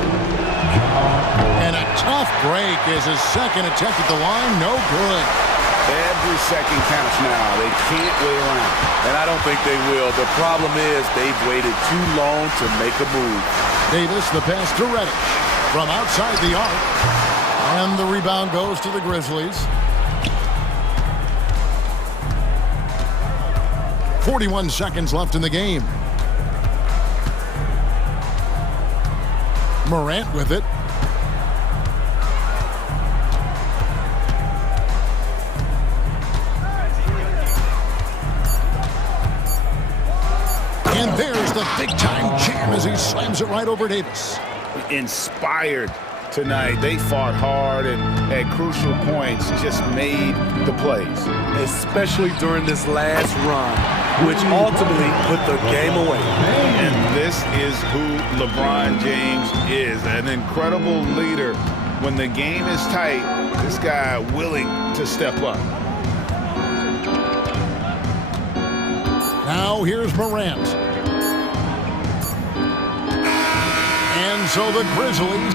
and a tough break is his 2nd attempt at the line. No good. Every second counts now. They can't wait around. And I don't think they will. The problem is they've waited too long to make a move. Davis, the pass to Reddick from outside the arc. And the rebound goes to the Grizzlies. 41 seconds left in the game. Morant with it. And there's the big-time jam as he slams it right over Davis. Inspired tonight. They fought hard and at crucial points just made the plays. Especially during this last run, which ultimately put the game away. And this is who LeBron James is, an incredible leader. When the game is tight, this guy willing to step up. Now here's Morant. And so the Grizzlies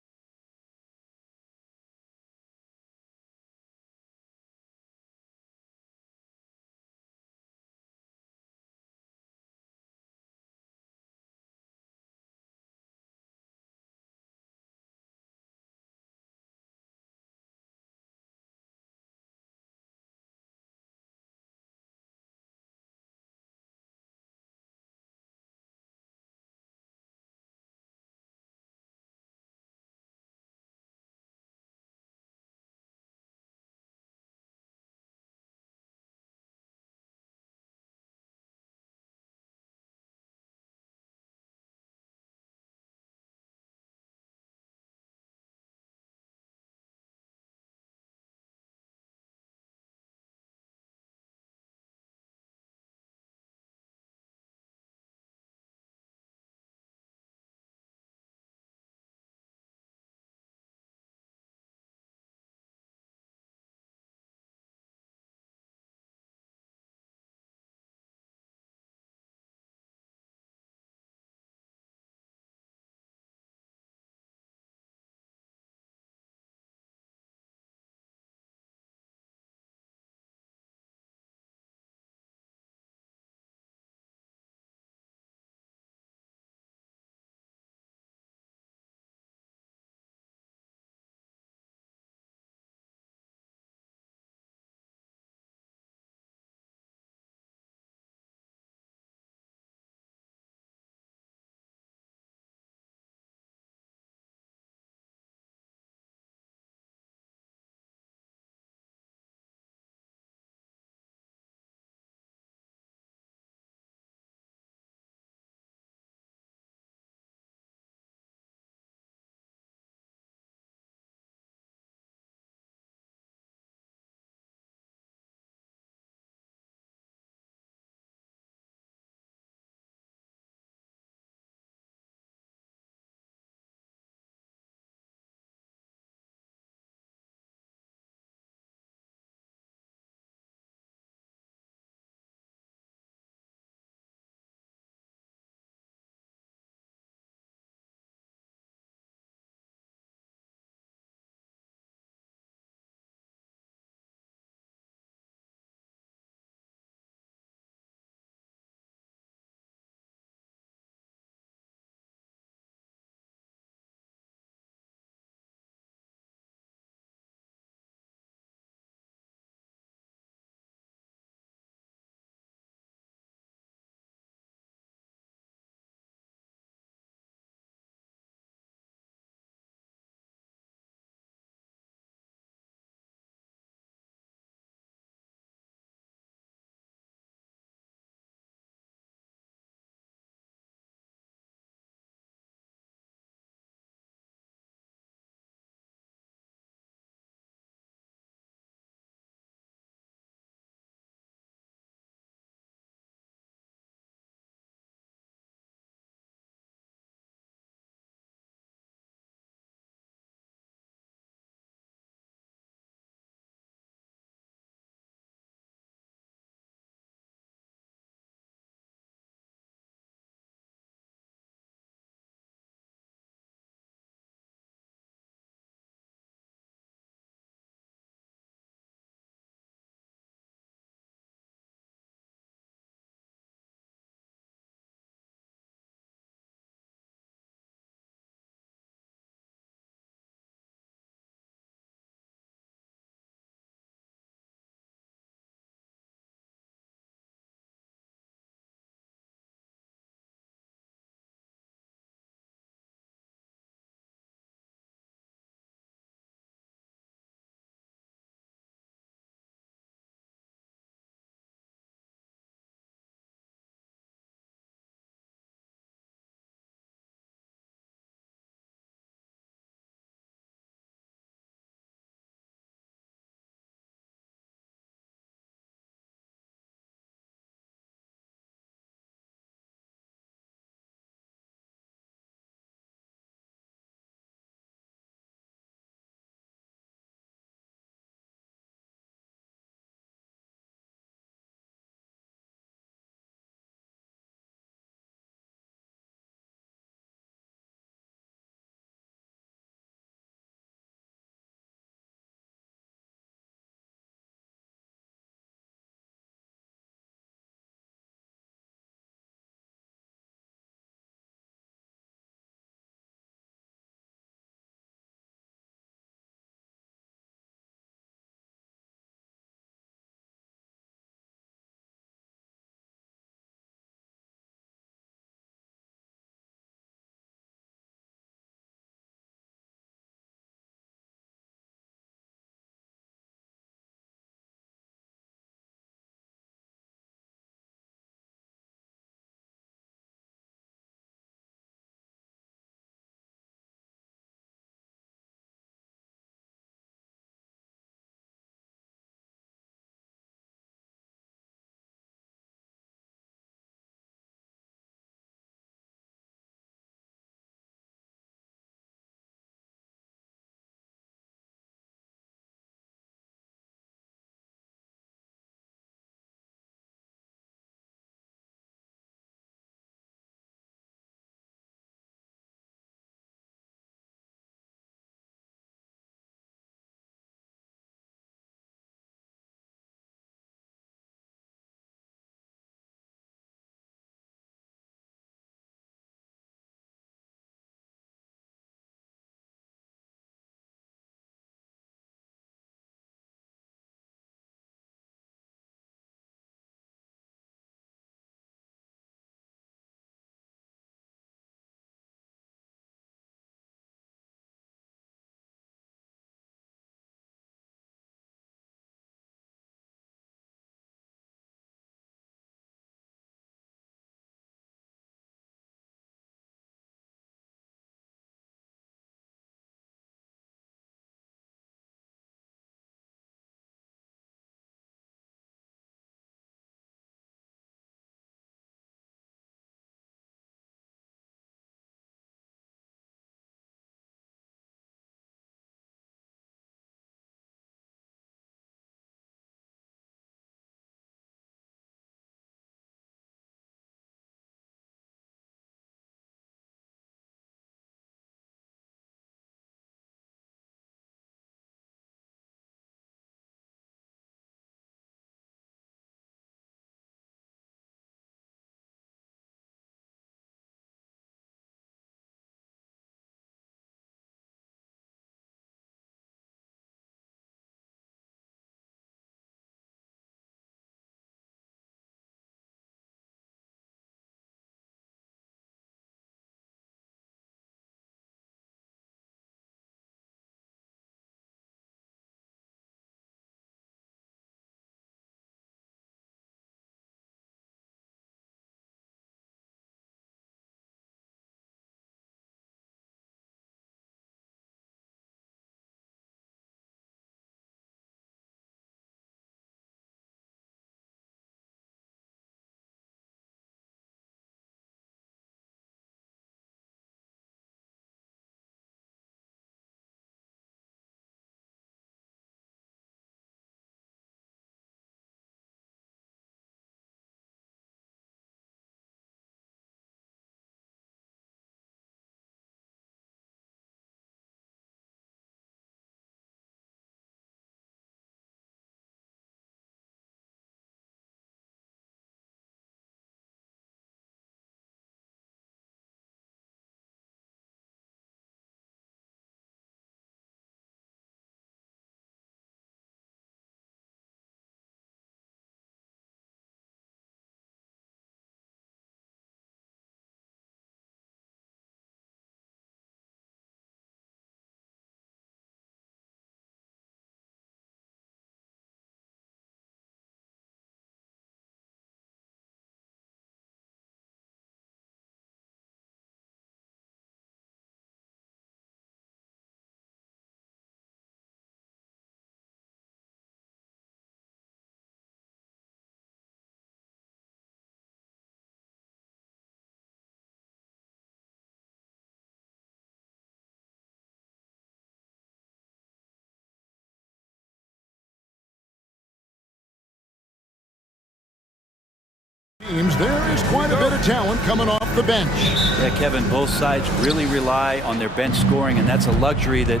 There is quite a bit of talent coming off the bench. Yeah, Kevin, both sides really rely on their bench scoring, and that's a luxury that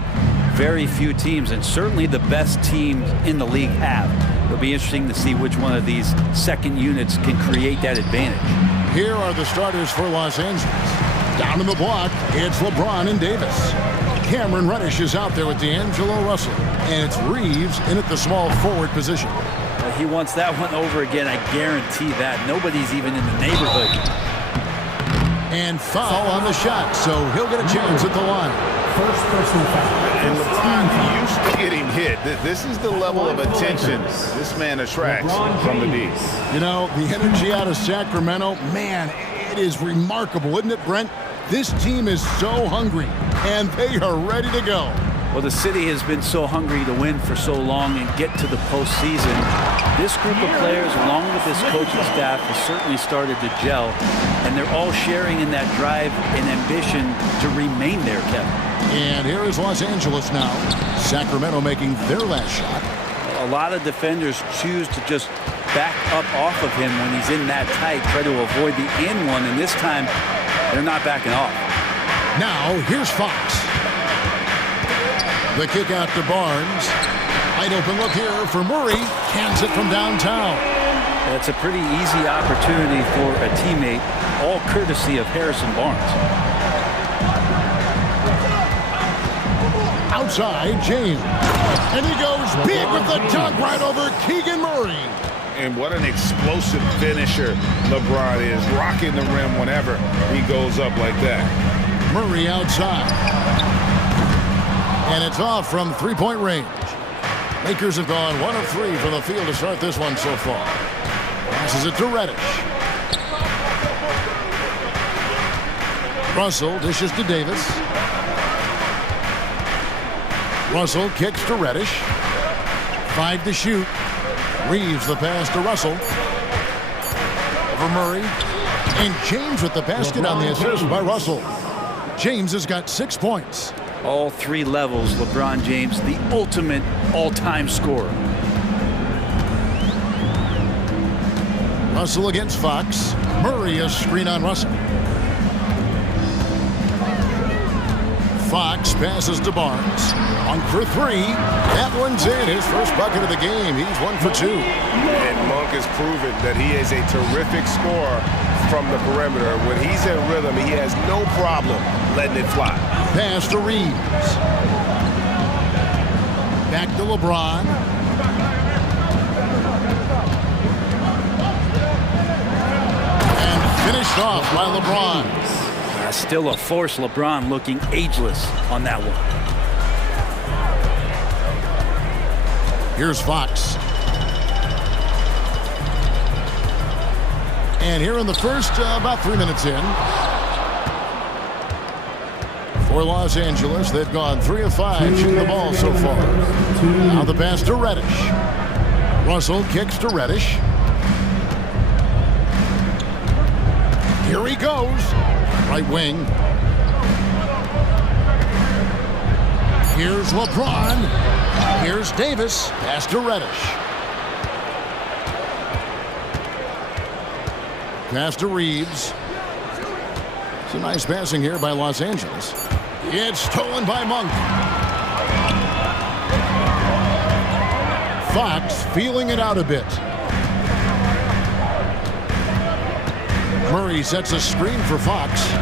very few teams, and certainly the best teams in the league, have. It'll be interesting to see which one of these second units can create that advantage. Here are the starters for Los Angeles. Down in the block, it's LeBron and Davis. Cameron Reddish is out there with D'Angelo Russell, and it's Reeves in at the small forward position. He wants that one over again, I guarantee that. Nobody's even in the neighborhood. And foul on the shot, so he'll get a chance at the line. First personal foul. And LeBron used to getting hit. This is the level of attention this man attracts from the D. You know, the energy out of Sacramento, man, it is remarkable, isn't it, Brent? This team is so hungry, and they are ready to go. Well, the city has been so hungry to win for so long and get to the postseason. This group of players, along with this coaching staff, has certainly started to gel, and they're all sharing in that drive and ambition to remain there, Kevin. And here is Los Angeles now. Sacramento making their last shot. A lot of defenders choose to just back up off of him when he's in that tight, try to avoid the in one, and this time they're not backing off. Now, here's Fox. The kick out to Barnes. Wide open look here for Murray. Cans it from downtown. That's a pretty easy opportunity for a teammate, all courtesy of Harrison Barnes. Outside, James. And he goes big with the dunk right over Keegan Murray. And what an explosive finisher LeBron is, rocking the rim whenever he goes up like that. Murray outside. And it's off from three-point range. Lakers have gone 1 of 3 from the field to start this one so far. Passes it to Reddish. Russell dishes to Davis. Russell kicks to Reddish. 5 to shoot. Reeves the pass to Russell. Over Murray. And James with the basket on the assist by Russell. James has got 6 points. All 3 levels, LeBron James, the ultimate all-time scorer. Russell against Fox. Murray a screen on Russell. Fox passes to Barnes. 1 for 3. That one's in. His first bucket of the game. He's 1 for 2. And Monk has proven that he is a terrific scorer from the perimeter. When he's in rhythm, he has no problem letting it fly. Pass to Reeves. Back to LeBron. And finished off by LeBron. Still a force. LeBron looking ageless on that one. Here's Fox. And here in the first, about 3 minutes in. For Los Angeles, they've gone 3 of 5 shooting the ball so far. Now the pass to Reddish. Russell kicks to Reddish. Here he goes. Right wing. Here's LeBron. Here's Davis. Pass to Reddish. Pass to Reeves. Some nice passing here by Los Angeles. It's stolen by Monk. Fox feeling it out a bit. Murray sets a screen for Fox.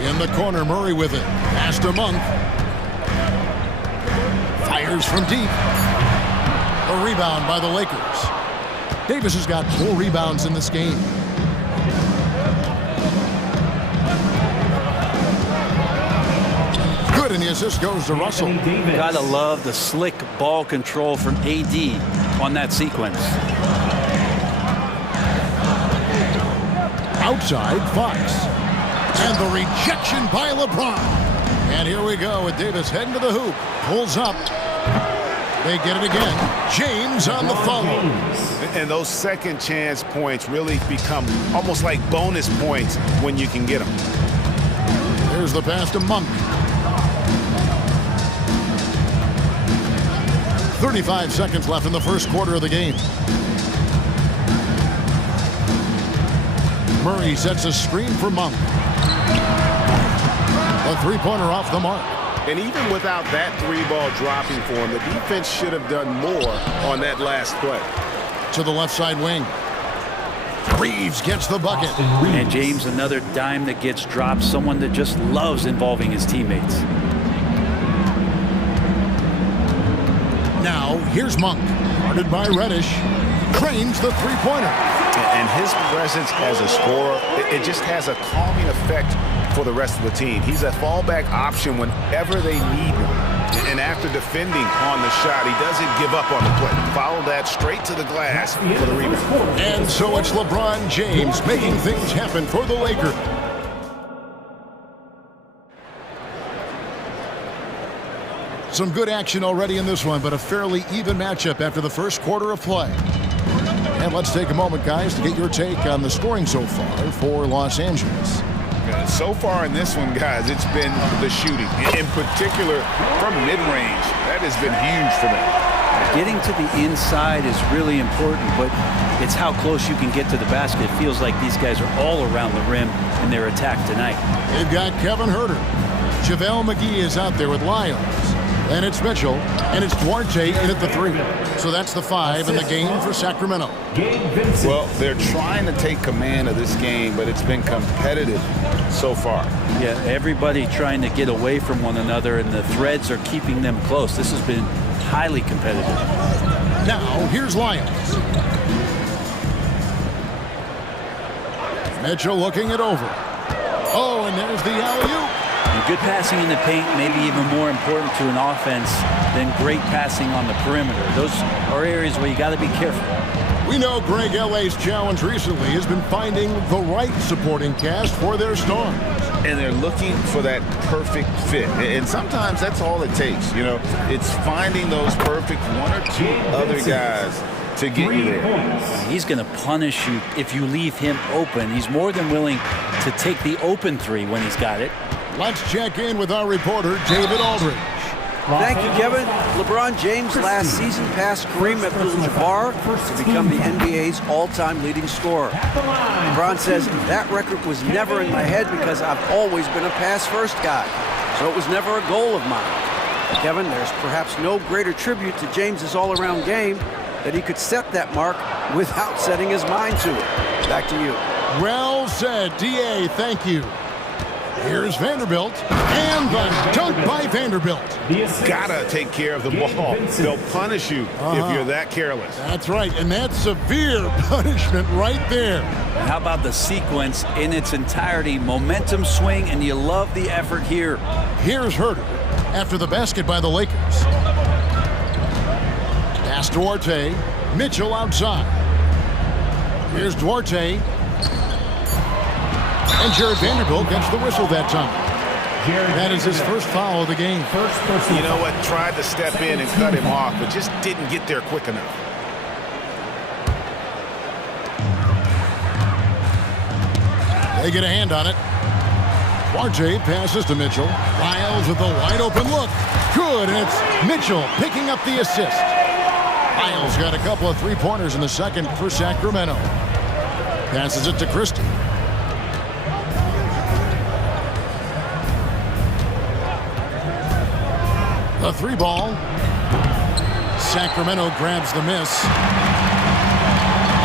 In the corner, Murray with it. Pass to Monk. Fires from deep. A rebound by the Lakers. Davis has got 4 rebounds in this game. Good, and the assist goes to Russell. Gotta love the slick ball control from AD on that sequence. Outside, Fox. And the rejection by LeBron. And here we go with Davis heading to the hoop. Pulls up. They get it again. James on the follow. And those second chance points really become almost like bonus points when you can get them. Here's the pass to Monk. 35 seconds left in the first quarter of the game. Murray sets a screen for Monk. A three-pointer off the mark. And even without that three ball dropping for him, the defense should have done more on that last play. To the left side wing. Reeves gets the bucket. And James, another dime that gets dropped, someone that just loves involving his teammates. Now, here's Monk. Guarded by Reddish. Cranes the three-pointer. And his presence as a scorer, it just has a calming effect for the rest of the team. He's a fallback option whenever they need one. And after defending on the shot, he doesn't give up on the play. Follow that straight to the glass for the rebound. And so it's LeBron James making things happen for the Lakers. Some good action already in this one, but a fairly even matchup after the first quarter of play. And let's take a moment, guys, to get your take on the scoring so far for Los Angeles. So far in this one, guys, it's been the shooting. In particular, from mid-range. That has been huge for them. Getting to the inside is really important, but it's how close you can get to the basket. It feels like these guys are all around the rim in their attack tonight. They've got Kevin Huerter. JaVale McGee is out there with Lyles. And it's Mitchell, and it's Duarte in at the three. So that's the 5 in the game for Sacramento. Well, they're trying to take command of this game, but it's been competitive so far. Yeah, everybody trying to get away from one another, and the threads are keeping them close. This has been highly competitive. Now, here's Lyles. Mitchell looking it over. Oh, and there's the alley-oop. And good passing in the paint may be even more important to an offense than great passing on the perimeter. Those are areas where you got to be careful. We know Greg L.A.'s challenge recently has been finding the right supporting cast for their stars. And they're looking for that perfect fit. And sometimes that's all it takes. You know, it's finding those perfect one or two other guys to get you there. He's going to punish you if you leave him open. He's more than willing to take the open three when he's got it. Let's check in with our reporter, David Aldridge. Thank you, Kevin. LeBron James last season passed Kareem Abdul-Jabbar to become the NBA's all-time leading scorer. LeBron says that record was never in my head because I've always been a pass-first guy, so it was never a goal of mine. Kevin, there's perhaps no greater tribute to James's all-around game that he could set that mark without setting his mind to it. Back to you. Well said, D.A. Thank you. Here's Vanderbilt, and the dunk by Vanderbilt. Gotta take care of the ball. They'll punish you if you're that careless. That's right, and that's severe punishment right there. How about the sequence in its entirety? Momentum swing, and you love the effort here. Here's Huerter after the basket by the Lakers. Pass Duarte, Mitchell outside. Here's Duarte. And Jared Vanderbilt gets the whistle that time. That is his first foul of the game. You know what? Tried to step in and cut him off, but just didn't get there quick enough. They get a hand on it. Duarte passes to Mitchell. Lyles with a wide open look. Good, and it's Mitchell picking up the assist. Lyles got a couple of three-pointers in the second for Sacramento. Passes it to Christie. The three ball. Sacramento grabs the miss.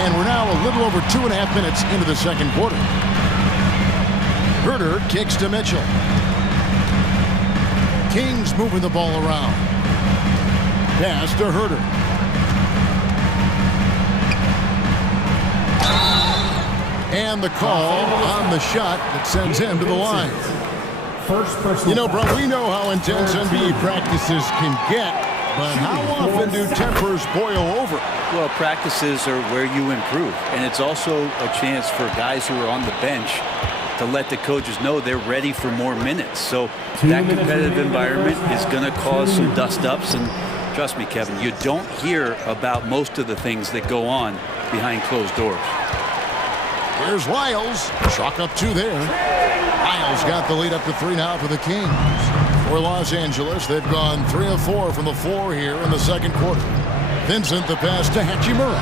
And we're now a little over 2.5 minutes into the second quarter. Huerter kicks to Mitchell. Kings moving the ball around. Pass to Huerter. And the call on the shot that sends him to the line. You know, bro, we know how intense NBA practices can get, but how often do tempers boil over? Well, practices are where you improve, and it's also a chance for guys who are on the bench to let the coaches know they're ready for more minutes. So that competitive environment is going to cause some dust-ups, and trust me, Kevin, you don't hear about most of the things that go on behind closed doors. Here's Lyles. Chalk up 2 there. Lyles got the lead up to 3 now for the Kings. For Los Angeles, they've gone 3 of 4 from the floor here in the second quarter. Vincent the pass to Hachimura.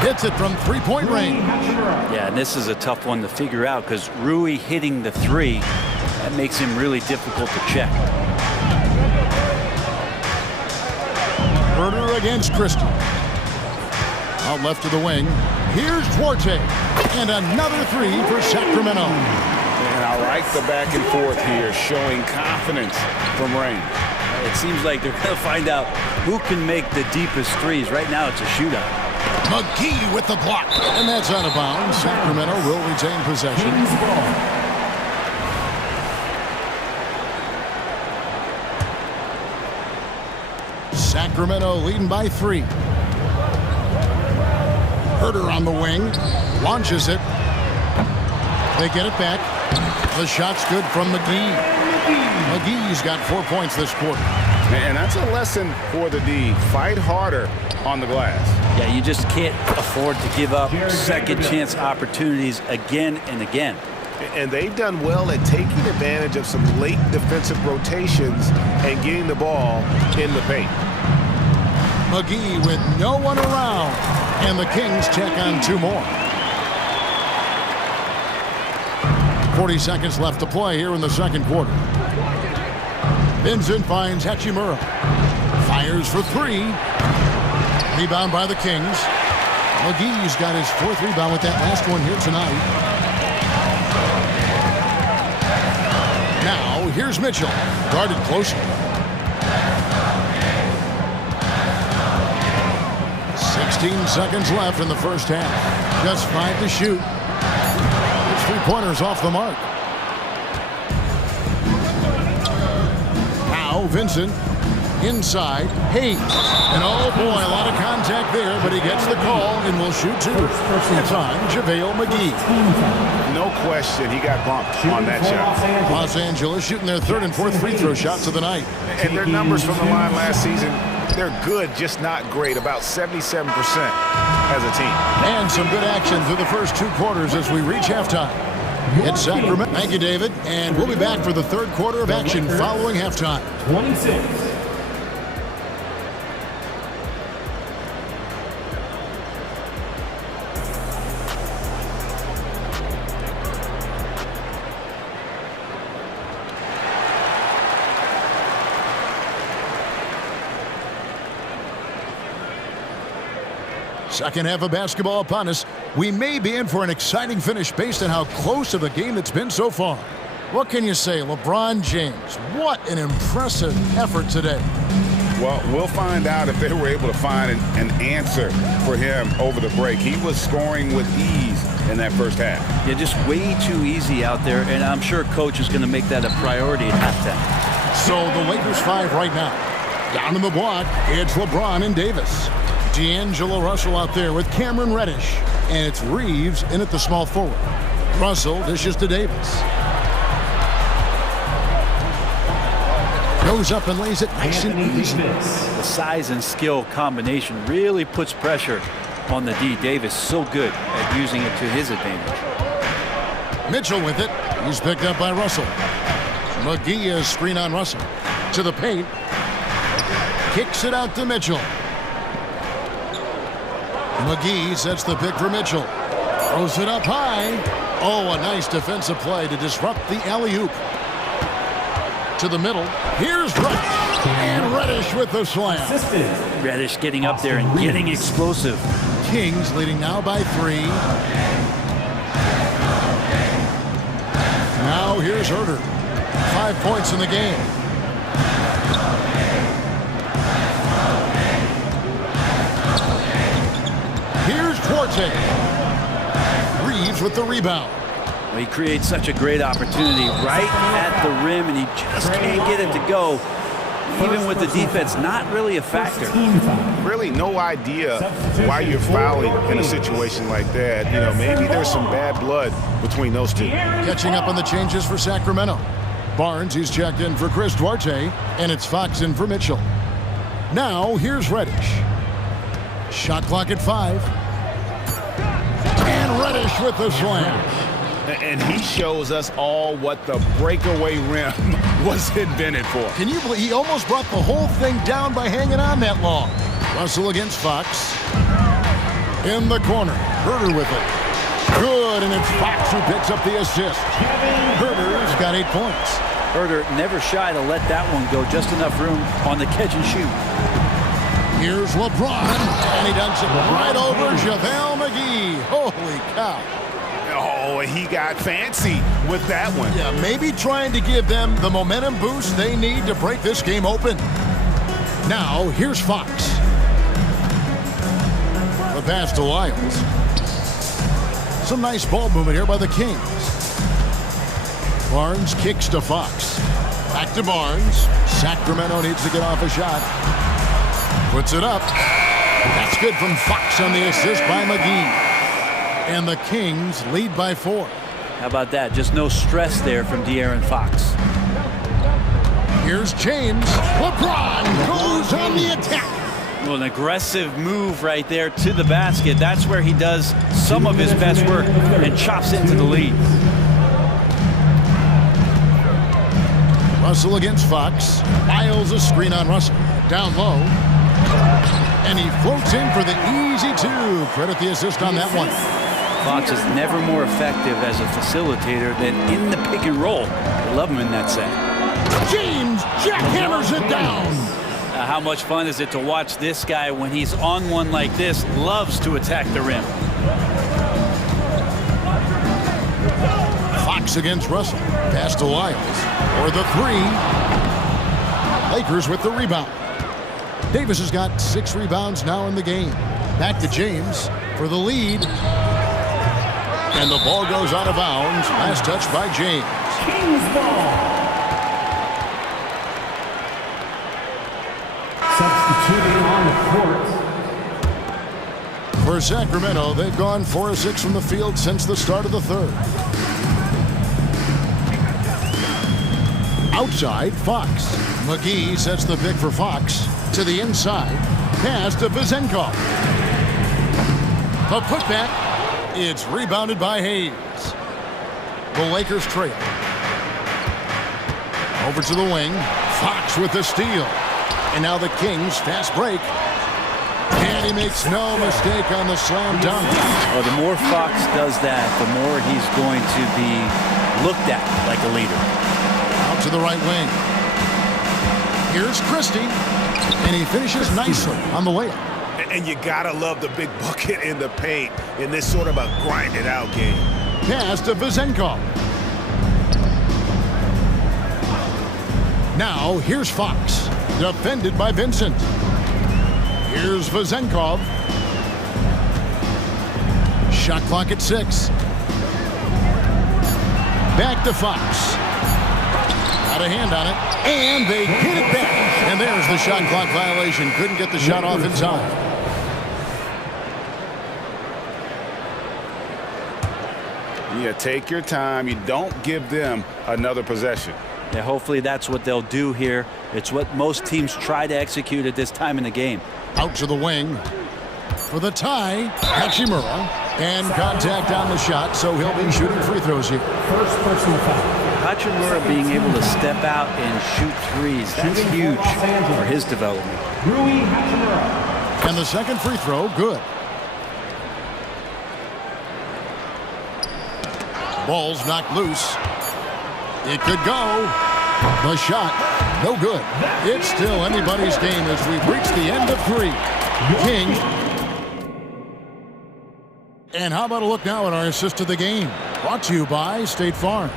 Hits it from three-point range. Yeah, and this is a tough one to figure out because Rui hitting the three, that makes him really difficult to check. Herder against Christie. Out left to the wing. Here's Duarte. And another three for Sacramento. And I like the back and forth here, showing confidence from Rain. It seems like they're going to find out who can make the deepest threes. Right now, it's a shootout. McGee with the block. And that's out of bounds. Sacramento will retain possession. Sacramento leading by 3. Herder on the wing. Launches it. They get it back. The shot's good from McGee. McGee's got 4 points this quarter. And that's a lesson for the D. Fight harder on the glass. Yeah, you just can't afford to give up second chance opportunities again and again. And they've done well at taking advantage of some late defensive rotations and getting the ball in the paint. McGee with no one around. And the Kings check on 2 more. 40 seconds left to play here in the second quarter. Vincent finds Hachimura. Fires for 3. Rebound by the Kings. McGee's got his 4th rebound with that last one here tonight. Now, here's Mitchell. Guarded closely. 16 seconds left in the first half. Just 5 to shoot. 3-pointers off the mark. Now Vincent inside. Hayes. And oh boy, a lot of contact there, but he gets the call and will shoot 2. It's on JaVale McGee. No question, he got bumped on that shot. Los Angeles shooting their 3rd and 4th free throw shots of the night. And their numbers from the line last season, they're good, just not great. About 77% as a team. And some good action through the first 2 quarters as we reach halftime. It's Sacramento. Thank you, David. And we'll be back for the 3rd quarter of action following halftime. 26. Second half of basketball upon us. We may be in for an exciting finish based on how close of a game it's been so far. What can you say, LeBron James? What an impressive effort today. Well, we'll find out if they were able to find an answer for him over the break. He was scoring with ease in that first half. Yeah, just way too easy out there, and I'm sure Coach is going to make that a priority at halftime. So the Lakers 5 right now. Down in the block, it's LeBron and Davis. D'Angelo Russell out there with Cameron Reddish. And it's Reeves in at the small forward. Russell dishes to Davis. Goes up and lays it nice and easy. The size and skill combination really puts pressure on the D. Davis so good at using it to his advantage. Mitchell with it. He's picked up by Russell. McGee is screen on Russell. To the paint. Kicks it out to Mitchell. McGee sets the pick for Mitchell. Throws it up high. Oh, a nice defensive play to disrupt the alley-oop. To the middle. Here's Reddish. And Reddish with the slam. Reddish getting up there and getting explosive. Kings leading now by 3. Now here's Herder. 5 points in the game. Here's Duarte. Reeves with the rebound. Well, he creates such a great opportunity right at the rim, and he just can't get it to go. Even with the defense, not really a factor. Really no idea why you're fouling in a situation like that. You know, maybe there's some bad blood between those two. Catching up on the changes for Sacramento. Barnes, he's checked in for Chris Duarte, and it's Fox in for Mitchell. Now, here's Reddish. Shot clock at 5. And Reddish with the slam. And he shows us all what the breakaway rim was invented for. Can you believe he almost brought the whole thing down by hanging on that long? Russell against Fox. In the corner, Herder with it. Good, and it's Fox who picks up the assist. Herder's got 8 points. Herder never shy to let that one go. Just enough room on the catch and shoot. Here's LeBron, and he does it right over JaVale McGee. Holy cow. Oh, he got fancy with that one. Yeah, maybe trying to give them the momentum boost they need to break this game open. Now, here's Fox. The pass to Lyles. Some nice ball movement here by the Kings. Barnes kicks to Fox. Back to Barnes. Sacramento needs to get off a shot. Puts it up. That's good from Fox on the assist by McGee. And the Kings lead by 4. How about that? Just no stress there from De'Aaron Fox. Here's James. LeBron goes on the attack. Well, an aggressive move right there to the basket. That's where he does some of his best work and chops into the lead. Russell against Fox. Lyles a screen on Russell. Down low. And he floats in for the easy 2. Credit the assist on that one. Fox is never more effective as a facilitator than in the pick and roll. I love him in that set. James jackhammers it down. How much fun is it to watch this guy when he's on one like this? Loves to attack the rim. Fox against Russell. Pass to Lyles. For the 3. Lakers with the rebound. Davis has got 6 rebounds now in the game. Back to James for the lead. And the ball goes out of bounds. Last touch by James. Kings ball. Substituting on the court. For Sacramento, they've gone 4 of 6 from the field since the start of the 3rd. Outside, Fox. McGee sets the pick for Fox. To the inside. Pass to Vezenkov. The putback. It's rebounded by Hayes. The Lakers trail. Over to the wing. Fox with the steal. And now the Kings fast break. And he makes no mistake on the slam dunk. Well, the more Fox does that, the more he's going to be looked at like a leader. Out to the right wing. Here's Christie. And he finishes nicely on the layup. And you gotta love the big bucket in the paint in this sort of a grinded out game. Pass to Vezenkov. Now here's Fox. Defended by Vincent. Here's Vezenkov. Shot clock at 6. Back to Fox. Got a hand on it. And they get it back. And there's the shot clock violation. Couldn't get the shot off in time. Yeah, take your time. You don't give them another possession. Yeah, hopefully that's what they'll do here. It's what most teams try to execute at this time in the game. Out to the wing. For the tie, Hachimura. And contact on the shot, so he'll be shooting free throws here. First personal foul. Hachimura being able to step out and shoot threes, that's huge for his development. Rui Hachimura. And the second free throw, good. Ball's knocked loose. It could go. The shot, no good. It's still anybody's game as we've reached the end of 3. King. And how about a look now at our assist to the game? Brought to you by State Farm.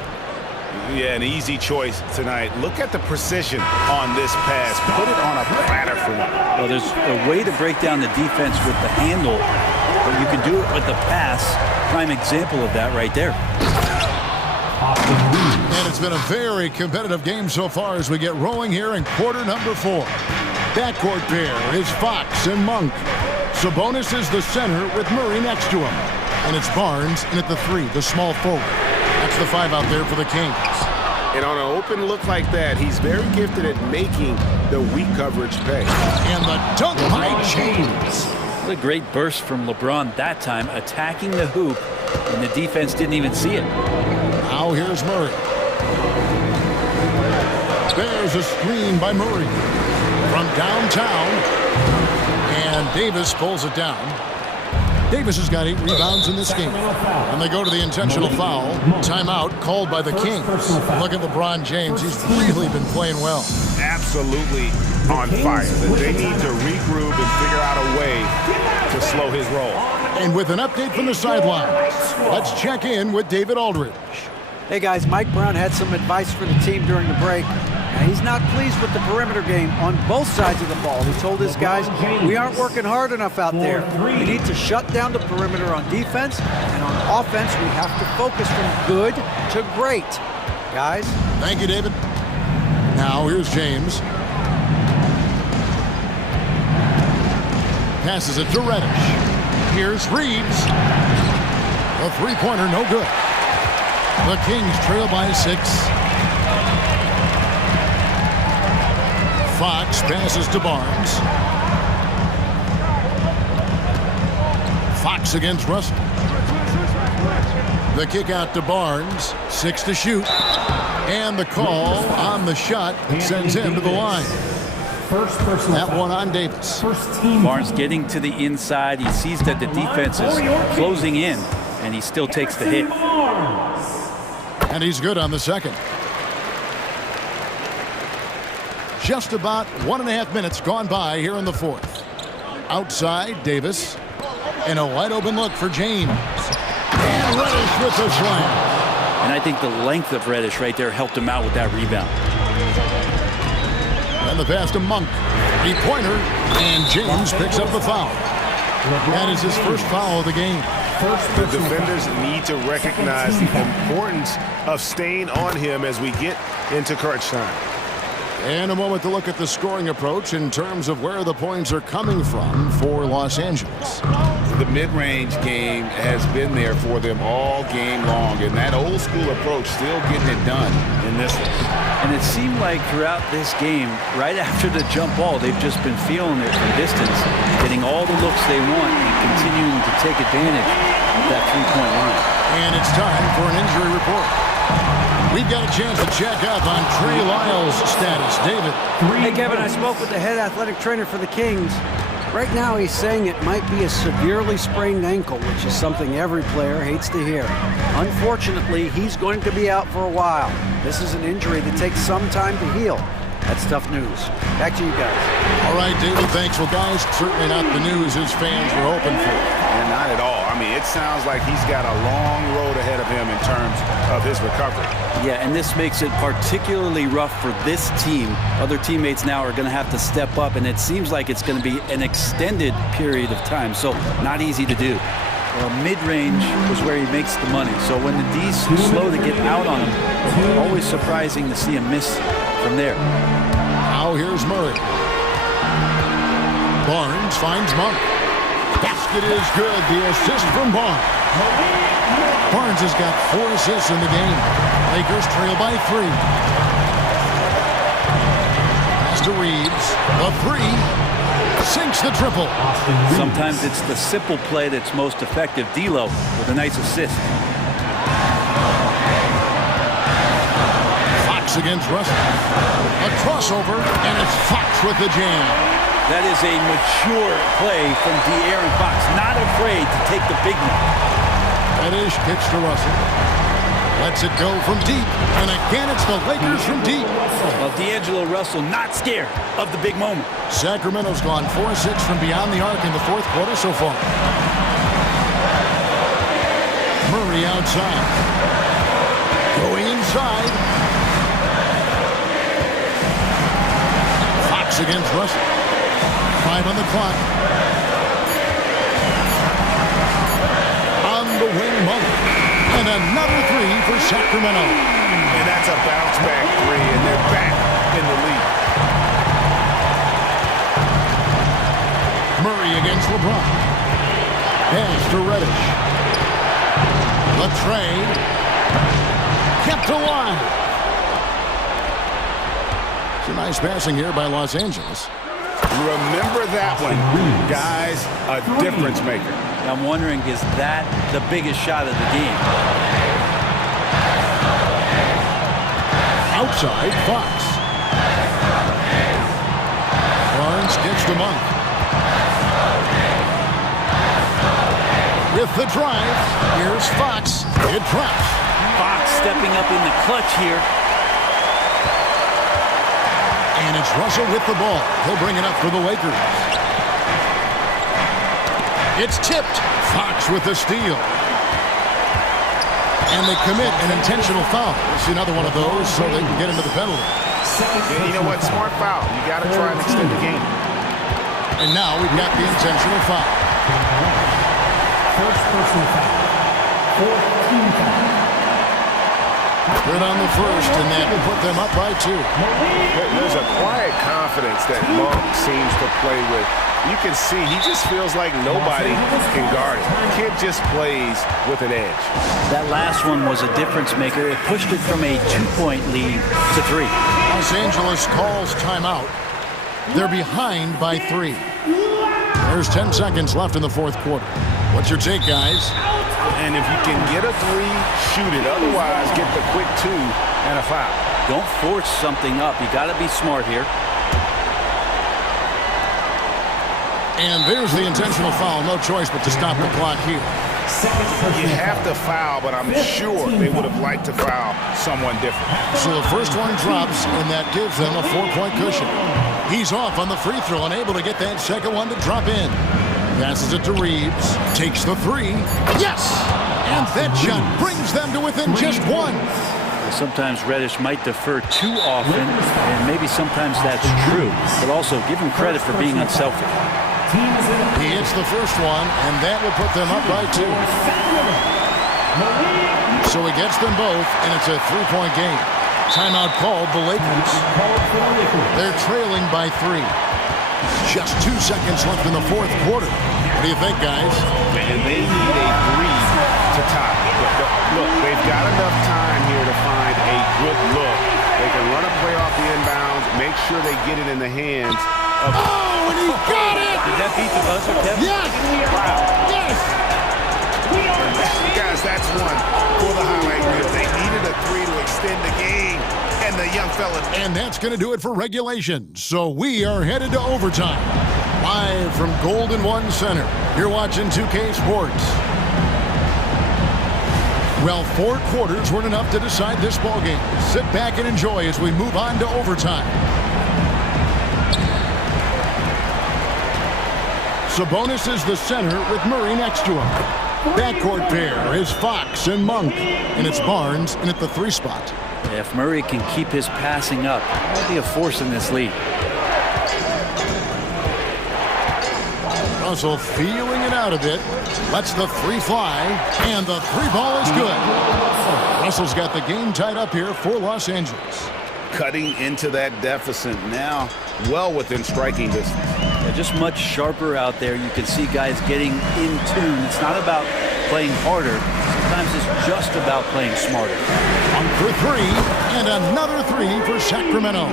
Yeah, an easy choice tonight. Look at the precision on this pass. Put it on a platter for them. Well, there's a way to break down the defense with the handle, but you can do it with the pass. Prime example of that right there. And it's been a very competitive game so far as we get rolling here in quarter number 4. Backcourt pair is Fox and Monk. Sabonis is the center with Murray next to him. And it's Barnes in at the 3, the small forward. That's the 5 out there for the Kings. And on an open look like that, he's very gifted at making the weak coverage pay. And the dunk by James. What a great burst from LeBron that time, attacking the hoop, and the defense didn't even see it. Now here's Murray. There's a screen by Murray from downtown. And Davis pulls it down. Davis has got 8 rebounds in this game. And they go to the intentional foul. Timeout called by the Kings. Look at LeBron James. He's really been playing well. Absolutely on fire. They need to regroup and figure out a way to slow his roll. And with an update from the sidelines, let's check in with David Aldridge. Hey guys, Mike Brown had some advice for the team during the break. And he's not pleased with the perimeter game on both sides of the ball. He told his guys, we aren't working hard enough out there. We need to shut down the perimeter on defense, and on offense, we have to focus from good to great. Guys? Thank you, David. Now, here's James. Passes it to Reddish. Here's Reeves. The three-pointer, no good. The Kings trail by 6. Fox passes to Barnes. Fox against Russell. The kick out to Barnes. 6 to shoot. And the call on the shot sends him to the line. That one on Davis. Barnes getting to the inside. He sees that the defense is closing in, and he still takes the hit. And he's good on the second. Just about 1.5 minutes gone by here in the fourth. Outside, Davis. And a wide open look for James. And Reddish with the slam. And I think the length of Reddish right there helped him out with that rebound. And the pass to Monk. 3-pointer. And James picks up the foul. That is his first foul of the game. The defenders need to recognize the importance of staying on him as we get into crunch time. And a moment to look at the scoring approach in terms of where the points are coming from for Los Angeles. The mid-range game has been there for them all game long, and that old-school approach still getting it done in this one. And it seemed like throughout this game, right after the jump ball, they've just been feeling it from distance, getting all the looks they want and continuing to take advantage of that three-point line. And it's time for an injury report. We've got a chance to check up on Trey Lyles' status. David. Hey, Kevin, I spoke with the head athletic trainer for the Kings. Right now, he's saying it might be a severely sprained ankle, which is something every player hates to hear. Unfortunately, he's going to be out for a while. This is an injury that takes some time to heal. That's tough news. Back to you guys. All right, David, thanks. Well, guys, certainly not the news his fans were hoping for. And not at all. I mean, it sounds like he's got a long road ahead of him in terms of his recovery. Yeah, and this makes it particularly rough for this team. Other teammates now are going to have to step up, and it seems like it's going to be an extended period of time, so not easy to do. Well, mid-range was where he makes the money, so when the D's slow to get out on him, always surprising to see him miss from there. Now here's Murray. Barnes finds Monk. Basket is good. The assist from Barnes. Barnes has got 4 assists in the game. Lakers trail by 3. Pass to Reeves. The 3. Sinks the triple. Sometimes it's the simple play that's most effective. D'Lo with a nice assist. Fox against Russell. A crossover, and it's Fox with the jam. That is a mature play from De'Aaron Fox. Not afraid to take the big one. Reddish kicks to Russell. Lets it go from deep. And again, it's the Lakers from deep. Well, D'Angelo Russell not scared of the big moment. Sacramento's gone 4-6 from beyond the arc in the fourth quarter so far. Murray outside. Going inside. Fox against Russell. 5 on the clock. On the wing, Monk. And another 3 for Sacramento. And that's a bounce-back 3, and they're back in the lead. Murray against LeBron. Pass to Reddish. The trade. Kept alive. It's a nice passing here by Los Angeles. Remember that one, guys, a difference maker. I'm wondering, is that the biggest shot of the game? Outside, Fox. Barnes gets to Monk. with the drive. Here's Fox. It drops. Fox stepping up in the clutch here. And it's Russell with the ball. He'll bring it up for the Lakers. It's tipped. Fox with the steal. And they commit an intentional foul. We'll see another one of those so they can get into the penalty. And you know what? Smart foul. You got to try and extend the game. And now we've got the intentional foul. First personal foul. Fourth team foul. Good on the first, and that will put them up by 2. There's a quiet confidence that Monk seems to play with. You can see he just feels like nobody can guard him. The kid just plays with an edge. That last one was a difference maker. It pushed it from a 2-point lead to 3. Los Angeles calls timeout. They're behind by 3. There's 10 seconds left in the fourth quarter. What's your take, guys? And if you can get a 3, shoot it. Otherwise, get the quick 2 and a foul. Don't force something up. You got to be smart here. And there's the intentional foul. No choice but to stop the clock here. You have to foul, but I'm sure they would have liked to foul someone different. So the first one drops, and that gives them a 4-point cushion. He's off on the free throw and able to get that second one to drop in. Passes it to Reeves. Takes the 3. Yes! And that shot brings them to within just 1. Sometimes Reddish might defer too often, and maybe sometimes that's true. But also, give him credit for being unselfish. He hits the first one, and that will put them up by 2. So he gets them both, and it's a 3-point game. Timeout called the Lakers. They're trailing by 3. Just 2 seconds left in the fourth quarter. What do you think, guys? And they need a 3 to tie. Look, they've got enough time here to find a good look. They can run a play off the inbounds, make sure they get it in the hands of... Oh, and he got it! Did that beat the buzzer, Kevin? Yes! Wow. Yes! Guys, that's one for the highlight reel. They needed a 3 to extend the game, and the young fella... And that's going to do it for regulation. So we are headed to overtime. Live from Golden One Center. You're watching 2K Sports. Well, 4 quarters weren't enough to decide this ballgame. Sit back and enjoy as we move on to overtime. Sabonis is the center with Murray next to him. Backcourt pair is Fox and Monk, and it's Barnes in at the 3 spot. If Murray can keep his passing up, he'll be a force in this league. Russell feeling it out a bit. Lets the 3 fly, and the 3 ball is good. Russell's got the game tied up here for Los Angeles. Cutting into that deficit now, well within striking distance. They're just much sharper out there. You can see guys getting in tune. It's not about playing harder. Sometimes it's just about playing smarter. On for 3, and another 3 for Sacramento.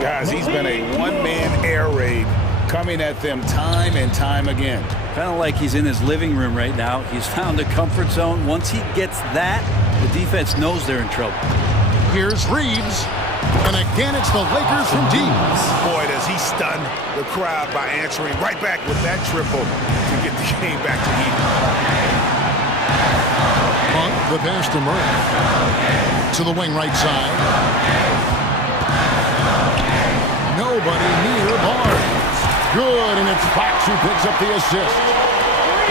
Guys, he's been a one-man air raid coming at them time and time again. Kind of like he's in his living room right now. He's found a comfort zone. Once he gets that, the defense knows they're in trouble. Here's Reeves. And again, it's the Lakers from deep. Boy, does he stun the crowd by answering right back with that triple to get the game back to even. Monk, the pass to Murray. To the wing right side. Nobody near Barnes. Good, and it's Fox who picks up the assist.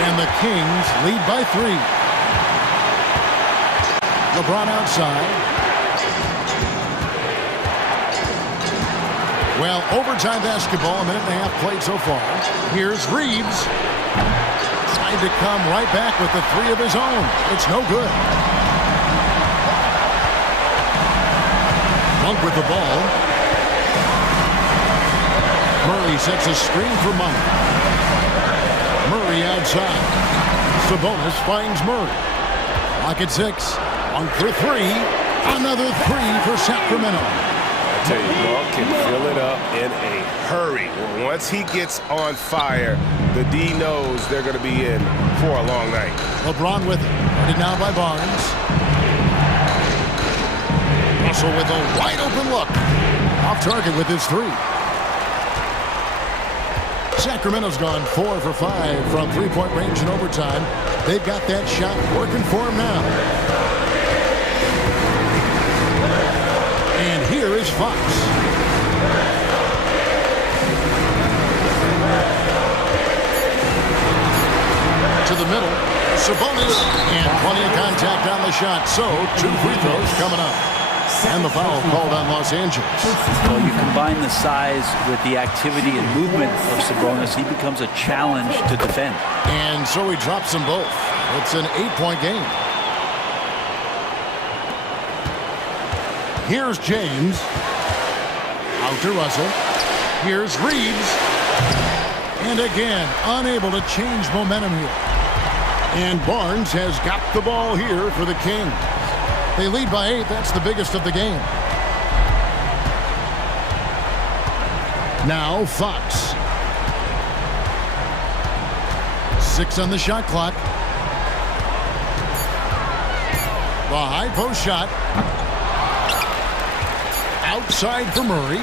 And the Kings lead by 3. LeBron outside. Well, overtime basketball, a minute and a half played so far. Here's Reeves. Tried to come right back with the 3 of his own. It's no good. Monk with the ball. Murray sets a screen for Monk. Murray outside. Sabonis finds Murray. Lock at 6. Monk for 3. Another 3 for Sacramento. Tell you, Monk can fill it up in a hurry. Once he gets on fire, the D knows they're going to be in for a long night. LeBron with it. Guarded now by Barnes. Russell with a wide open look. Off target with his 3. Sacramento's gone 4 for 5 from 3-point range in overtime. They've got that shot working for him now. And here is Fox. To the middle. Sabonis. And plenty of contact on the shot. So 2 free throws coming up. And the foul called on Los Angeles. Well, you combine the size with the activity and movement of Sabonis, he becomes a challenge to defend. And so he drops them both. It's an 8-point game. Here's James. Out to Russell. Here's Reeves. And again, unable to change momentum here. And Barnes has got the ball here for the Kings. They lead by 8. That's the biggest of the game. Now Fox. 6 on the shot clock. The high post shot. Outside for Murray.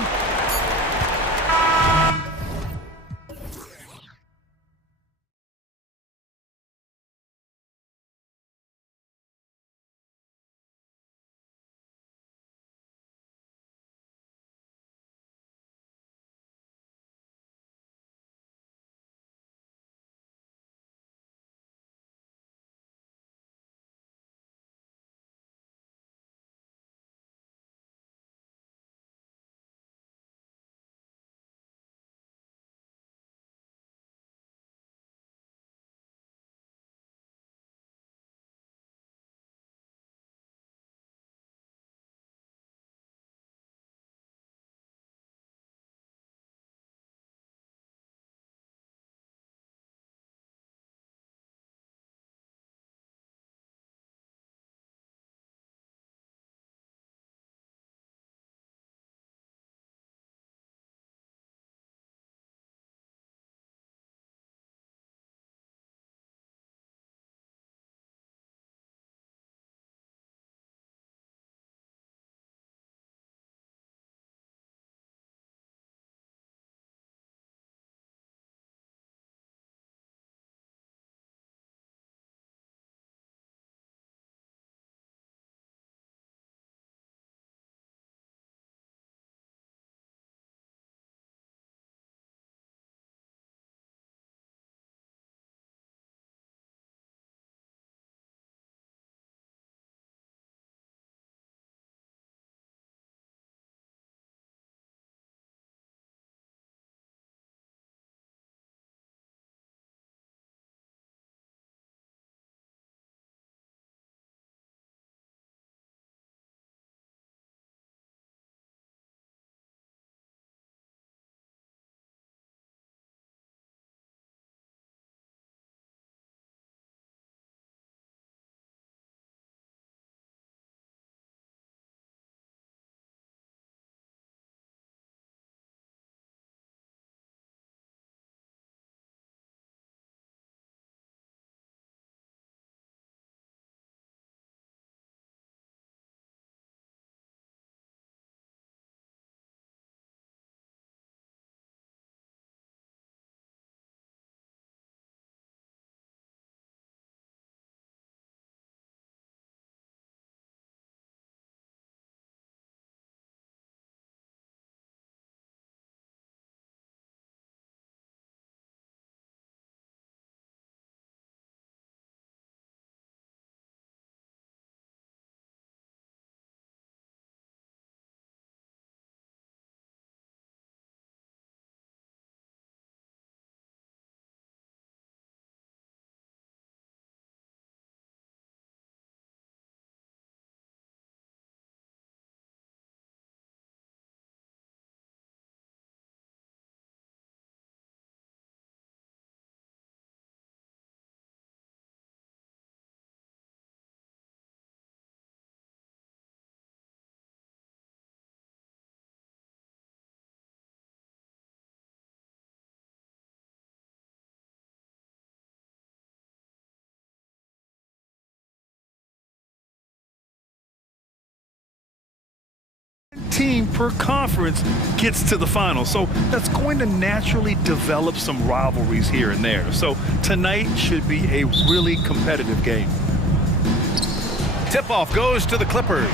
team per conference gets to the final. So that's going to naturally develop some rivalries here and there. So tonight should be a really competitive game. Tip-off goes to the Clippers.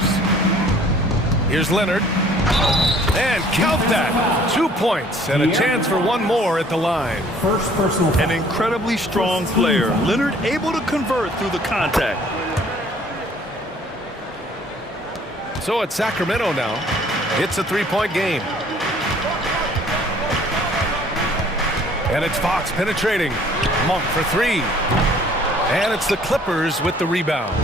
Here's Leonard. And count that. 2 points and a chance for one more at the line. First personal foul. An incredibly strong player. Leonard able to convert through the contact. So it's Sacramento now. It's a three-point game. And it's Fox penetrating. Monk for three. And it's the Clippers with the rebound.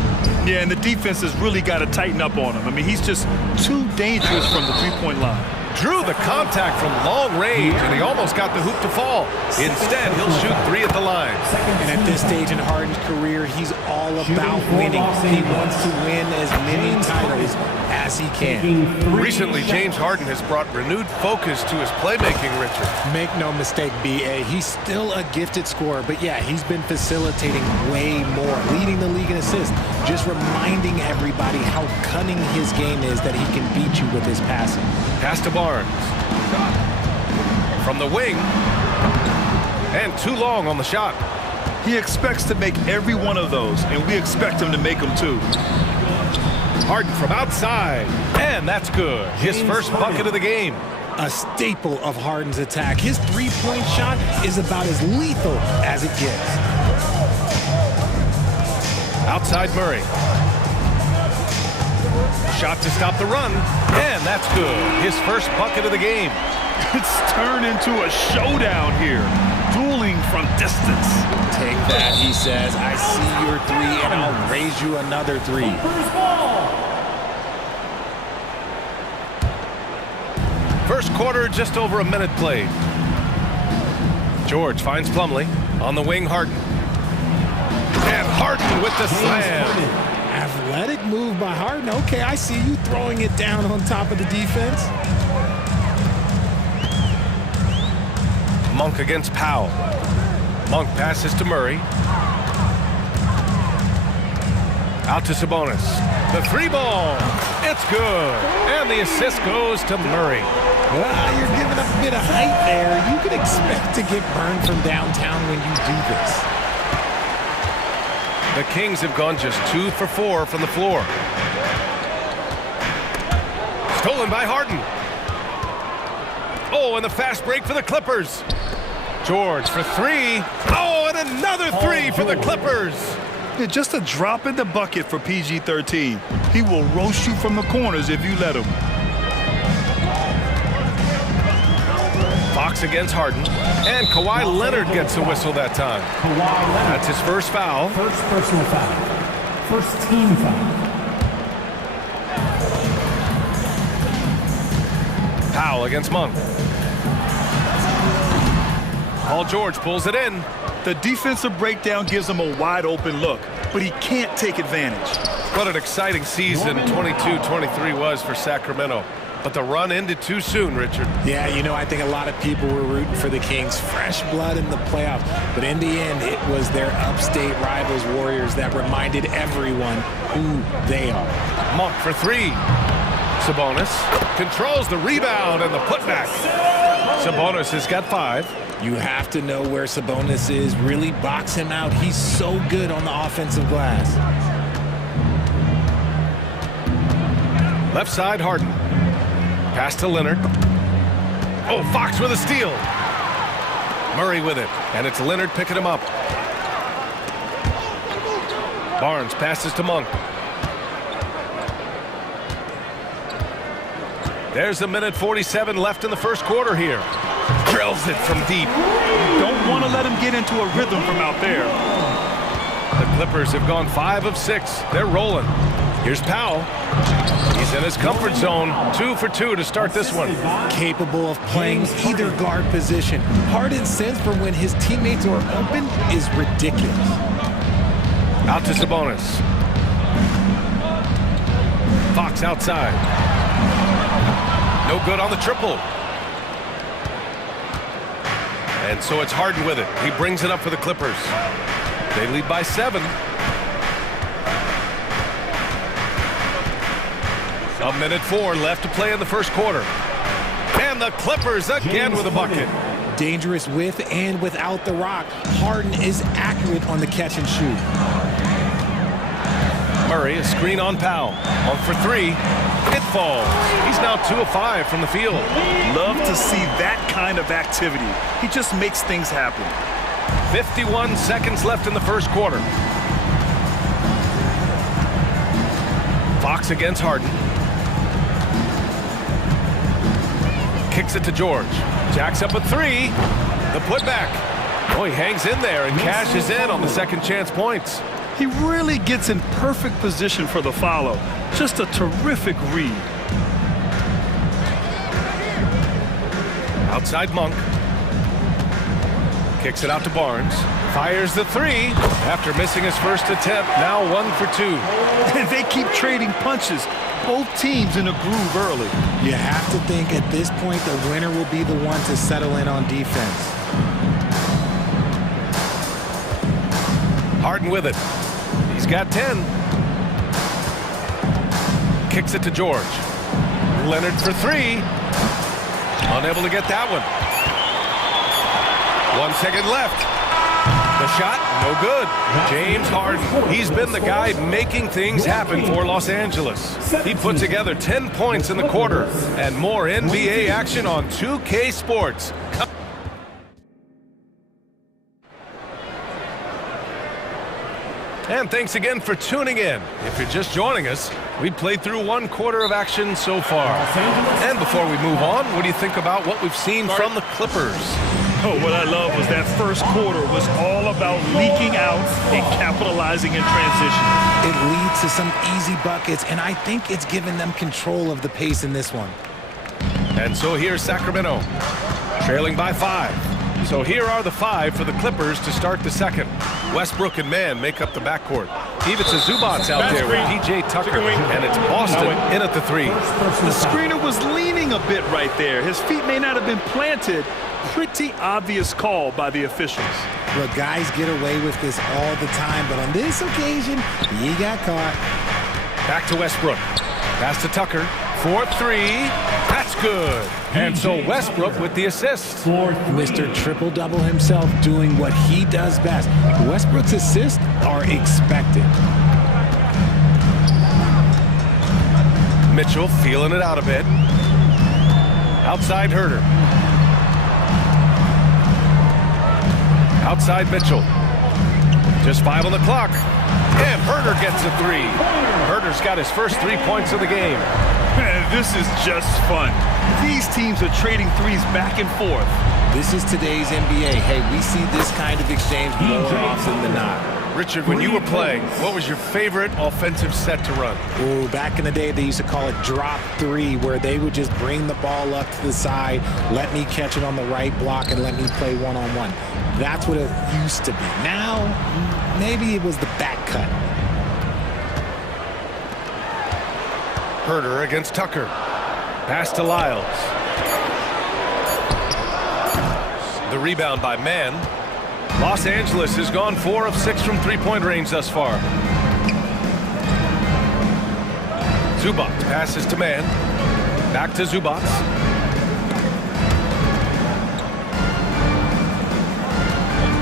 Yeah, and the defense has really got to tighten up on him. I mean, he's just too dangerous from the three-point line. Drew the contact from long range, and he almost got the hoop to fall. Instead, he'll shoot three at the line. And at this stage in Harden's career, he's all about winning. He wants to win as many titles as he can. Recently, James Harden has brought renewed focus to his playmaking, Richard. Make no mistake, B.A., he's still a gifted scorer, but yeah, he's been facilitating way more, leading the league in assists, just reminding everybody how cunning his game is, that he can beat you with his passing. Pass to Barnes. From the wing. And too long on the shot. He expects to make every one of those, and we expect him to make them too. Harden from outside. And that's good. His first bucket of the game. A staple of Harden's attack. His three-point shot is about as lethal as it gets. Outside Murray. Shot to stop the run, and that's good. His first bucket of the game. It's turned into a showdown here. Dueling from distance. Take that, he says. I see your three, and I'll raise you another three. First quarter, just over a minute played. George finds Plumlee. On the wing, Harden. And Harden with the slam. Athletic move by Harden. Okay, I see you throwing it down on top of the defense. Monk against Powell. Monk passes to Murray. Out to Sabonis. The three ball. It's good. And the assist goes to Murray. Well, you're giving up a bit of height there. You could expect to get burned from downtown when you do this. The Kings have gone just 2 for 4 from the floor. Stolen by Harden. Oh, and the fast break for the Clippers. George for three. Oh, and another three for the Clippers. Yeah, just a drop in the bucket for PG-13. He will roast you from the corners if you let him. Fox against Harden. And Kawhi Leonard gets a whistle that time. That's his first foul. First personal foul. First team foul. Powell against Monk. Paul George pulls it in. The defensive breakdown gives him a wide open look, but he can't take advantage. What an exciting season 22-23 was for Sacramento. But the run ended too soon, Richard. Yeah, you know, I think a lot of people were rooting for the Kings. Fresh blood in the playoffs. But in the end, it was their upstate rivals, Warriors, that reminded everyone who they are. Monk for three. Sabonis controls the rebound and the putback. Sabonis has got 5. You have to know where Sabonis is. Really box him out. He's so good on the offensive glass. Left side, Harden. Pass to Leonard. Oh, Fox with a steal. Murray with it, and it's Leonard picking him up. Barnes passes to Monk. There's a minute 47 left in the first quarter here. Drills it from deep. Don't want to let him get into a rhythm from out there. The Clippers have gone 5 of 6. They're rolling. Here's Powell. He's in his comfort zone. 2 for 2 to start this one. Capable of playing either guard position. Harden's sense for when his teammates are open is ridiculous. Out to Sabonis. Fox outside. No good on the triple. And so it's Harden with it. He brings it up for the Clippers. They lead by 7. 1:04 left to play in the first quarter. And the Clippers again with a bucket. Dangerous with and without the rock. Harden is accurate on the catch and shoot. Murray, a screen on Powell. 1 for 3. It falls. He's now 2 of 5 from the field. Love to see that kind of activity. He just makes things happen. 51 seconds left in the first quarter. Fox against Harden. Kicks it to George. Jacks up a 3. The putback. Oh, he hangs in there and cashes in on the second chance points. He really gets in perfect position for the follow. Just a terrific read. Outside Monk. Kicks it out to Barnes. Fires the 3 after missing his first attempt. Now 1 for 2. And they keep trading punches. Both teams in a groove early. You have to think at this point the winner will be the one to settle in on defense. Harden with it. He's got 10. Kicks it to George. Leonard for 3. Unable to get that one. 1 second left. The shot, no good. James Harden, he's been the guy making things happen for Los Angeles. He put together 10 points in the quarter and more NBA action on 2K Sports. And thanks again for tuning in. If you're just joining us, we played through 1 quarter of action so far. And before we move on, what do you think about what we've seen from the Clippers? Oh, what I love was that first quarter was all about leaking out and capitalizing in transition. It leads to some easy buckets, and I think it's given them control of the pace in this one. And so here's Sacramento, trailing by 5. So here are the 5 for the Clippers to start the second. Westbrook and Mann make up the backcourt. Ivica Zubac's out there with PJ Tucker, and it's Boston in at the 3. The screener was leaning a bit right there. His feet may not have been planted. Pretty obvious call by the officials. Look, guys get away with this all the time, but on this occasion, he got caught. Back to Westbrook. Pass to Tucker. 4-3. That's good. And so Westbrook with the assist. Mr. Triple-Double himself doing what he does best. Westbrook's assists are expected. Mitchell feeling it out a bit. Outside Herter. Outside Mitchell. Just 5 on the clock. And Herter gets a 3. Herter's got his first 3 points of the game. Man, this is just fun. These teams are trading threes back and forth. This is today's NBA. Hey, we see this kind of exchange more often than not. Richard, when you were playing, what was your favorite offensive set to run? Oh, back in the day, they used to call it drop 3, where they would just bring the ball up to the side, let me catch it on the right block, and let me play one-on-one. That's what it used to be. Now, maybe it was the back cut. Herter against Tucker. Pass to Lyles. The rebound by Mann. Los Angeles has gone 4 of 6 from three-point range thus far. Zubac passes to Mann. Back to Zubac.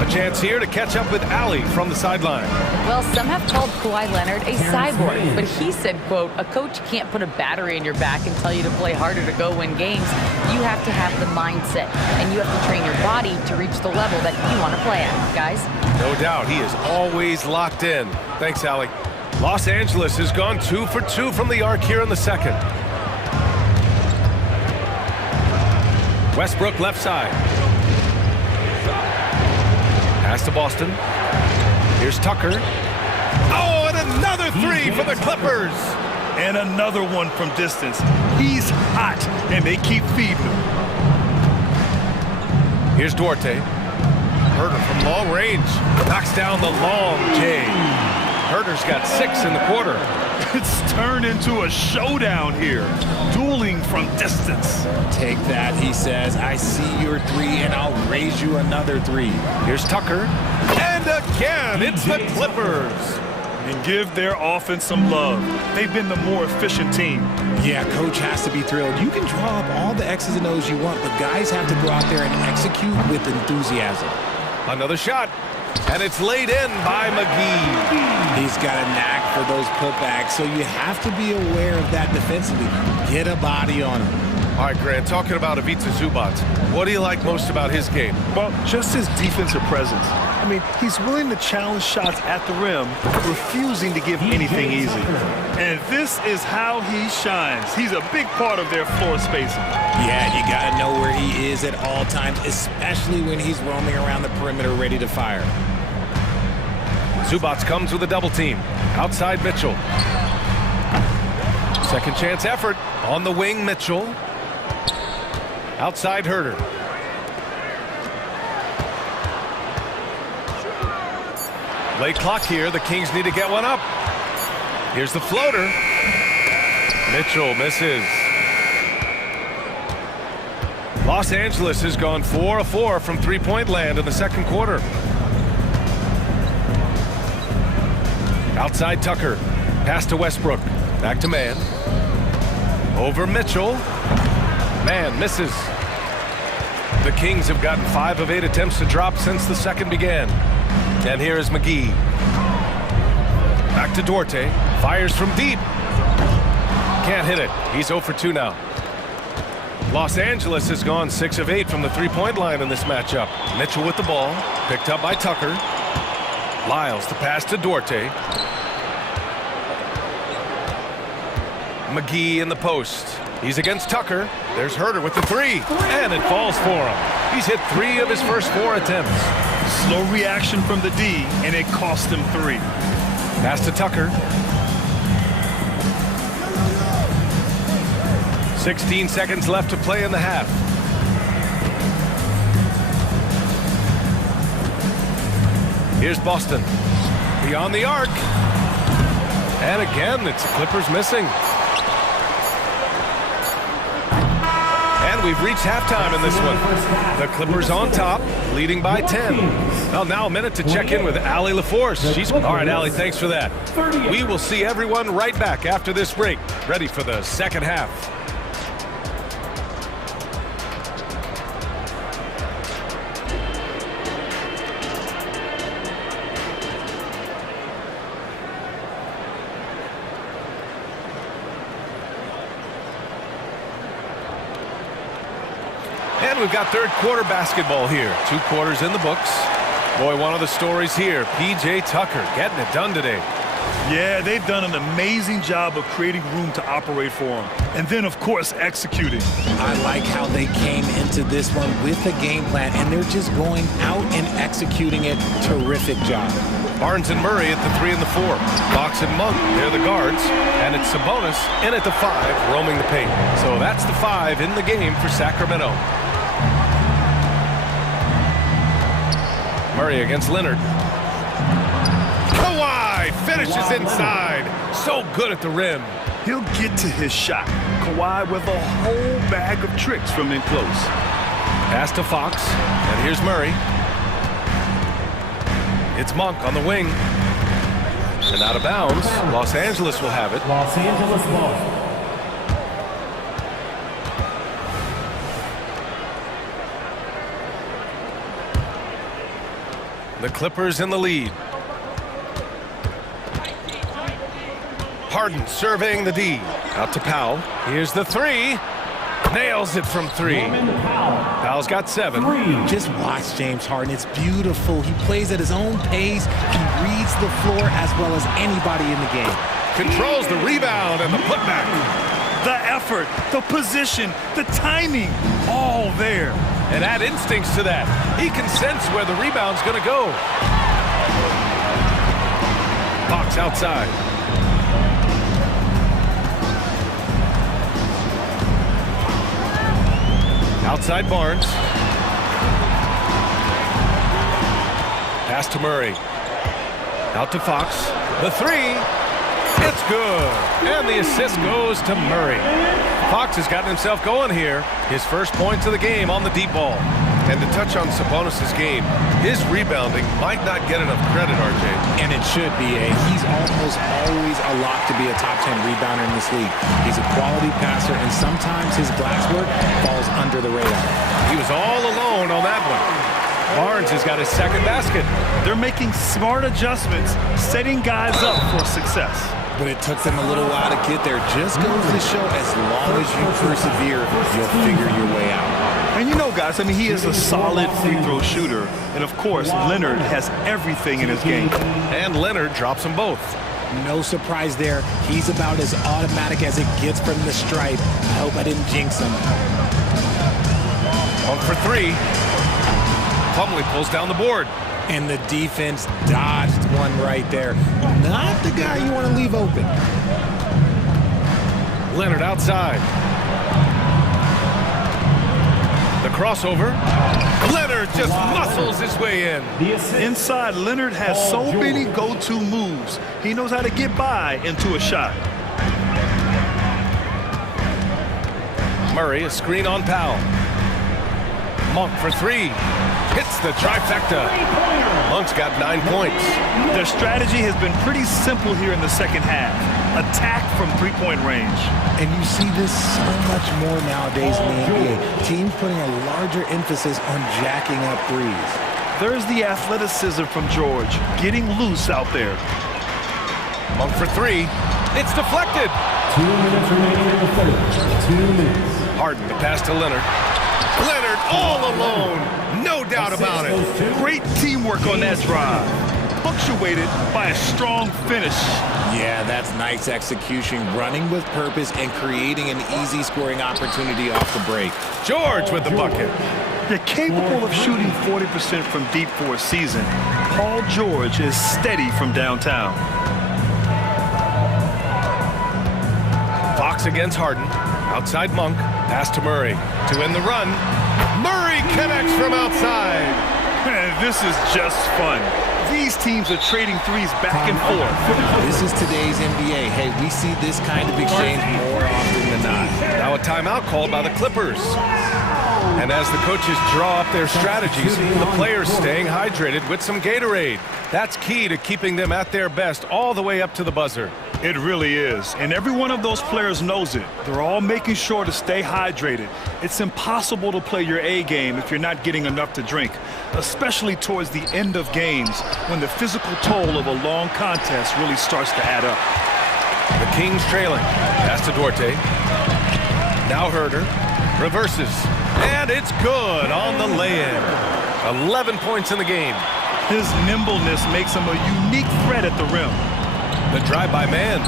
A chance here to catch up with Ali from the sideline. Well, some have called Kawhi Leonard a cyborg, but he said, quote, a coach can't put a battery in your back and tell you to play harder to go win games. You have to have the mindset, and you have to train your body to reach the level that you want to play at, guys. No doubt, he is always locked in. Thanks, Ali. Los Angeles has gone 2 for 2 from the arc here in the second. Westbrook left side. Pass to Boston. Here's Tucker. Oh, and another 3 for the Clippers. And another one from distance. He's hot, and they keep feeding him. Here's Duarte. Herter from long range. Knocks down the long J. Herter's got 6 in the quarter. It's turned into a showdown here. Dueling from distance. Take that, he says. I see your 3, and I'll raise you another 3. Here's Tucker. And again, it's the Clippers. And give their offense some love. They've been the more efficient team. Yeah, coach has to be thrilled. You can draw up all the X's and O's you want, but guys have to go out there and execute with enthusiasm. Another shot, and it's laid in by McGee. He's got a knack for those putbacks, so you have to be aware of that defensively. Get a body on him. All right, Grant, talking about Ivica Zubac, what do you like most about his game? Well, just his defensive presence. I mean, he's willing to challenge shots at the rim, refusing to give anything easy. And this is how he shines. He's a big part of their floor spacing. Yeah, you got to know where he is at all times, especially when he's roaming around the perimeter ready to fire. Zubac comes with a double team. Outside Mitchell. Second chance effort. On the wing, Mitchell. Outside Herter. Late clock here. The Kings need to get one up. Here's the floater. Mitchell misses. Los Angeles has gone 4 of 4 from three-point land in the second quarter. Outside Tucker. Pass to Westbrook. Back to Mann. Over Mitchell. Mann misses. The Kings have gotten 5 of 8 attempts to drop since the second began. And here is McGee. Back to Duarte. Fires from deep. Can't hit it. He's 0 for 2 now. Los Angeles has gone 6 of 8 from the three-point line in this matchup. Mitchell with the ball. Picked up by Tucker. Lyles the pass to Duarte. McGee in the post. He's against Tucker. There's Herter with the three. And it falls for him. He's hit 3 of his first 4 attempts. Slow reaction from the D, and it cost him 3. Pass to Tucker. 16 seconds left to play in the half. Here's Boston. Beyond the arc. And again, it's the Clippers missing. And we've reached halftime in this one. The Clippers on top, leading by 10. Well, now a minute to check in with Allie LaForce. All right, Allie, thanks for that. We will see everyone right back after this break, ready for the second half. And we've got third quarter basketball here. 2 quarters in the books. Boy, one of the stories here, P.J. Tucker getting it done today. Yeah, they've done an amazing job of creating room to operate for him. And then, of course, executing. I like how they came into this one with a game plan, and they're just going out and executing it. Terrific job. Barnes and Murray at the 3 and the 4. Fox and Monk, they're the guards. And it's Sabonis in at the 5, roaming the paint. So that's the 5 in the game for Sacramento. Murray against Leonard. Kawhi finishes inside. So good at the rim. He'll get to his shot. Kawhi with a whole bag of tricks from in close. Pass to Fox. And here's Murray. It's Monk on the wing. And out of bounds. Los Angeles will have it. Los Angeles ball. The Clippers in the lead. Harden surveying the D. Out to Powell. Here's the 3. Nails it from 3. Powell's got 7. Just watch James Harden. It's beautiful. He plays at his own pace. He reads the floor as well as anybody in the game. Controls the rebound and the putback. The effort, the position, the timing, all there. And add instincts to that. He can sense where the rebound's going to go. Fox outside. Outside Barnes. Pass to Murray. Out to Fox. The 3. It's good. And the assist goes to Murray. Fox has gotten himself going here. His first points of the game on the deep ball. And to touch on Sabonis' game, his rebounding might not get enough credit, RJ. And it should be. He's almost always a lock to be a top 10 rebounder in this league. He's a quality passer, and sometimes his glass work falls under the radar. He was all alone on that one. Barnes has got his second basket. They're making smart adjustments, setting guys up for success. But it took them a little while to get there. Just goes to show, as long as you persevere, you'll figure your way out. And you know, guys, I mean, he is a solid free throw shooter. And of course, Leonard has everything in his game. And Leonard drops them both. No surprise there. He's about as automatic as it gets from the stripe. I hope I didn't jinx him. On for three. Plumlee pulls down the board. And the defense dodged one right there. Not the guy you want to leave open. Leonard outside. The crossover. Leonard just muscles his way in. Inside, Leonard has so many go-to moves. He knows how to get by into a shot. Murray, a screen on Powell. Monk for three. Hits the trifecta. Monk's got 9 points. Their strategy has been pretty simple here in the second half. Attack from three-point range. And you see this so much more nowadays in the NBA. Teams putting a larger emphasis on jacking up threes. There's the athleticism from George, getting loose out there. Monk for three. It's deflected. 2 minutes remaining in the third. 2 minutes. Harden, the pass to Leonard. Leonard all alone. No doubt about it. Great teamwork on that drive. Punctuated by a strong finish. Yeah, that's nice execution, running with purpose and creating an easy scoring opportunity off the break. George with the bucket. They're capable of shooting 40% from deep for a season. Paul George is steady from downtown. Fox against Harden. Outside Monk. Pass to Murray. To end the run. Murray connects from outside. This is just fun. These teams are trading threes back and forth. This is today's NBA. Hey, we see this kind of exchange more often than not. Now a timeout called by the Clippers. And as the coaches draw up their strategies, the players staying hydrated with some Gatorade. That's key to keeping them at their best all the way up to the buzzer. It really is. And every one of those players knows it. They're all making sure to stay hydrated. It's impossible to play your A game if you're not getting enough to drink, especially towards the end of games when the physical toll of a long contest really starts to add up. The Kings trailing. Pass to Duarte. Now Herder. Reverses. And it's good on the lay-in. 11 points in the game. His nimbleness makes him a unique threat at the rim. The drive-by man.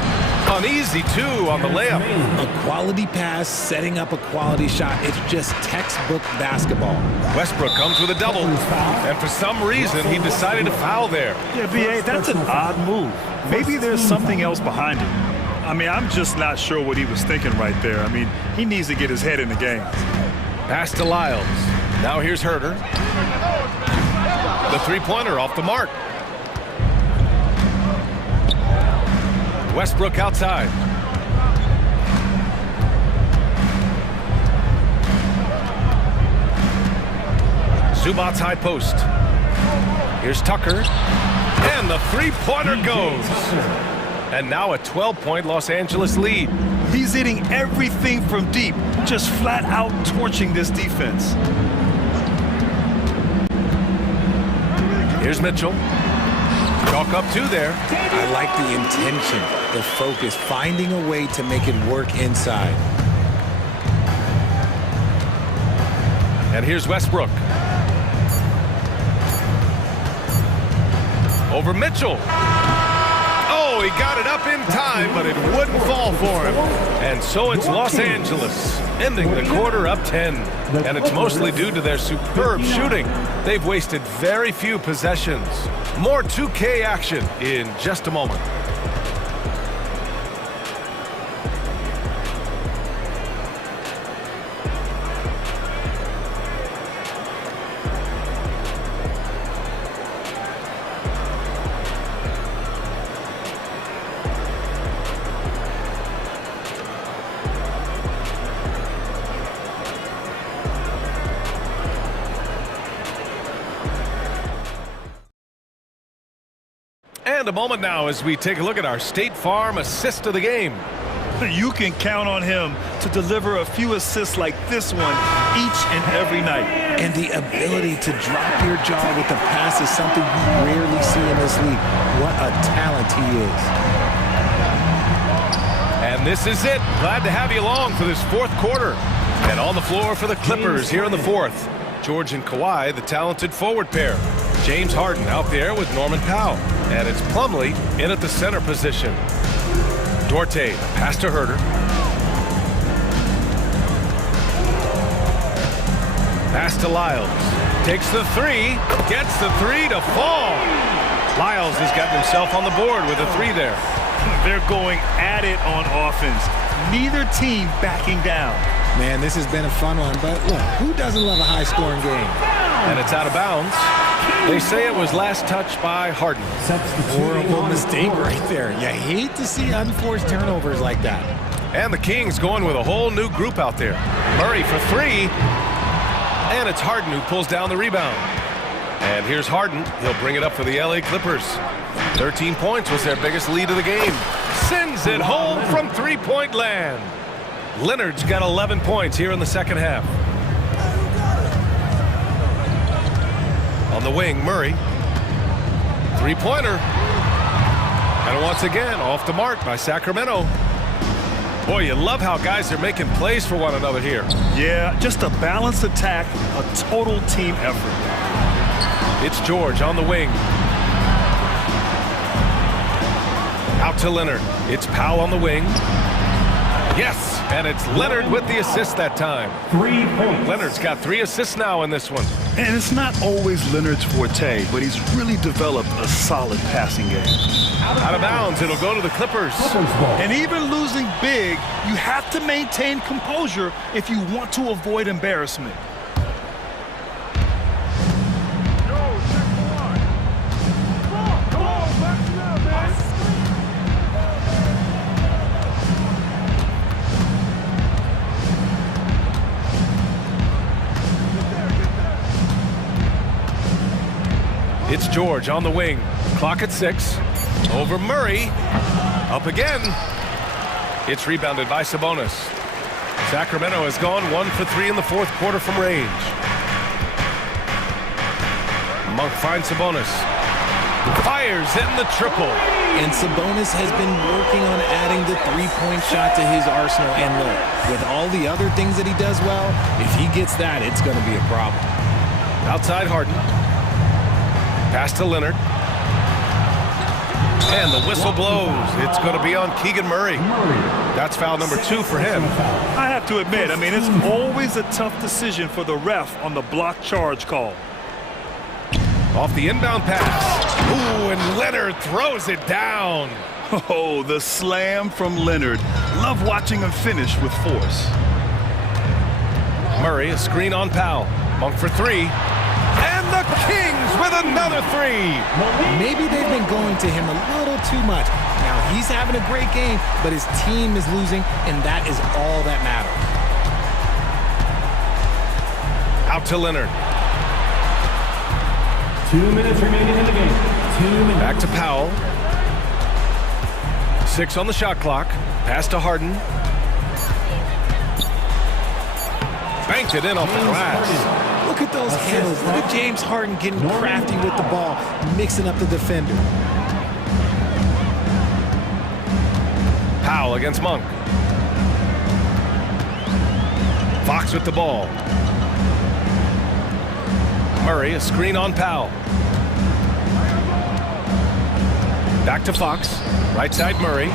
Uneasy, too, on the layup. A quality pass, setting up a quality shot. It's just textbook basketball. Westbrook comes with a double. And for some reason, he decided to foul there. Yeah, B.A., that's an odd move. Maybe there's something else behind it. I mean, I'm just not sure what he was thinking right there. I mean, he needs to get his head in the game. Pass to Lyles. Now here's Herder. The three-pointer off the mark. Westbrook outside. Zubac's high post. Here's Tucker. And the three-pointer goes. And now a 12-point Los Angeles lead. He's hitting everything from deep, just flat out torching this defense. Here's Mitchell. Chalk up two there. I like the intention, the focus, finding a way to make it work inside. And here's Westbrook. Over Mitchell. Oh, he got it up in time, but it wouldn't fall for him. And so it's Los Angeles, ending the quarter up 10. And it's mostly due to their superb shooting. They've wasted very few possessions. More 2K action in just a moment. And a moment now as we take a look at our State Farm assist of the game. You can count on him to deliver a few assists like this one each and every night. And the ability to drop your jaw with the pass is something you rarely see in this league. What a talent he is. And this is it. Glad to have you along for this fourth quarter. And on the floor for the Clippers here in the fourth. George and Kawhi, the talented forward pair. James Harden out there with Norman Powell. And it's Plumlee in at the center position. Dorte, pass to Herter. Pass to Lyles. Takes the three. Gets the three to fall. Lyles has got himself on the board with a three there. They're going at it on offense. Neither team backing down. Man, this has been a fun one, but look, who doesn't love a high-scoring game? And it's out of bounds. They say it was last touched by Harden. Horrible mistake right there. You hate to see unforced turnovers like that. And the Kings going with a whole new group out there. Murray for three. And it's Harden who pulls down the rebound. And here's Harden. He'll bring it up for the LA Clippers. 13 points was their biggest lead of the game. Sends it home from three-point land. Leonard's got 11 points here in the second half. On the wing, Murray. Three-pointer. And once again, off the mark by Sacramento. Boy, you love how guys are making plays for one another here. Yeah, just a balanced attack, a total team effort. It's George on the wing. Out to Leonard. It's Powell on the wing. Yes, and it's Leonard with the assist that time. 3 points. Leonard's got 3 assists now in this one. And it's not always Leonard's forte, but he's really developed a solid passing game. Out of bounds, it'll go to the Clippers. And even losing big, you have to maintain composure if you want to avoid embarrassment. It's George on the wing. Clock at 6. Over Murray. Up again. It's rebounded by Sabonis. Sacramento has gone 1 for 3 in the fourth quarter from range. Monk finds Sabonis. Fires in the triple. And Sabonis has been working on adding the three-point shot to his arsenal. And look, with all the other things that he does well, if he gets that, it's going to be a problem. Outside Harden. Pass to Leonard. And the whistle blows. It's going to be on Keegan Murray. That's foul number 2 for him. I have to admit, it's always a tough decision for the ref on the block charge call. Off the inbound pass. Ooh, and Leonard throws it down. Oh, the slam from Leonard. Love watching him finish with force. Murray, a screen on Powell. Monk for 3. And the Kings with another 3. Maybe they've been going to him a little too much. Now, he's having a great game, but his team is losing, and that is all that matters. Out to Leonard. 2 minutes remaining in the game. 2 minutes. Back to Powell. 6 on the shot clock. Pass to Harden. Banked it in off the glass. Look at those handles. Look at James Harden getting crafty with the ball, mixing up the defender. Powell against Monk. Fox with the ball. Murray, a screen on Powell. Back to Fox. Right side Murray.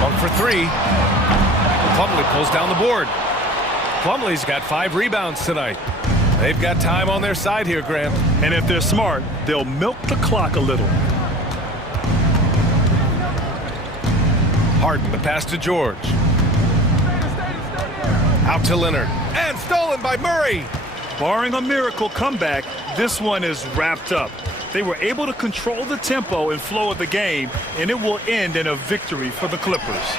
Monk for 3. Plumlee pulls down the board. Plumlee's got 5 rebounds tonight. They've got time on their side here, Grant. And if they're smart, they'll milk the clock a little. Harden, the pass to George. Out to Leonard. And stolen by Murray. Barring a miracle comeback, this one is wrapped up. They were able to control the tempo and flow of the game, and it will end in a victory for the Clippers.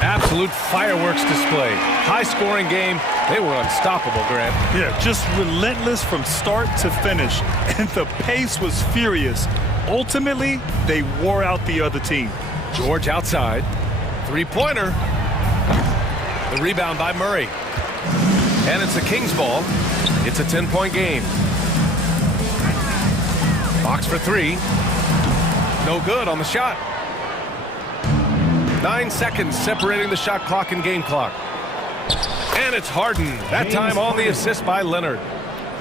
Absolute fireworks display. High-scoring game. They were unstoppable, Grant. Yeah, just relentless from start to finish. And the pace was furious. ultimately, they wore out the other team. George outside. Three-pointer. The rebound by Murray. And it's the Kings ball. It's a 10-point game. Box for three. No good on the shot. 9 seconds separating the shot clock and game clock. And it's Harden. That time on the assist by Leonard.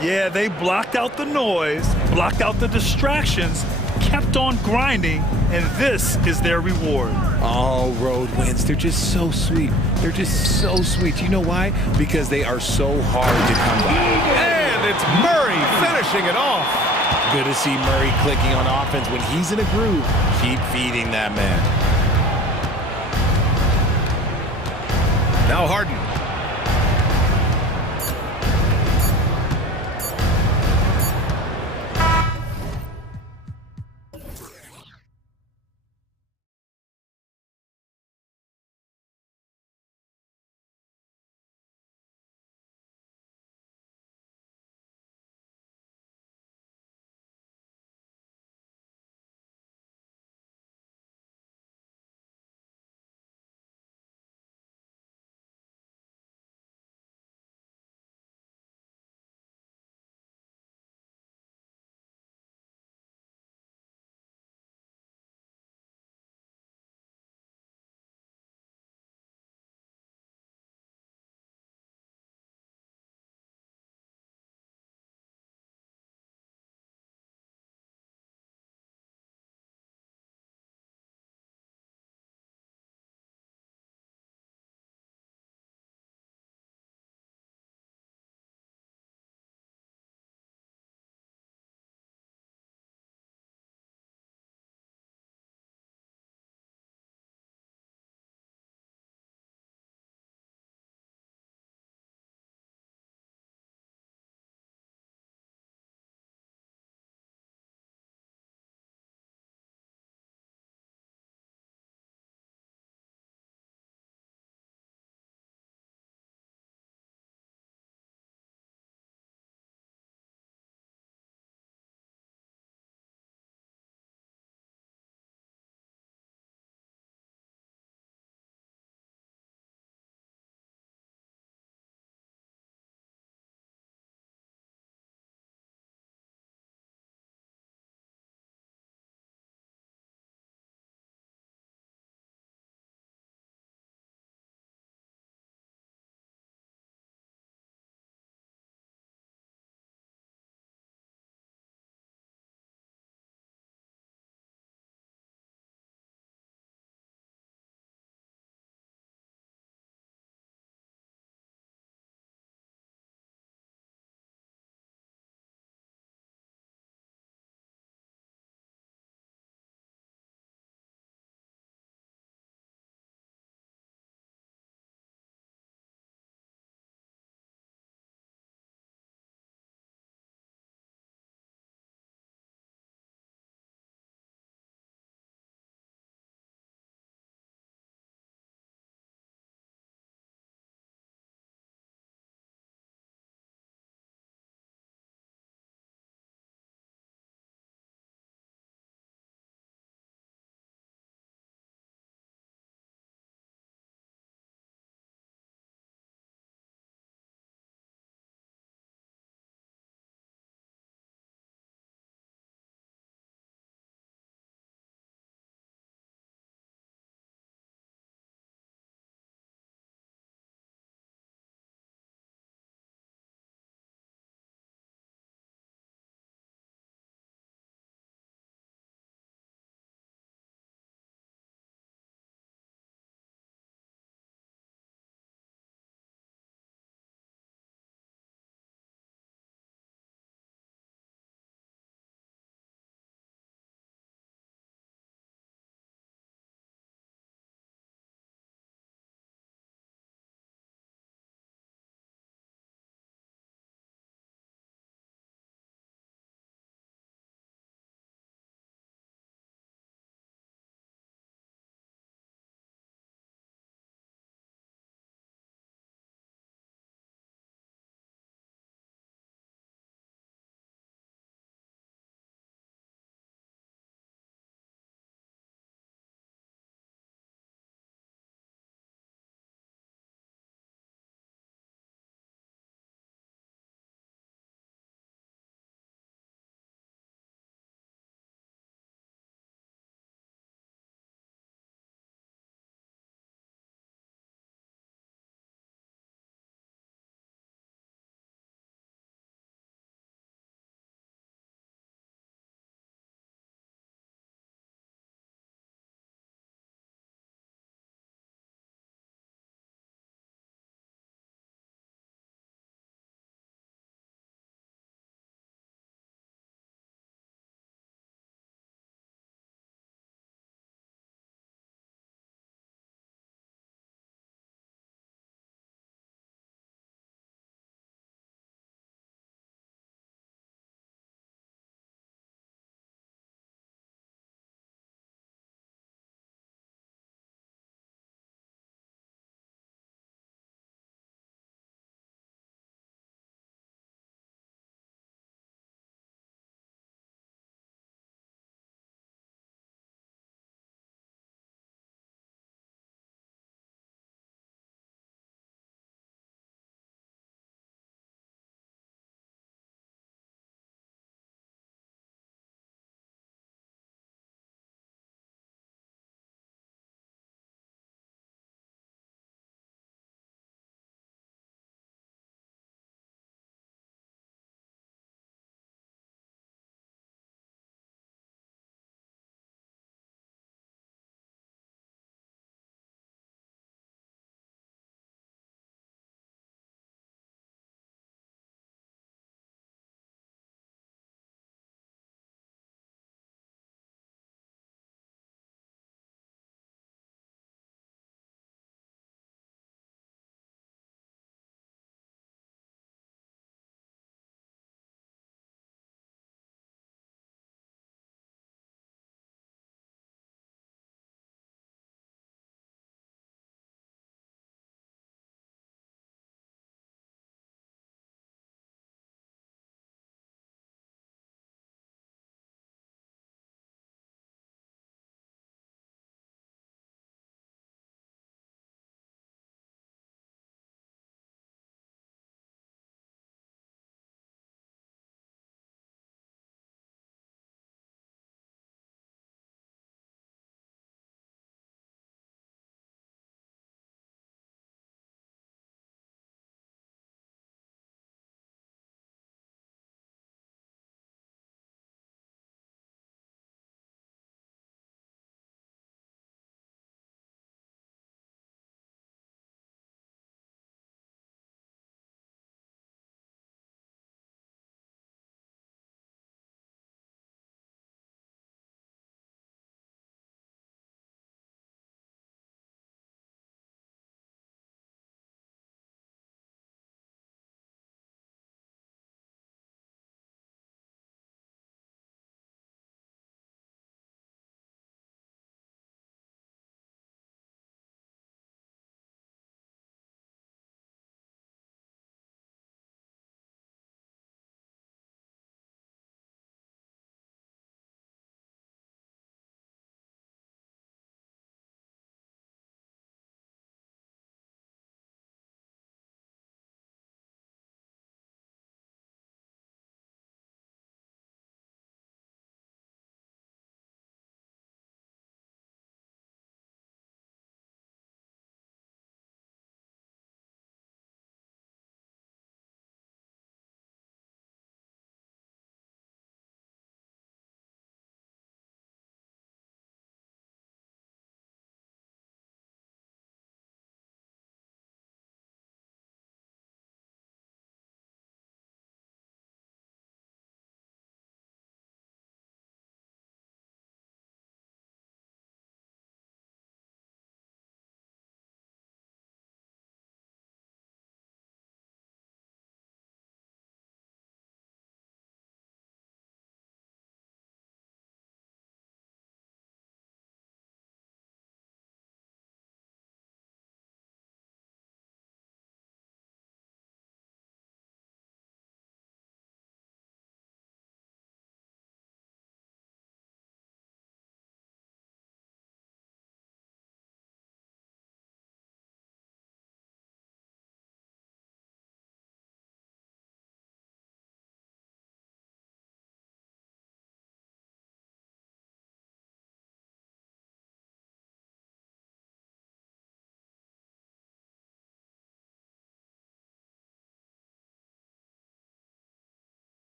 Yeah, they blocked out the noise, blocked out the distractions, kept on grinding, and this is their reward. All road wins. They're just so sweet. They're just so sweet. You know why? Because they are so hard to come by. And it's Murray finishing it off. Good to see Murray clicking on offense. When he's in a groove, keep feeding that man. Now Harden.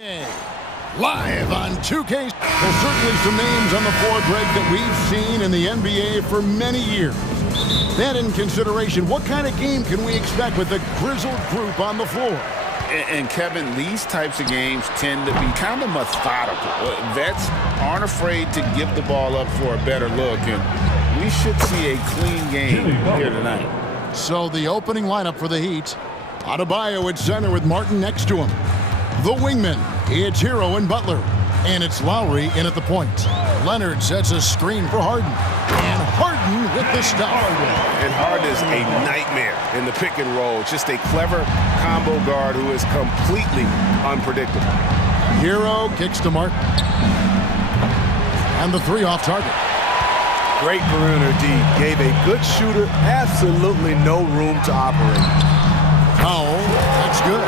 Live on 2K. There's certainly some names on the floor, Greg, that we've seen in the NBA for many years. That in consideration, what kind of game can we expect with the grizzled group on the floor? And Kevin, these types of games tend to be kind of methodical. Vets aren't afraid to give the ball up for a better look, and we should see a clean game here tonight. So the opening lineup for the Heat. Adebayo at center with Martin next to him. The wingman, it's Hero and Butler. And it's Lowry in at the point. Leonard sets a screen for Harden. And Harden with the stop. And Harden is a nightmare in the pick and roll. Just a clever combo guard who is completely unpredictable. Hero kicks to Martin. And the three off target. Great perimeter D. Gave a good shooter absolutely no room to operate. Powell, that's good.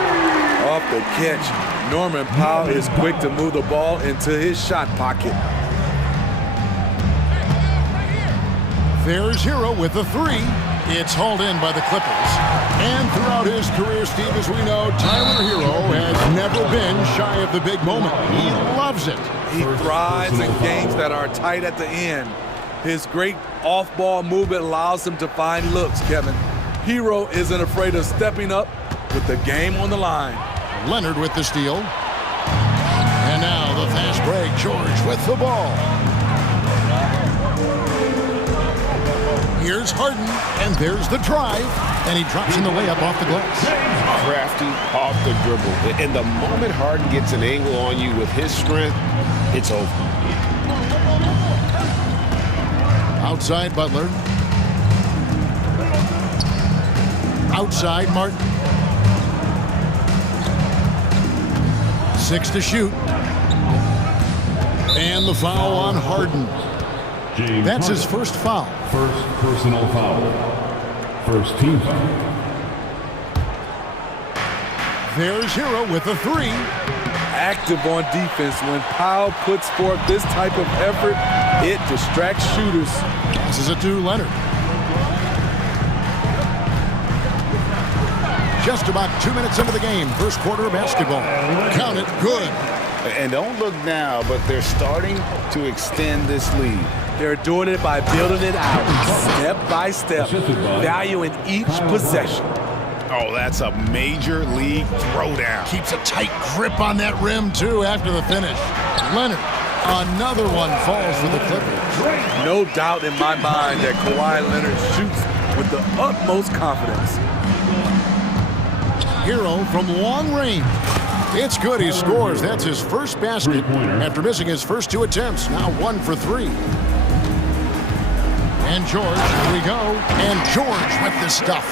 Off the catch, Norman Powell is quick to move the ball into his shot pocket. There's Hero with the three. It's hauled in by the Clippers. And throughout his career, Steve, as we know, Tyler Hero has never been shy of the big moment. He loves it. He thrives in games that are tight at the end. His great off-ball movement allows him to find looks, Kevin. Hero isn't afraid of stepping up with the game on the line. Leonard with the steal. And now the fast break. George with the ball. Here's Harden, and there's the drive. And he drops in the layup off the glass. Crafty off the dribble. And the moment Harden gets an angle on you with his strength, it's over. Outside Butler. Outside Martin. 6 to shoot. And the foul on Harden. That's his first foul. First personal foul. First team foul. There's Hero with a three. Active on defense. When Powell puts forth this type of effort, it distracts shooters. This is a to Leonard. Just about 2 minutes into the game. First quarter of basketball. Count it. Good. And don't look now, but they're starting to extend this lead. They're doing it by building it out, step by step, valuing each possession. Oh, that's a major league throwdown. Keeps a tight grip on that rim, too, after the finish. Leonard, another one falls for the Clippers. No doubt in my mind that Kawhi Leonard shoots with the utmost confidence. Hero from long range. It's good. He scores. That's his first basket after missing his first 2 attempts. Now 1 for 3. And George, here we go. And George with the stuff.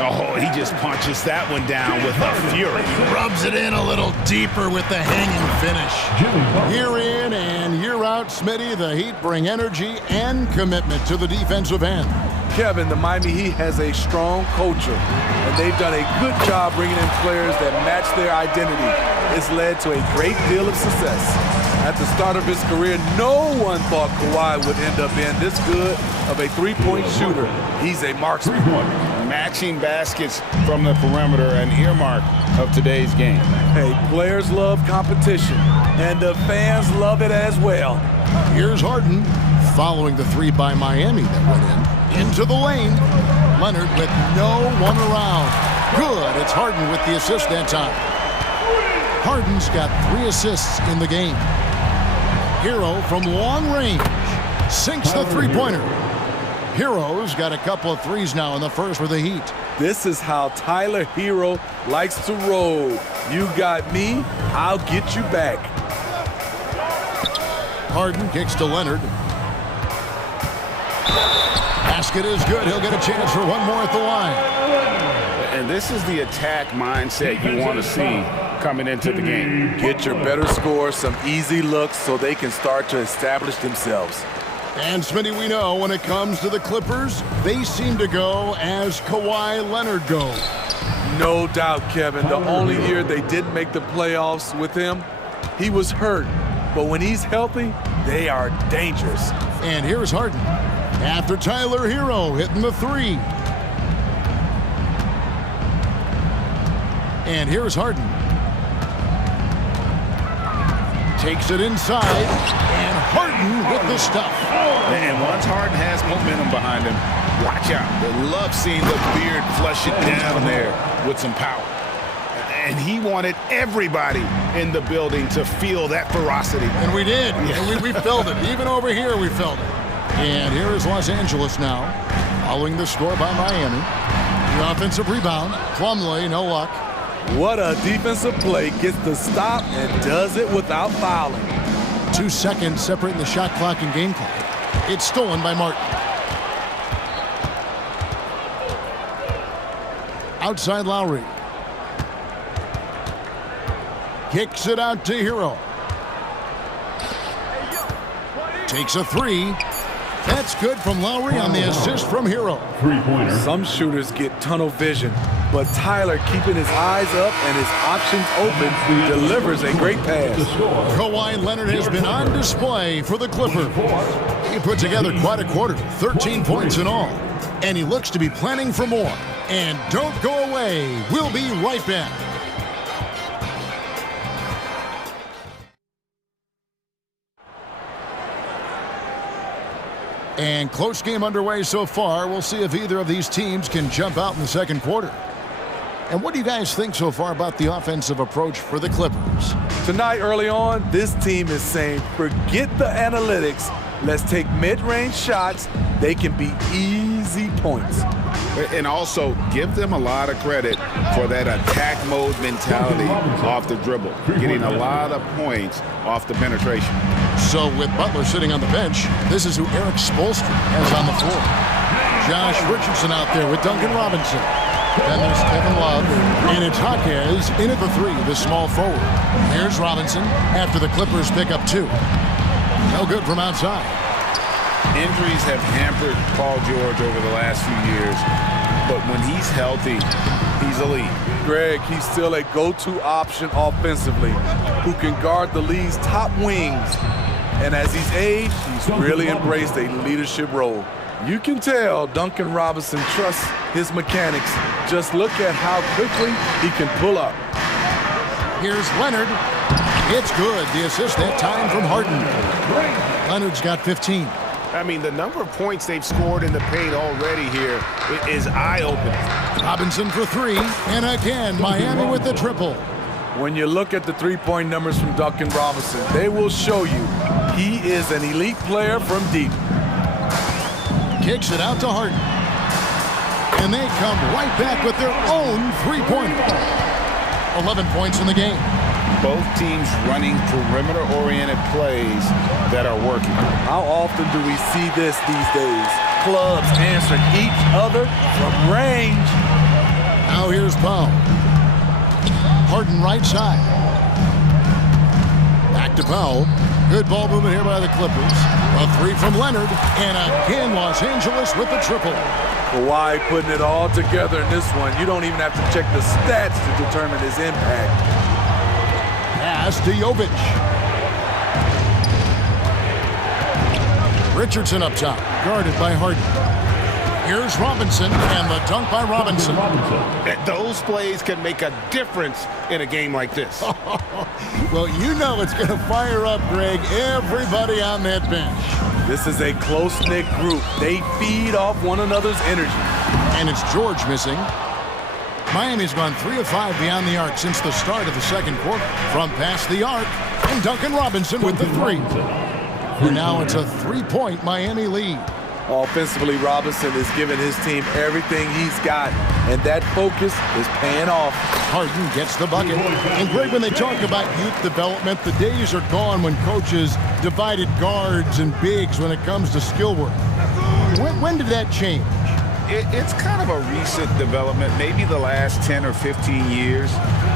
Oh, he just punches that one down with a fury. Rubs it in a little deeper with the hanging finish. Year in and year out, Smitty, the Heat bring energy and commitment to the defensive end. Kevin, the Miami Heat has a strong culture, and they've done a good job bringing in players that match their identity. It's led to a great deal of success. At the start of his career, no one thought Kawhi would end up being this good of a three-point shooter. He's a marksman. Matching baskets from the perimeter, an earmark of today's game. Hey, players love competition, and the fans love it as well. Here's Harden following the three by Miami that went in. Into the lane. Leonard with no one around. Good. It's Harden with the assist that time. Harden's got 3 assists in the game. Hero from long range sinks the three-pointer. Hero's got a couple of threes now in the first for the Heat. This is how Tyler Hero likes to roll. You got me, I'll get you back. Harden kicks to Leonard. Basket is good. He'll get a chance for one more at the line. And this is the attack mindset you want to see coming into the game. Get your better scores, some easy looks so they can start to establish themselves. And Smitty, we know when it comes to the Clippers, they seem to go as Kawhi Leonard goes. No doubt, Kevin. The only year they didn't make the playoffs with him, he was hurt. But when he's healthy, they are dangerous. And here's Harden. After Tyler Hero hitting the three. And here's Harden. Takes it inside, and Harden with the stuff. And once Harden has momentum behind him, watch out. They love seeing the beard flush it down there with some power. And he wanted everybody in the building to feel that ferocity. And we did. Yeah. We felt it. Even over here, we felt it. And here is Los Angeles now, following the score by Miami. The offensive rebound. Plumlee, no luck. What a defensive play. Gets the stop and does it without fouling. 2 seconds separating the shot clock and game clock. It's stolen by Martin. Outside Lowry. Kicks it out to Hero. Takes a three. That's good from Lowry on the assist from Hero. Three-pointer. Some shooters get tunnel vision, but Tyler, keeping his eyes up and his options open, delivers a great pass. Kawhi Leonard has been on display for the Clippers. He put together quite a quarter, 13 points in all. And he looks to be planning for more. And don't go away. We'll be right back. And close game underway so far. We'll see if either of these teams can jump out in the second quarter. And what do you guys think so far about the offensive approach for the Clippers? Tonight, early on, this team is saying, forget the analytics. Let's take mid-range shots. They can be easy points. And also, give them a lot of credit for that attack mode mentality off the dribble. Getting a lot of points off the penetration. So with Butler sitting on the bench, this is who Eric Spoelstra has on the floor. Josh Richardson out there with Duncan Robinson. Then there's Kevin Love, and it's Jaquez in at the three, the small forward. Here's Robinson after the Clippers pick up 2. No good from outside. Injuries have hampered Paul George over the last few years, but when he's healthy, he's elite. Greg, he's still a go-to option offensively who can guard the league's top wings. And as he's aged, he's really embraced a leadership role. You can tell Duncan Robinson trusts his mechanics. Just look at how quickly he can pull up. Here's Leonard. It's good. The assist that time from Harden. Leonard's got 15. I mean, the number of points they've scored in the paint already here is eye-opening. Robinson for 3. And again, Miami with the triple. When you look at the three-point numbers from Duncan Robinson, they will show you he is an elite player from deep. Kicks it out to Harden. And they come right back with their own three-pointer. 11 points in the game. Both teams running perimeter-oriented plays that are working. How often do we see this these days? Clubs answering each other from range. Now here's Powell. Harden right side. Back to Powell. Good ball movement here by the Clippers. A 3 from Leonard. And again, Los Angeles with the triple. Kawhi putting it all together in this one. You don't even have to check the stats to determine his impact. Pass to Jovic. Richardson up top, guarded by Harden. Here's Robinson, and the dunk by Robinson. Those plays can make a difference in a game like this. Well, you know it's going to fire up, Greg, everybody on that bench. This is a close-knit group. They feed off one another's energy. And it's George missing. Miami's gone 3 of 5 beyond the arc since the start of the second quarter. From past the arc, and Duncan Robinson with the 3. And now it's a 3-point Miami lead. Offensively, Robinson is giving his team everything he's got, and that focus is paying off. Harden gets the bucket. And Greg, when they talk about youth development, the days are gone when coaches divided guards and bigs when it comes to skill work. When did that change? It's kind of a recent development, maybe the last 10 or 15 years,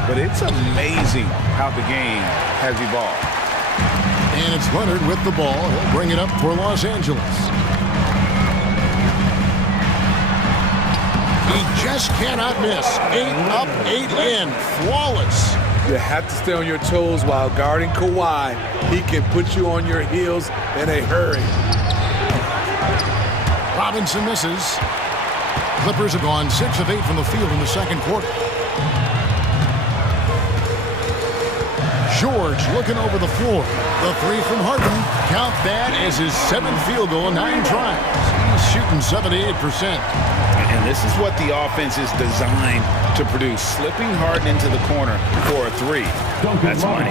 but it's amazing how the game has evolved. And it's Leonard with the ball. He'll bring it up for Los Angeles. He just cannot miss. 8 up, 8 in. Flawless. You have to stay on your toes while guarding Kawhi. He can put you on your heels in a hurry. Robinson misses. Clippers have gone 6 of 8 from the field in the second quarter. George looking over the floor. The three from Harden. Count that as his 7th field goal in 9 tries. He's shooting 78%. And this is what the offense is designed to produce. Slipping Harden into the corner for a 3. That's money.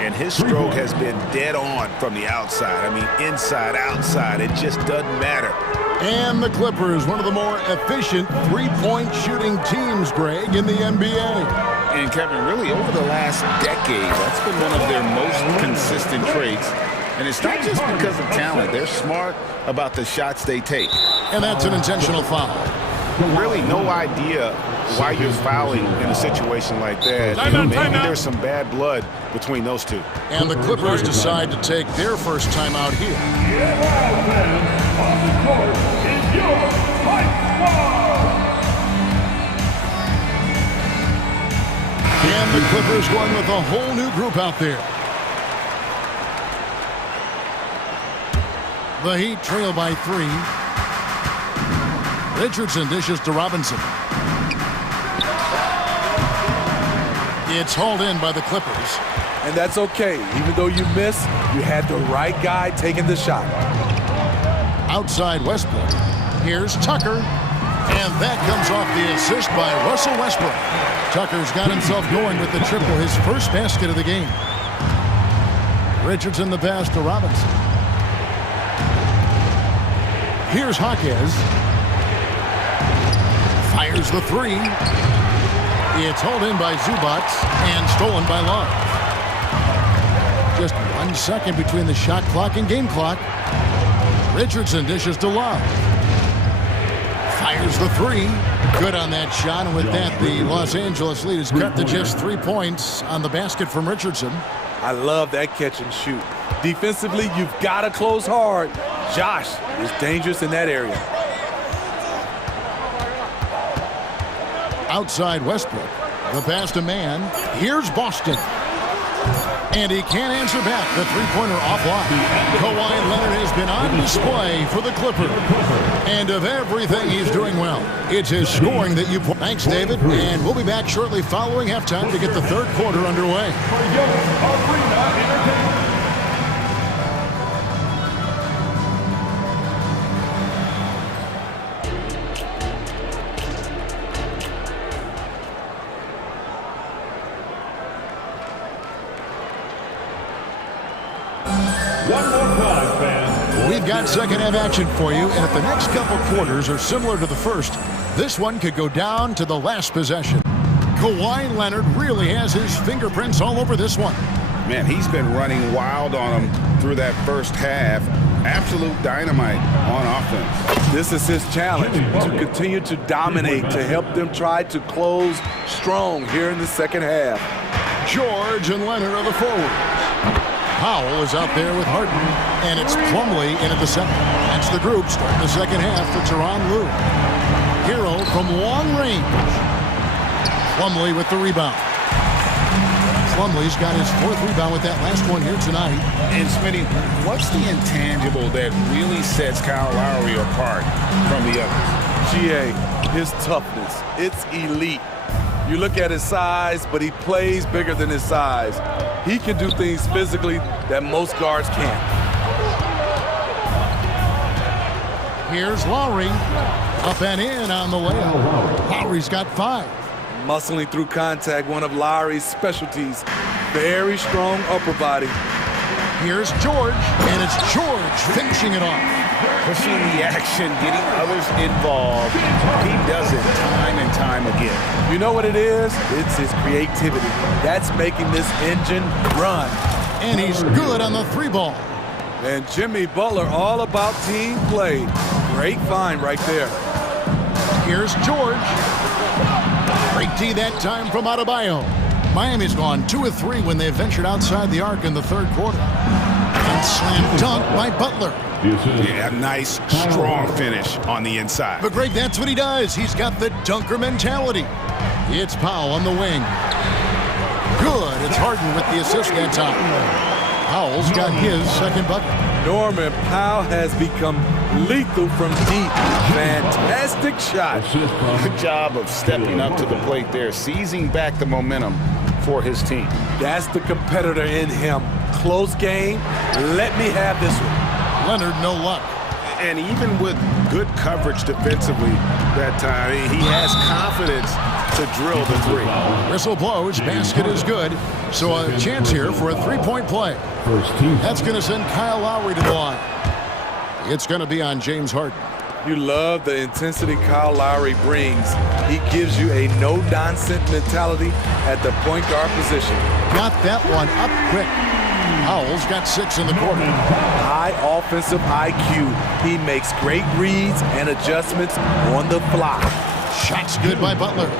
And his stroke has been dead on from the outside. I mean, inside, outside, it just doesn't matter. And the Clippers, one of the more efficient three-point shooting teams, Greg, in the NBA. And Kevin, really over the last decade, that's been one of their most consistent traits. And it's not just because of talent. They're smart about the shots they take. And that's an intentional foul. Really no idea why you're fouling in a situation like that. Maybe there's some bad blood between those two. And the Clippers decide to take their first timeout here. And the Clippers going with a whole new group out there. The Heat trail by 3. Richardson dishes to Robinson. It's hauled in by the Clippers. And that's okay. Even though you miss, you had the right guy taking the shot. Outside Westbrook. Here's Tucker. And that comes off the assist by Russell Westbrook. Tucker's got himself going with the triple, his first basket of the game. Richardson the pass to Robinson. Here's Hawkes. Fires the 3. It's hauled in by Zubac and stolen by Love. Just 1 second between the shot clock and game clock. Richardson dishes to Love. Fires the 3. Good on that shot, and with that, the Los Angeles lead is cut to just 3 points on the basket from Richardson. I love that catch and shoot. Defensively, you've got to close hard. Josh is dangerous in that area. Outside Westbrook. The pass to Mann. Here's Boston. And he can't answer back. The three-pointer offline. Kawhi Leonard has been on display for the Clippers. And of everything he's doing well, it's his scoring that you... Thanks, David. And we'll be back shortly following halftime to get the third quarter underway. We've got second half action for you, and if the next couple quarters are similar to the first, this one could go down to the last possession. Kawhi Leonard really has his fingerprints all over this one. Man, he's been running wild on him through that first half. Absolute dynamite on offense. This is his challenge, to continue to dominate, to help them try to close strong here in the second half. George and Leonard are the forwards. Powell is out there with Harden, and it's Plumlee in at the center. That's the group starting the second half for Tyronn Lue. Hero from long range. Plumlee with the rebound. Plumlee's got his 4th rebound with that last one here tonight. And Smitty, what's the intangible that really sets Kyle Lowry apart from the others? GA, his toughness. It's elite. You look at his size, but he plays bigger than his size. He can do things physically that most guards can't. Here's Lowry. Up and in on the layup. Lowry's got 5. Muscling through contact, one of Lowry's specialties. Very strong upper body. Here's George, and it's George finishing it off. Pushing the action, getting others involved. He does it time and time again. You know what it is? It's his creativity. That's making this engine run. And he's good on the 3-ball. And Jimmy Butler all about team play. Great find right there. Here's George. Great D that time from Adebayo. Miami's gone 2 of 3 when they ventured outside the arc in the third quarter. And slam dunk by Butler. Yeah, nice, strong finish on the inside. But Greg, that's what he does. He's got the dunker mentality. It's Powell on the wing. Good. It's Harden with the assist that time. Powell's got his second bucket. Norman Powell has become lethal from deep. Fantastic shot. Good job of stepping up to the plate there, seizing back the momentum for his team. That's the competitor in him. Close game. Let me have this one. Leonard, no luck. And even with good coverage defensively that time, he has confidence to drill the three. Whistle blows, basket is good. So a chance here for a three-point play. That's going to send Kyle Lowry to the line. It's going to be on James Harden. You love the intensity Kyle Lowry brings. He gives you a no-nonsense mentality at the point guard position. Got that one up quick. Howell's got 6 in the quarter. High offensive IQ. He makes great reads and adjustments on the fly. Shot's good by Butler.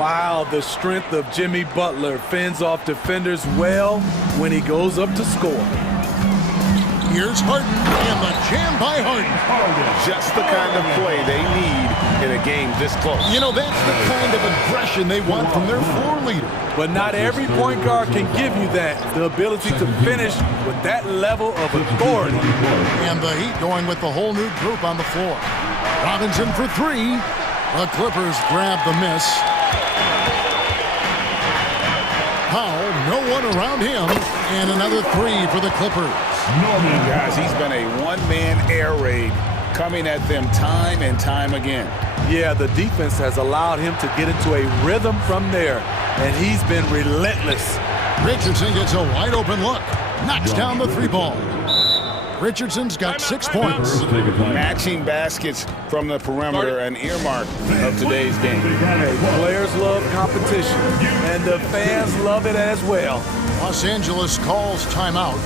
Wow, the strength of Jimmy Butler fends off defenders well when he goes up to score. Here's Harden, and the jam by Harden. Just the kind of play they need in a game this close. You know, that's the kind of aggression they want from their floor leader. But not every point guard can give you that, the ability to finish with that level of authority. And the Heat going with the whole new group on the floor. Robinson for 3. The Clippers grab the miss. Powell, no one around him, and another 3 for the Clippers. Guys, he's been a one-man air raid coming at them time and time again. Yeah, the defense has allowed him to get into a rhythm from there, and he's been relentless. Richardson gets a wide-open look. Knocks down the 3 ball. Richardson's got 6 points. Matching baskets from the perimeter, an earmark of today's game. Hey, players love competition, and the fans love it as well. Los Angeles calls timeout.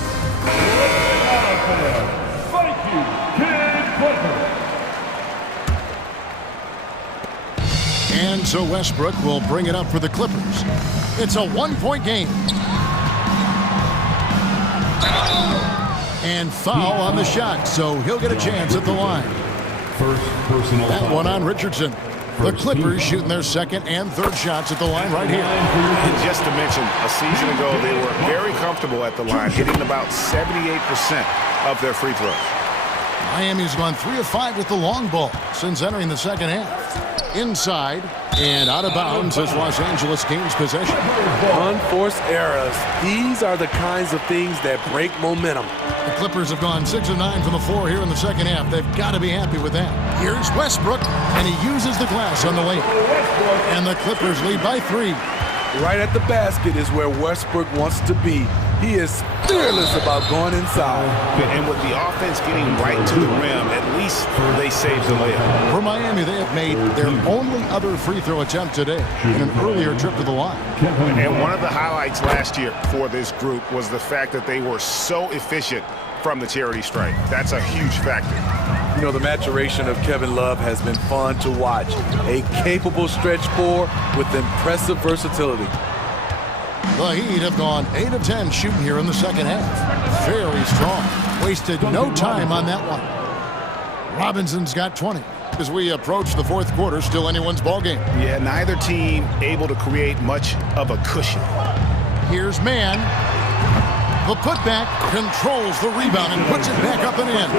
Thank you, Kid Butler. And so Westbrook will bring it up for the Clippers. It's a 1-point game. And foul on the shot, so he'll get a chance at the line. First personal that foul. one on Richardson. The Clippers shooting their second and third shots at the line right here. And just to mention, a season ago, they were very comfortable at the line, hitting about 78% of their free throws. Miami's gone 3 of 5 with the long ball since entering the second half. Inside and out of bounds as Los Angeles gains possession. Unforced errors. These are the kinds of things that break momentum. The Clippers have gone 6 of 9 from the floor here in the second half. They've got to be happy with that. Here's Westbrook, and he uses the glass on the layup. And the Clippers lead by 3. Right at the basket is where Westbrook wants to be. He is fearless about going inside. And with the offense getting right to the rim, at least they saved the layup. For Miami, they have made their only other free throw attempt today in an earlier trip to the line. And one of the highlights last year for this group was the fact that they were so efficient from the charity stripe. That's a huge factor. You know, the maturation of Kevin Love has been fun to watch. A capable stretch 4 with impressive versatility. The Heat have gone 8 of 10 shooting here in the second half. Very strong. Wasted no time on that one. Robinson's got 20. As we approach the fourth quarter, still anyone's ballgame. Yeah, neither team able to create much of a cushion. Here's Mann. The putback controls the rebound and puts it back up and in.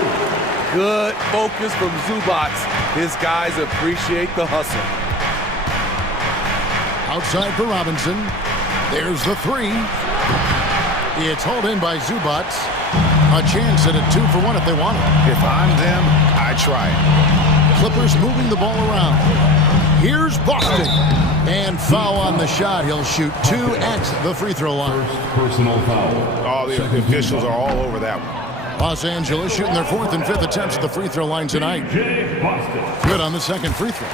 Good focus from Zubac. His guys appreciate the hustle. Outside for Robinson. There's the 3. It's hauled in by Zubac. A chance at a 2-for-1 if they want it. If I'm them, I try it. Clippers moving the ball around. Here's Boston. And foul on the shot. He'll shoot 2 at the free throw line. First personal foul. All the officials are all over that one. Los Angeles shooting their 4th and 5th attempts at the free throw line tonight. Good on the second free throw.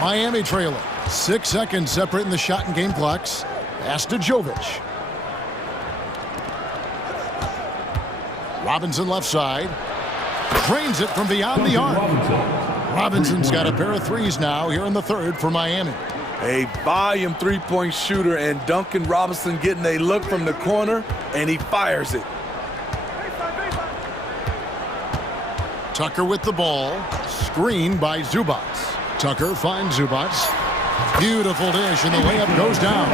Miami trailing. 6 seconds separating the shot and game clocks. Pass to Jovic. Robinson left side. Drains it from beyond the arc. Robinson's got a pair of 3s now here in the third for Miami. A volume 3-point shooter, and Duncan Robinson getting a look from the corner, and he fires it. Tucker with the ball. Screen by Zubac. Tucker finds Zubac. Beautiful dish, and the layup goes down.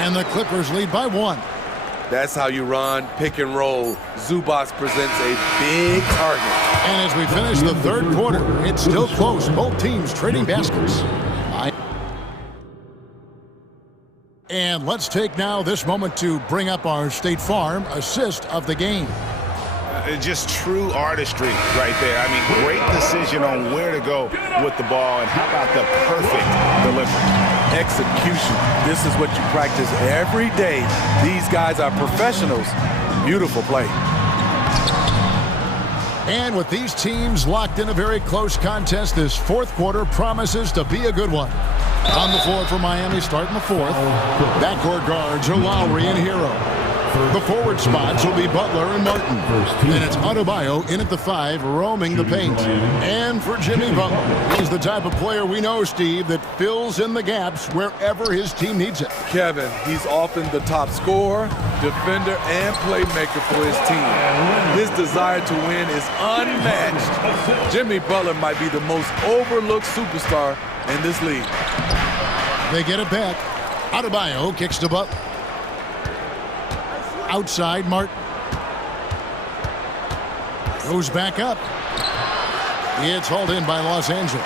And the Clippers lead by 1. That's how you run pick and roll. Zubac presents a big target. And as we finish the third quarter, it's still close. Both teams trading baskets. And let's take now this moment to bring up our State Farm assist of the game. Just true artistry right there. I mean, great decision on where to go with the ball, and how about the perfect delivery? Execution. This is what you practice every day. These guys are professionals. Beautiful play. And with these teams locked in a very close contest, this fourth quarter promises to be a good one. On the floor for Miami, starting the fourth. Backcourt guards are Lowry and Hero. The forward spots will be Butler and Martin. And it's Adebayo in at the 5, roaming the paint. And for Jimmy Butler, he's the type of player we know, Steve, that fills in the gaps wherever his team needs it. Kevin, he's often the top scorer, defender, and playmaker for his team. His desire to win is unmatched. Jimmy Butler might be the most overlooked superstar in this league. They get it back. Adebayo kicks to Butler. Outside, Martin. Goes back up. It's hauled in by Los Angeles.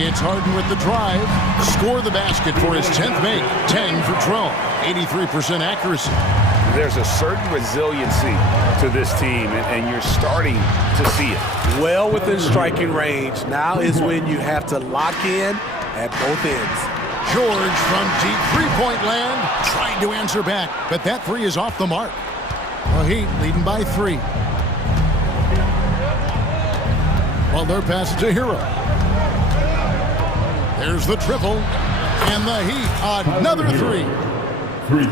It's Harden with the drive. Score the basket for his 10th make. 10 for 12. 83% accuracy. There's a certain resiliency to this team, and you're starting to see it. Well within striking range. Now is when you have to lock in at both ends. George from deep three-point land, trying to answer back, but that three is off the mark. The Heat leading by 3. Butler passes to Hero. There's the triple, and the Heat another 3.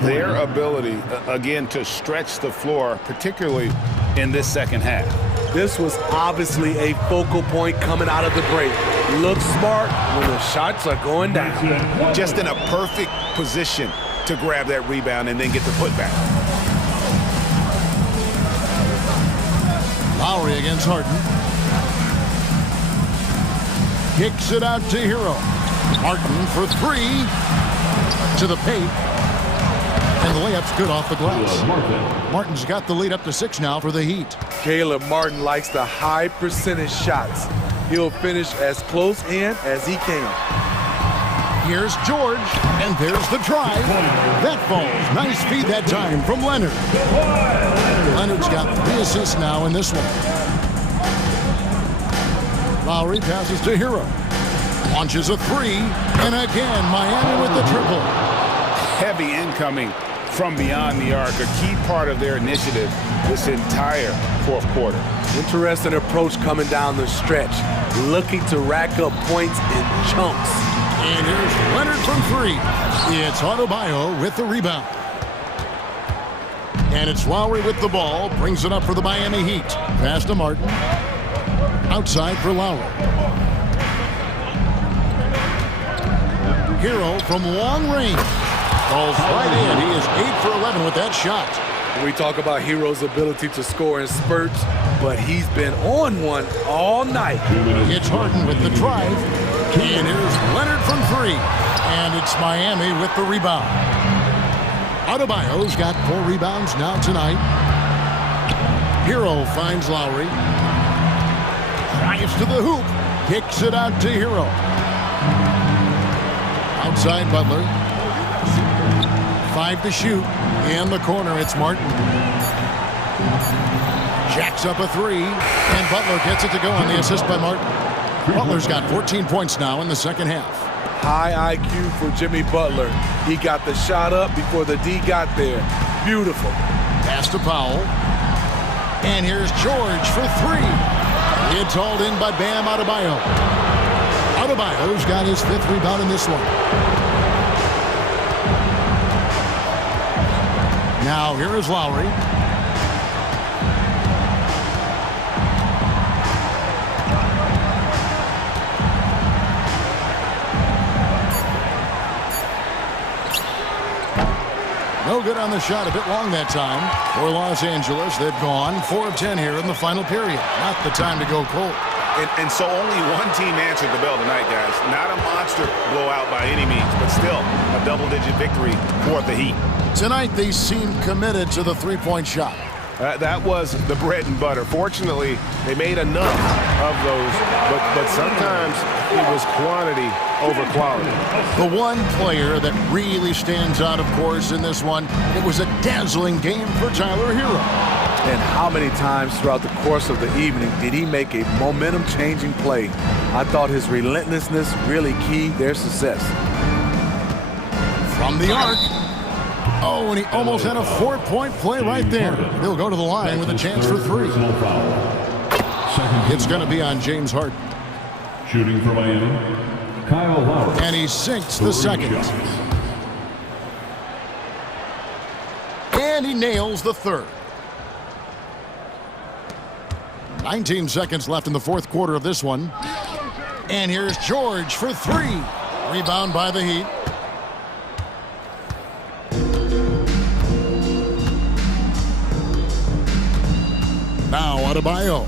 Their ability, again, to stretch the floor, particularly in this second half. This was obviously a focal point coming out of the break. Look smart when the shots are going down. Just in a perfect position to grab that rebound and then get the putback. Lowry against Harden. Kicks it out to Hero. Martin for 3. To the paint. And the layup's good off the glass. Martin's got the lead up to 6 now for the Heat. Caleb Martin likes the high percentage shots. He'll finish as close in as he can. Here's George, and there's the drive. That falls. Nice feed that time from Leonard. Leonard's got 3 assists now in this one. Lowry passes to Hero. Launches a 3, and again, Miami with the triple. Heavy incoming from beyond the arc, a key part of their initiative this entire fourth quarter. Interesting approach coming down the stretch, looking to rack up points in chunks. And here's Leonard from 3. It's Adebayo with the rebound. And it's Lowry with the ball, brings it up for the Miami Heat. Pass to Martin. Outside for Lowry. Hero from long range. Falls right in. He is 8 for 11 with that shot. We talk about Hero's ability to score in spurts, but he's been on one all night. It's Harden with the drive. And here's Leonard from 3. And it's Miami with the rebound. Adebayo's got 4 rebounds now tonight. Hero finds Lowry. Drives to the hoop. Kicks it out to Hero. Outside Butler. 5 to shoot. In the corner, it's Martin. Jacks up a 3. And Butler gets it to go on the assist by Martin. Butler's got 14 points now in the second half. High IQ for Jimmy Butler. He got the shot up before the D got there. Beautiful. Pass to Powell. And here's George for 3. It's hauled in by Bam Adebayo. Adebayo's got his 5th rebound in this one. Now here is Lowry. No good on the shot, a bit long that time. For Los Angeles, they've gone 4 of 10 here in the final period. Not the time to go cold. And so only one team answered the bell tonight, guys. Not a monster blowout by any means, but still a double-digit victory for the Heat. Tonight, they seem committed to the 3-point shot. That was the bread and butter. Fortunately, they made enough of those, but sometimes it was quantity over quality. The one player that really stands out, of course, in this one, it was a dazzling game for Tyler Hero. And how many times throughout the course of the evening did he make a momentum-changing play? I thought his relentlessness really keyed their success. From the arc. Oh, and he almost had a 4-point play right there. He'll go to the line with a chance for 3. It's going to be on James Harden. Shooting for Miami, Kyle Lowry. And he sinks the second. And he nails the third. 19 seconds left in the fourth quarter of this one. And here's George for 3. Rebound by the Heat. Now Adebayo.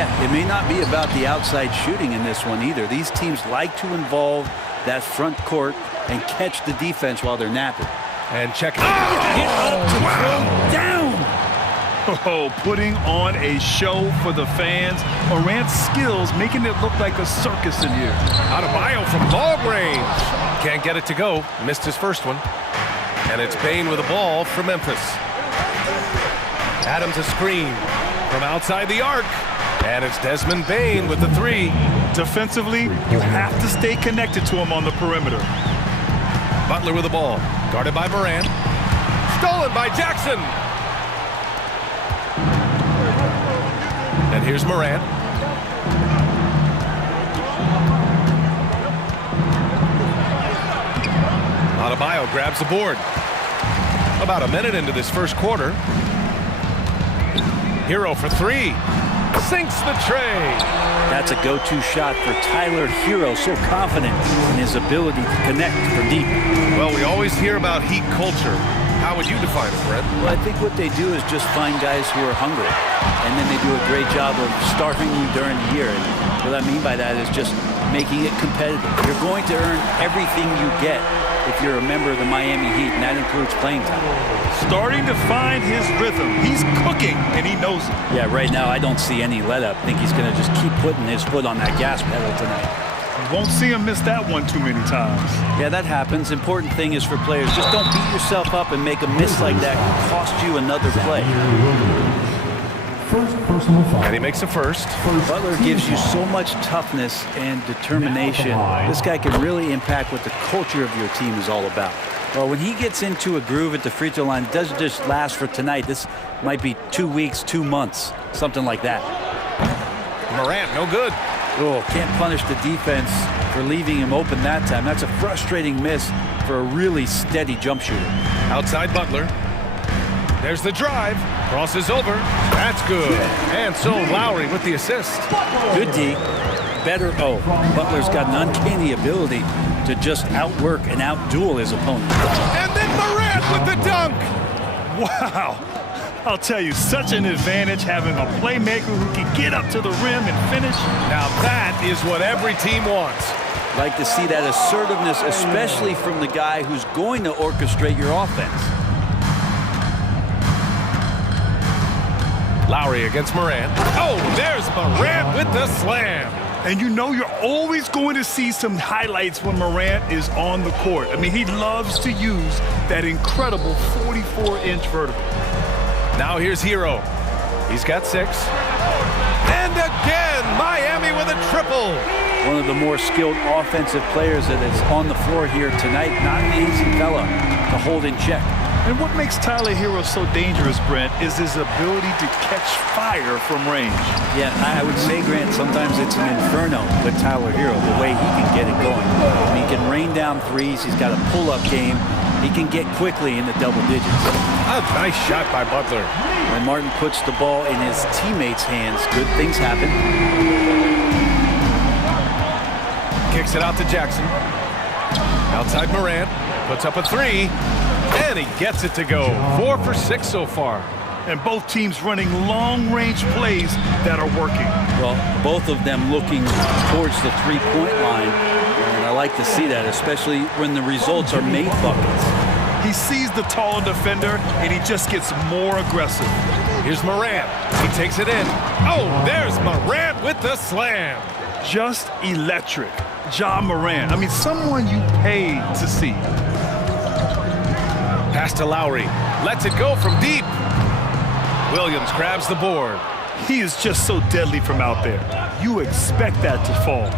Yeah, it may not be about the outside shooting in this one either. These teams like to involve that front court and catch the defense while they're napping. And check it. Get up to throw down. Oh, putting on a show for the fans. Morant's skills making it look like a circus in here. Adebayo from long range. Can't get it to go. Missed his first one. And it's Bane with the ball for Memphis. Adams a screen from outside the arc. And it's Desmond Bane with the three. Defensively, you have to stay connected to him on the perimeter. Butler with the ball. Guarded by Morant. Stolen by Jackson. And here's Morant. Adebayo grabs the board. About a minute into this first quarter. Hero for three. Sinks the tray. That's a go-to shot for Tyler Hero, so confident in his ability to connect from deep. Well, we always hear about Heat culture. How would you define it, Brett? Well, I think what they do is just find guys who are hungry, and then they do a great job of starving you during the year. And what I mean by that is just making it competitive. You're going to earn everything you get if you're a member of the Miami Heat, and that includes playing time. Starting to find his rhythm. He's cooking, and he knows it. Yeah, right now I don't see any let-up. I think he's going to just keep putting his foot on that gas pedal tonight. You won't see him miss that one too many times. Yeah, that happens. Important thing is for players, just don't beat yourself up and make a miss like that cost you another play. First personal foul. And he makes a first. Butler gives you so much toughness and determination. This guy can really impact what the culture of your team is all about. Well, when he gets into a groove at the free throw line, it doesn't just last for tonight. This might be 2 weeks, 2 months, something like that. Morant, no good. Oh, can't punish the defense for leaving him open that time. That's a frustrating miss for a really steady jump shooter. Outside Butler. There's the drive. Crosses over. That's good. And so Lowry with the assist. Good D. Better O. Butler's got an uncanny ability to just outwork and outduel his opponent. And then Morant with the dunk. Wow. I'll tell you, such an advantage having a playmaker who can get up to the rim and finish. Now that is what every team wants. Like to see that assertiveness, especially from the guy who's going to orchestrate your offense. Lowry against Morant. Oh, there's Morant with the slam. And you know you're always going to see some highlights when Morant is on the court. I mean, he loves to use that incredible 44-inch vertical. Now here's Hero. He's got 6. And again, Miami with a triple. One of the more skilled offensive players that is on the floor here tonight. Not an easy fella to hold in check. And what makes Tyler Hero so dangerous, Brent, is his ability to catch fire from range. Yeah, I would say, Grant, sometimes it's an inferno with Tyler Hero, the way he can get it going. I mean, he can rain down threes. He's got a pull-up game. He can get quickly in the double digits. A nice shot by Butler. When Martin puts the ball in his teammates' hands, good things happen. Kicks it out to Jackson. Outside Morant. Puts up a 3. And he gets it to go. 4 for 6 so far. And both teams running long-range plays that are working. Well, both of them looking towards the three-point line. And I like to see that, especially when the results are made buckets. He sees the taller defender, and he just gets more aggressive. Here's Morant. He takes it in. Oh, there's Morant with the slam. Just electric. Ja Morant. I mean, someone you pay to see. Pass to Lowry. Lets it go from deep. Williams grabs the board. He is just so deadly from out there. You expect that to fall.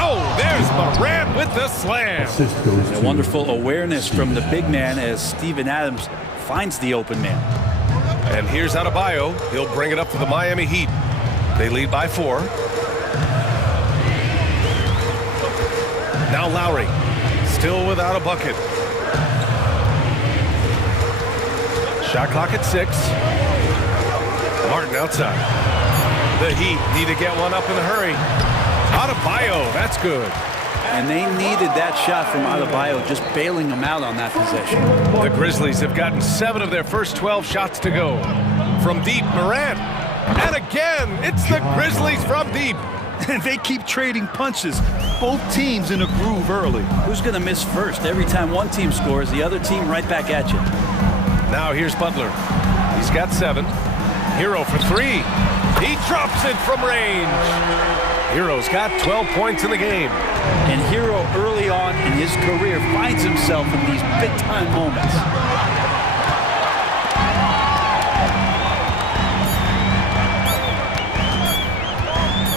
Oh, there's Morant with the slam. A wonderful awareness from the big man as Steven Adams finds the open man. And here's Adebayo. He'll bring it up to the Miami Heat. They lead by 4. Now Lowry, still without a bucket. Shot clock at 6. Martin outside. The Heat need to get one up in a hurry. Adebayo, that's good. And they needed that shot from Adebayo, just bailing them out on that possession. The Grizzlies have gotten 7 of their first 12 shots to go. From deep, Morant. And again, it's the Grizzlies from deep. And they keep trading punches. Both teams in a groove early. Who's going to miss first? Every time one team scores, the other team right back at you. Now here's Butler. He's got 7. Hero for 3. He drops it from range. Hero's got 12 points in the game. And Hero early on in his career finds himself in these big-time moments.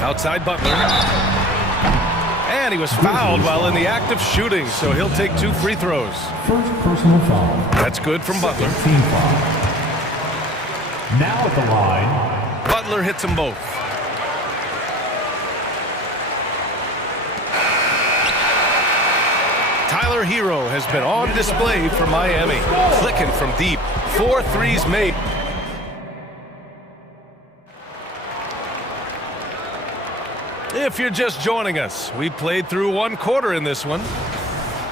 Outside Butler. And he was fouled while in the act of shooting, so he'll take 2 free throws. First personal foul. That's good from Butler. Team foul. Now at the line. Butler hits them both. Tyler Hero has been on display for Miami. Clicking from deep. 4 threes made. If you're just joining us, we played through 1 quarter in this one.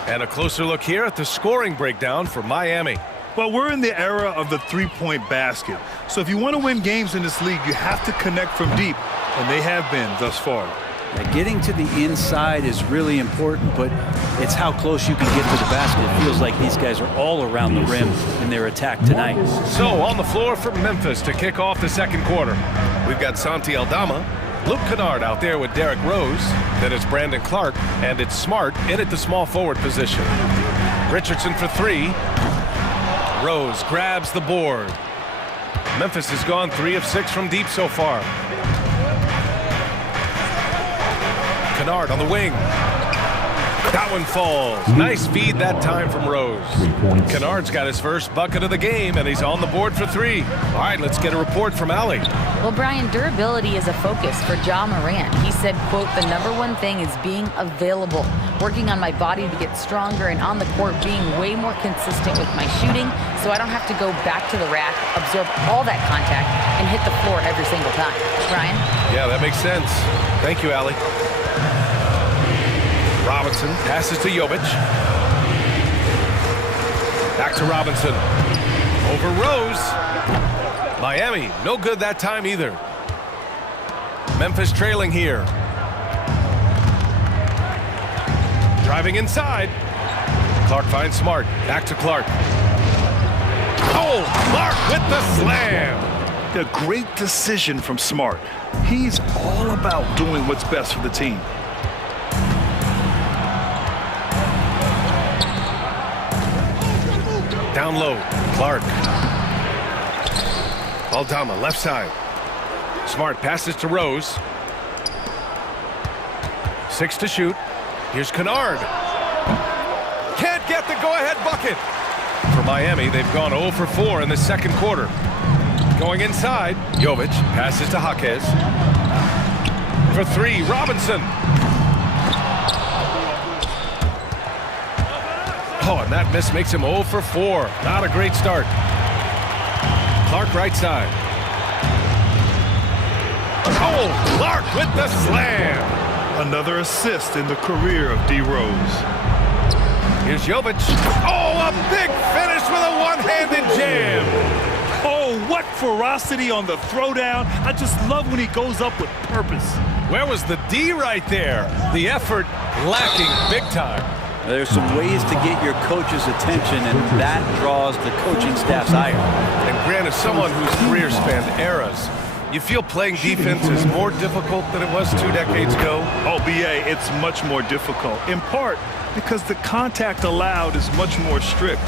And a closer look here at the scoring breakdown for Miami. Well, we're in the era of the three-point basket. So if you want to win games in this league, you have to connect from deep. And they have been thus far. Yeah, getting to the inside is really important, but it's how close you can get to the basket. It feels like these guys are all around the rim in their attack tonight. So on the floor for Memphis to kick off the second quarter. We've got Santi Aldama, Luke Kennard out there with Derrick Rose. Then it's Brandon Clark, and it's Smart in at the small forward position. Richardson for 3. Rose grabs the board. Memphis has gone 3 of 6 from deep so far. Kennard on the wing. That one falls. Nice feed that time from Rose. Kennard's got his first bucket of the game, and he's on the board for 3. All right, let's get a report from Allie. Well, Brian, durability is a focus for Ja Morant. He said, quote, "The #1 thing is being available, working on my body to get stronger, and on the court being way more consistent with my shooting so I don't have to go back to the rack, absorb all that contact, and hit the floor every single time." Brian? Yeah, that makes sense. Thank you, Allie. Robinson passes to Jovic. Back to Robinson. Over Rose. Miami, no good that time either. Memphis trailing here. Driving inside. Clark finds Smart. Back to Clark. Oh, Clark with the slam. A great decision from Smart. He's all about doing what's best for the team. Down low, Clark. Aldama, left side. Smart passes to Rose. 6 to shoot. Here's Kennard. Can't get the go-ahead bucket. For Miami, they've gone 0 for 4 in the second quarter. Going inside, Jovic passes to Jaquez. For 3, Robinson. Oh, and that miss makes him 0 for 4. Not a great start. Clark right side. Oh, Clark with the slam. Another assist in the career of D. Rose. Here's Jovic. Oh, a big finish with a one-handed jam. Oh, what ferocity on the throwdown. I just love when he goes up with purpose. Where was the D right there? The effort lacking big time. There's some ways to get your coach's attention, and that draws the coaching staff's ire. And Grant, as someone whose career spanned eras, you feel playing defense is more difficult than it was 2 decades ago? Oh, BA, it's much more difficult. In part because the contact allowed is much more strict.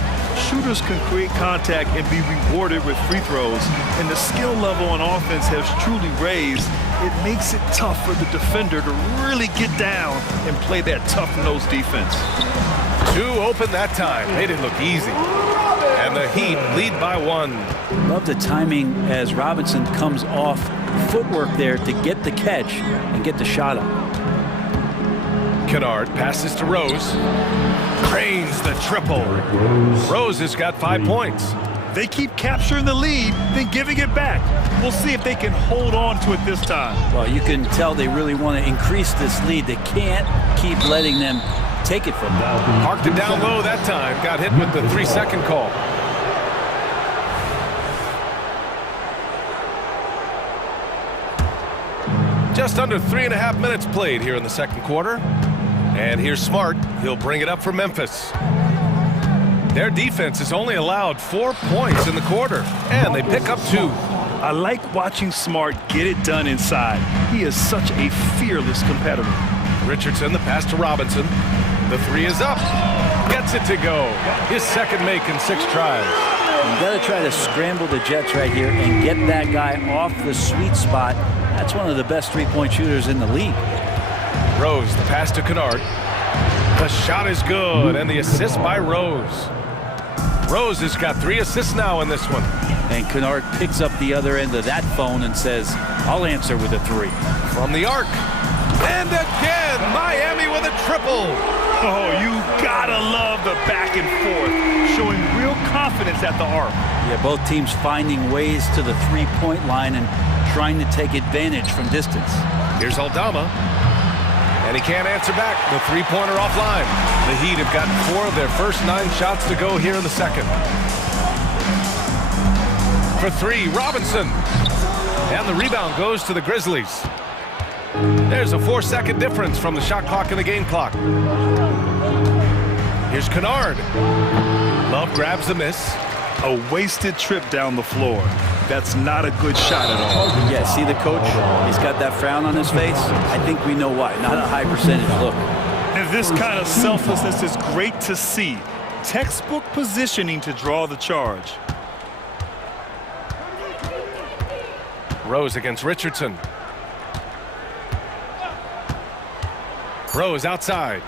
Shooters can create contact and be rewarded with free throws, and the skill level on offense has truly raised. It makes it tough for the defender to really get down and play that tough-nosed defense. 2 open that time. Made it look easy. And the Heat lead by 1. Love the timing as Robinson comes off footwork there to get the catch and get the shot up. Kennard passes to Rose. Cranes the triple. Rose has got 5 points. They keep capturing the lead, then giving it back. We'll see if they can hold on to it this time. Well, you can tell they really want to increase this lead. They can't keep letting them take it from them. Parked it down low that time. Got hit with the 3-second call. Just under 3.5 minutes played here in the second quarter. And here's Smart. He'll bring it up for Memphis. Their defense has only allowed 4 points in the quarter, and they pick up 2. I like watching Smart get it done inside. He is such a fearless competitor. Richardson, the pass to Robinson. The 3 is up. Gets it to go. His second make in 6 tries. You got to try to scramble the Jets right here and get that guy off the sweet spot. That's one of the best three-point shooters in the league. Rose, the pass to Kennard. The shot is good, and the assist by Rose. Rose has got 3 assists now in this one. And Kennard picks up the other end of that phone and says, I'll answer with a 3. From the arc. And again, Miami with a triple. Oh, you gotta love the back and forth, showing real confidence at the arc. Yeah, both teams finding ways to the three-point line and trying to take advantage from distance. Here's Aldama. And he can't answer back. The three-pointer offline. The Heat have gotten 4 of their first 9 shots to go here in the second. For 3, Robinson. And the rebound goes to the Grizzlies. There's a 4-second difference from the shot clock and the game clock. Here's Kennard. Love grabs the miss. A wasted trip down the floor. That's not a good shot at all. Yeah, see the coach? He's got that frown on his face. I think we know why. Not a high percentage look. And this kind of selflessness is great to see. Textbook positioning to draw the charge. Rose against Richardson. Rose outside.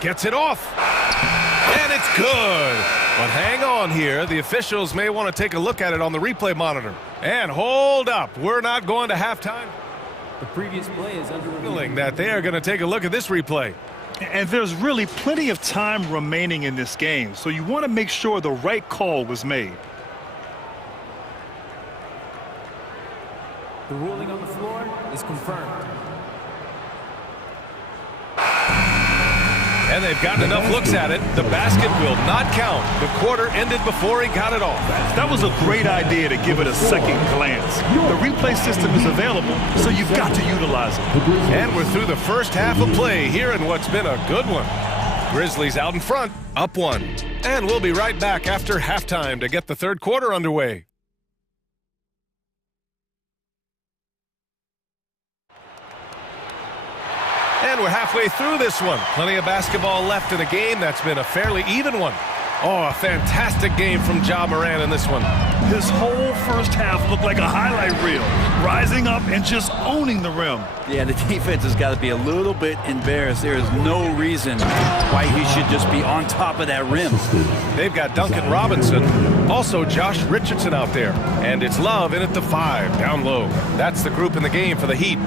Gets it off. And it's good. But hang on here. The officials may want to take a look at it on the replay monitor. And hold up. We're not going to halftime. The previous play is under feeling that they are going to take a look at this replay. And there's really plenty of time remaining in this game, so you want to make sure the right call was made. The ruling on the floor is confirmed. And they've gotten enough looks at it. The basket will not count. The quarter ended before he got it off. That was a great idea to give it a second glance. The replay system is available, so you've got to utilize it. And we're through the first half of play here in what's been a good one. Grizzlies out in front, up 1. And we'll be right back after halftime to get the third quarter underway. And we're halfway through this one. Plenty of basketball left in a game that's been a fairly even one. Oh, a fantastic game from Ja Morant in this one. This whole first half looked like a highlight reel, rising up and just owning the rim. Yeah, the defense has got to be a little bit embarrassed. There is no reason why he should just be on top of that rim. They've got Duncan Robinson, also Josh Richardson out there. And it's Love in at the 5, down low. That's the group in the game for the Heat.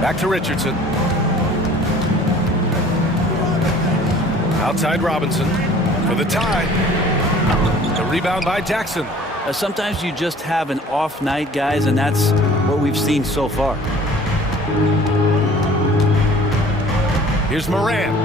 Back to Richardson. Outside Robinson for the tie. The rebound by Jackson. Sometimes you just have an off night, guys, and that's what we've seen so far. Here's Morant.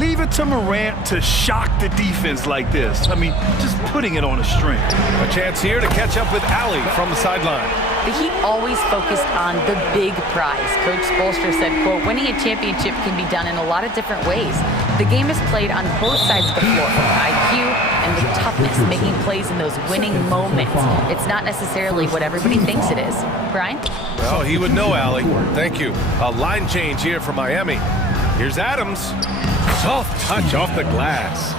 Leave it to Morant to shock the defense like this. I mean, just putting it on a string. A chance here to catch up with Allie from the sideline. The Heat always focused on the big prize. Coach Spoelstra said, quote, winning a championship can be done in a lot of different ways. The game is played on both sides of the floor, with IQ and with toughness, making plays in those winning moments. It's not necessarily what everybody thinks it is. Brian? Well, he would know, Allie. Thank you. A line change here for Miami. Here's Adams. Soft touch off the glass.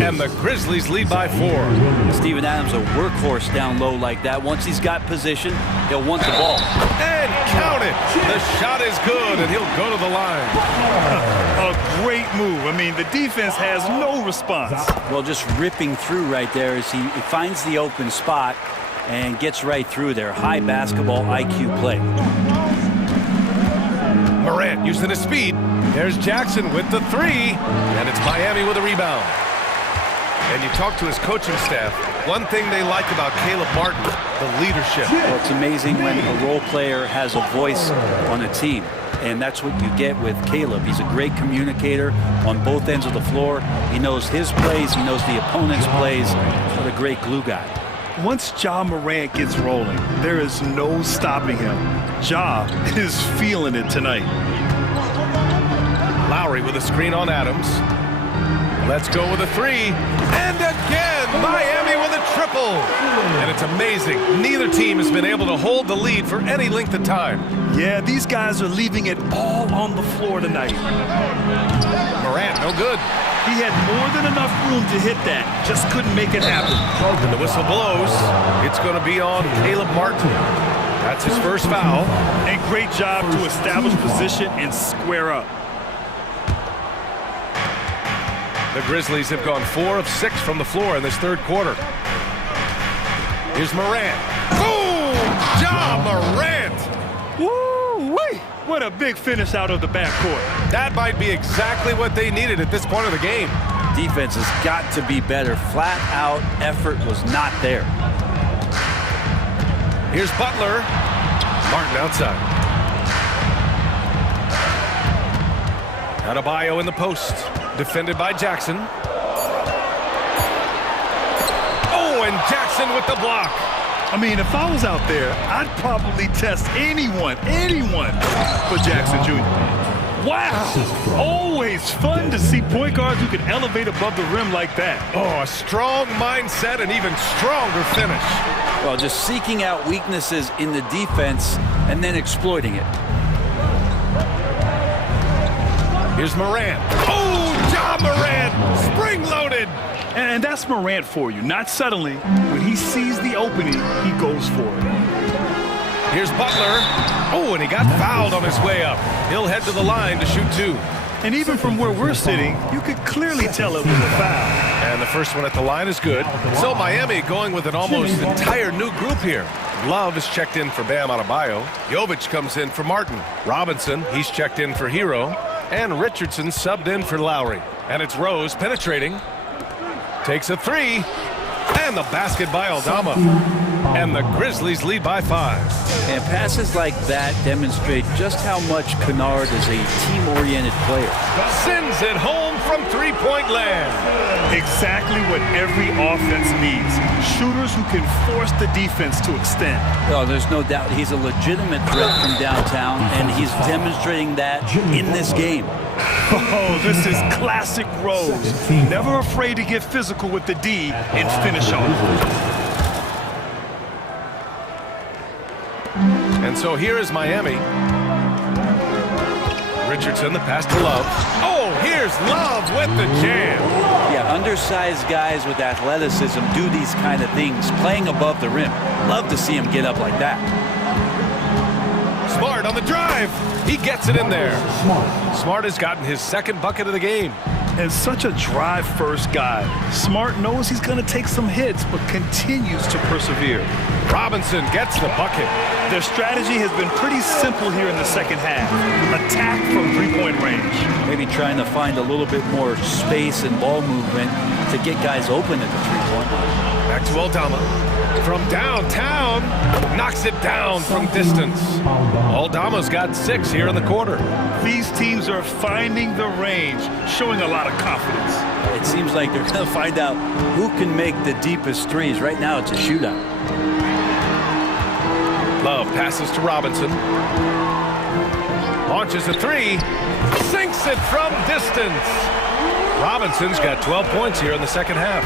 And the Grizzlies lead by 4. Steven Adams, a workhorse down low like that. Once he's got position, he'll want the ball. And count it. The shot is good, and he'll go to the line. A great move. I mean, the defense has no response. Well, just ripping through right there as he finds the open spot and gets right through there. High basketball IQ play. Morant using his speed. There's Jackson with the 3. And it's Miami with a rebound. And you talk to his coaching staff. One thing they like about Caleb Martin, the leadership. Well, it's amazing when a role player has a voice on a team. And that's what you get with Caleb. He's a great communicator on both ends of the floor. He knows his plays. He knows the opponent's plays. So the great glue guy. Once Ja Morant gets rolling, there is no stopping him. Ja is feeling it tonight. Lowry with a screen on Adams. Let's go with a three. And again, Miami with a triple. And it's amazing. Neither team has been able to hold the lead for any length of time. Yeah, these guys are leaving it all on the floor tonight. Morant, no good. He had more than enough room to hit that. Just couldn't make it happen. And the whistle blows. It's going to be on Caleb Martin. That's his first foul. And great job to establish position and square up. The Grizzlies have gone 4 of 6 from the floor in this third quarter. Here's Morant. Boom! Ja Morant! Woo-wee! What a big finish out of the backcourt. That might be exactly what they needed at this point of the game. Defense has got to be better. Flat out effort was not there. Here's Butler. Martin outside. Adebayo in the post. Defended by Jackson. Oh, and Jackson with the block. I mean, if I was out there, I'd probably test anyone for Jackson Jr. Wow! Always fun to see point guards who can elevate above the rim like that. Oh, a strong mindset and even stronger finish. Well, just seeking out weaknesses in the defense and then exploiting it. Here's Morant. Oh, Ja Morant, spring-loaded. And that's Morant for you. Not suddenly. When he sees the opening, he goes for it. Here's Butler. Oh, and he got fouled on his way up. He'll head to the line to shoot 2. And even from where we're sitting, you could clearly tell it was a foul. And the first one at the line is good. So Miami going with an almost entire new group here. Love is checked in for Bam Adebayo. Jovic comes in for Martin. Robinson, he's checked in for Hero. And Richardson subbed in for Lowry. And it's Rose penetrating. Takes a 3. And the basket by Aldama. And the Grizzlies lead by 5. And passes like that demonstrate just how much Kennard is a team-oriented player. Sends it home from three-point land. Exactly what every offense needs. Shooters who can force the defense to extend. Oh, there's no doubt he's a legitimate threat from downtown, and he's demonstrating that in this game. Oh, this is classic Rose. Never afraid to get physical with the D and finish off. And so here is Miami. Richardson, the pass to Love. Oh, here's Love with the jam. Yeah, undersized guys with athleticism do these kind of things, playing above the rim. Love to see him get up like that. Smart on the drive. He gets it in there. Smart has gotten his second bucket of the game. And such a drive-first guy. Smart knows he's going to take some hits, but continues to persevere. Robinson gets the bucket. Their strategy has been pretty simple here in the second half. Attack from three-point range. Maybe trying to find a little bit more space and ball movement to get guys open at the three-point line. Back to Aldama. From downtown, knocks it down from distance. Aldama's got 6 here in the quarter. These teams are finding the range, showing a lot of confidence. It seems like they're going to find out who can make the deepest threes. Right now, it's a shootout. Love passes to Robinson. Launches a 3. Sinks it from distance. Robinson's got 12 points here in the second half.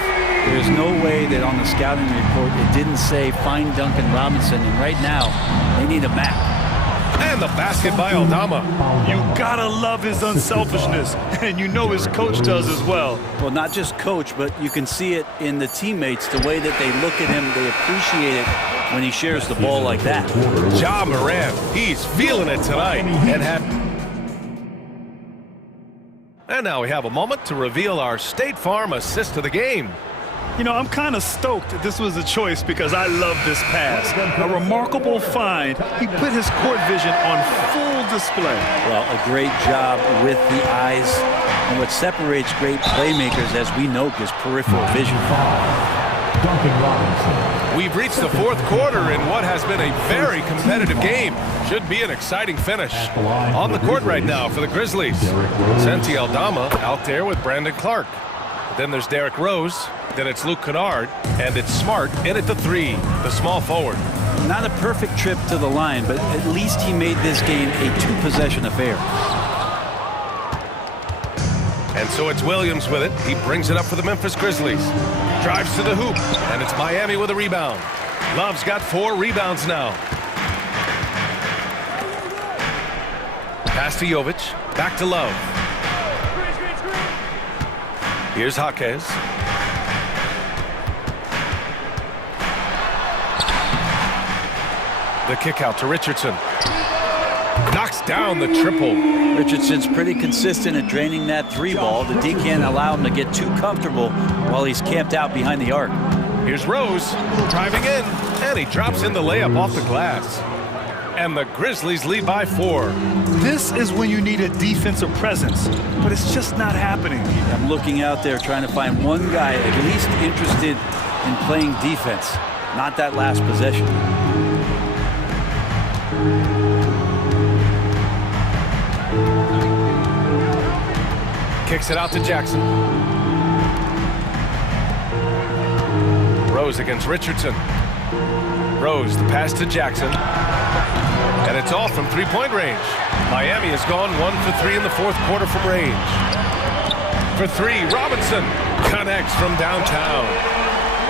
There's no way that on the scouting report it didn't say find Duncan Robinson, and right now they need a map. And the basket by Aldama. You gotta love his unselfishness, and you know his coach does as well. Well, not just coach, but you can see it in the teammates, the way that they look at him, they appreciate it when he shares the ball like that. Ja Morant, he's feeling it tonight. And now we have a moment to reveal our State Farm assist of the game. You know, I'm kind of stoked that this was a choice because I love this pass. A remarkable find. He put his court vision on full display. Well, a great job with the eyes. And what separates great playmakers, as we know, is peripheral vision. Duncan Robinson. We've reached the fourth quarter in what has been a very competitive game. Should be an exciting finish. On the court right now for the Grizzlies. Santi Aldama out there with Brandon Clark. Then there's Derrick Rose. Then it's Luke Kennard. And it's Smart in at the 3, the small forward. Not a perfect trip to the line, but at least he made this game a 2-possession affair. And so it's Williams with it. He brings it up for the Memphis Grizzlies. Drives to the hoop. And it's Miami with a rebound. Love's got 4 rebounds now. Pass to Jovic. Back to Love. Here's Jaquez. The kick out to Richardson. Knocks down the triple. Richardson's pretty consistent at draining that 3 ball. The D can't allow him to get too comfortable while he's camped out behind the arc. Here's Rose driving in, and he drops in the layup off the glass. And the Grizzlies lead by 4. This is when you need a defensive presence, but it's just not happening. I'm looking out there trying to find one guy at least interested in playing defense, not that last possession. Kicks it out to Jackson. Rose against Richardson. Rose, the pass to Jackson. And it's off from 3-point range. Miami has gone 1 for 3 in the 4th quarter from range. For 3, Robinson connects from downtown.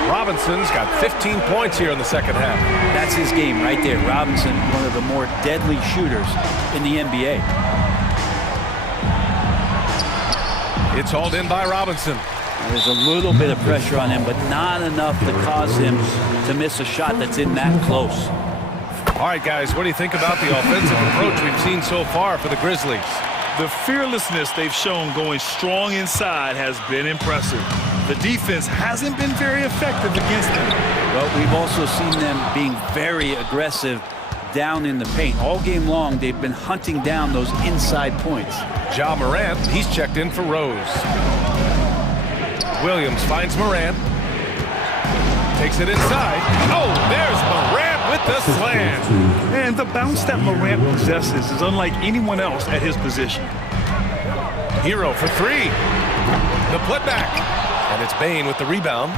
Robinson's got 15 points here in the 2nd half. That's his game right there. Robinson, one of the more deadly shooters in the NBA. It's hauled in by Robinson. There's a little bit of pressure on him, but not enough to cause him to miss a shot that's in that close. All right, guys, what do you think about the offensive approach we've seen so far for the Grizzlies? The fearlessness they've shown going strong inside has been impressive. The defense hasn't been very effective against them. Well, we've also seen them being very aggressive down in the paint. All game long, they've been hunting down those inside points. Ja Morant, he's checked in for Rose. Williams finds Morant. Takes it inside. Oh, there's Morant with the slam. And the bounce that Morant possesses is unlike anyone else at his position. Hero for 3. The putback. And it's Bane with the rebound.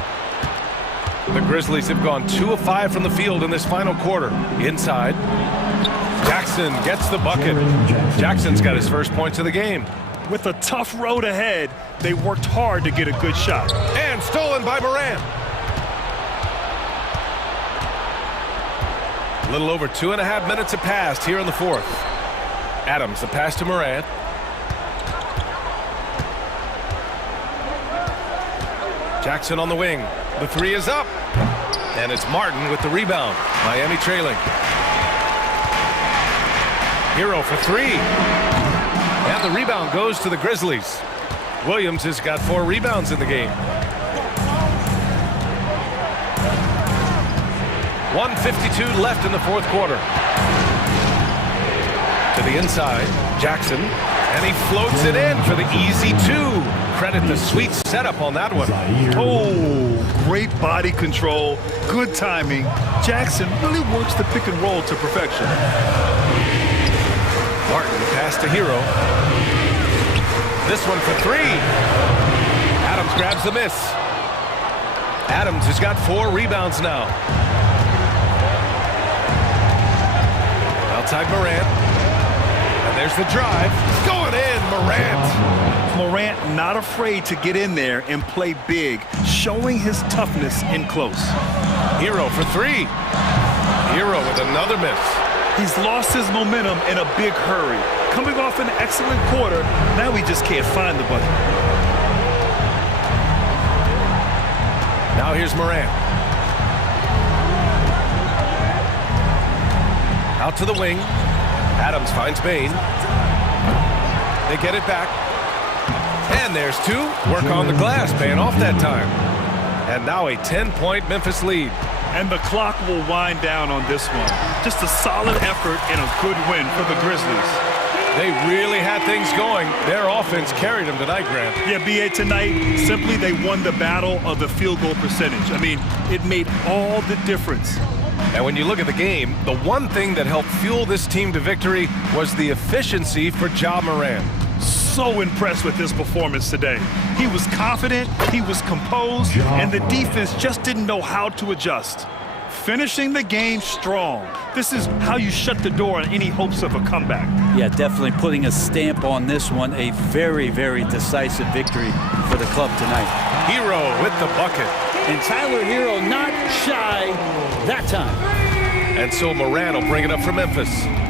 The Grizzlies have gone 2 of 5 from the field in this final quarter. Inside. Jackson gets the bucket. Jackson's got his first points of the game. With a tough road ahead, they worked hard to get a good shot. And stolen by Morant. A little over 2.5 minutes have passed here in the 4th. Adams, the pass to Morant. Jackson on the wing. The 3 is up. And it's Martin with the rebound. Miami trailing. Hero for 3. And the rebound goes to the Grizzlies. Williams has got 4 rebounds in the game. 1:52 left in the 4th quarter. To the inside, Jackson. And he floats it in for the easy 2. Credit the sweet setup on that one. Oh, great body control, good timing. Jackson really works the pick and roll to perfection. Martin pass to Hero. This one for 3. Adams grabs the miss. Adams has got 4 rebounds now. Outside Morant. And there's the drive. Going in, Morant. Morant not afraid to get in there and play big, showing his toughness in close. Hero for 3. Hero with another miss. He's lost his momentum in a big hurry. Coming off an excellent quarter, now he just can't find the bucket. Now here's Morant. Out to the wing. Adams finds Bane. They get it back. And there's 2. Work on the glass, paying off that time. And now a 10-point Memphis lead. And the clock will wind down on this one. Just a solid effort and a good win for the Grizzlies. They really had things going. Their offense carried them tonight, Grant. Yeah, B.A., tonight, simply they won the battle of the field goal percentage. I mean, it made all the difference. And when you look at the game, the one thing that helped fuel this team to victory was the efficiency for Ja Morant. So impressed with his performance today. He He was confident, he was composed, and the defense just didn't know how to adjust. Finishing the game strong. This is how you shut the door on any hopes of a comeback. Yeah, definitely putting a stamp on this one. A very, very decisive victory for the club tonight. Hero with the bucket. And Tyler Hero not shy that time. And so Moran will bring it up for Memphis.